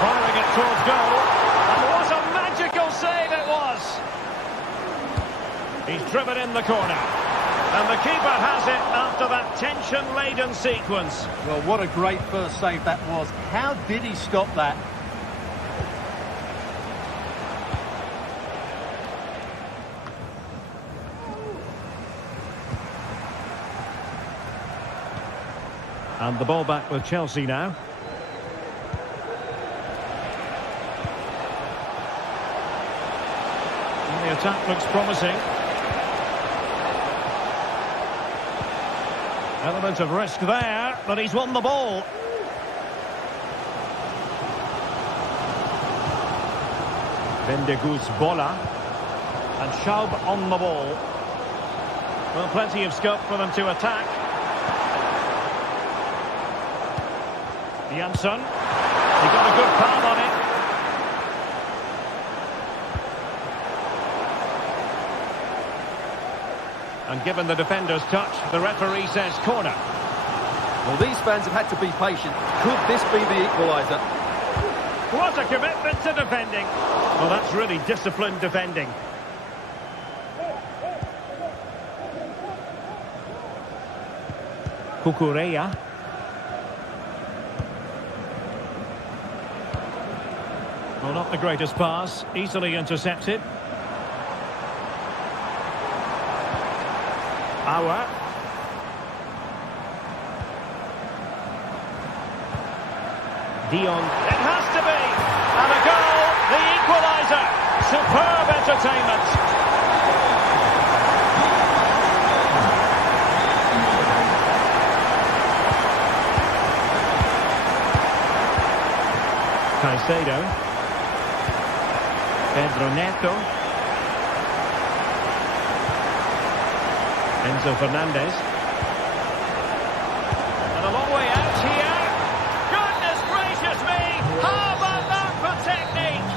Firing it towards goal. And what a magical save it was! He's driven in the corner. And the keeper has it after that tension-laden sequence. Well, what a great first save that was. How did he stop that? And the ball back with Chelsea now. And the attack looks promising. Element of risk there, but he's won the ball. Vendegus Bola. And Schaub on the ball. Well, plenty of scope for them to attack. Jansson. He got a good palm on it. And given the defender's touch, the referee says corner. Well, these fans have had to be patient. Could this be the equaliser? What a commitment to defending. Well, that's really disciplined defending. Cucurella. Well, not the greatest pass. Easily intercepted. Auer. Dion. It has to be. And a goal. The equaliser. Superb entertainment. Caicedo. Pedro Neto. Enzo Fernandez. And a long way out here. Goodness gracious me! How about that for technique?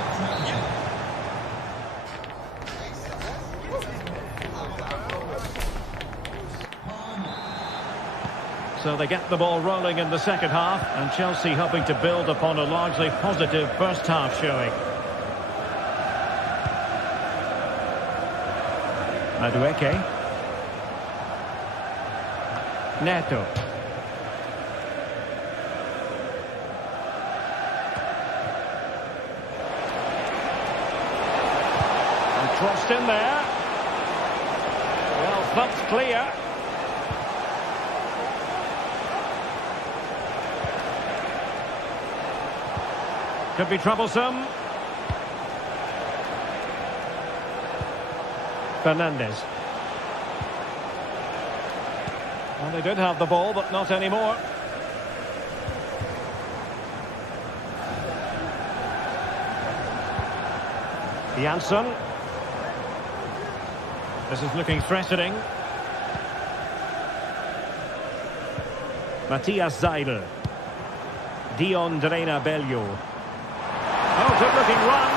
So they get the ball rolling in the second half, and Chelsea hoping to build upon a largely positive first half showing. Madueke. Neto. And crossed in there. Well, thumped clear. Could be troublesome. Fernandez. Well, they did have the ball, but not anymore. Jansson. This is looking threatening. Matthias Seidel. Dion Bello. Oh, good looking run.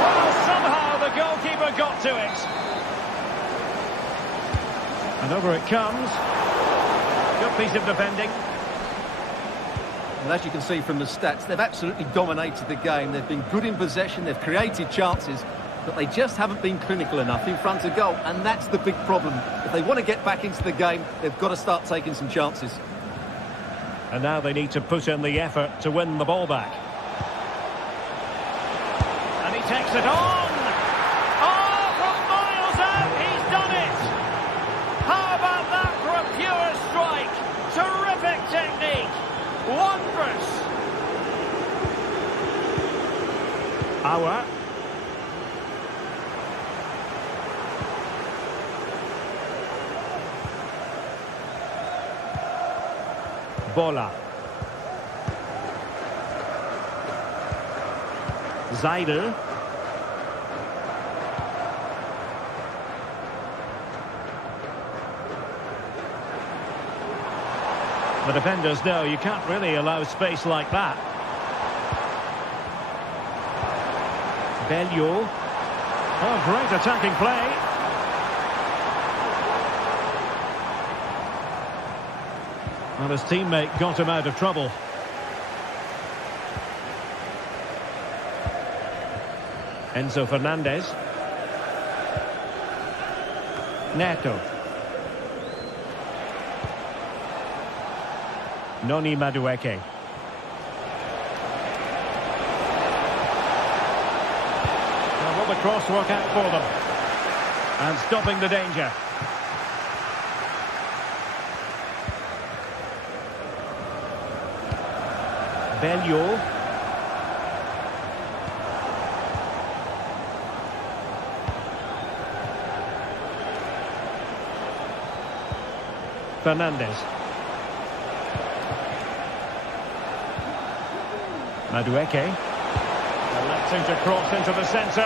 Well, somehow the goalkeeper got to it. And over it comes. Good piece of defending. And as you can see from the stats, they've absolutely dominated the game. They've been good in possession, they've created chances, but they just haven't been clinical enough in front of goal. And that's the big problem. If they want to get back into the game, they've got to start taking some chances. And now they need to put in the effort to win the ball back. And he takes it on. Oh, from miles out, he's done it. How about that for a pure strike? Terrific technique. Wondrous. Auer. Bola. Seidel. The defenders know you can't really allow space like that. Bellew. Oh, great attacking play. Well, his teammate got him out of trouble. Enzo Fernandez. Neto. Noni Madueke. Well, will the cross work out for them? And stopping the danger. Bellew. Fernandez. Madueke. Electing to cross into the centre.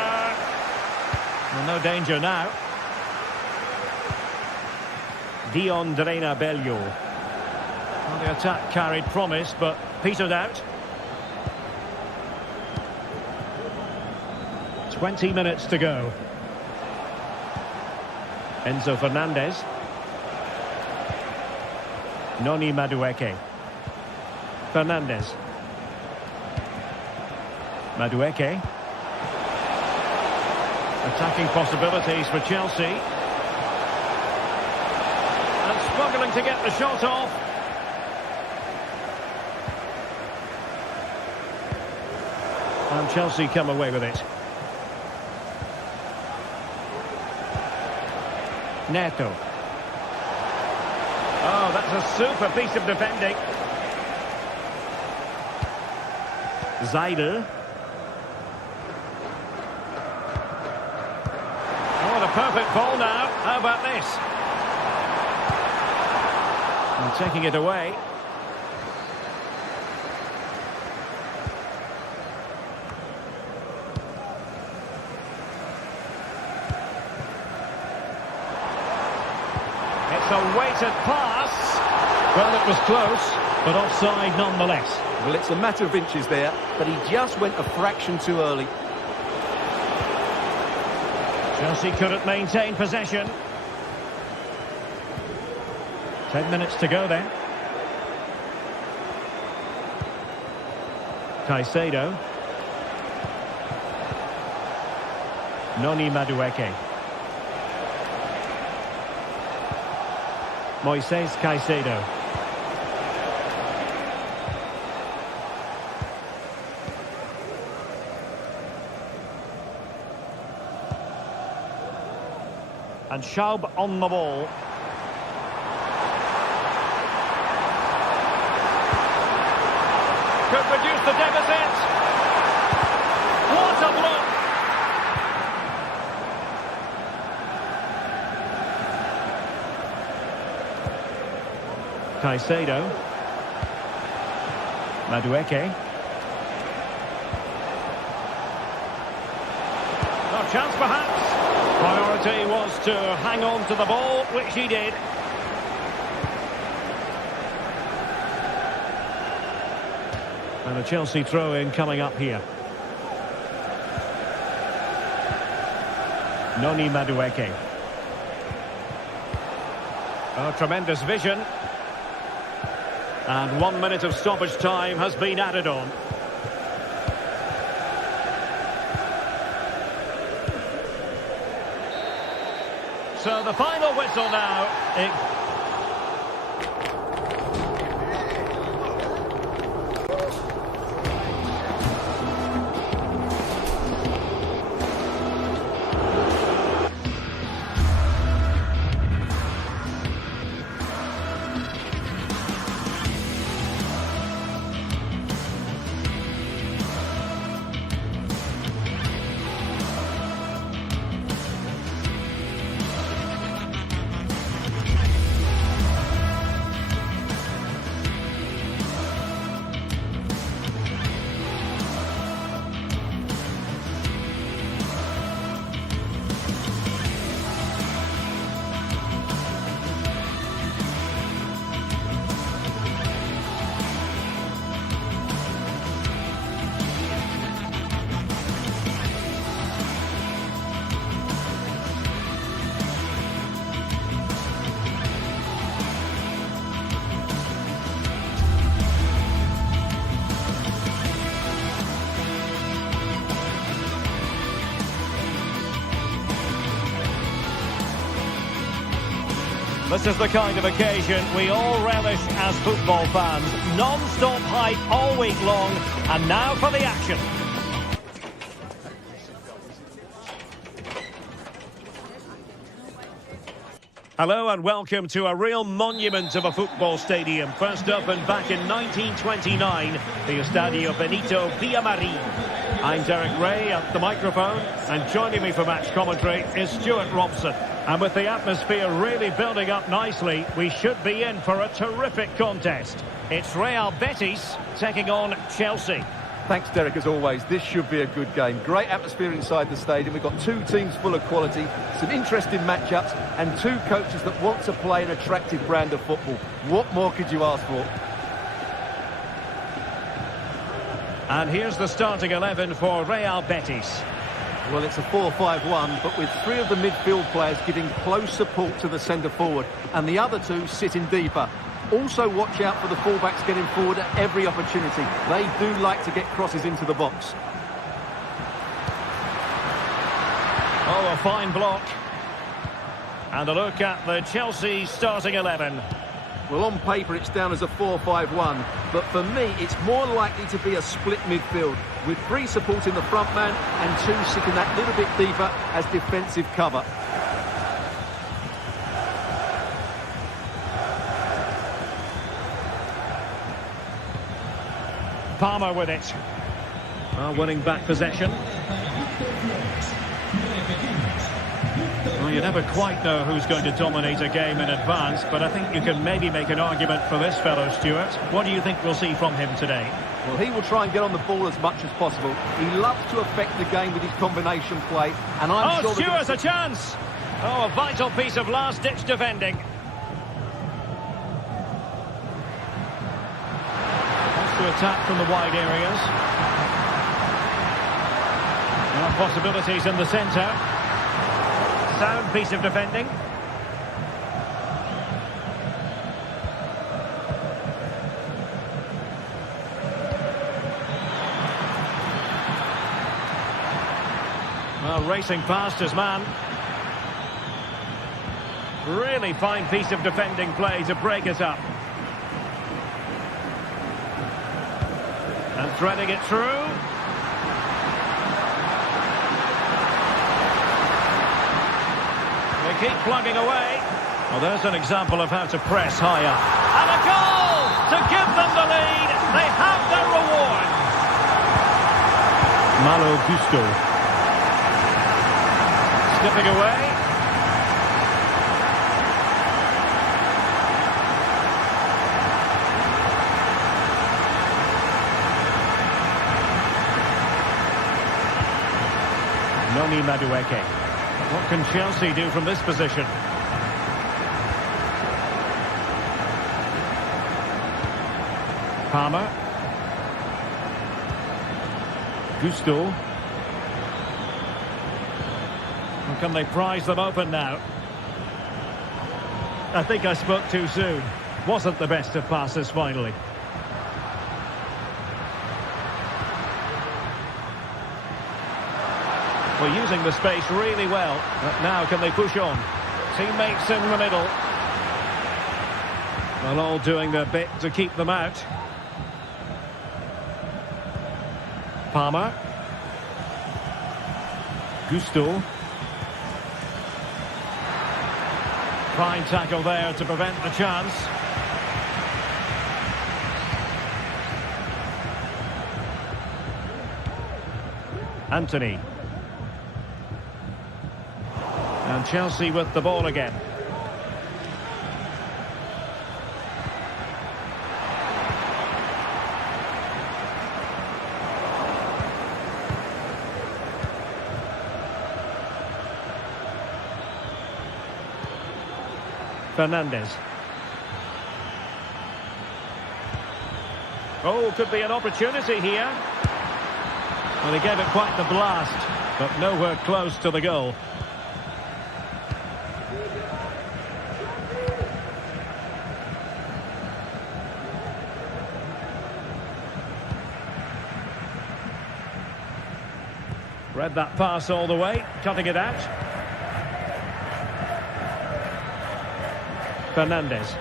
Well, no danger now. Dion Drena Bellew. Well, the attack carried promise, but petered out. 20 minutes to go. Enzo Fernandez. Noni Madueke. Fernandez. Madueke. Attacking possibilities for Chelsea. And struggling to get the shot off. And Chelsea come away with it. Neto. Oh, that's a super piece of defending. Seidel. Oh, the perfect ball now. How about this? And taking it away. It's a weighted pass. Well, it was close, but offside nonetheless. Well, it's a matter of inches there, but he just went a fraction too early. Chelsea couldn't maintain possession. 10 minutes to go then. Caicedo. Noni Madueke. Moises Caicedo. And Schaub on the ball. Could reduce the deficit. What a block! Caicedo. Madueke. No chance perhaps. Priority was to hang on to the ball, which he did. And a Chelsea throw-in coming up here. Noni Madueke. Oh, tremendous vision. And 1 minute of stoppage time has been added on. So the final whistle now. This is the kind of occasion we all relish as football fans. Non-stop hype all week long, and now for the action. Hello and welcome to a real monument of a football stadium. First opened back in 1929, the Estadio Benito Villamarín. I'm Derek Ray at the microphone, and joining me for match commentary is Stuart Robson. And with the atmosphere really building up nicely, we should be in for a terrific contest. It's Real Betis taking on Chelsea. Thanks, Derek, as always. This should be a good game. Great atmosphere inside the stadium. We've got two teams full of quality, some interesting matchups, and two coaches that want to play an attractive brand of football. What more could you ask for? And here's the starting 11 for Real Betis. Well, it's a 4-5-1, but with three of the midfield players giving close support to the centre-forward, and the other two sitting deeper. Also watch out for the fullbacks getting forward at every opportunity. They do like to get crosses into the box. Oh, a fine block. And a look at the Chelsea starting 11. Well, on paper it's down as a 4-5-1, but for me it's more likely to be a split midfield, with three supporting the front man and two sitting that little bit deeper as defensive cover. Palmer with it. Winning back possession. Well, you never quite know who's going to dominate a game in advance, but I think you can maybe make an argument for this fellow, Stuart. What do you think we'll see from him today? Well, he will try and get on the ball as much as possible. He loves to affect the game with his combination play, and I'm sure... Stuart's a chance! Oh, a vital piece of last-ditch defending. To attack from the wide areas. There are possibilities in the centre. Sound piece of defending. Well, racing past his man. Really fine piece of defending play to break us up. And threading it through. They keep plugging away. Well, there's an example of how to press high up. And a goal to give them the lead. They have their reward. Malo Gusto. Slipping away. Noni Madueke. What can Chelsea do from this position? Palmer. Gusto. Well, can they prise them open now? I think I spoke too soon. Wasn't the best of passes finally. Well, using the space really well, but now can they push on? Teammates in the middle. Well, all doing their bit to keep them out. Palmer. Gusto. Fine tackle there to prevent the chance. Anthony. And Chelsea with the ball again. Fernandez. Oh, could be an opportunity here. Well, he gave it quite the blast, but nowhere close to the goal. Read that pass all the way, cutting it out. Fernandes.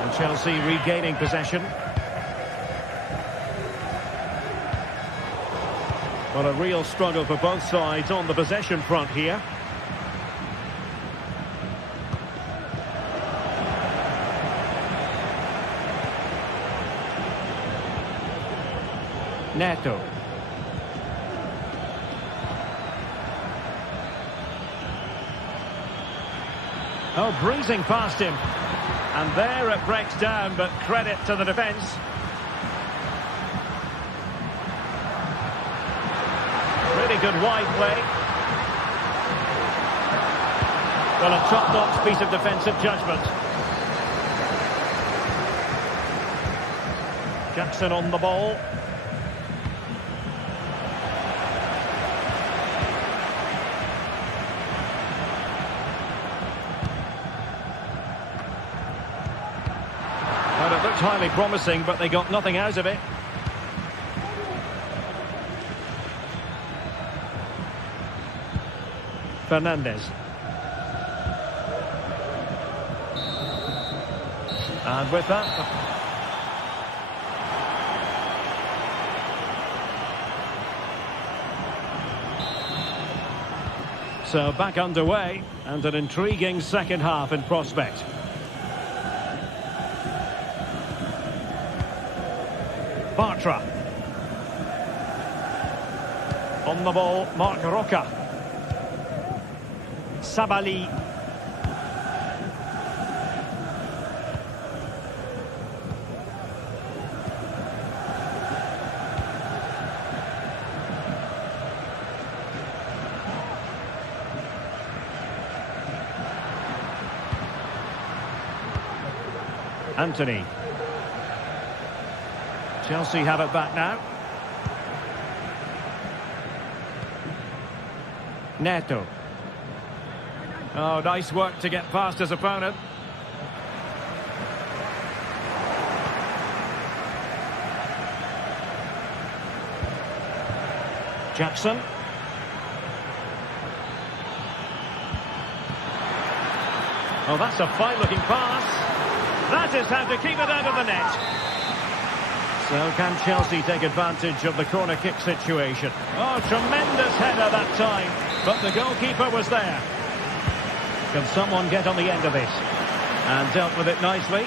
And Chelsea regaining possession. But a real struggle for both sides on the possession front here. Neto. Oh, breezing past him. And there it breaks down, but credit to the defence. Really good wide play. Well, a top-notch piece of defensive judgment. Jackson on the ball. Well, it looked highly promising, but they got nothing out of it. Fernandes. And with that... So back underway, and an intriguing second half in prospect. Bartra. On the ball, Marc Roca. Sabali. Anthony. Chelsea have it back now. Neto. Oh, nice work to get past his opponent. Jackson. Oh, that's a fine-looking pass. That is how to keep it out of the net. So can Chelsea take advantage of the corner kick situation? Oh, tremendous header that time, but the goalkeeper was there. Can someone get on the end of this? And dealt with it nicely.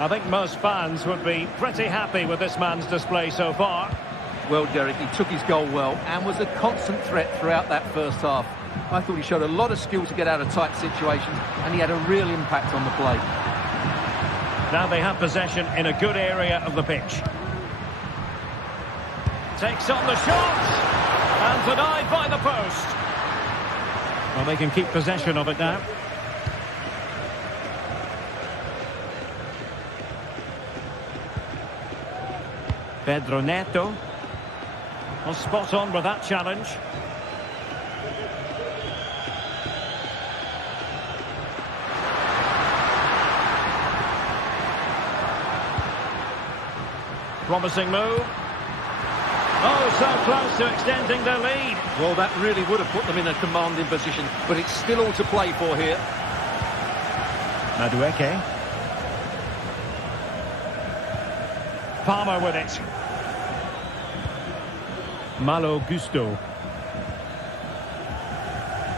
I think most fans would be pretty happy with this man's display so far. Well, Derek, he took his goal well and was a constant threat throughout that first half. I thought he showed a lot of skill to get out of tight situations, and he had a real impact on the play. Now they have possession in a good area of the pitch. Takes on the shot, and denied by the post. Well, they can keep possession of it now. Pedro Neto. Well, spot on with that challenge. Promising move. Oh, so close to extending their lead. Well, that really would have put them in a commanding position, but it's still all to play for here. Madueke. Palmer with it. Malo Gusto.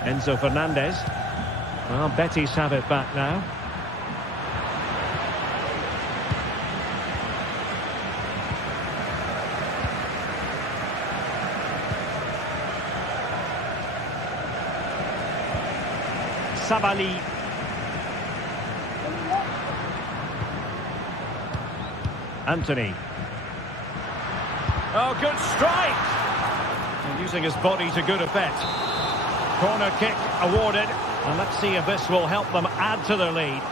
Enzo Fernandez. Well, Betis have it back now. Sabali. Anthony. Oh, good strike! And using his body to good effect. Corner kick awarded. And let's see if this will help them add to their lead.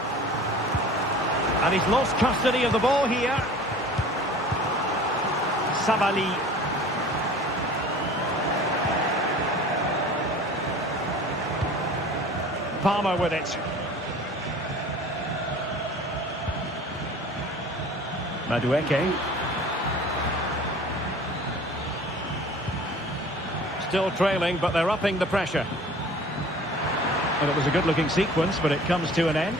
And he's lost custody of the ball here. Sabali. Palmer with it. Madueke. Still trailing, but they're upping the pressure. And it was a good-looking sequence, but it comes to an end.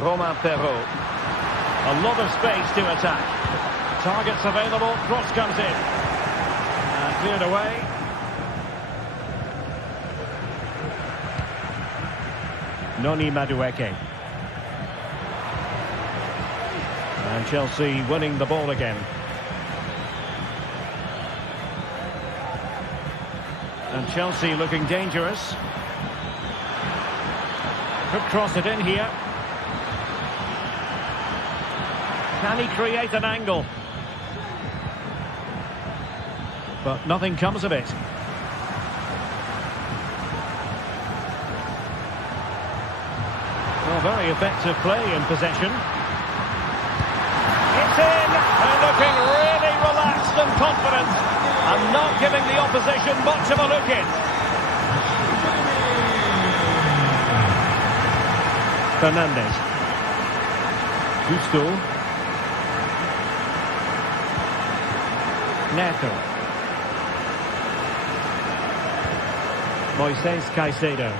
Romain Perrault. A lot of space to attack. Targets available, cross comes in. And cleared away. Noni Madueke. And Chelsea winning the ball again. And Chelsea looking dangerous. Could cross it in here. Can he create an angle? But nothing comes of it. Well, very effective play in possession. It's in! They're looking really relaxed and confident, and not giving the opposition much of a look in. Fernandes. Gusto. Neto. Moises Caicedo.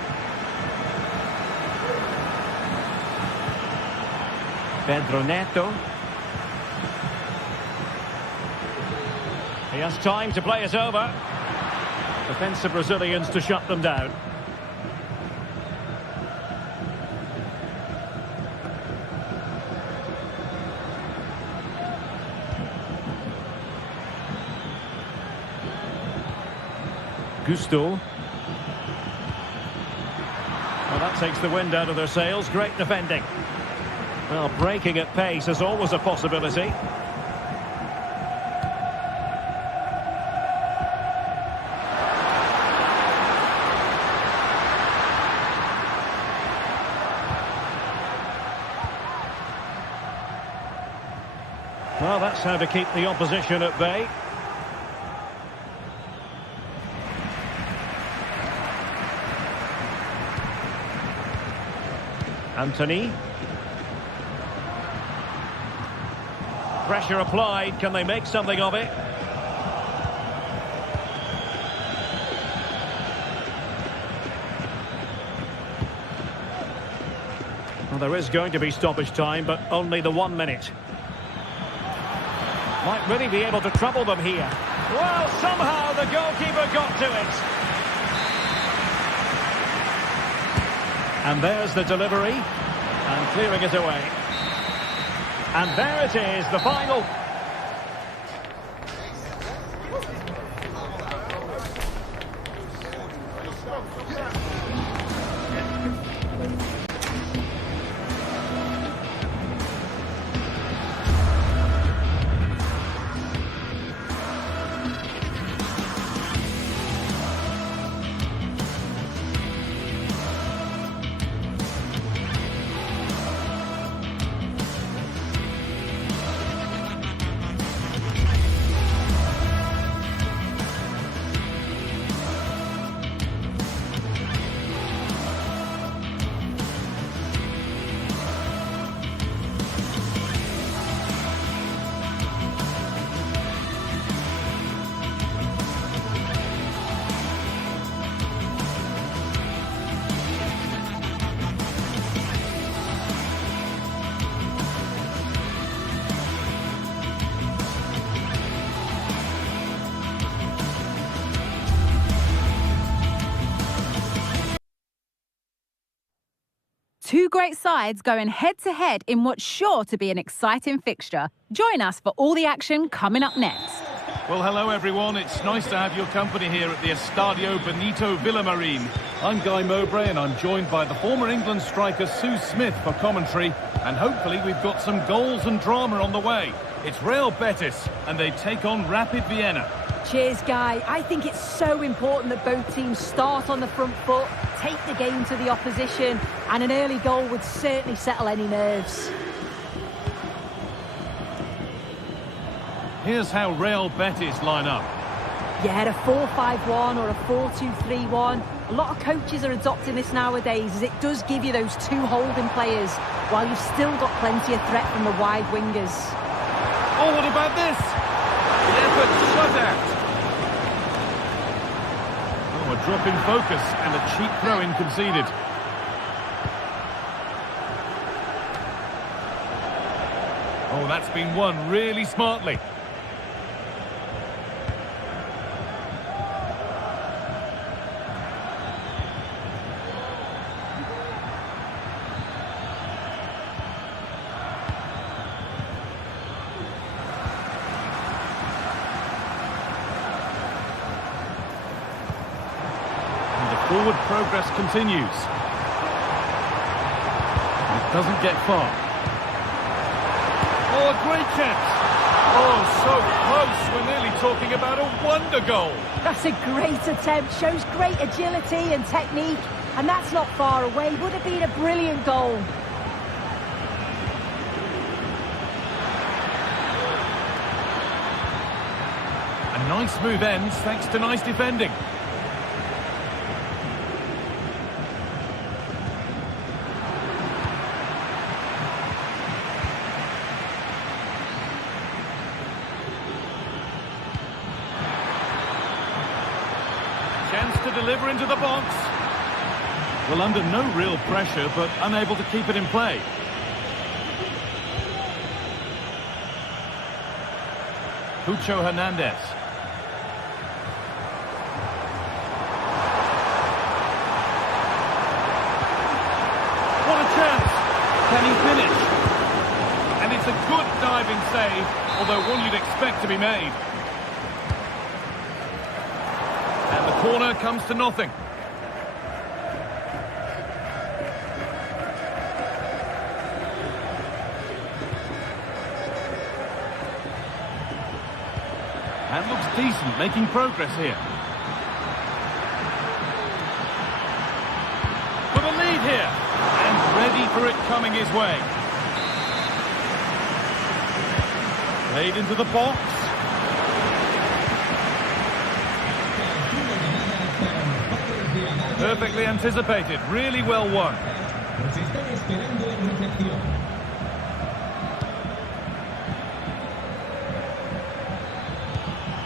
Pedro Neto. He has time to play it over. Defensive Brazilians to shut them down. Gusto. Well, that takes the wind out of their sails. Great defending. Well, breaking at pace is always a possibility. Well, that's how to keep the opposition at bay. Anthony. Pressure applied. Can they make something of it? Well, there is going to be stoppage time, but only the 1 minute. Might really be able to trouble them here. Well, somehow the goalkeeper got to it. And there's the delivery. And clearing it away. And there it is, the final. Two great sides going head-to-head in what's sure to be an exciting fixture. Join us for all the action coming up next. Well, hello everyone. It's nice to have your company here at the Estadio Benito Villamarín. I'm Guy Mowbray and I'm joined by the former England striker Sue Smith for commentary. And hopefully we've got some goals and drama on the way. It's Real Betis and they take on Rapid Vienna. Cheers, Guy. I think it's so important that both teams start on the front foot, take the game to the opposition, and an early goal would certainly settle any nerves. Here's how Real Betis line up. Yeah, a 4-5-1 or a 4-2-3-1. A lot of coaches are adopting this nowadays, as it does give you those two holding players, while you've still got plenty of threat from the wide wingers. Oh, what about this? The effort shut out. Oh, a drop in focus and a cheap throw-in conceded. Oh, that's been won really smartly. Forward progress continues. It doesn't get far. Oh, a great chance. Oh, so close. We're nearly talking about a wonder goal. That's a great attempt. Shows great agility and technique. And that's not far away. Would have been a brilliant goal. A nice smooth end thanks to nice defending. Chance to deliver into the box. Well, under no real pressure, but unable to keep it in play. Pucho Hernandez. What a chance! Can he finish? And it's a good diving save, although one you'd expect to be made. And the corner comes to nothing. And looks decent, making progress here. For the lead here. And ready for it coming his way. Played into the box. Perfectly anticipated, really well won.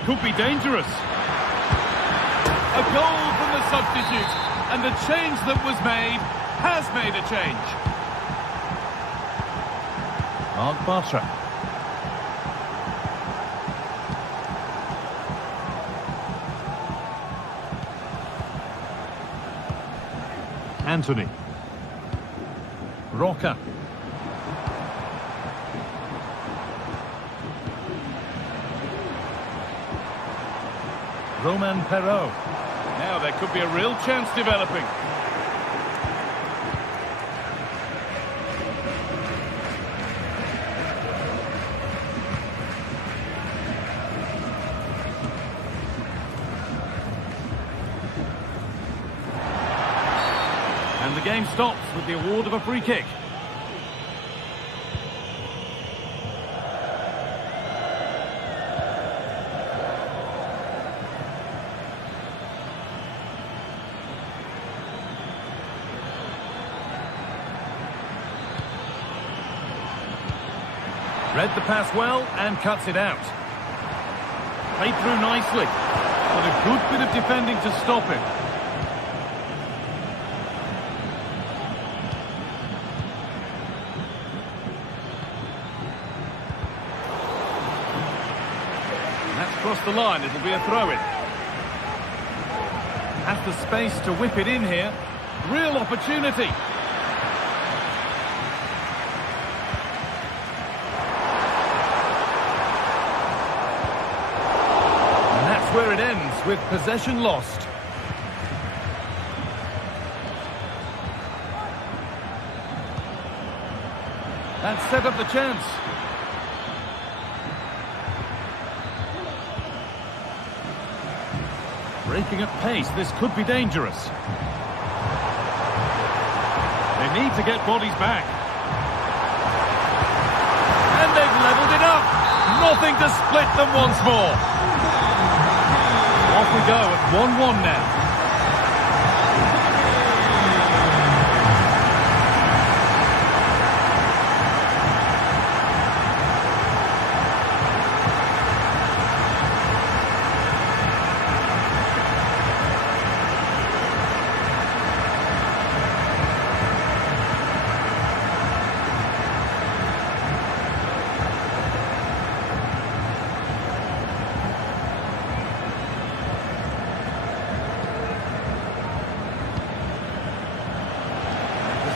Could be dangerous. A goal from the substitute, and the change that was made has made a change. Mark Bartra. Anthony. Roca. Roman Perrault. Now there could be a real chance developing. And the game stops with the award of a free kick. Read the pass well and cuts it out. Played through nicely, but a good bit of defending to stop it. That's crossed the line, it'll be a throw-in. Has the space to whip it in here. Real opportunity. Where it ends with possession lost. That set up the chance. Breaking at pace, this could be dangerous. They need to get bodies back. And they've levelled it up. Nothing to split them once more. Off we go at 1-1 now.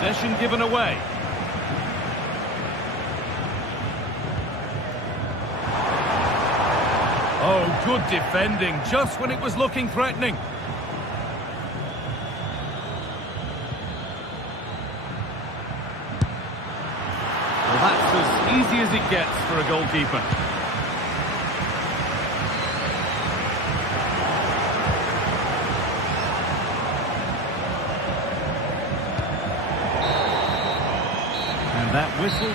Possession given away. Oh, good defending, just when it was looking threatening. Well, that's as easy as it gets for a goalkeeper. And that whistle.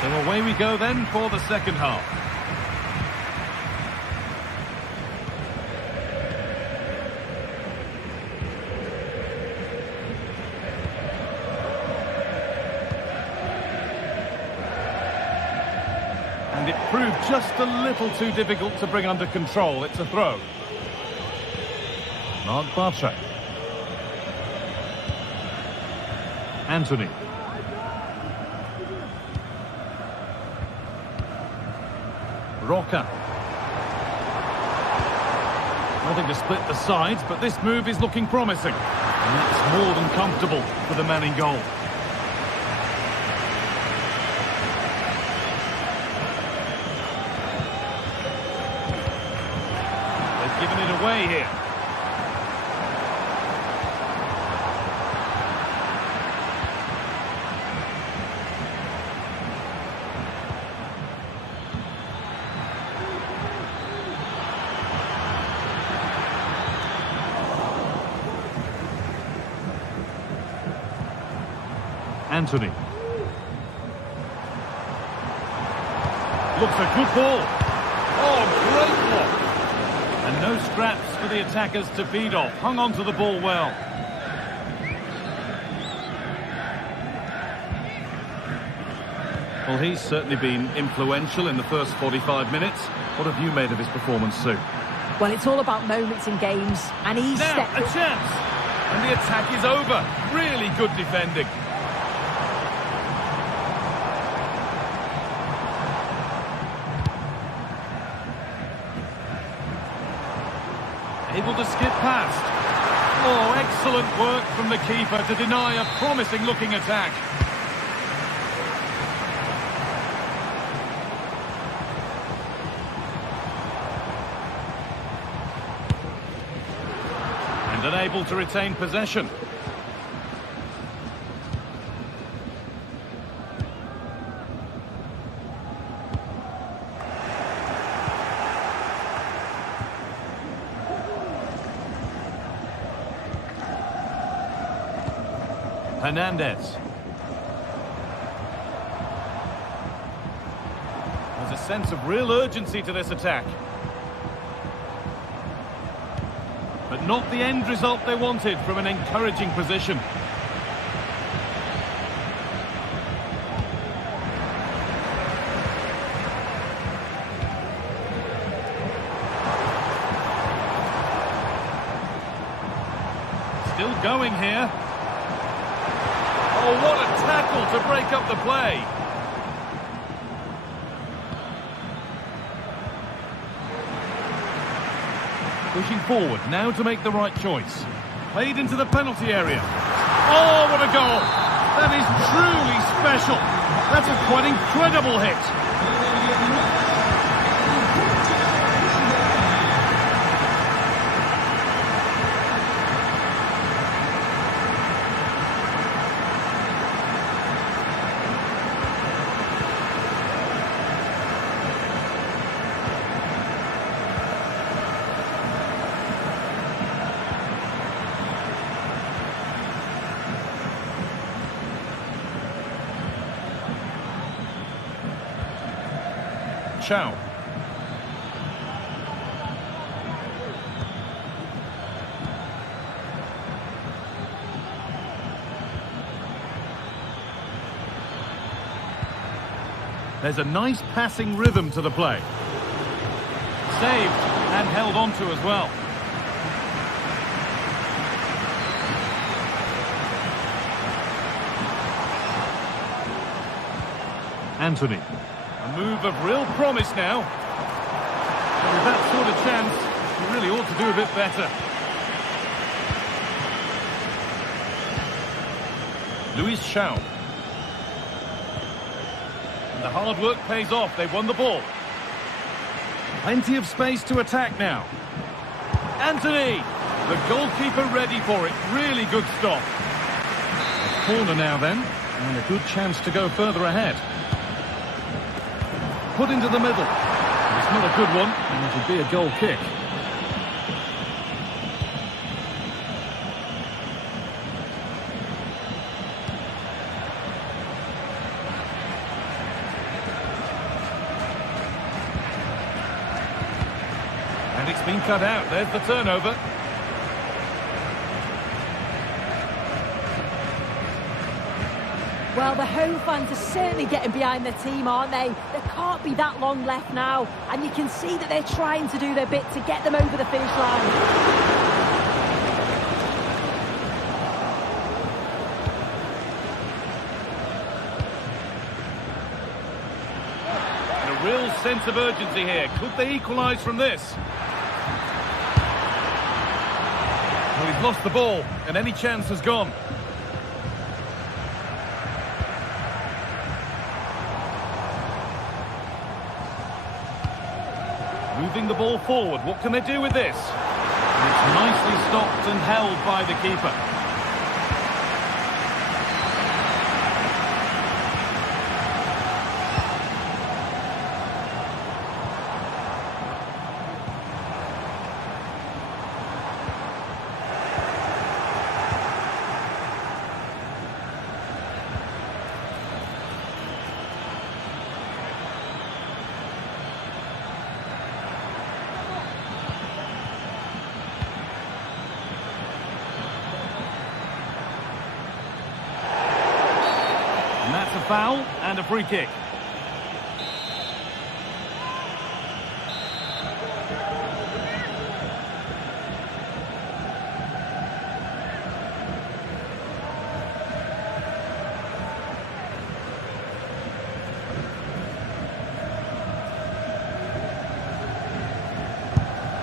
So away we go then for the second half. And it proved just a little too difficult to bring under control. It's a throw. Mark Bartra. Anthony. Roca. Nothing to split the sides, but this move is looking promising. And that's more than comfortable for the man in goal. They've given it away here. Anthony. Looks a good ball. Oh, great block. And no scraps for the attackers to feed off. Hung on to the ball well. Well, he's certainly been influential in the first 45 minutes. What have you made of his performance, Sue? Well, it's all about moments in games, and he's Now, stepped a up. chance. And the attack is over. Really good defending. Able to skip past. Oh, excellent work from the keeper to deny a promising-looking attack. And unable to retain possession. Hernandez. There's a sense of real urgency to this attack. But not the end result they wanted from an encouraging position. Still going here. Oh, what a tackle to break up the play. Pushing forward, now to make the right choice. Played into the penalty area. Oh, what a goal! That is truly special. That's a quite incredible hit. Chow. There's a nice passing rhythm to the play. Saved and held on to as well. Anthony. A move of real promise now. With that sort of chance, you really ought to do a bit better. Luis Shaw. And the hard work pays off. They've won the ball. Plenty of space to attack now. Anthony! The goalkeeper ready for it. Really good stop. A corner now then. And a good chance to go further ahead. Put into the middle. It's not a good one. And it'll be a goal kick. And it's been cut out. There's the turnover. Well, the home fans are certainly getting behind their team, aren't they? There can't be that long left now. And you can see that they're trying to do their bit to get them over the finish line. And a real sense of urgency here. Could they equalise from this? Well, he's lost the ball, and any chance has gone. Moving the ball forward. What can they do with this? And it's nicely stopped and held by the keeper. And that's a foul and a free kick.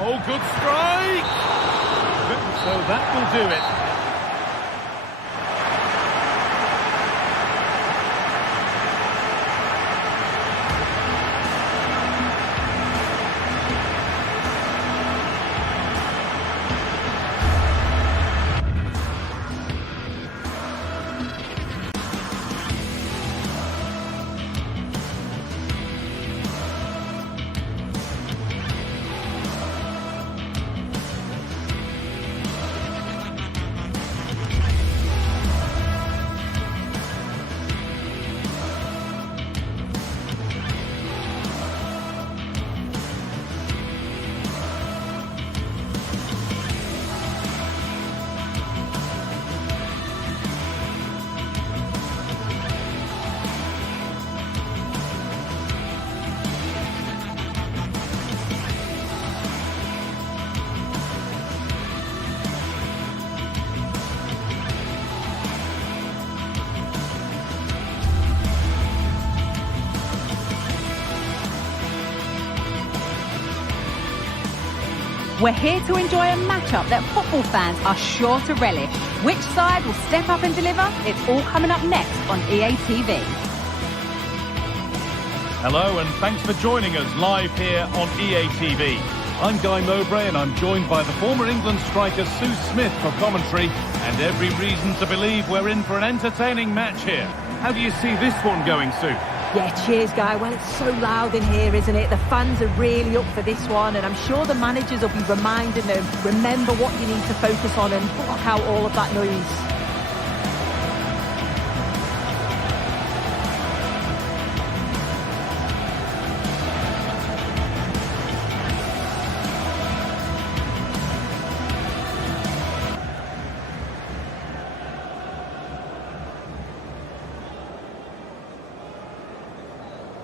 Oh, good strike! So that will do it. We're here to enjoy a matchup that football fans are sure to relish. Which side will step up and deliver? It's all coming up next on EA TV. Hello and thanks for joining us live here on EA TV. I'm Guy Mowbray and I'm joined by the former England striker Sue Smith for commentary, and every reason to believe we're in for an entertaining match here. How do you see this one going, Sue? Yeah, cheers, Guy. Well, it's so loud in here, isn't it? The fans are really up for this one, and I'm sure the managers will be reminding them, remember what you need to focus on and block out all of that noise.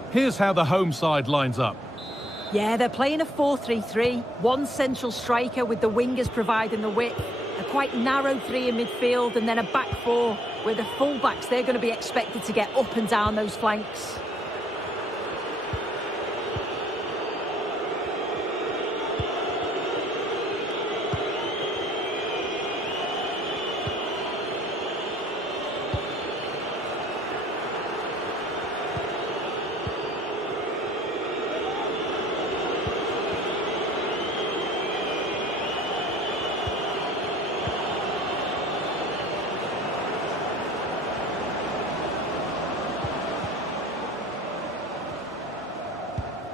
Here's how the home side lines up. Yeah, they're playing a 4-3-3. One central striker with the wingers providing the width. A quite narrow three in midfield and then a back four where the full-backs, they're going to be expected to get up and down those flanks.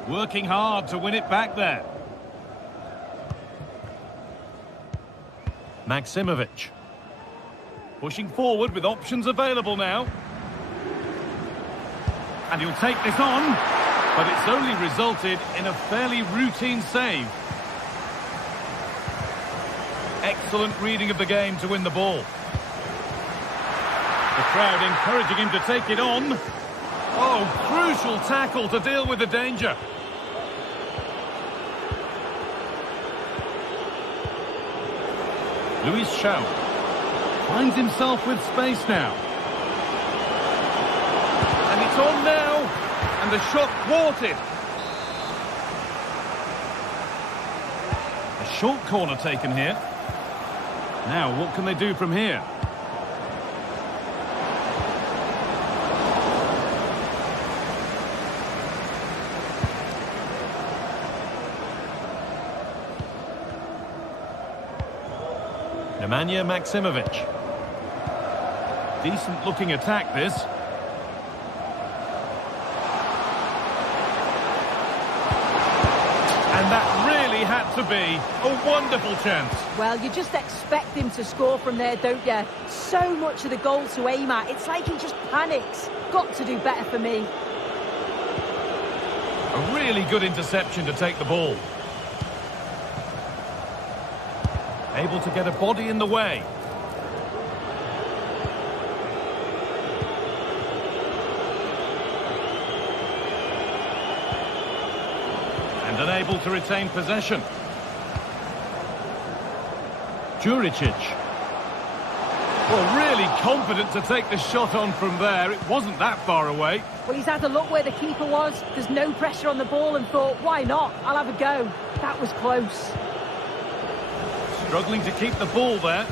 Working hard to win it back there. Maksimovic. Pushing forward with options available now. And he'll take this on. But it's only resulted in a fairly routine save. Excellent reading of the game to win the ball. The crowd encouraging him to take it on. Oh, crucial tackle to deal with the danger. Luis Shaw finds himself with space now. And it's on now. And the shot thwarted. A short corner taken here. Now, what can they do from here? Nemanja Maksimovic. Decent looking attack this. And that really had to be a wonderful chance. Well, you just expect him to score from there, don't you? So much of the goal to aim at. It's like he just panics. Got to do better for me. A really good interception to take the ball. Able to get a body in the way. And unable to retain possession. Juricic. Well, really confident to take the shot on from there. It wasn't that far away. Well, he's had a look where the keeper was. There's no pressure on the ball and thought, why not? I'll have a go. That was close. Struggling to keep the ball there.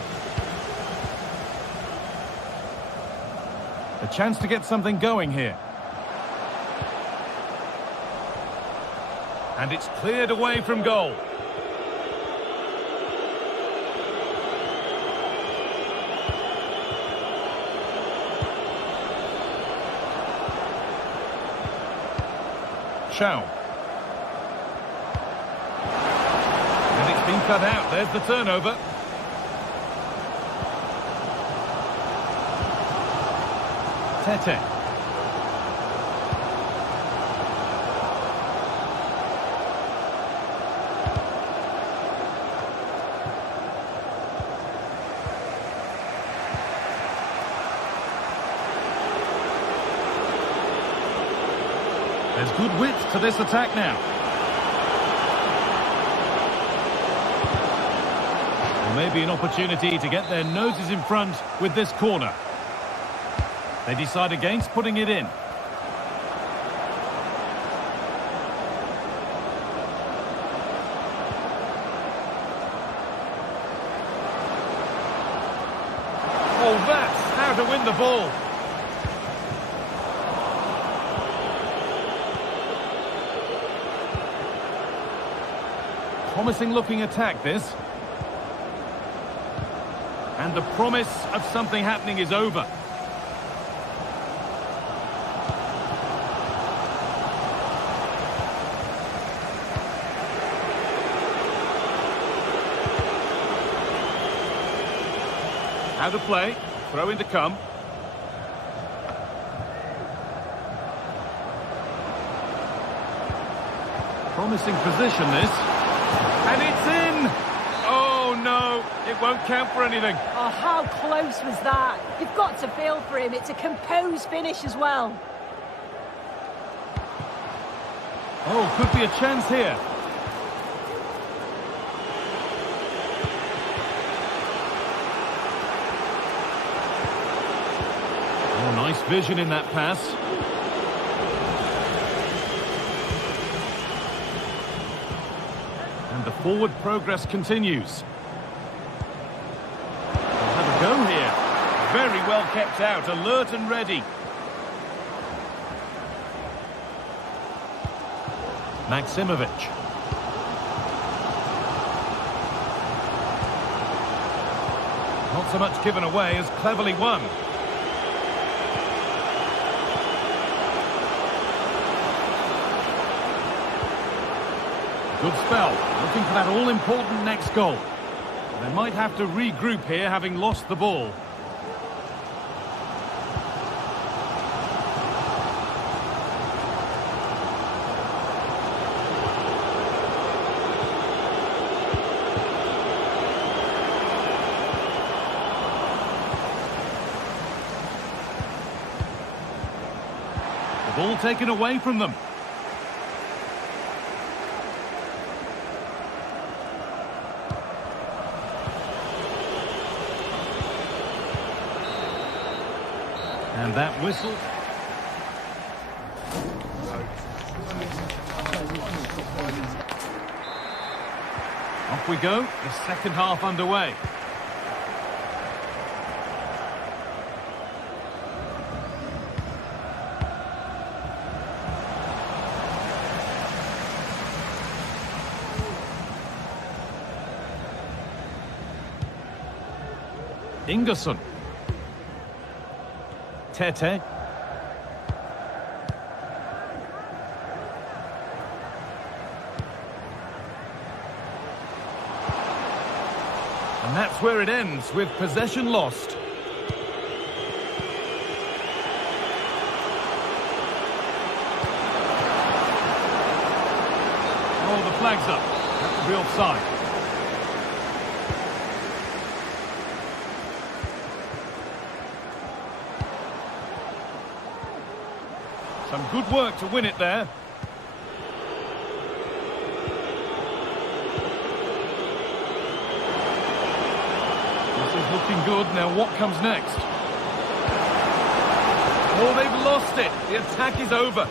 A chance to get something going here. And it's cleared away from goal. Shaw. And it's been cut out. There's the turnover. Tete. There's good width to this attack now. Well, maybe an opportunity to get their noses in front with this corner. They decide against putting it in. Oh, that's how to win the ball. Promising looking attack, this. And the promise of something happening is over. How to play. Throw in to come. Promising position, this. And it's in! Oh, no. It won't count for anything. Oh, how close was that? You've got to feel for him. It's a composed finish as well. Oh, could be a chance here. Oh, nice vision in that pass. And the forward progress continues. They'll have a go here. Very well kept out, alert and ready. Maksimovic. Not so much given away as cleverly won. Good spell. Looking for that all-important next goal. They might have to regroup here, having lost the ball. The ball taken away from them. And that whistle. Off we go, the second half underway. Ingerson. Tete. And that's where it ends, with possession lost. Oh, the flag's up. That would be offside. Some good work to win it there. This is looking good. Now what comes next? Oh, they've lost it. The attack is over.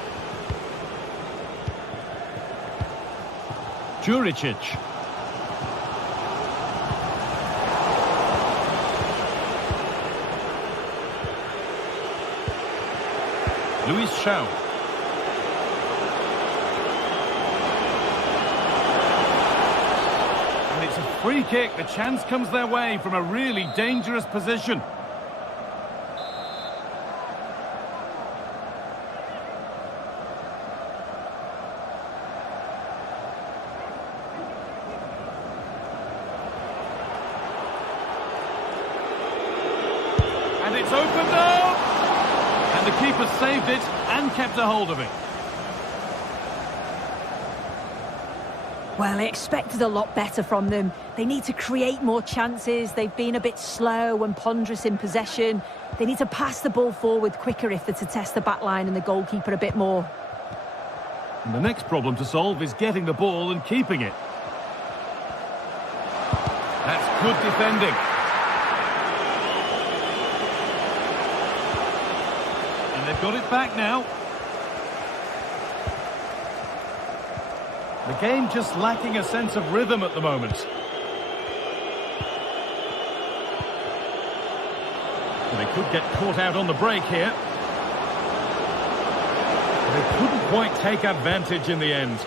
Juricic. Luis Shaw. And it's a free kick. The chance comes their way from a really dangerous position. And it's opened up! And the keeper saved it and kept a hold of it. Well, I expected a lot better from them. They need to create more chances. They've been a bit slow and ponderous in possession. They need to pass the ball forward quicker if they're to test the back line and the goalkeeper a bit more. And the next problem to solve is getting the ball and keeping it. That's good defending. And they've got it back now. The game just lacking a sense of rhythm at the moment. They could get caught out on the break here. They couldn't quite take advantage in the end.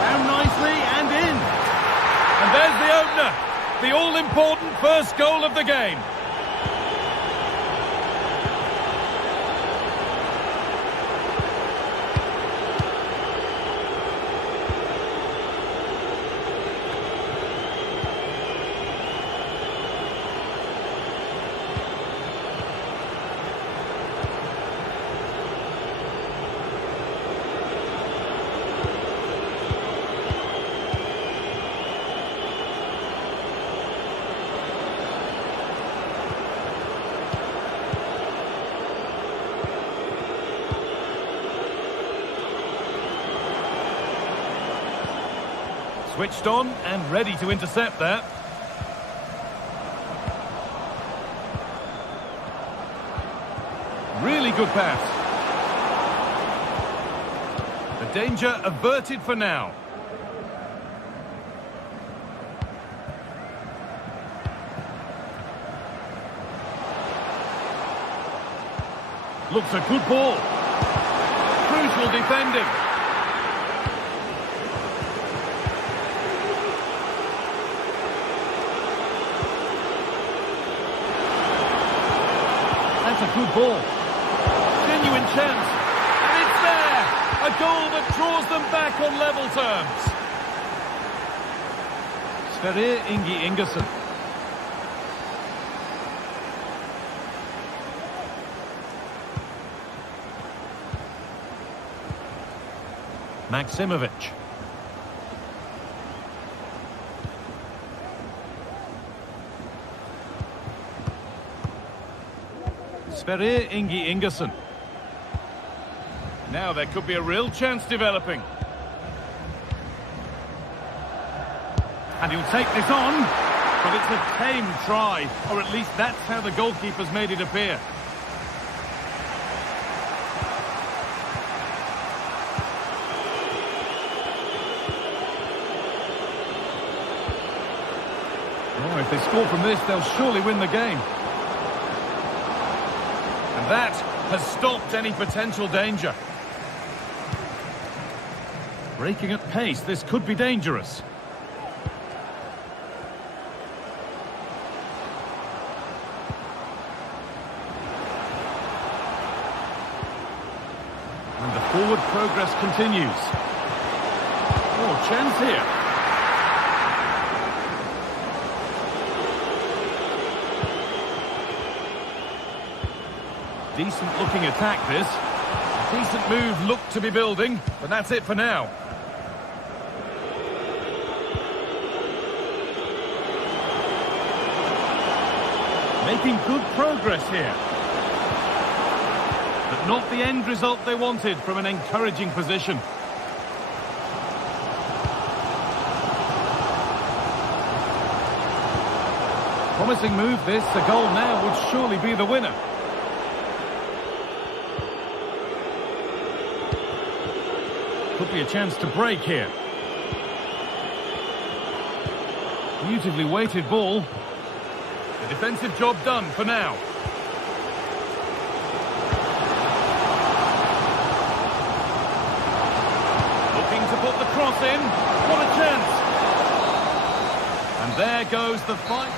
Down nicely and in. And there's the opener. The all-important first goal of the game. Switched on and ready to intercept there. Really good pass. The danger averted for now. Looks a good ball. Crucial defending. good ball. Genuine chance. And it's there! A goal that draws them back on level terms. Sverrir Ingi Ingersson. Maximovic. Sverrir Ingi Ingersson. Now there could be a real chance developing. And he'll take this on. But it's a tame try, or at least that's how the goalkeeper's made it appear. Oh, if they score from this, they'll surely win the game. And that has stopped any potential danger. Breaking at pace, this could be dangerous. And the forward progress continues. Oh, chance here. Decent looking attack this. Decent move looked to be building, but that's it for now. Making good progress here. But not the end result they wanted from an encouraging position. Promising move this. A goal now would surely be the winner. Could be a chance to break here. Beautifully weighted ball. The defensive job done for now. Looking to put the cross in. What a chance! And there goes the fight.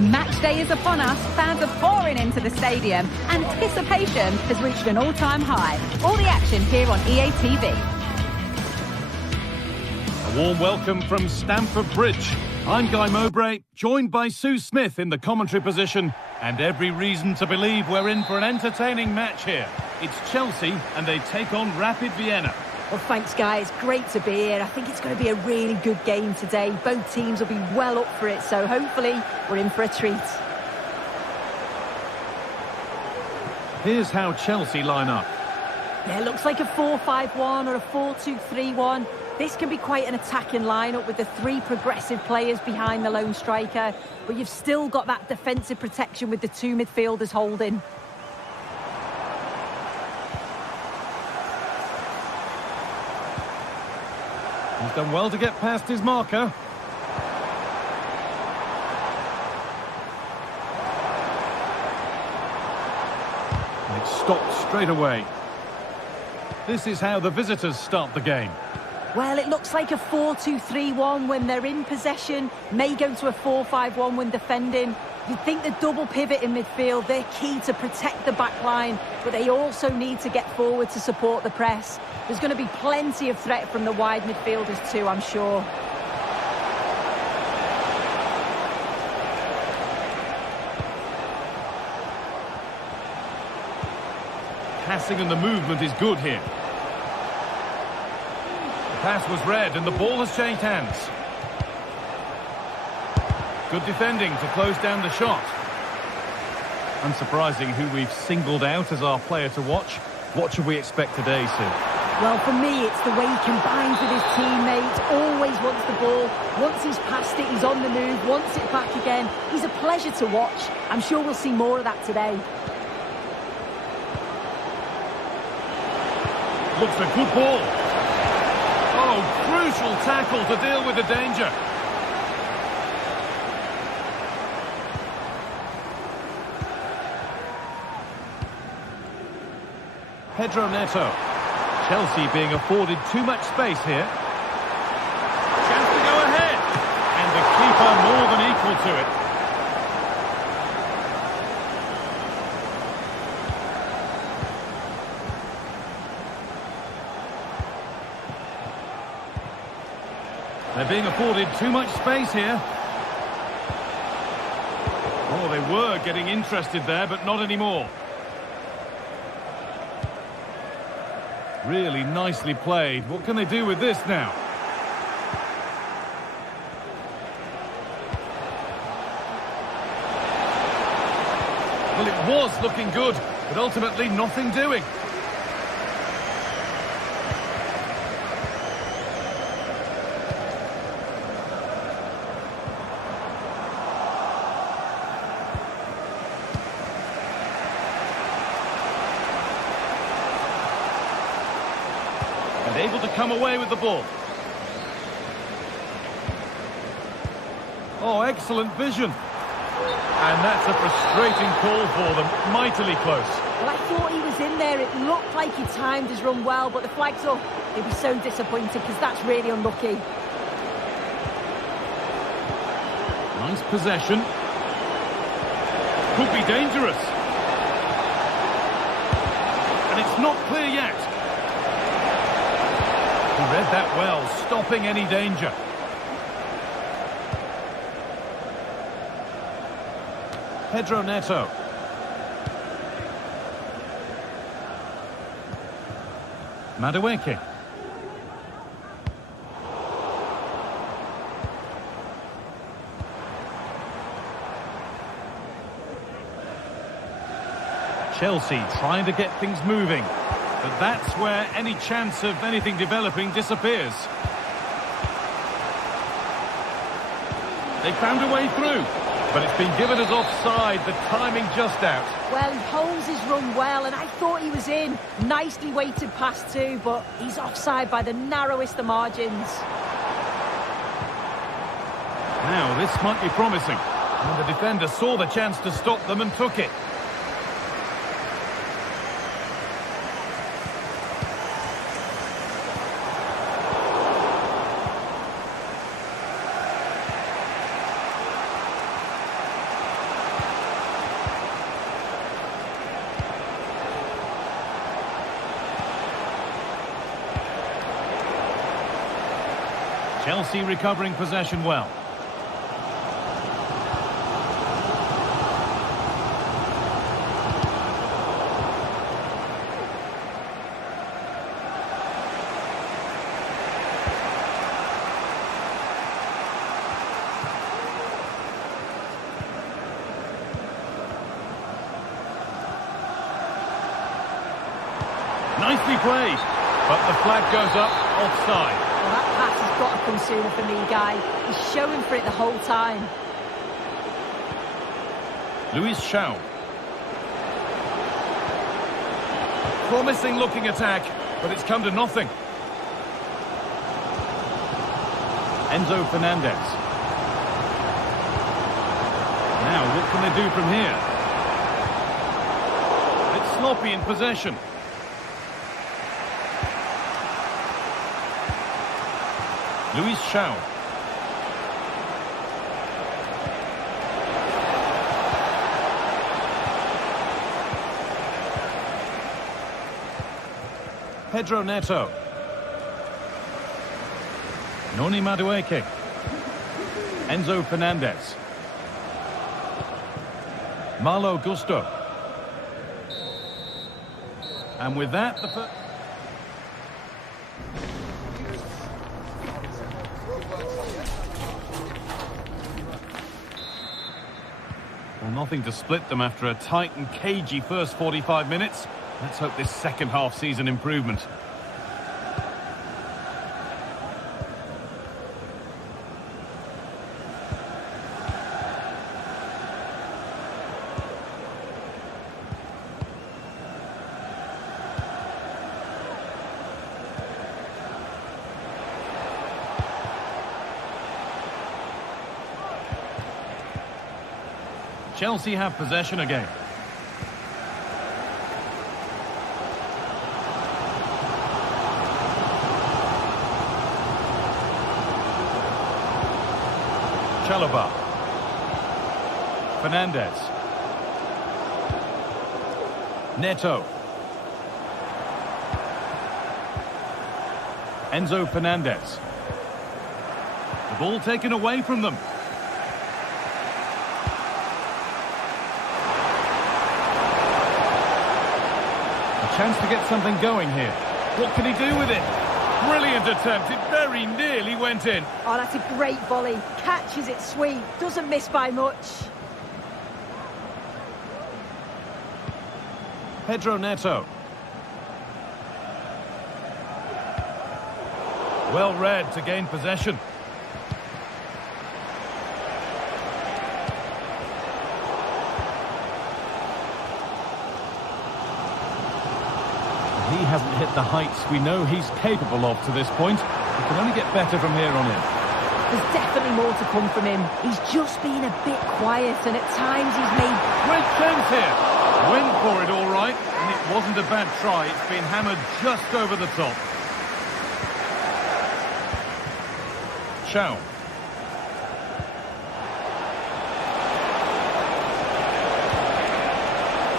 Match day is upon us, fans are pouring into the stadium. Anticipation has reached an all-time high. All the action here on EA TV. A warm welcome from Stamford Bridge. I'm Guy Mowbray, joined by Sue Smith in the commentary position, and every reason to believe we're in for an entertaining match here. It's Chelsea, and they take on Rapid Vienna. Well, thanks, guys. Great to be here. I think it's going to be a really good game today. Both teams will be well up for it, so hopefully we're in for a treat. Here's how Chelsea line up. Yeah, it looks like a 4-5-1 or a 4-2-3-1. This can be quite an attacking lineup with the three progressive players behind the lone striker, but you've still got that defensive protection with the two midfielders holding. He's done well to get past his marker. And it's stopped straight away. This is how the visitors start the game. Well, it looks like a 4-2-3-1 when they're in possession. May go to a 4-5-1 when defending. You'd think the double pivot in midfield, they're key to protect the back line, but they also need to get forward to support the press. There's going to be plenty of threat from the wide midfielders too, I'm sure. Passing and the movement is good here. The pass was read and the ball has changed hands. Good defending to close down the shot. Unsurprising who we've singled out as our player to watch. What should we expect today, Sue? Well, for me, it's the way he combines with his teammates, always wants the ball. Once he's passed it, he's on the move, wants it back again. He's a pleasure to watch. I'm sure we'll see more of that today. Looks a good ball. Oh, crucial tackle to deal with the danger. Pedro Neto. Chelsea being afforded too much space here. Chance to go ahead. And the keeper more than equal to it. They're being afforded too much space here. Oh, they were getting interested there, but not anymore. Really nicely played. What can they do with this now? Well, it was looking good, but ultimately nothing doing. And able to come away with the ball. Oh, excellent vision. And that's a frustrating call for them. Mightily close. Well, I thought he was in there. It looked like he timed his run well, but the flag's up. He'll be so disappointed because that's really unlucky. Nice possession. Could be dangerous. And it's not clear yet. He read that well, stopping any danger. Pedro Neto. Madueke. Chelsea trying to get things moving, but that's where any chance of anything developing disappears. They found a way through, but it's been given as offside, the timing just out. Well, he holds his run well, and I thought he was in. Nicely weighted pass too, but he's offside by the narrowest of margins. Now, this might be promising. And the defender saw the chance to stop them and took it. Chelsea recovering possession well. Nicely played, but the flag goes up, offside. Well, that pass has got to come sooner for me, Guy. He's showing for it the whole time. Luis Shaw. Promising looking attack, but it's come to nothing. Enzo Fernandez. Now, what can they do from here? It's sloppy in possession. Luis Shaw. Pedro Neto. Noni Madueke. Enzo Fernandez. Malo Gusto. And with that, the first... Well, nothing to split them after a tight and cagey first 45 minutes. Let's hope this second half sees an improvement. Chelsea have possession again. Chalobah. Fernandez. Neto. Enzo Fernandez. The ball taken away from them. Chance to get something going here. What can he do with it? Brilliant attempt. It very nearly went in. Oh, that's a great volley. Catches it sweet. Doesn't miss by much. Pedro Neto. Well read to gain possession. He hasn't hit the heights we know he's capable of to this point. He can only get better from here on in. There's definitely more to come from him. He's just been a bit quiet, and at times he's made... Great chance here. Went for it all right, and it wasn't a bad try. It's been hammered just over the top. Shaw.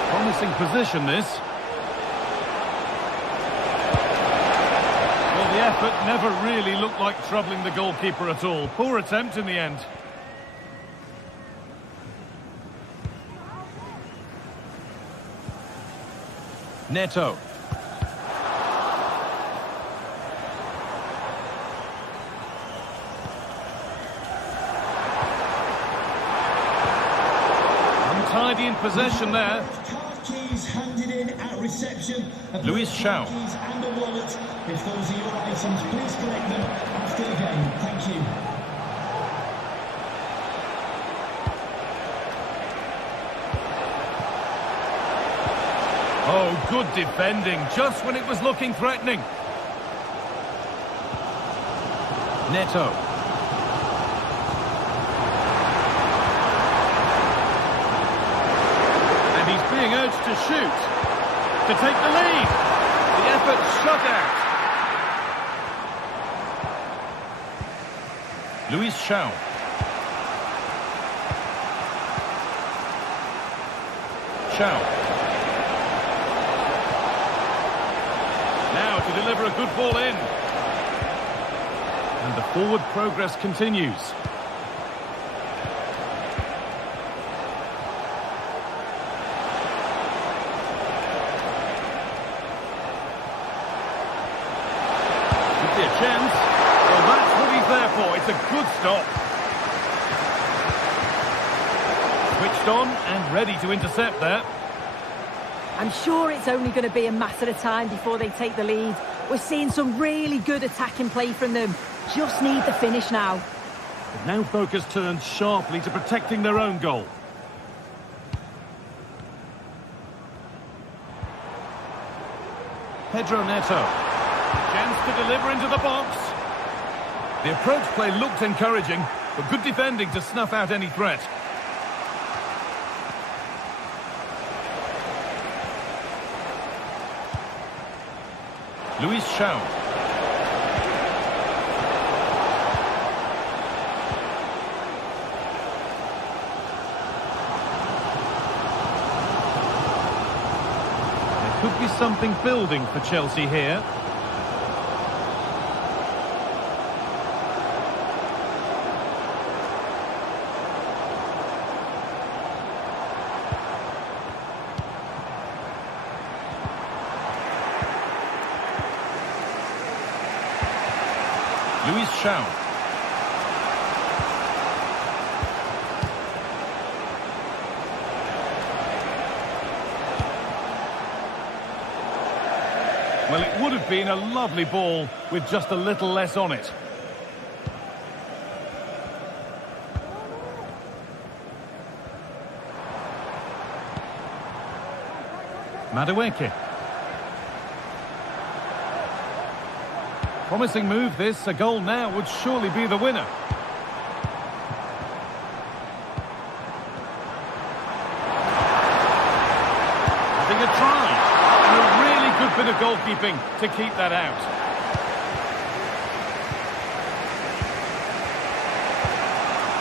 Promising position, this. The effort never really looked like troubling the goalkeeper at all. Poor attempt in the end. Neto. Untidy in possession there. Keys handed in at reception. Luis Shaw. Keys and a wallet. If those are your items, please collect them after the game. Thank you. Oh, good defending, just when it was looking threatening. Neto. And he's being urged to shoot, to take the lead. The effort shut out. Luis Shaw. Shaw. Now to deliver a good ball in. And And the forward progress continues. Could be a chance. Well, that's what he's there for. It's a good stop. Switched on and ready to intercept there. I'm sure it's only going to be a matter of time before they take the lead. We're seeing some really good attacking play from them. Just need the finish now. But now focus turns sharply to protecting their own goal. Pedro Neto. Chance to deliver into the box. The approach play looked encouraging, but good defending to snuff out any threat. Luis Shaw. There could be something building for Chelsea here. Luis Shaw. Well, it would have been a lovely ball with just a little less on it. Madueke. Promising move this, a goal now would surely be the winner. Having a try. And a really good bit of goalkeeping to keep that out.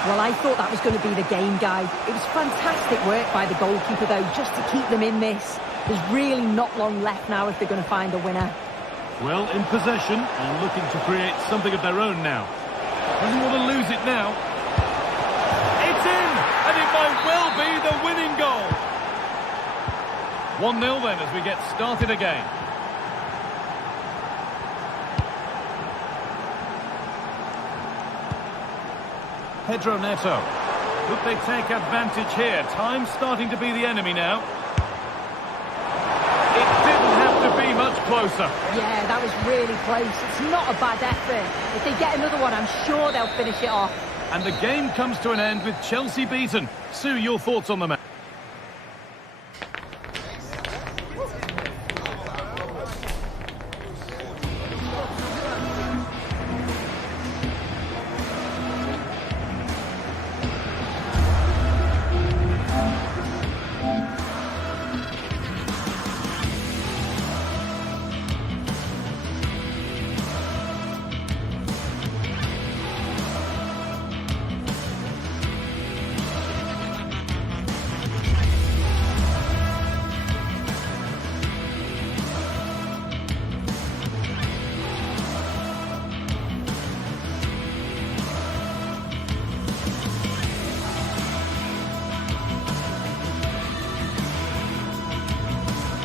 Well, I thought that was going to be the game, guide. It was fantastic work by the goalkeeper, though, just to keep them in this. There's really not long left now if they're going to find a winner. Well, in possession and looking to create something of their own now. Doesn't want to lose it now. It's in! And it might well be the winning goal. 1-0 then as we get started again. Pedro Neto. Could they take advantage here? Time's starting to be the enemy now. Be much closer. Yeah, that was really close. It's not a bad effort. If they get another one, I'm sure they'll finish it off. And the game comes to an end with Chelsea beaten. Sue, your thoughts on the match?